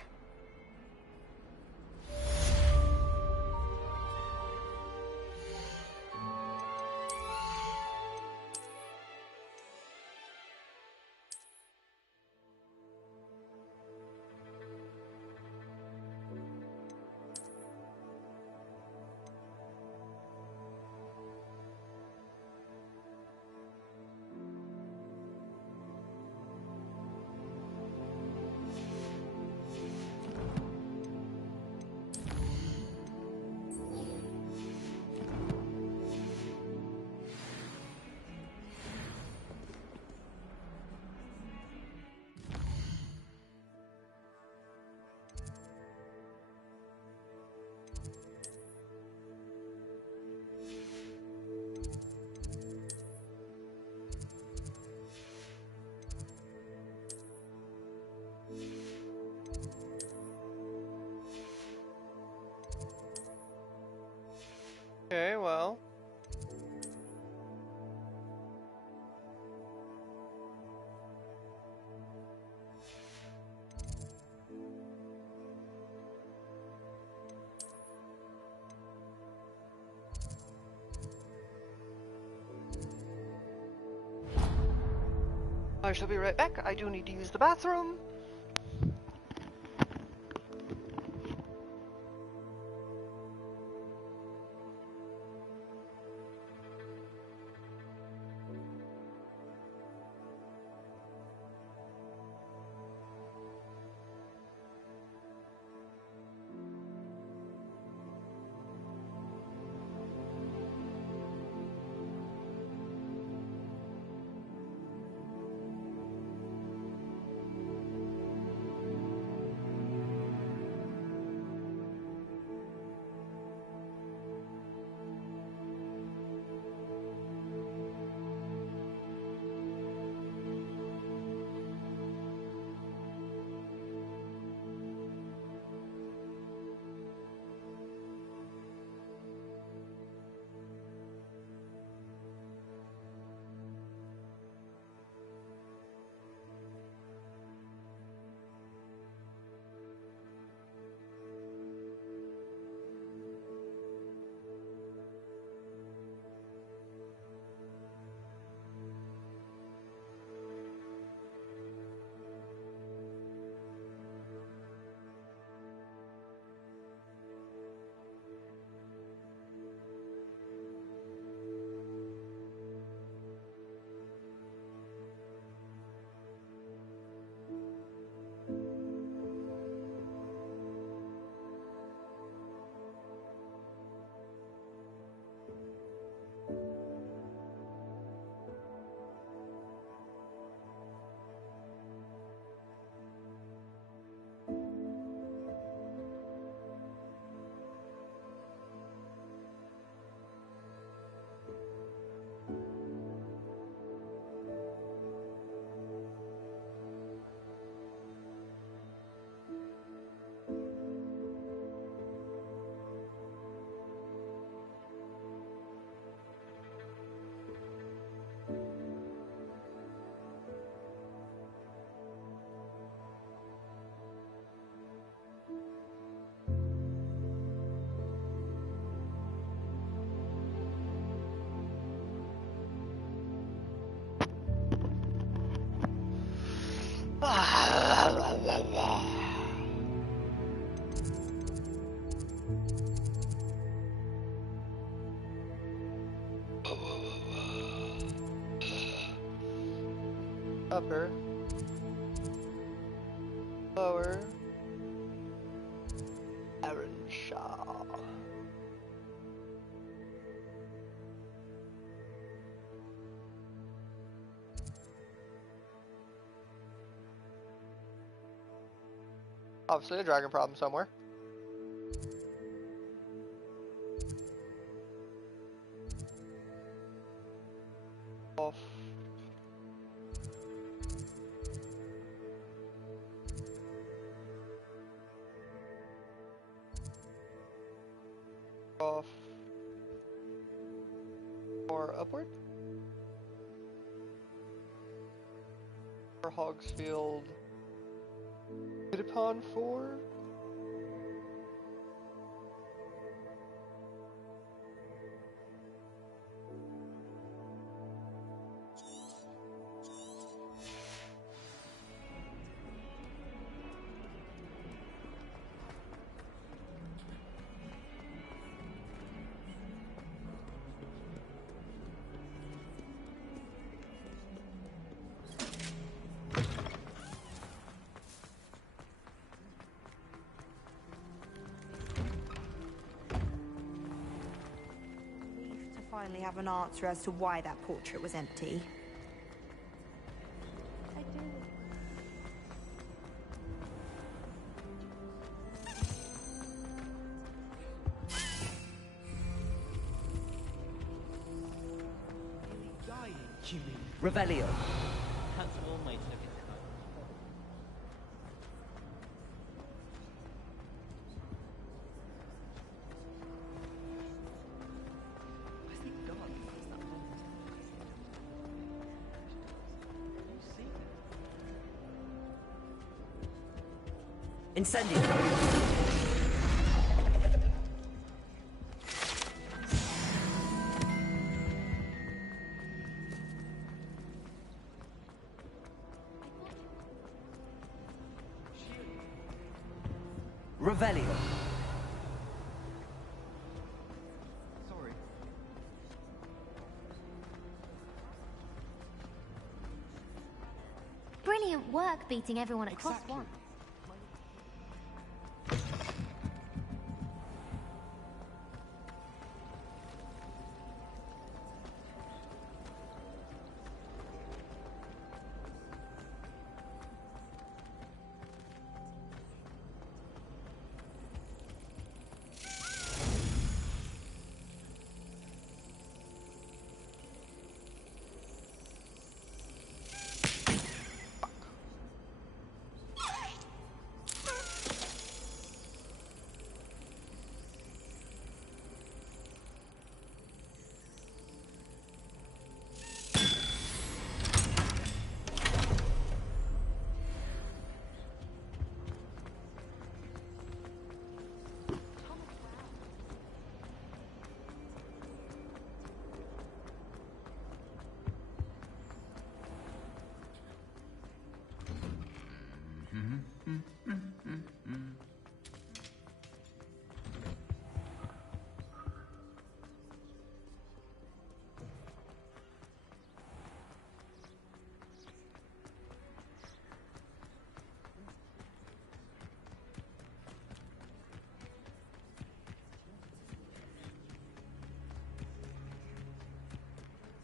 Okay, well. I shall be right back. I do need to use the bathroom. Upper, lower, Arrenshaw. Obviously a dragon problem somewhere. Off. Off. Or upward. Or Hogsfield. Hit upon 4. Finally have an answer as to why that portrait was empty. I do. Dying, Jimmy. Revelio. That's all my token. Incendio. Revelio. Sorry. Brilliant work beating everyone at Cross One.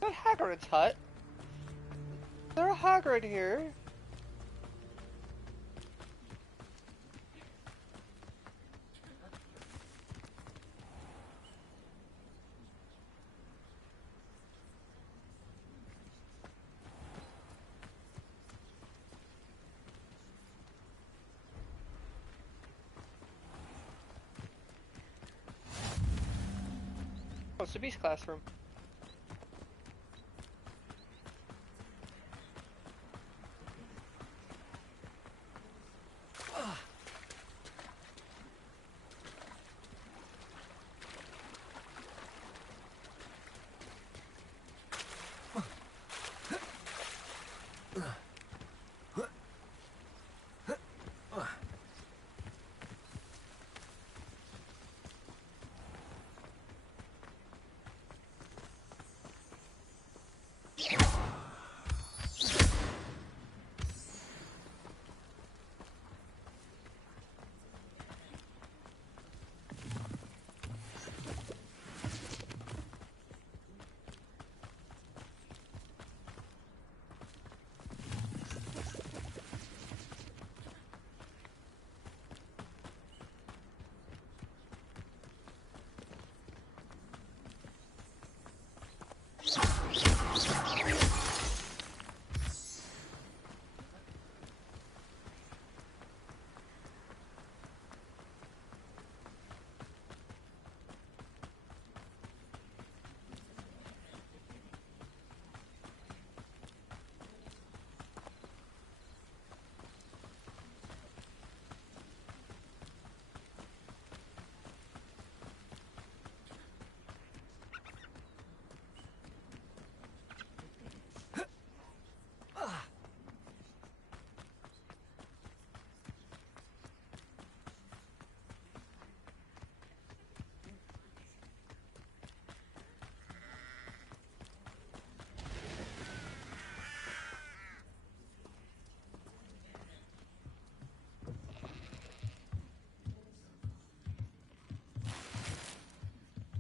Is that Hagrid's hut? Is there a Hagrid here? Oh, it's the Beast classroom.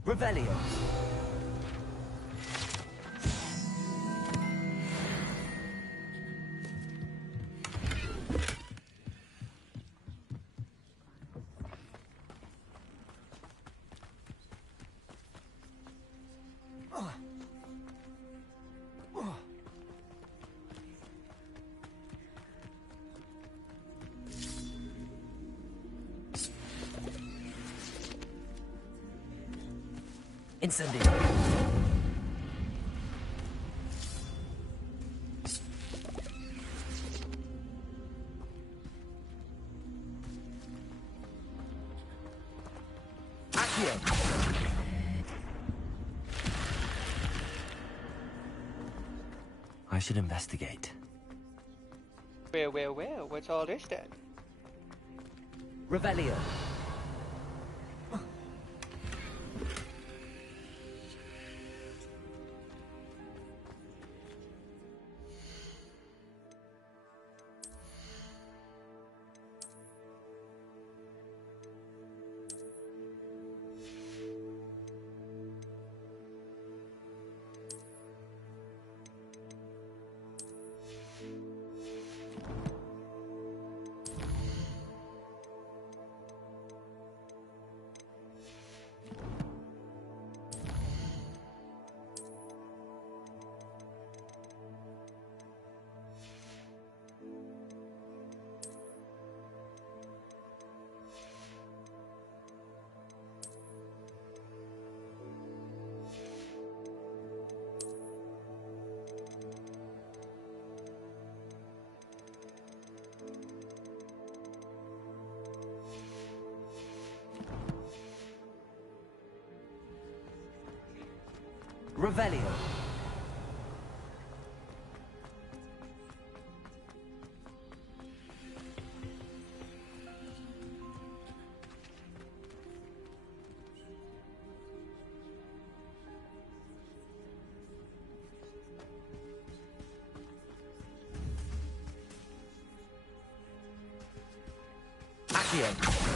Revelio. Incendio. Accio. I should investigate. Well, what's all this then? Revelio. Revelio. Accio.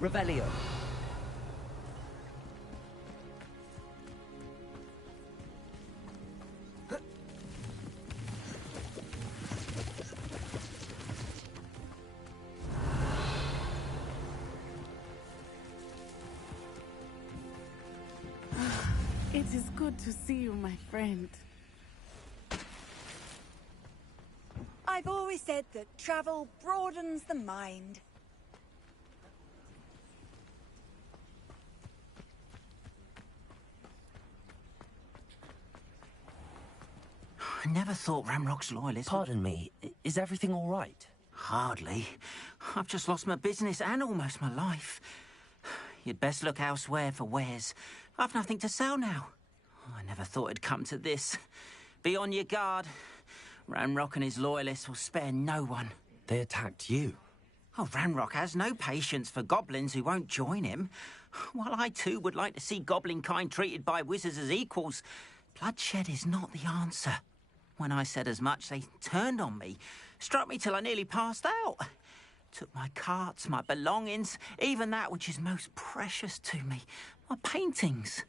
Revelio. It is good to see you, my friend. I've always said that travel broadens the mind. I never thought Ramrock's loyalists... Pardon me, is everything all right? Hardly. I've just lost my business and almost my life. You'd best look elsewhere for wares. I've nothing to sell now. I never thought it'd come to this. Be on your guard. Ramrock and his loyalists will spare no one. They attacked you. Oh, Ramrock has no patience for goblins who won't join him. While I too would like to see goblin kind treated by wizards as equals, bloodshed is not the answer. When I said as much, they turned on me, struck me till I nearly passed out. Took my carts, my belongings, even that which is most precious to me, my paintings.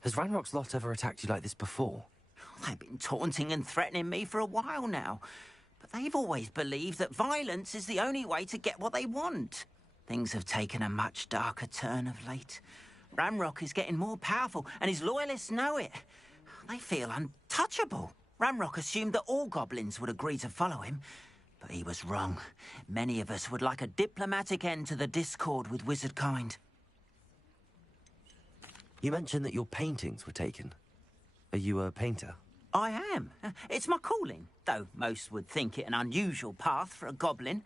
Has Ranrock's lot ever attacked you like this before? They've been taunting and threatening me for a while now, but they've always believed that violence is the only way to get what they want. Things have taken a much darker turn of late. Ranrock is getting more powerful, and his loyalists know it. They feel untouchable. Ranrock assumed that all goblins would agree to follow him, but he was wrong. Many of us would like a diplomatic end to the discord with wizardkind. You mentioned that your paintings were taken. Are you a painter? I am. It's my calling, though most would think it an unusual path for a goblin.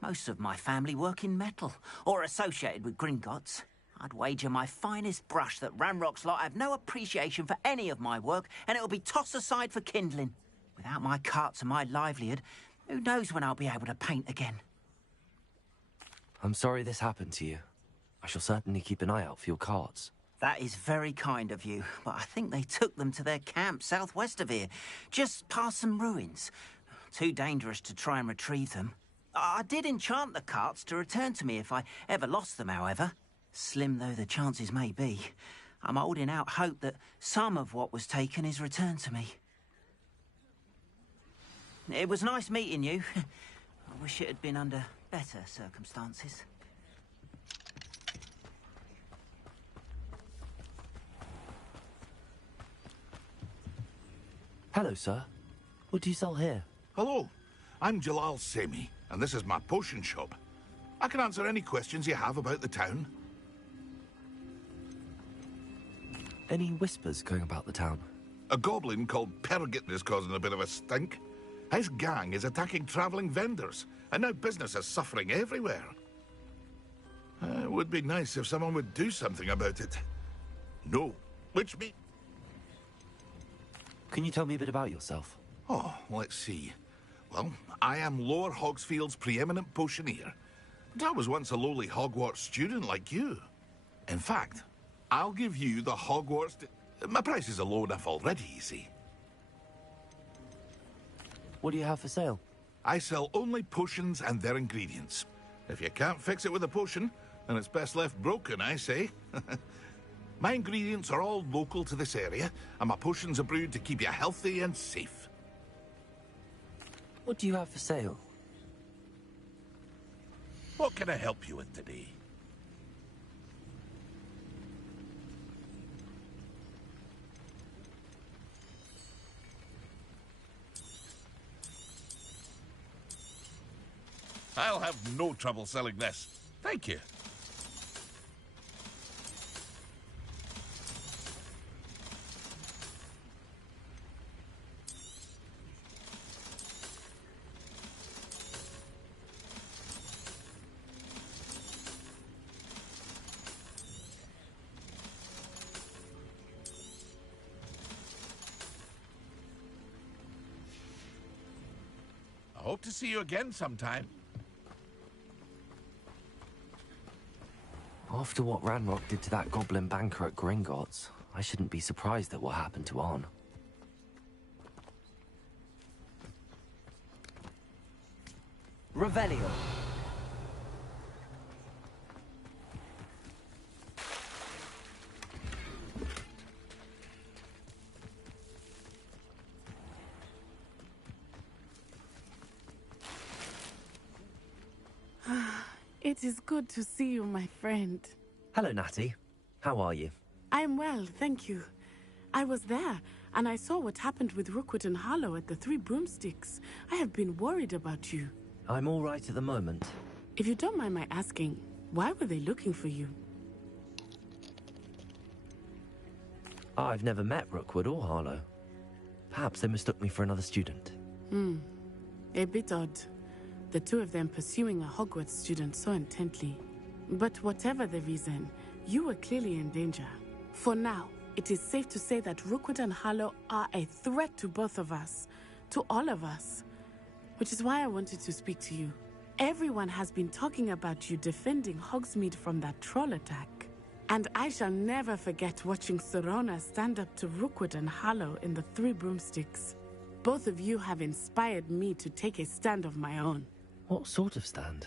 Most of my family work in metal, or associated with Gringotts. I'd wager my finest brush that Ranrock's lot have no appreciation for any of my work, and it'll be tossed aside for kindling. Without my carts and my livelihood, who knows when I'll be able to paint again? I'm sorry this happened to you. I shall certainly keep an eye out for your carts. That is very kind of you, but I think they took them to their camp southwest of here, just past some ruins. Too dangerous to try and retrieve them. I did enchant the carts to return to me if I ever lost them, however. Slim though the chances may be, I'm holding out hope that some of what was taken is returned to me. It was nice meeting you. I wish it had been under better circumstances. Hello, sir. What do you sell here? Hello, I'm Jalal Semi, and this is my potion shop. I can answer any questions you have about the town. Any whispers going about the town? A goblin called Pergit is causing a bit of a stink. His gang is attacking travelling vendors, and now business is suffering everywhere. It would be nice if someone would do something about it. No, which means... Can you tell me a bit about yourself? Oh, let's see. Well, I am Lower Hogsfield's preeminent potioneer. But I was once a lowly Hogwarts student like you. In fact, I'll give you the Hogwarts... My prices are low enough already, you see. What do you have for sale? I sell only potions and their ingredients. If you can't fix it with a potion, then it's best left broken, I say. My ingredients are all local to this area, and my potions are brewed to keep you healthy and safe. What do you have for sale? What can I help you with today? I'll have no trouble selling this. Thank you. I hope to see you again sometime. After what Ranrock did to that goblin banker at Gringotts, I shouldn't be surprised at what happened to Arn. Revelio. It is good to see you, my friend. Hello, Natty. How are you? I am well, thank you. I was there, and I saw what happened with Rookwood and Harlow at the Three Broomsticks. I have been worried about you. I'm all right at the moment. If you don't mind my asking, why were they looking for you? I've never met Rookwood or Harlow. Perhaps they mistook me for another student. A bit odd. The two of them pursuing a Hogwarts student so intently. But whatever the reason, you were clearly in danger. For now, it is safe to say that Rookwood and Harlow are a threat to both of us. To all of us. Which is why I wanted to speak to you. Everyone has been talking about you defending Hogsmeade from that troll attack. And I shall never forget watching Serona stand up to Rookwood and Harlow in the Three Broomsticks. Both of you have inspired me to take a stand of my own. What sort of stand?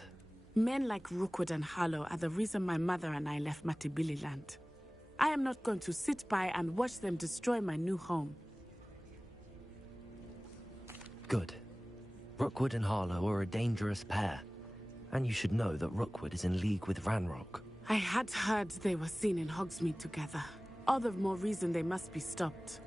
Men like Rookwood and Harlow are the reason my mother and I left Matibili land. I am not going to sit by and watch them destroy my new home. Good. Rookwood and Harlow are a dangerous pair. And you should know that Rookwood is in league with Ranrock. I had heard they were seen in Hogsmeade together. All the more reason they must be stopped.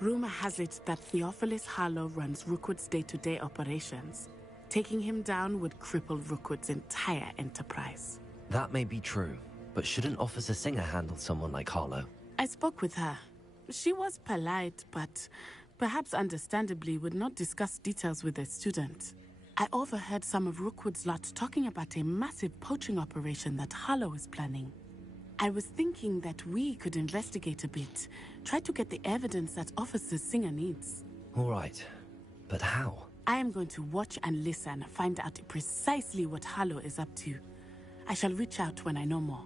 Rumor has it that Theophilus Harlow runs Rookwood's day-to-day operations. Taking him down would cripple Rookwood's entire enterprise. That may be true, but shouldn't Officer Singer handle someone like Harlow? I spoke with her. She was polite, but perhaps understandably would not discuss details with a student. I overheard some of Rookwood's lot talking about a massive poaching operation that Harlow is planning. I was thinking that we could investigate a bit, try to get the evidence that Officer Singer needs. All right, but how? I am going to watch and listen, find out precisely what Harlow is up to. I shall reach out when I know more.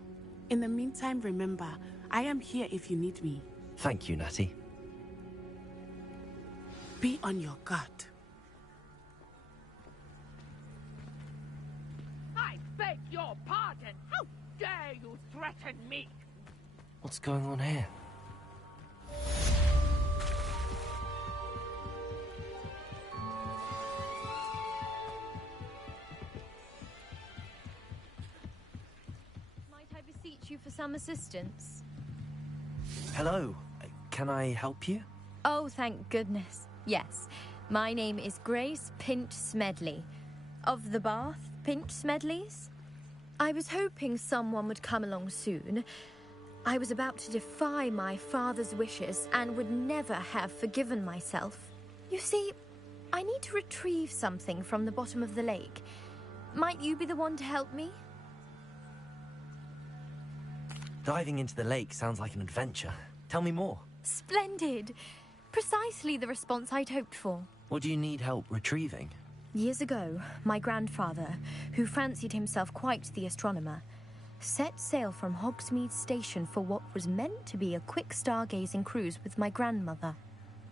In the meantime, remember, I am here if you need me. Thank you, Natty. Be on your guard. I beg your pardon! How dare you threaten me? What's going on here? Might I beseech you for some assistance? Hello, can I help you? Oh, thank goodness. Yes, my name is Grace Pinch Smedley, of the Bath Pinch Smedleys. I was hoping someone would come along soon. I was about to defy my father's wishes and would never have forgiven myself. You see, I need to retrieve something from the bottom of the lake. Might you be the one to help me? Diving into the lake sounds like an adventure. Tell me more. Splendid! Precisely the response I'd hoped for. What do you need help retrieving? Years ago, my grandfather, who fancied himself quite the astronomer, set sail from Hogsmeade Station for what was meant to be a quick stargazing cruise with my grandmother.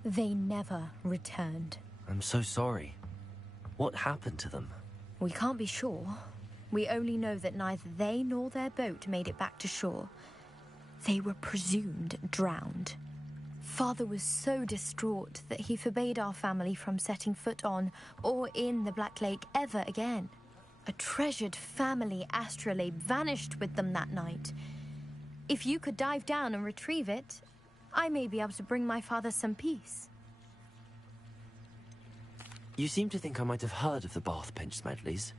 They never returned. I'm so sorry. What happened to them? We can't be sure. We only know that neither they nor their boat made it back to shore. They were presumed drowned. Father was so distraught that he forbade our family from setting foot on or in the Black Lake ever again. A treasured family astrolabe vanished with them that night. If you could dive down and retrieve it, I may be able to bring my father some peace. You seem to think I might have heard of the Bath Pinch Smedleys.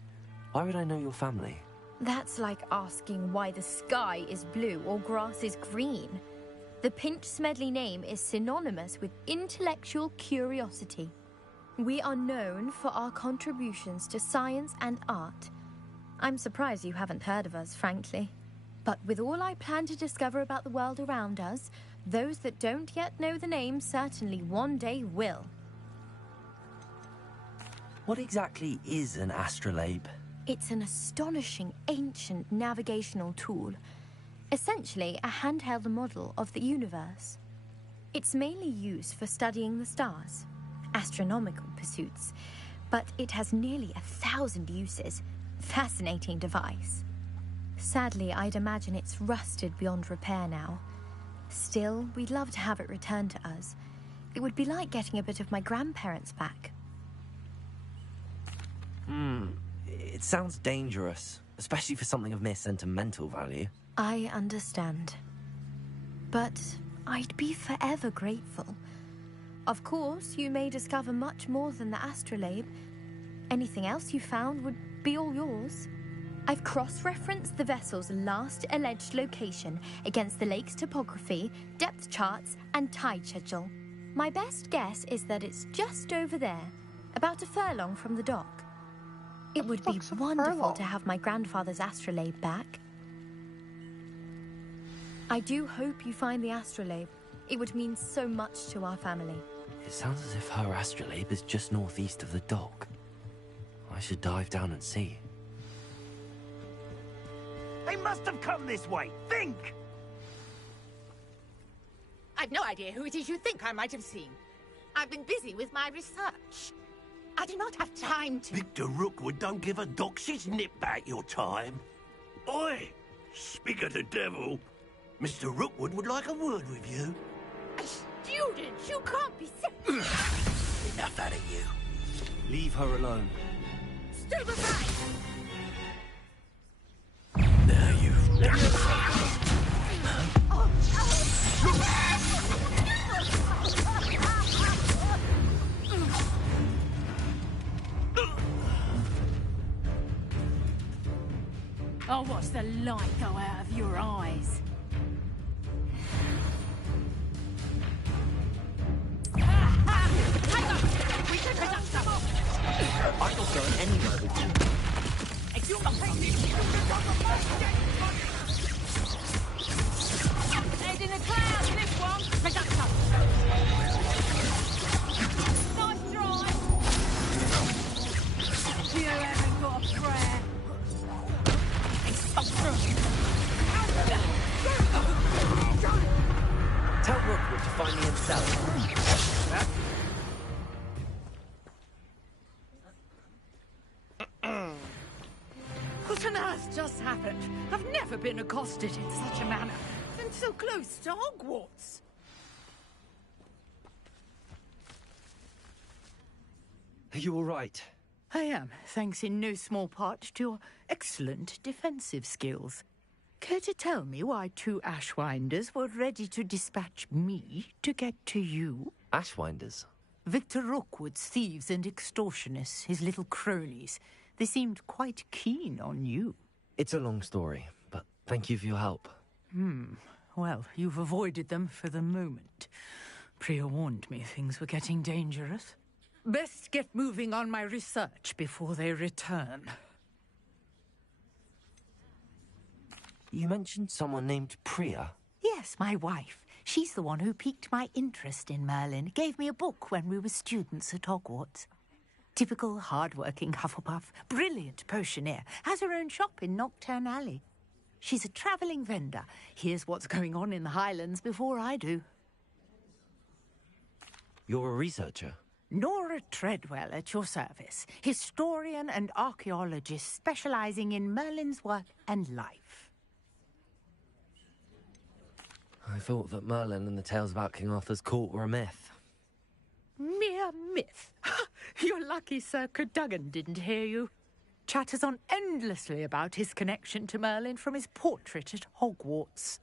Why would I know your family? That's like asking why the sky is blue or grass is green. The Pinch Smedley name is synonymous with intellectual curiosity. We are known for our contributions to science and art. I'm surprised you haven't heard of us, frankly. But with all I plan to discover about the world around us, those that don't yet know the name certainly one day will. What exactly is an astrolabe? It's an astonishing ancient navigational tool. Essentially a handheld model of the universe. It's mainly used for studying the stars, astronomical pursuits, but it has nearly 1,000 uses. Fascinating device. Sadly, I'd imagine it's rusted beyond repair now. Still, we'd love to have it returned to us. It would be like getting a bit of my grandparents back. It sounds dangerous, especially for something of mere sentimental value. I understand. But I'd be forever grateful. Of course, you may discover much more than the astrolabe. Anything else you found would be all yours. I've cross-referenced the vessel's last alleged location against the lake's topography, depth charts, and tide schedule. My best guess is that it's just over there, about a furlong from the dock. It would be wonderful to have my grandfather's astrolabe back. I do hope you find the astrolabe. It would mean so much to our family. It sounds as if her astrolabe is just northeast of the dock. I should dive down and see. They must have come this way. Think! I've no idea who it is you think I might have seen. I've been busy with my research. I do not have time to... Victor Rookwood don't give a doxy's nip back your time. Oi! Speak of the devil. Mr. Rookwood would like a word with you. A student? You can't be serious. Enough out of you. Leave her alone. Stay aside! Now you've I'll watch the light go out of your eyes. I'm not going anywhere with you. Head in the clouds, this one. Reductor. Nice drive. You haven't got a prayer. Tell Rookwood to find me himself. What on earth just happened? I've never been accosted in such a manner. And so close to Hogwarts. Are you all right? I am, thanks in no small part to your excellent defensive skills. Care to tell me why 2 Ashwinders were ready to dispatch me to get to you? Ashwinders? Victor Rookwood's thieves and extortionists, his little cronies. They seemed quite keen on you. It's a long story, but thank you for your help. Well, you've avoided them for the moment. Priya warned me things were getting dangerous. Best get moving on my research before they return. You mentioned someone named Priya. Yes, my wife. She's the one who piqued my interest in Merlin. Gave me a book when we were students at Hogwarts. Typical hard-working Hufflepuff, brilliant potioneer, has her own shop in Nocturne Alley. She's a travelling vendor. Hears what's going on in the Highlands before I do. You're a researcher? Nora Treadwell at your service, historian and archaeologist specialising in Merlin's work and life. I thought that Merlin and the tales about King Arthur's court were a myth. Mere myth. You're lucky Sir Cadogan didn't hear you. Chatters on endlessly about his connection to Merlin from his portrait at Hogwarts.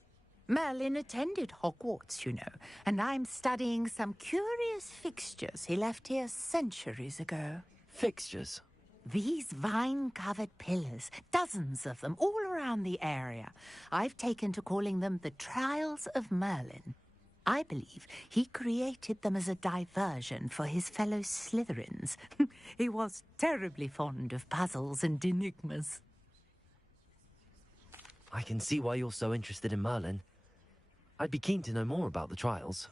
Merlin attended Hogwarts, you know, and I'm studying some curious fixtures he left here centuries ago. Fixtures? These vine-covered pillars, dozens of them, all around the area. I've taken to calling them the Trials of Merlin. I believe he created them as a diversion for his fellow Slytherins. He was terribly fond of puzzles and enigmas. I can see why you're so interested in Merlin. I'd be keen to know more about the trials.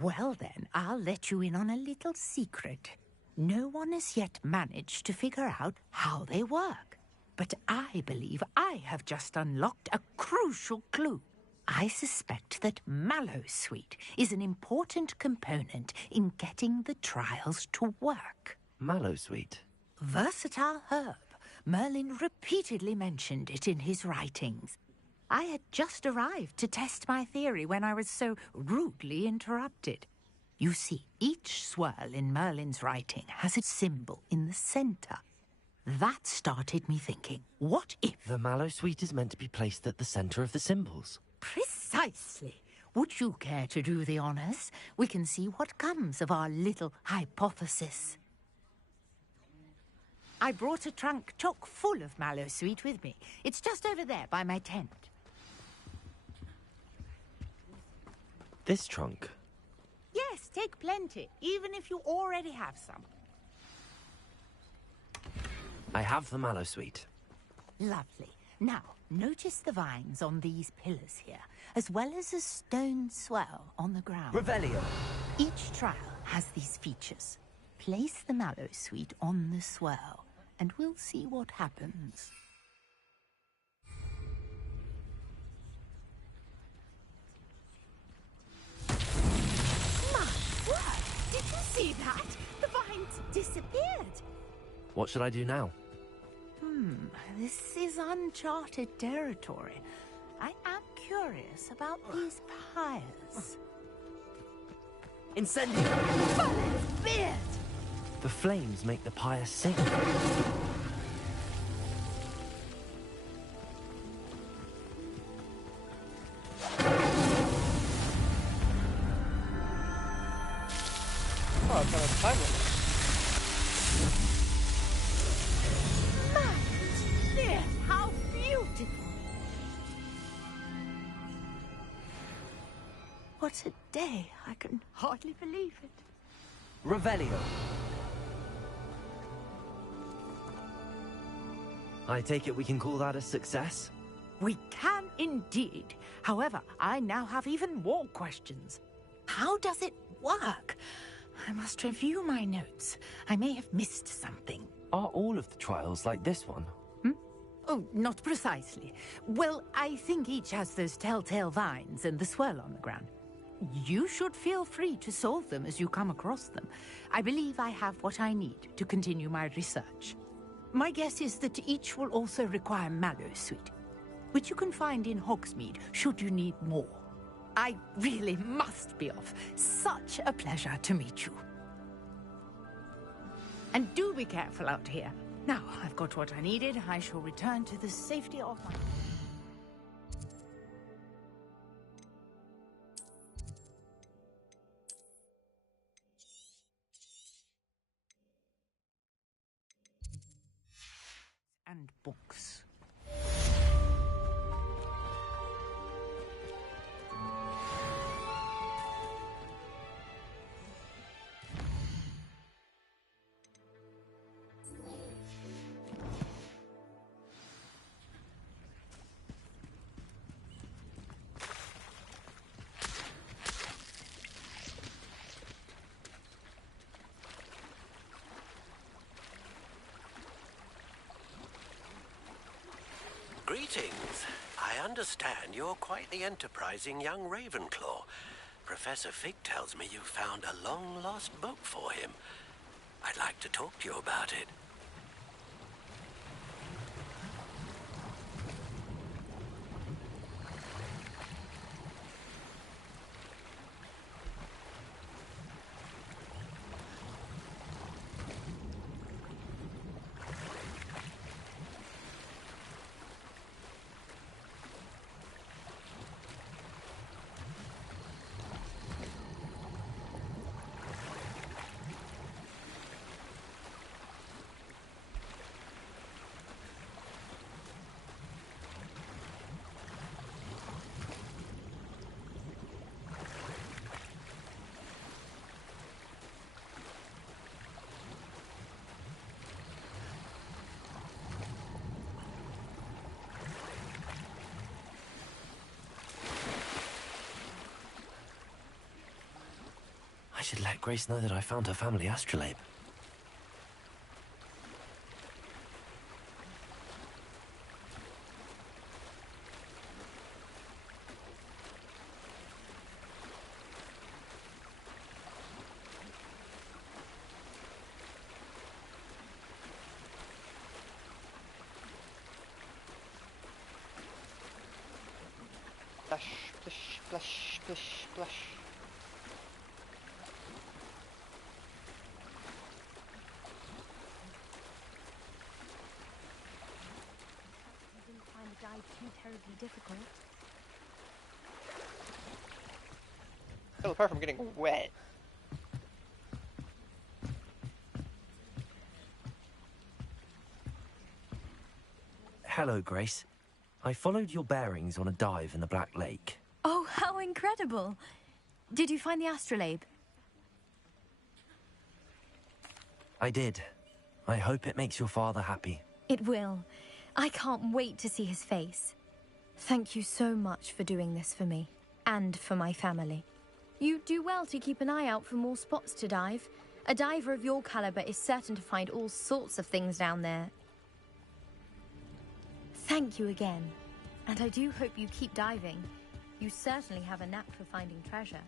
Well then, I'll let you in on a little secret. No one has yet managed to figure out how they work. But I believe I have just unlocked a crucial clue. I suspect that Mallowsweet is an important component in getting the trials to work. Mallowsweet? Versatile herb. Merlin repeatedly mentioned it in his writings. I had just arrived to test my theory when I was so rudely interrupted. You see, each swirl in Merlin's writing has a symbol in the centre. That started me thinking, what if... The Mallowsweet is meant to be placed at the centre of the symbols. Precisely. Would you care to do the honours? We can see what comes of our little hypothesis. I brought a trunk chock full of Mallowsweet with me. It's just over there by my tent. This trunk? Yes, take plenty, even if you already have some. I have the Mallowsweet. Lovely. Now, notice the vines on these pillars here, as well as a stone swell on the ground. Revelio. Each trial has these features. Place the Mallowsweet on the swell, and we'll see what happens. My word! Did you see that? The vines disappeared. What should I do now? This is uncharted territory. I am curious about these pyres. Incendio! Merlin's beard! The flames make the pyre sing. Oh, it's got a time limit. Dear, how beautiful! What a day. I can hardly believe it. Revelio. I take it we can call that a success? We can indeed. However, I now have even more questions. How does it work? I must review my notes. I may have missed something. Are all of the trials like this one? Oh, not precisely. Well, I think each has those telltale vines and the swirl on the ground. You should feel free to solve them as you come across them. I believe I have what I need to continue my research. My guess is that each will also require Mallowsweet, which you can find in Hogsmeade should you need more. I really must be off. Such a pleasure to meet you. And do be careful out here. Now, I've got what I needed. I shall return to the safety of my... and books. Greetings. I understand you're quite the enterprising young Ravenclaw. Professor Fig tells me you found a long-lost book for him. I'd like to talk to you about it. I should let Grace know that I found her family astrolabe. Splash, splish, splash, splish, splash. I didn't find the dive too terribly difficult. Well, apart from getting wet. Hello, Grace. I followed your bearings on a dive in the Black Lake. Oh, how incredible! Did you find the astrolabe? I did. I hope it makes your father happy. It will. I can't wait to see his face. Thank you so much for doing this for me, and for my family. You do well to keep an eye out for more spots to dive. A diver of your caliber is certain to find all sorts of things down there. Thank you again. And I do hope you keep diving. You certainly have a knack for finding treasure.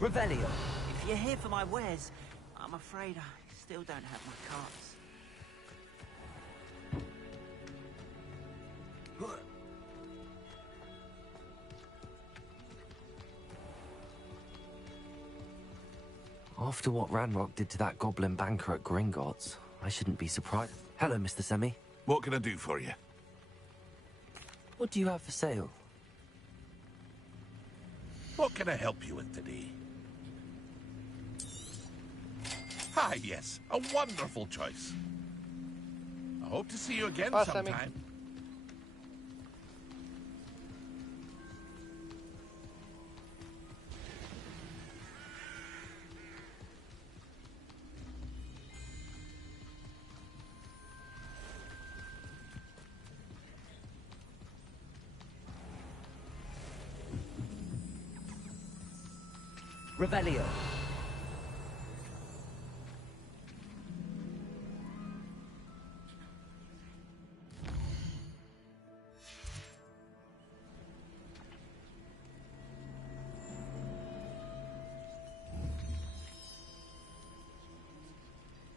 Revelio. If you're here for my wares, I'm afraid I still don't have my cards. After what Ranrock did to that goblin banker at Gringotts, I shouldn't be surprised. Hello, Mr. Semi. What can I do for you? What do you have for sale? What can I help you with today? Ah, yes. A wonderful choice. I hope to see you again Bye, sometime. Sammy. Revelio.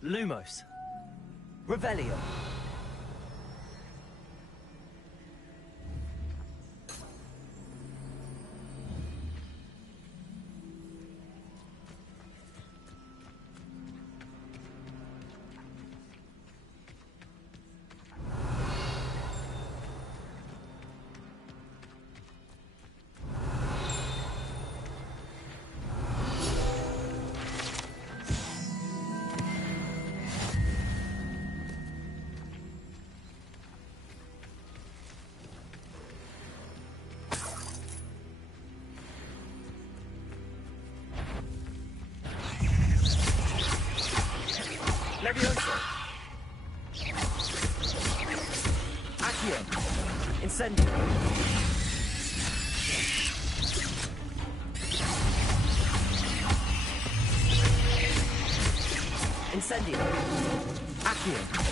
Lumos. Revelio. Levioso. Accio. Incendio. Incendio. Accio.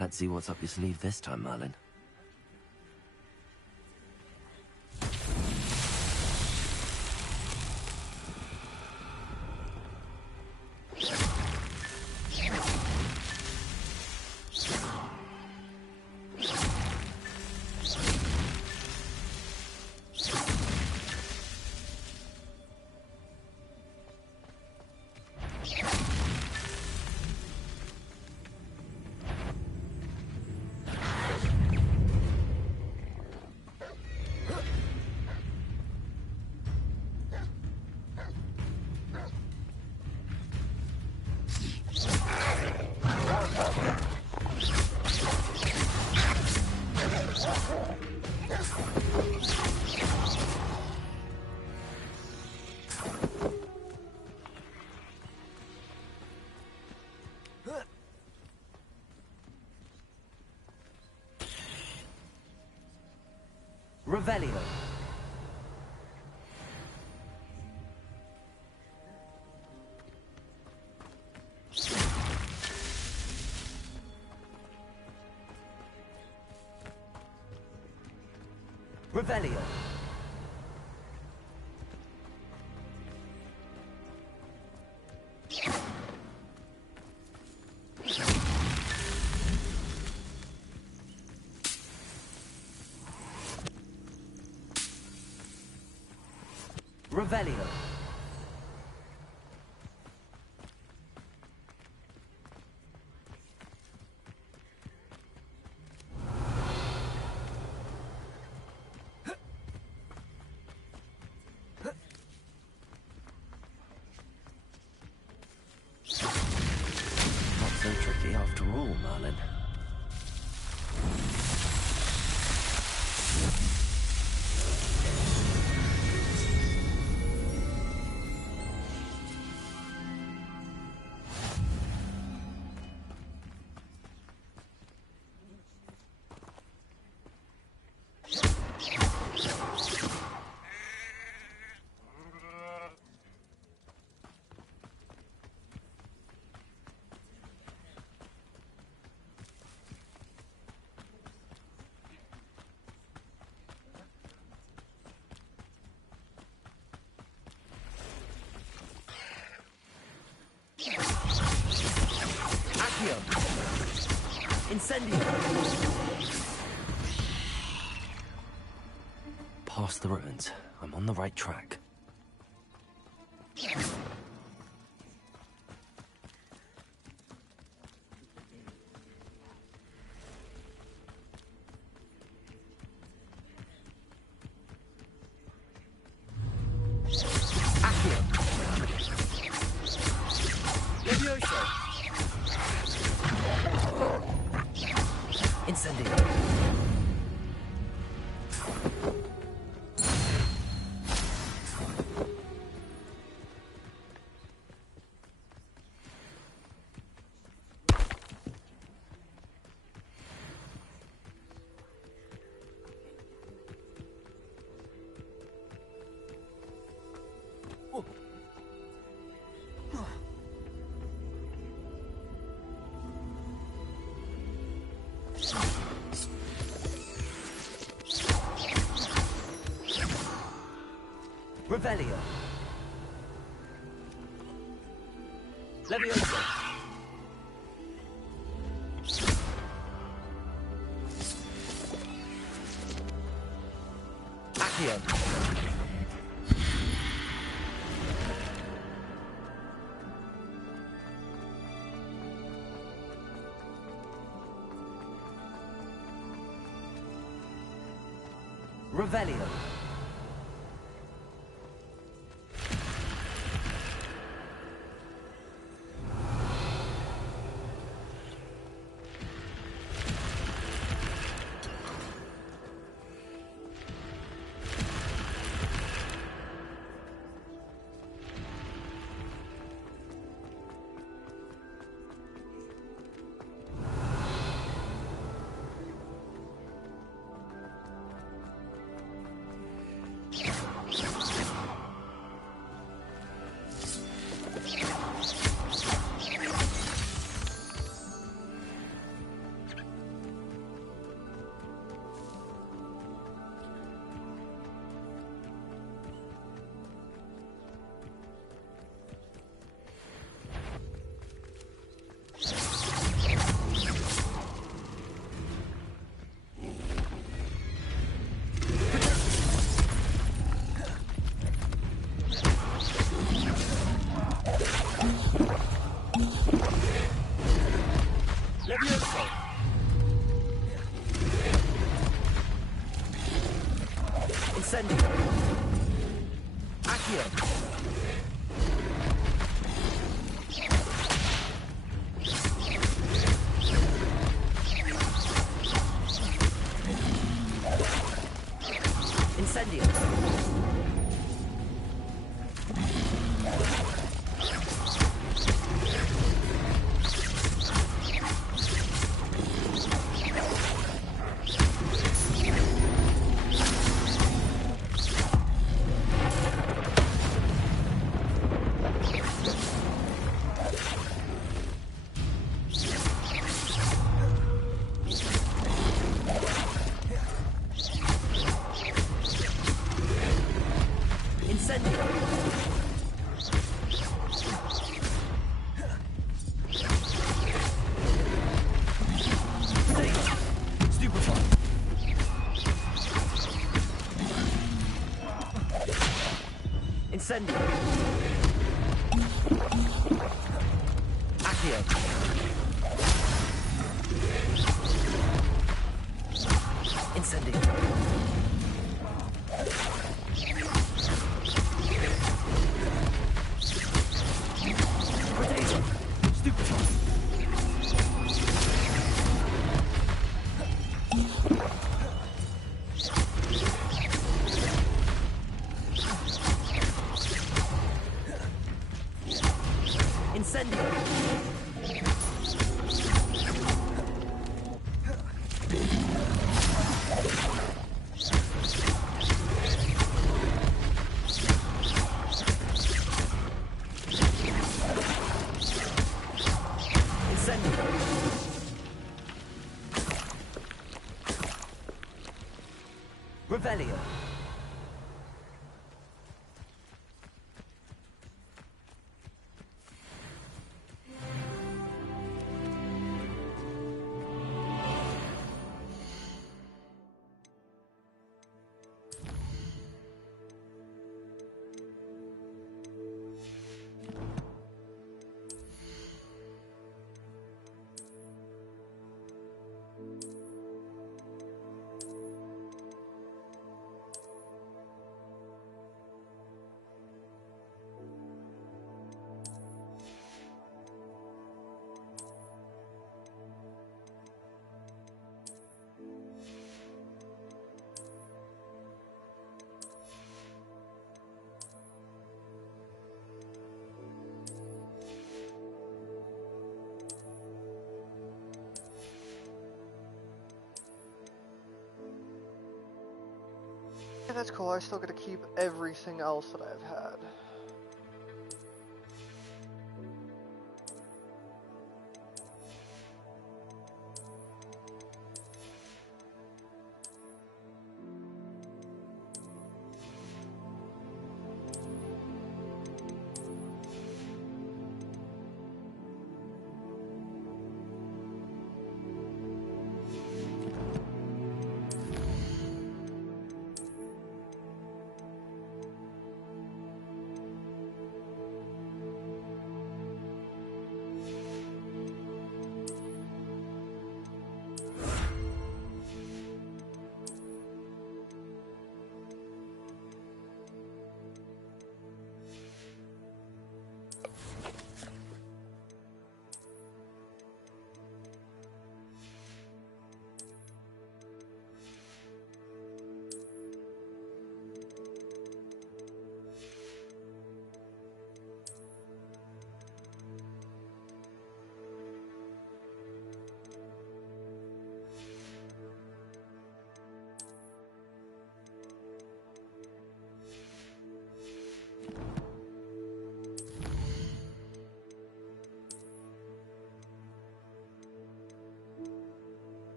Let's see what's up your sleeve this time, Merlin. Revelio. Revelio. Revelio. Not so tricky after all, Merlin. Incendio! Past the ruins. I'm on the right track. Revelio. Levioso. Accio. Revelio. Incendio. Accio. Incendio. Potato. Stupefy. Incendio. Revelio. Yeah, that's cool. I still get to keep everything else that I've had.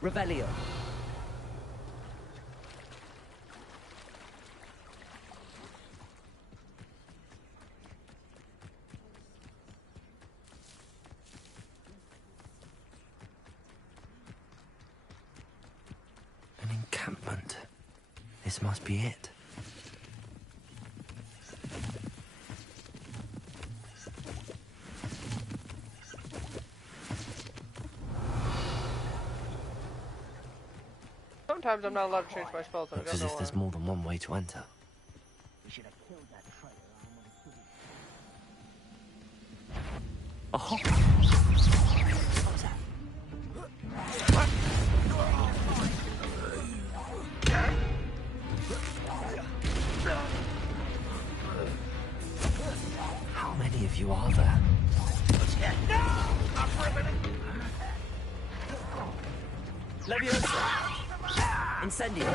Revelio. An encampment. This must be it. Sometimes I'm not allowed to change my spells. Looks as if there's more than one way to enter. We should have killed that traitor Oh. What was that? How many of you are there? Leviosa! Incendio!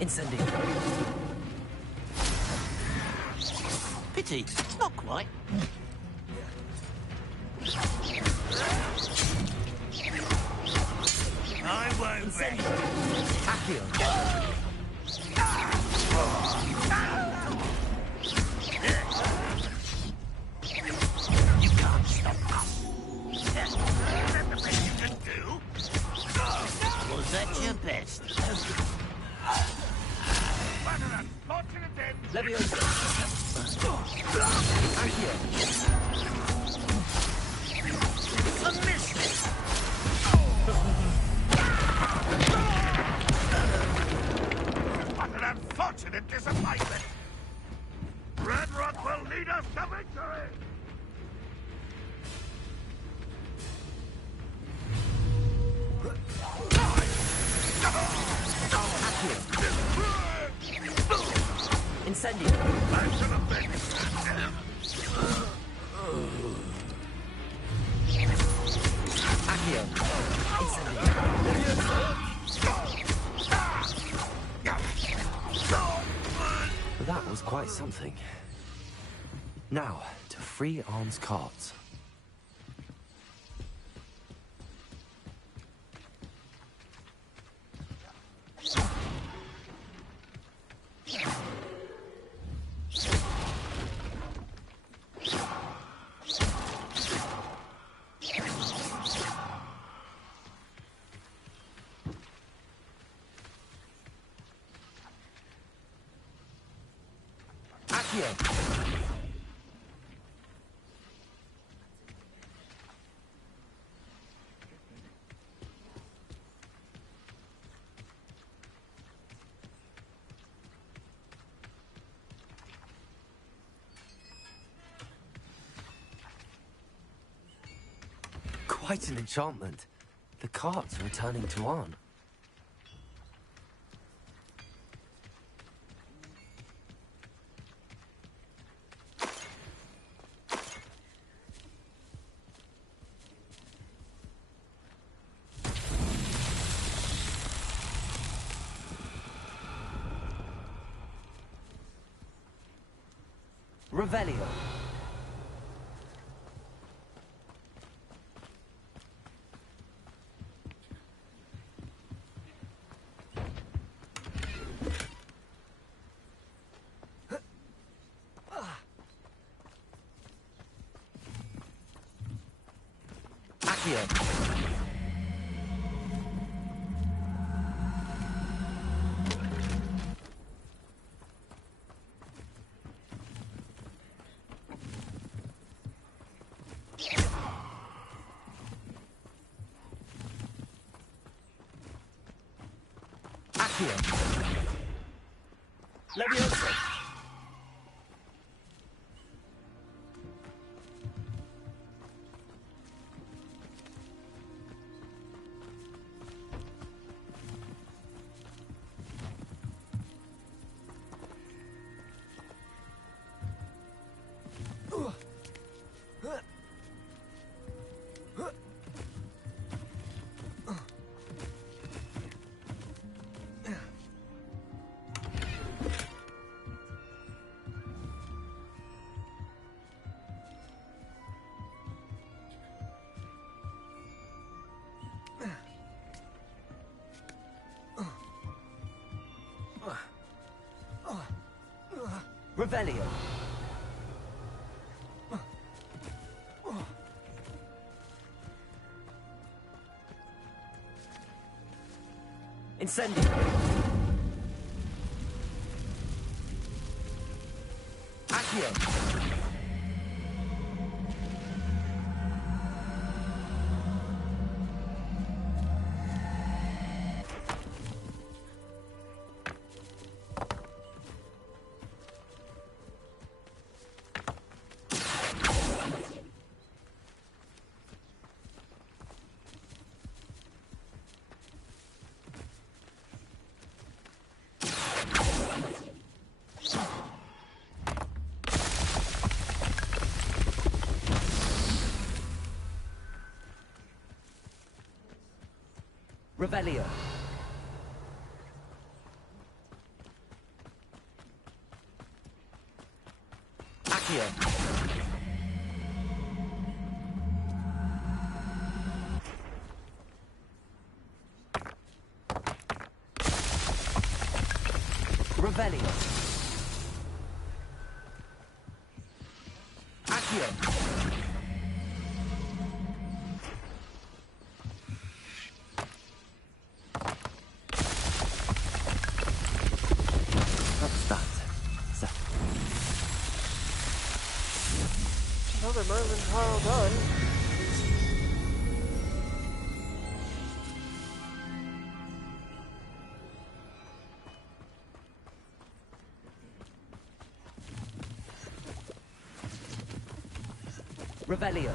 Incendio! Pity, not quite. I won't rest. Accio! You can't stop us. That's the best you can do. Was that your best? Leviosa! Accio! A miss. What an unfortunate disappointment. Red Rock will lead us to victory. Incendio. Accio. That was quite something. Now, to free Arm's cards. Quite an enchantment. The cards are returning to Arn. Revelio. Leviosa. Revelio. Incendio. Accio. Revelio. Accio. Revelio. Accio. Another moment trial done. Revelio.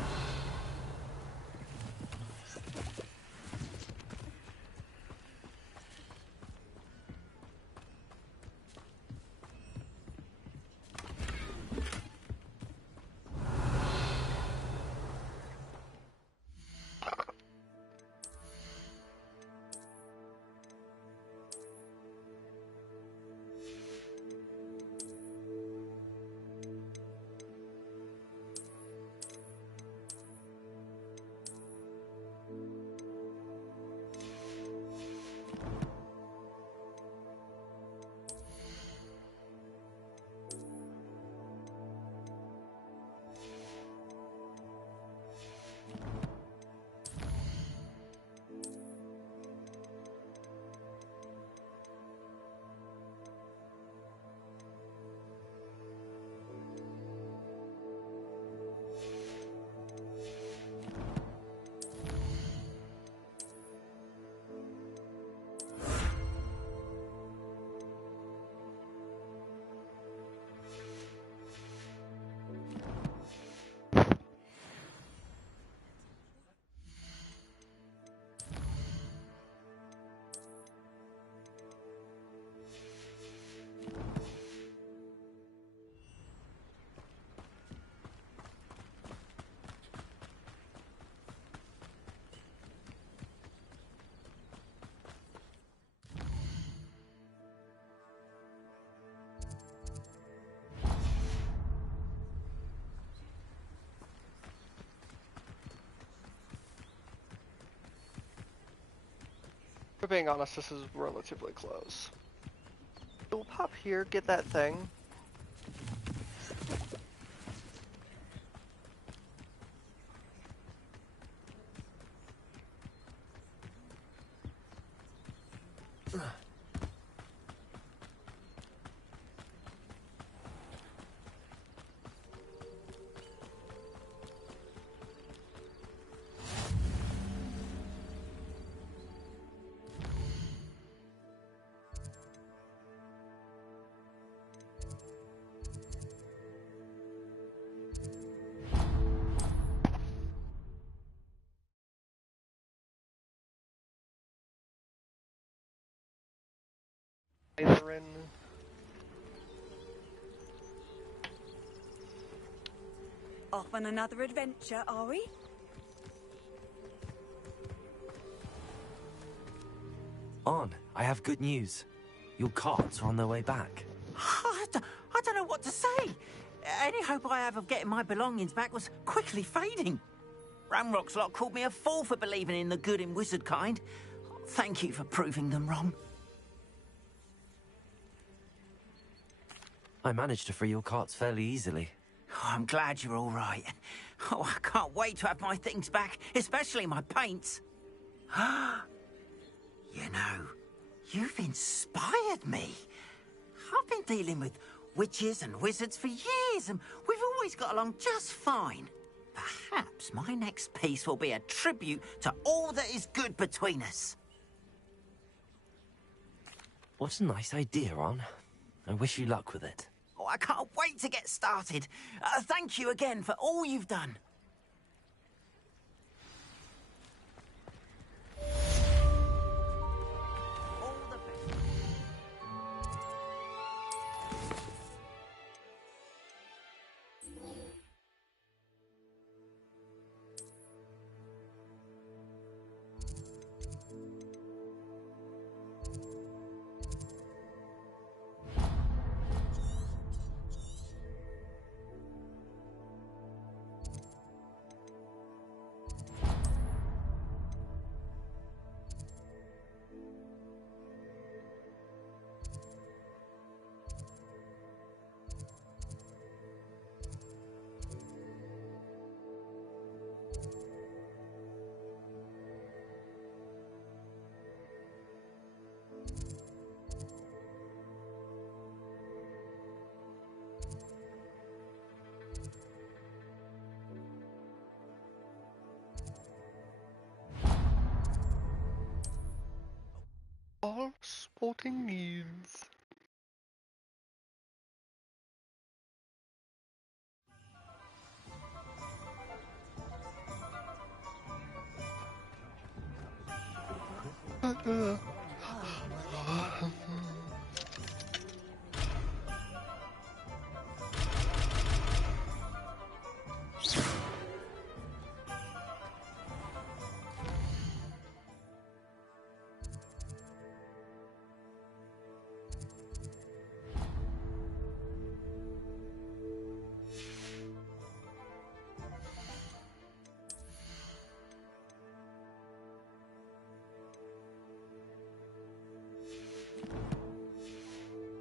being honest, this is relatively close. We'll pop here, get that thing. Off on another adventure, are we? On, I have good news. Your carts are on their way back. I don't know what to say. Any hope I have of getting my belongings back was quickly fading. Ramrock's lot called me a fool for believing in the good in wizard kind. Thank you for proving them wrong. I managed to free your carts fairly easily. Oh, I'm glad you're all right. Oh, I can't wait to have my things back, especially my paints. You know, you've inspired me. I've been dealing with witches and wizards for years, and we've always got along just fine. Perhaps my next piece will be a tribute to all that is good between us. What a nice idea, Ron. I wish you luck with it. Oh, I can't wait to get started. Thank you again for all you've done. All sporting needs.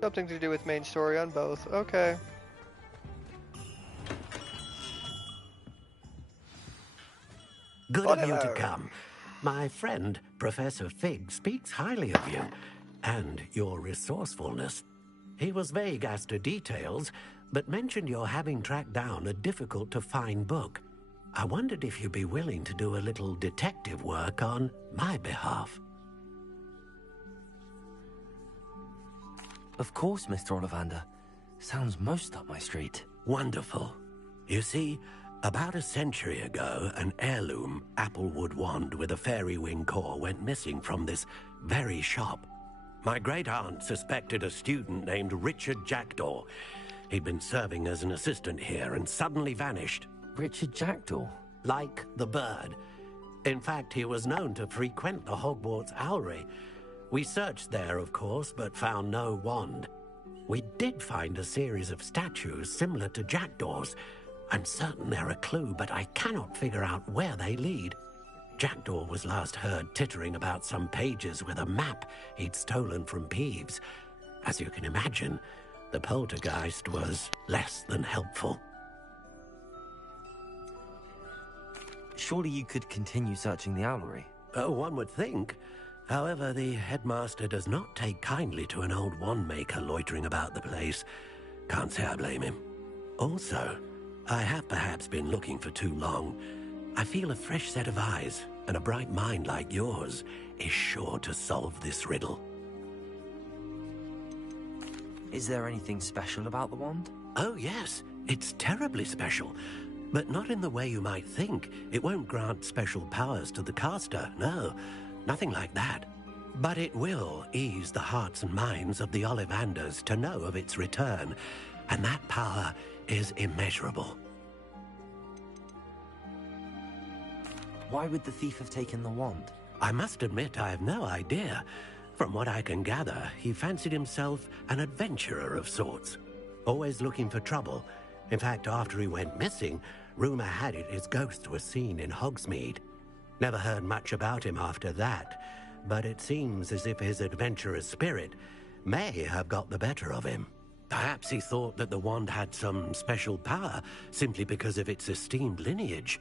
Something to do with main story on both. Okay. Good of you to come. My friend, Professor Fig, speaks highly of you and your resourcefulness. He was vague as to details, but mentioned your having tracked down a difficult-to-find book. I wondered if you'd be willing to do a little detective work on my behalf. Of course, Mr. Ollivander. Sounds most up my street. Wonderful. You see, about a century ago, an heirloom applewood wand with a fairy wing core went missing from this very shop. My great-aunt suspected a student named Richard Jackdaw. He'd been serving as an assistant here and suddenly vanished. Richard Jackdaw? Like the bird. In fact, he was known to frequent the Hogwarts Owlery. We searched there, of course, but found no wand. We did find a series of statues similar to Jackdaw's. I'm certain they're a clue, but I cannot figure out where they lead. Jackdaw was last heard tittering about some pages with a map he'd stolen from Peeves. As you can imagine, the poltergeist was less than helpful. Surely you could continue searching the owlery. Oh, one would think. However, the headmaster does not take kindly to an old wand-maker loitering about the place. Can't say I blame him. Also, I have perhaps been looking for too long. I feel a fresh set of eyes, and a bright mind like yours is sure to solve this riddle. Is there anything special about the wand? Oh, yes. It's terribly special. But not in the way you might think. It won't grant special powers to the caster, no. Nothing like that. But it will ease the hearts and minds of the Ollivanders to know of its return. And that power is immeasurable. Why would the thief have taken the wand? I must admit I have no idea. From what I can gather, he fancied himself an adventurer of sorts. Always looking for trouble. In fact, after he went missing, rumor had it his ghost was seen in Hogsmeade. Never heard much about him after that, but it seems as if his adventurous spirit may have got the better of him. Perhaps he thought that the wand had some special power simply because of its esteemed lineage.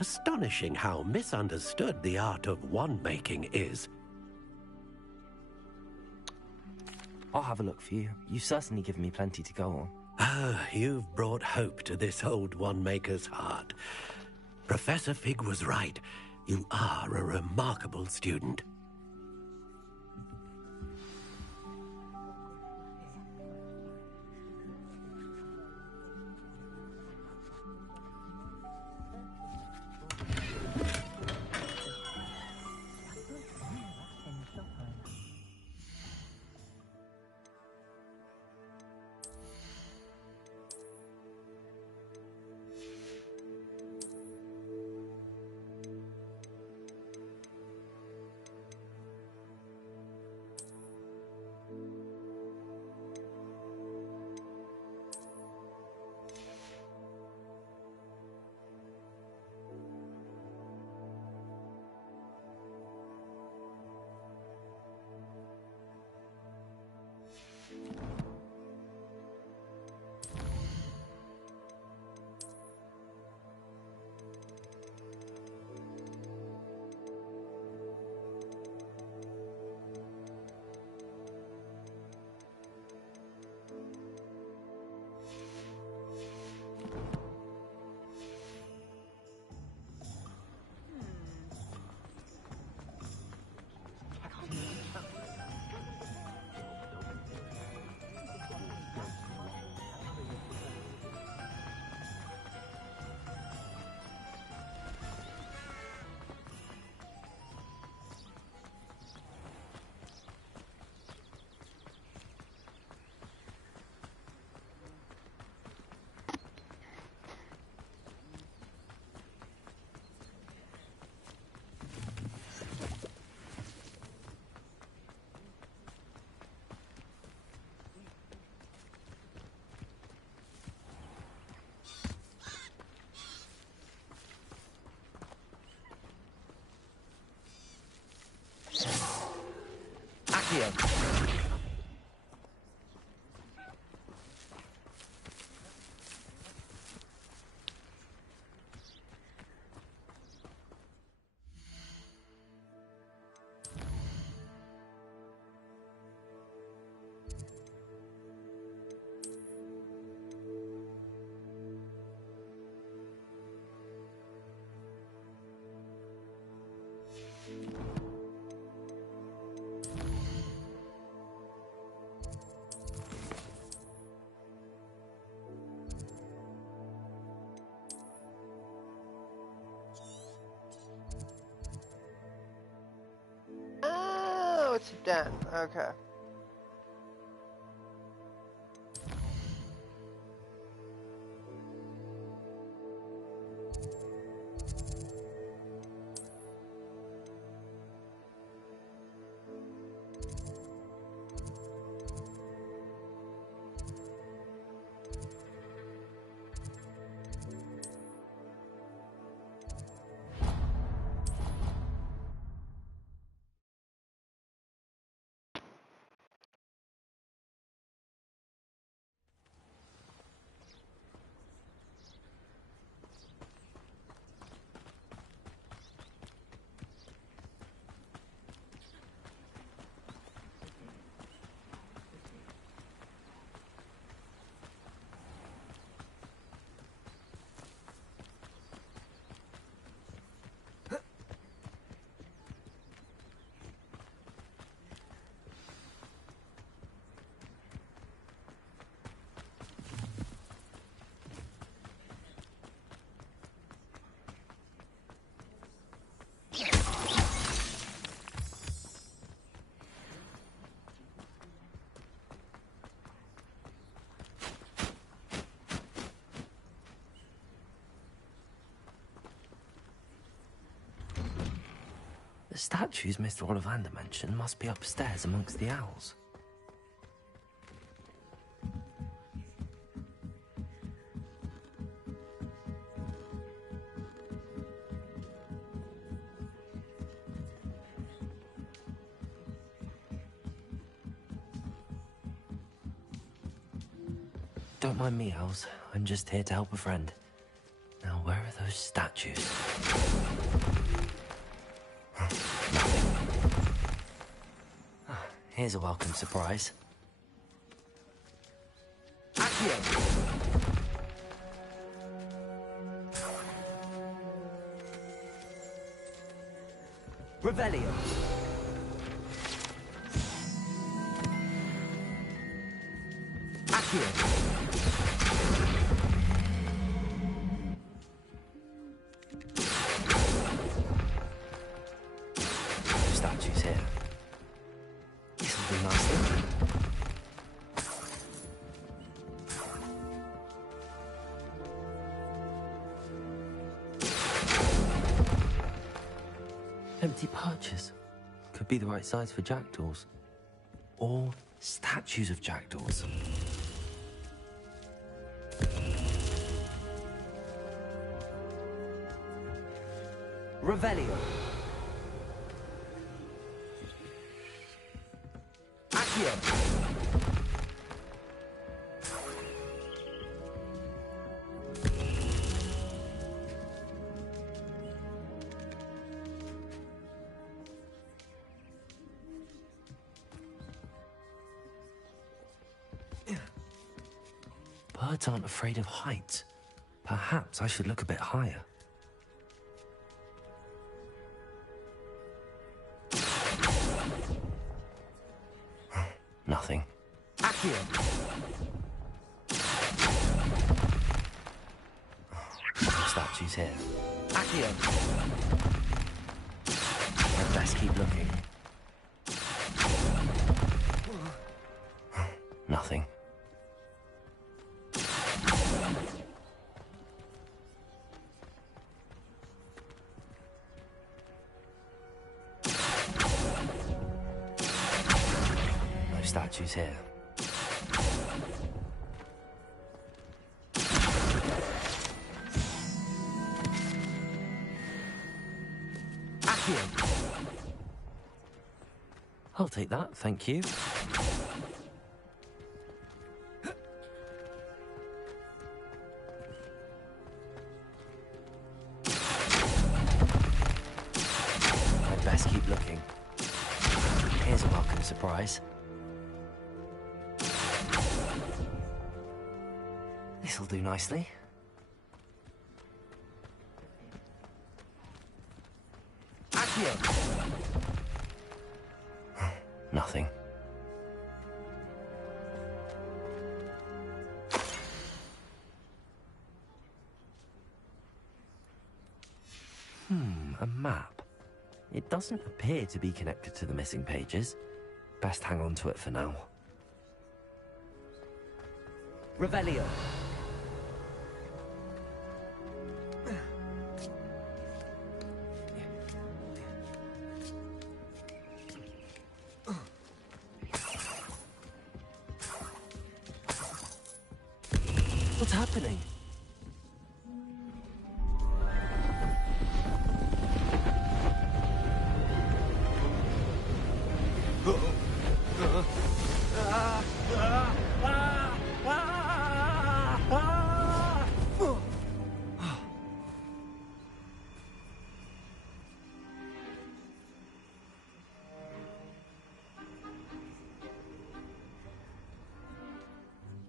Astonishing how misunderstood the art of wand-making is. I'll have a look for you. You've certainly given me plenty to go on. Ah, you've brought hope to this old wand-maker's heart. Professor Fig was right. You are a remarkable student. Accio. Oh, it's a den. Okay. statues Mr. Ollivander mentioned must be upstairs amongst the owls. Don't mind me, owls. I'm just here to help a friend. Now, where are those statues? Here's a welcome surprise. Accio! Revelio! Accio! Statues here. This'll be nice. Empty perches. Could be the right size for jackdaws. Or statues of jackdaws. Revelio! Accio! Birds aren't afraid of heights. Perhaps I should look a bit higher. Nothing. Accio! Statues here. Accio! I'd best keep looking. Nothing. No statues here. Accio! I'll take that, thank you. I'd best keep looking. Here's a welcome surprise. This'll do nicely. Accio! Nothing. A map. It doesn't appear to be connected to the missing pages. Best hang on to it for now. Revelio! What's happening?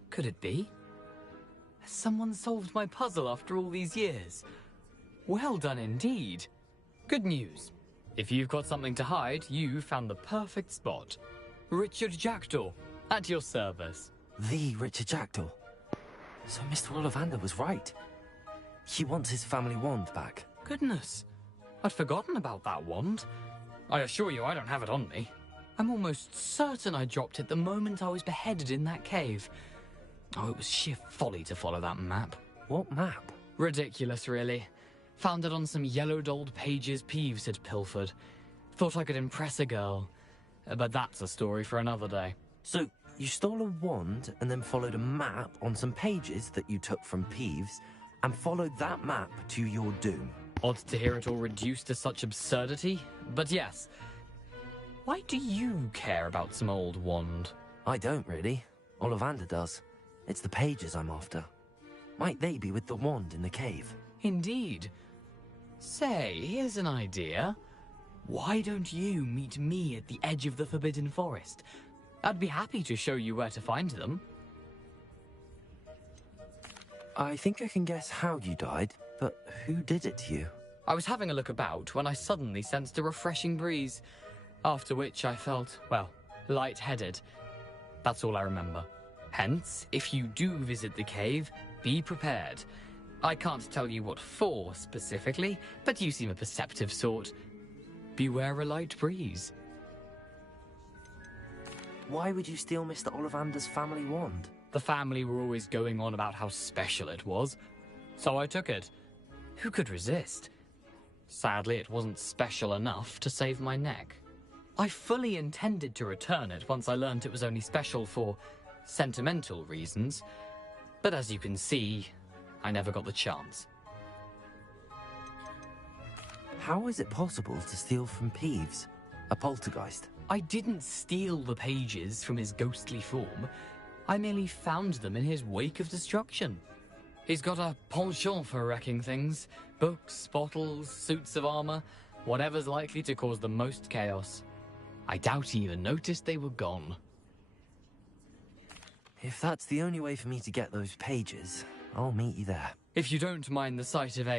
Could it be? Has someone solved my puzzle after all these years? Well done indeed. Good news. If you've got something to hide, you found the perfect spot. Richard Jackdaw, at your service. The Richard Jackdaw. So Mr. Ollivander was right. He wants his family wand back. Goodness, I'd forgotten about that wand. I assure you I don't have it on me. I'm almost certain I dropped it the moment I was beheaded in that cave. Oh, it was sheer folly to follow that map. What map? Ridiculous, really. Found it on some yellowed old pages Peeves had pilfered. Thought I could impress a girl. But that's a story for another day. So, you stole a wand and then followed a map on some pages that you took from Peeves and followed that map to your doom. Odd to hear it all reduced to such absurdity, but yes. Why do you care about some old wand? I don't really. Ollivander does. It's the pages I'm after. Might they be with the wand in the cave? Indeed. Say, here's an idea. Why don't you meet me at the edge of the Forbidden Forest? I'd be happy to show you where to find them. I think I can guess how you died, but who did it to you? I was having a look about when I suddenly sensed a refreshing breeze, after which I felt, well, lightheaded. That's all I remember. Hence, if you do visit the cave, be prepared. I can't tell you what for specifically, but you seem a perceptive sort. Beware a light breeze. Why would you steal Mr. Ollivander's family wand? The family were always going on about how special it was, so I took it. Who could resist? Sadly, it wasn't special enough to save my neck. I fully intended to return it once I learned it was only special for sentimental reasons, but as you can see, I never got the chance. How is it possible to steal from Peeves, a poltergeist? I didn't steal the pages from his ghostly form. I merely found them in his wake of destruction. He's got a penchant for wrecking things. Books, bottles, suits of armor, whatever's likely to cause the most chaos. I doubt he even noticed they were gone. If that's the only way for me to get those pages, I'll meet you there. If you don't mind the sight of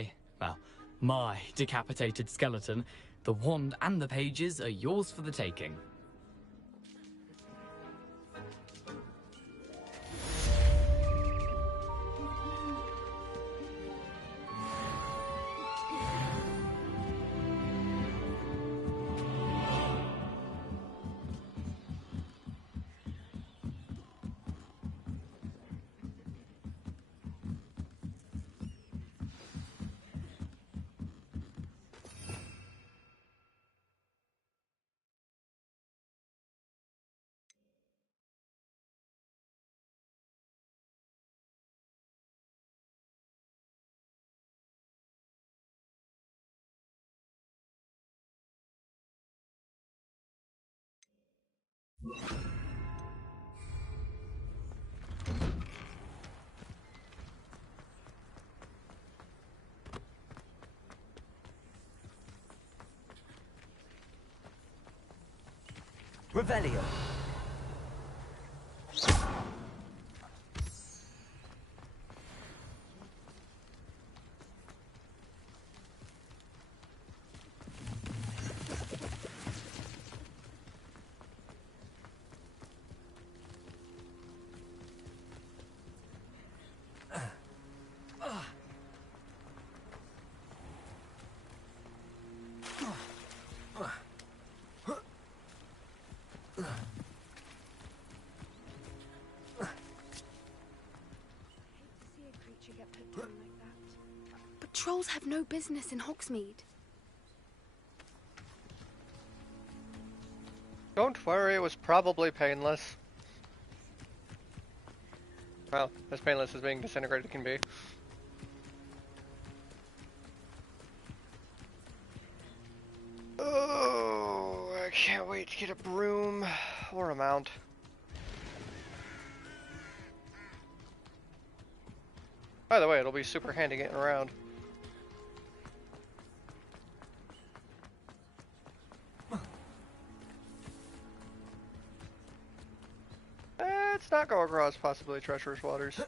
my decapitated skeleton, the wand and the pages are yours for the taking. Revelio. Trolls have no business in Hogsmeade. Don't worry, it was probably painless. Well, as painless as being disintegrated can be. Oh, I can't wait to get a broom or a mount. By the way, it'll be super handy getting around. Let's not go across possibly treacherous waters.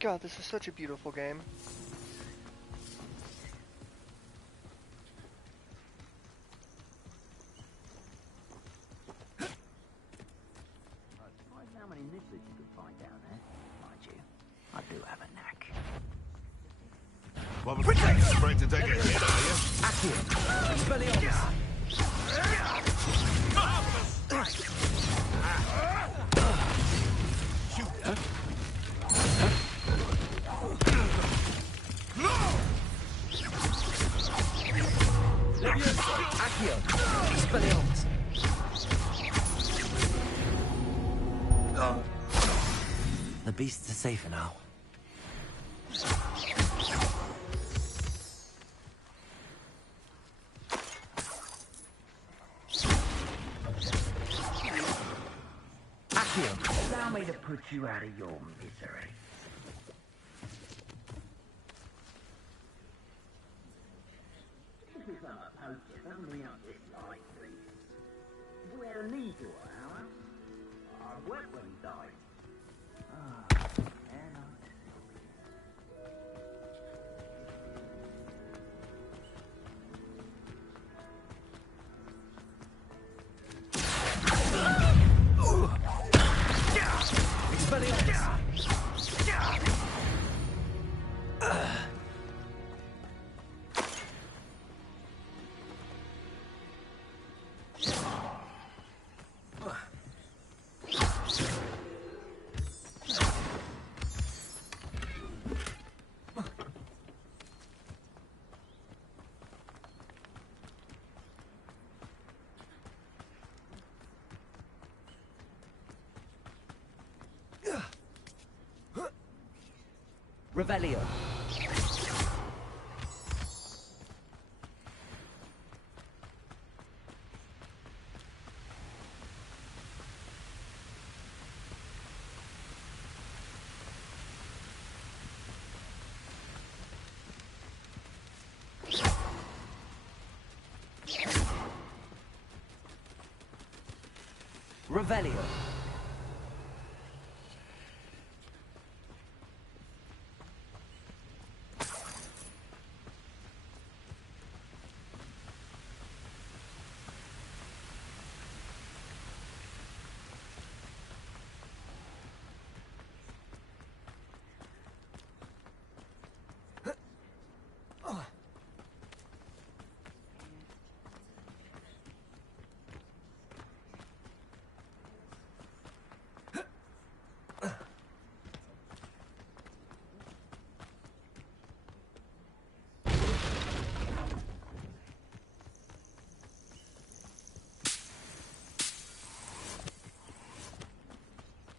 God, this is such a beautiful game. How many nibblers you could find down there? Mind you, I do have a knack. Well, we're afraid to take a hit, are you? Accio. Expelliarmus. Accio. Expelliarmus. The beasts are safer now. Accio. Allow me to put you out of your misery. We had a need to our wet one died. Revelio. Revelio.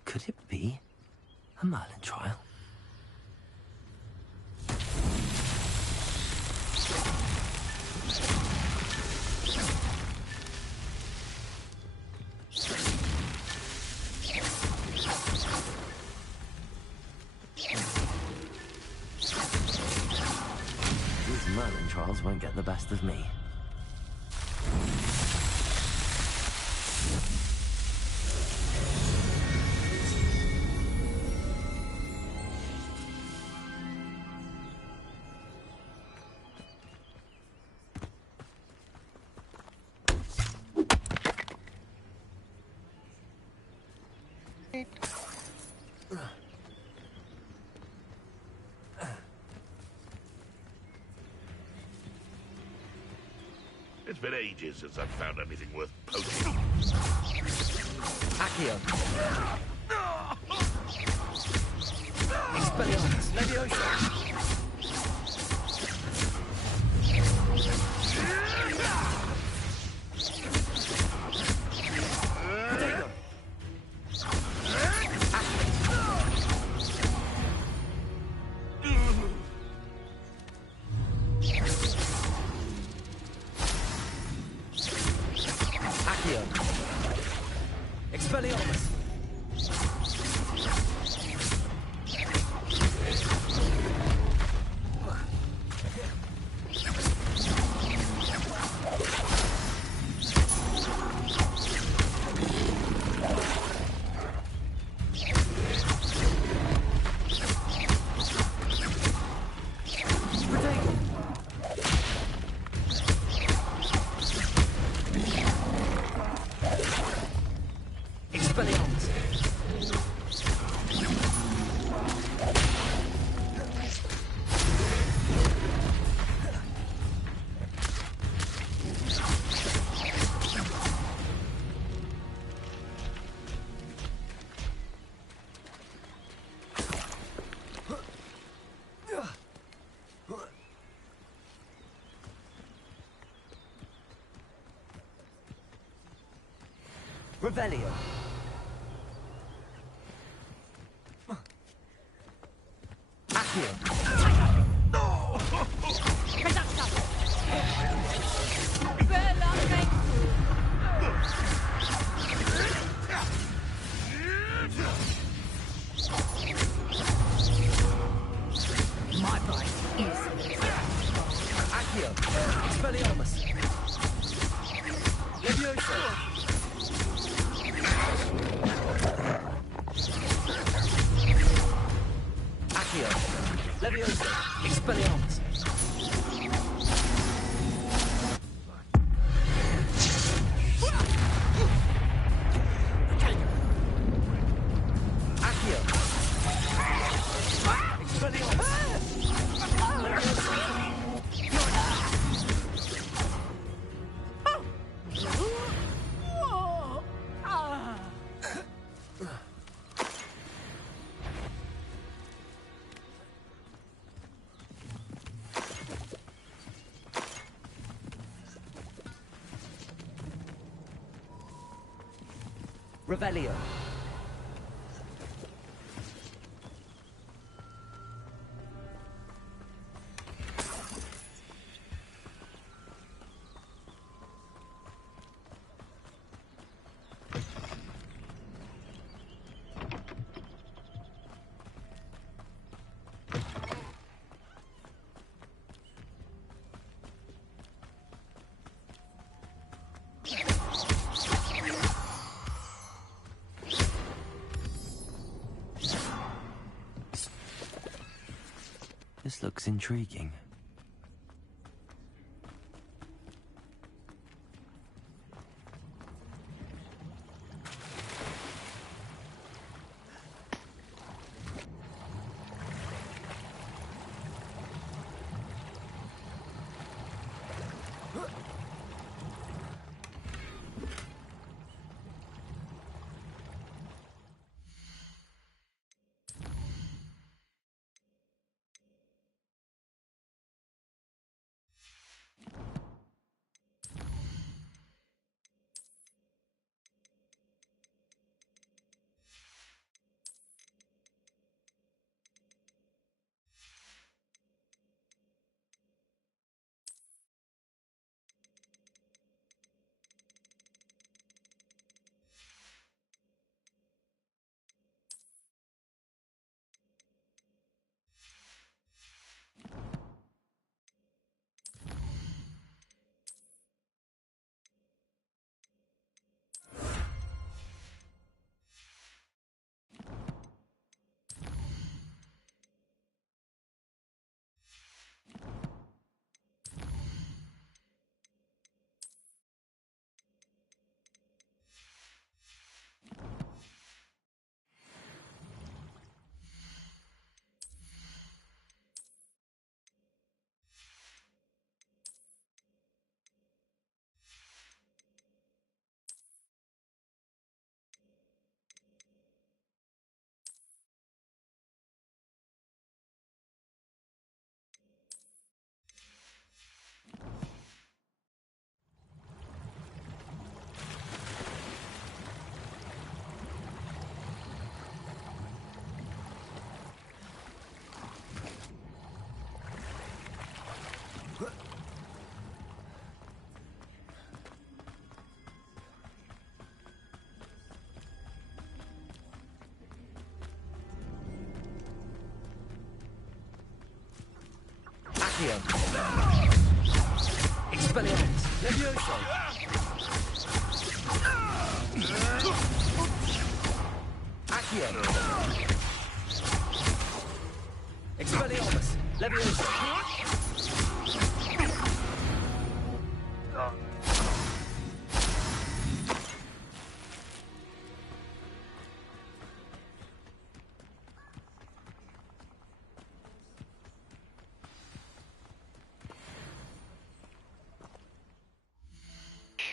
Could it be a Merlin trial? These Merlin trials won't get the best of me. It's been ages since I've found anything worth poaching. Accio. Expelliarmus. Leviosa. Expelliarmus. Revelio. My bite is Accio. Expelliarmus. Levioso. Accio. Levioso. Expelliarmus. Accio. Revelio. This looks intriguing. Accio. Expelliarmus. Levioso. Accio. Expelliarmus. Levioso.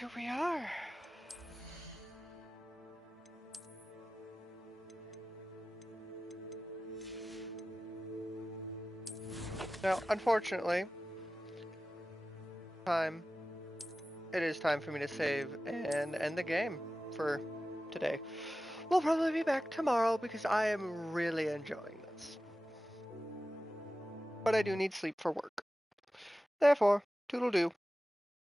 Here we are. Now, unfortunately, it is time for me to save and end the game for today. We'll probably be back tomorrow because I am really enjoying this. But I do need sleep for work. Therefore, toodle-doo.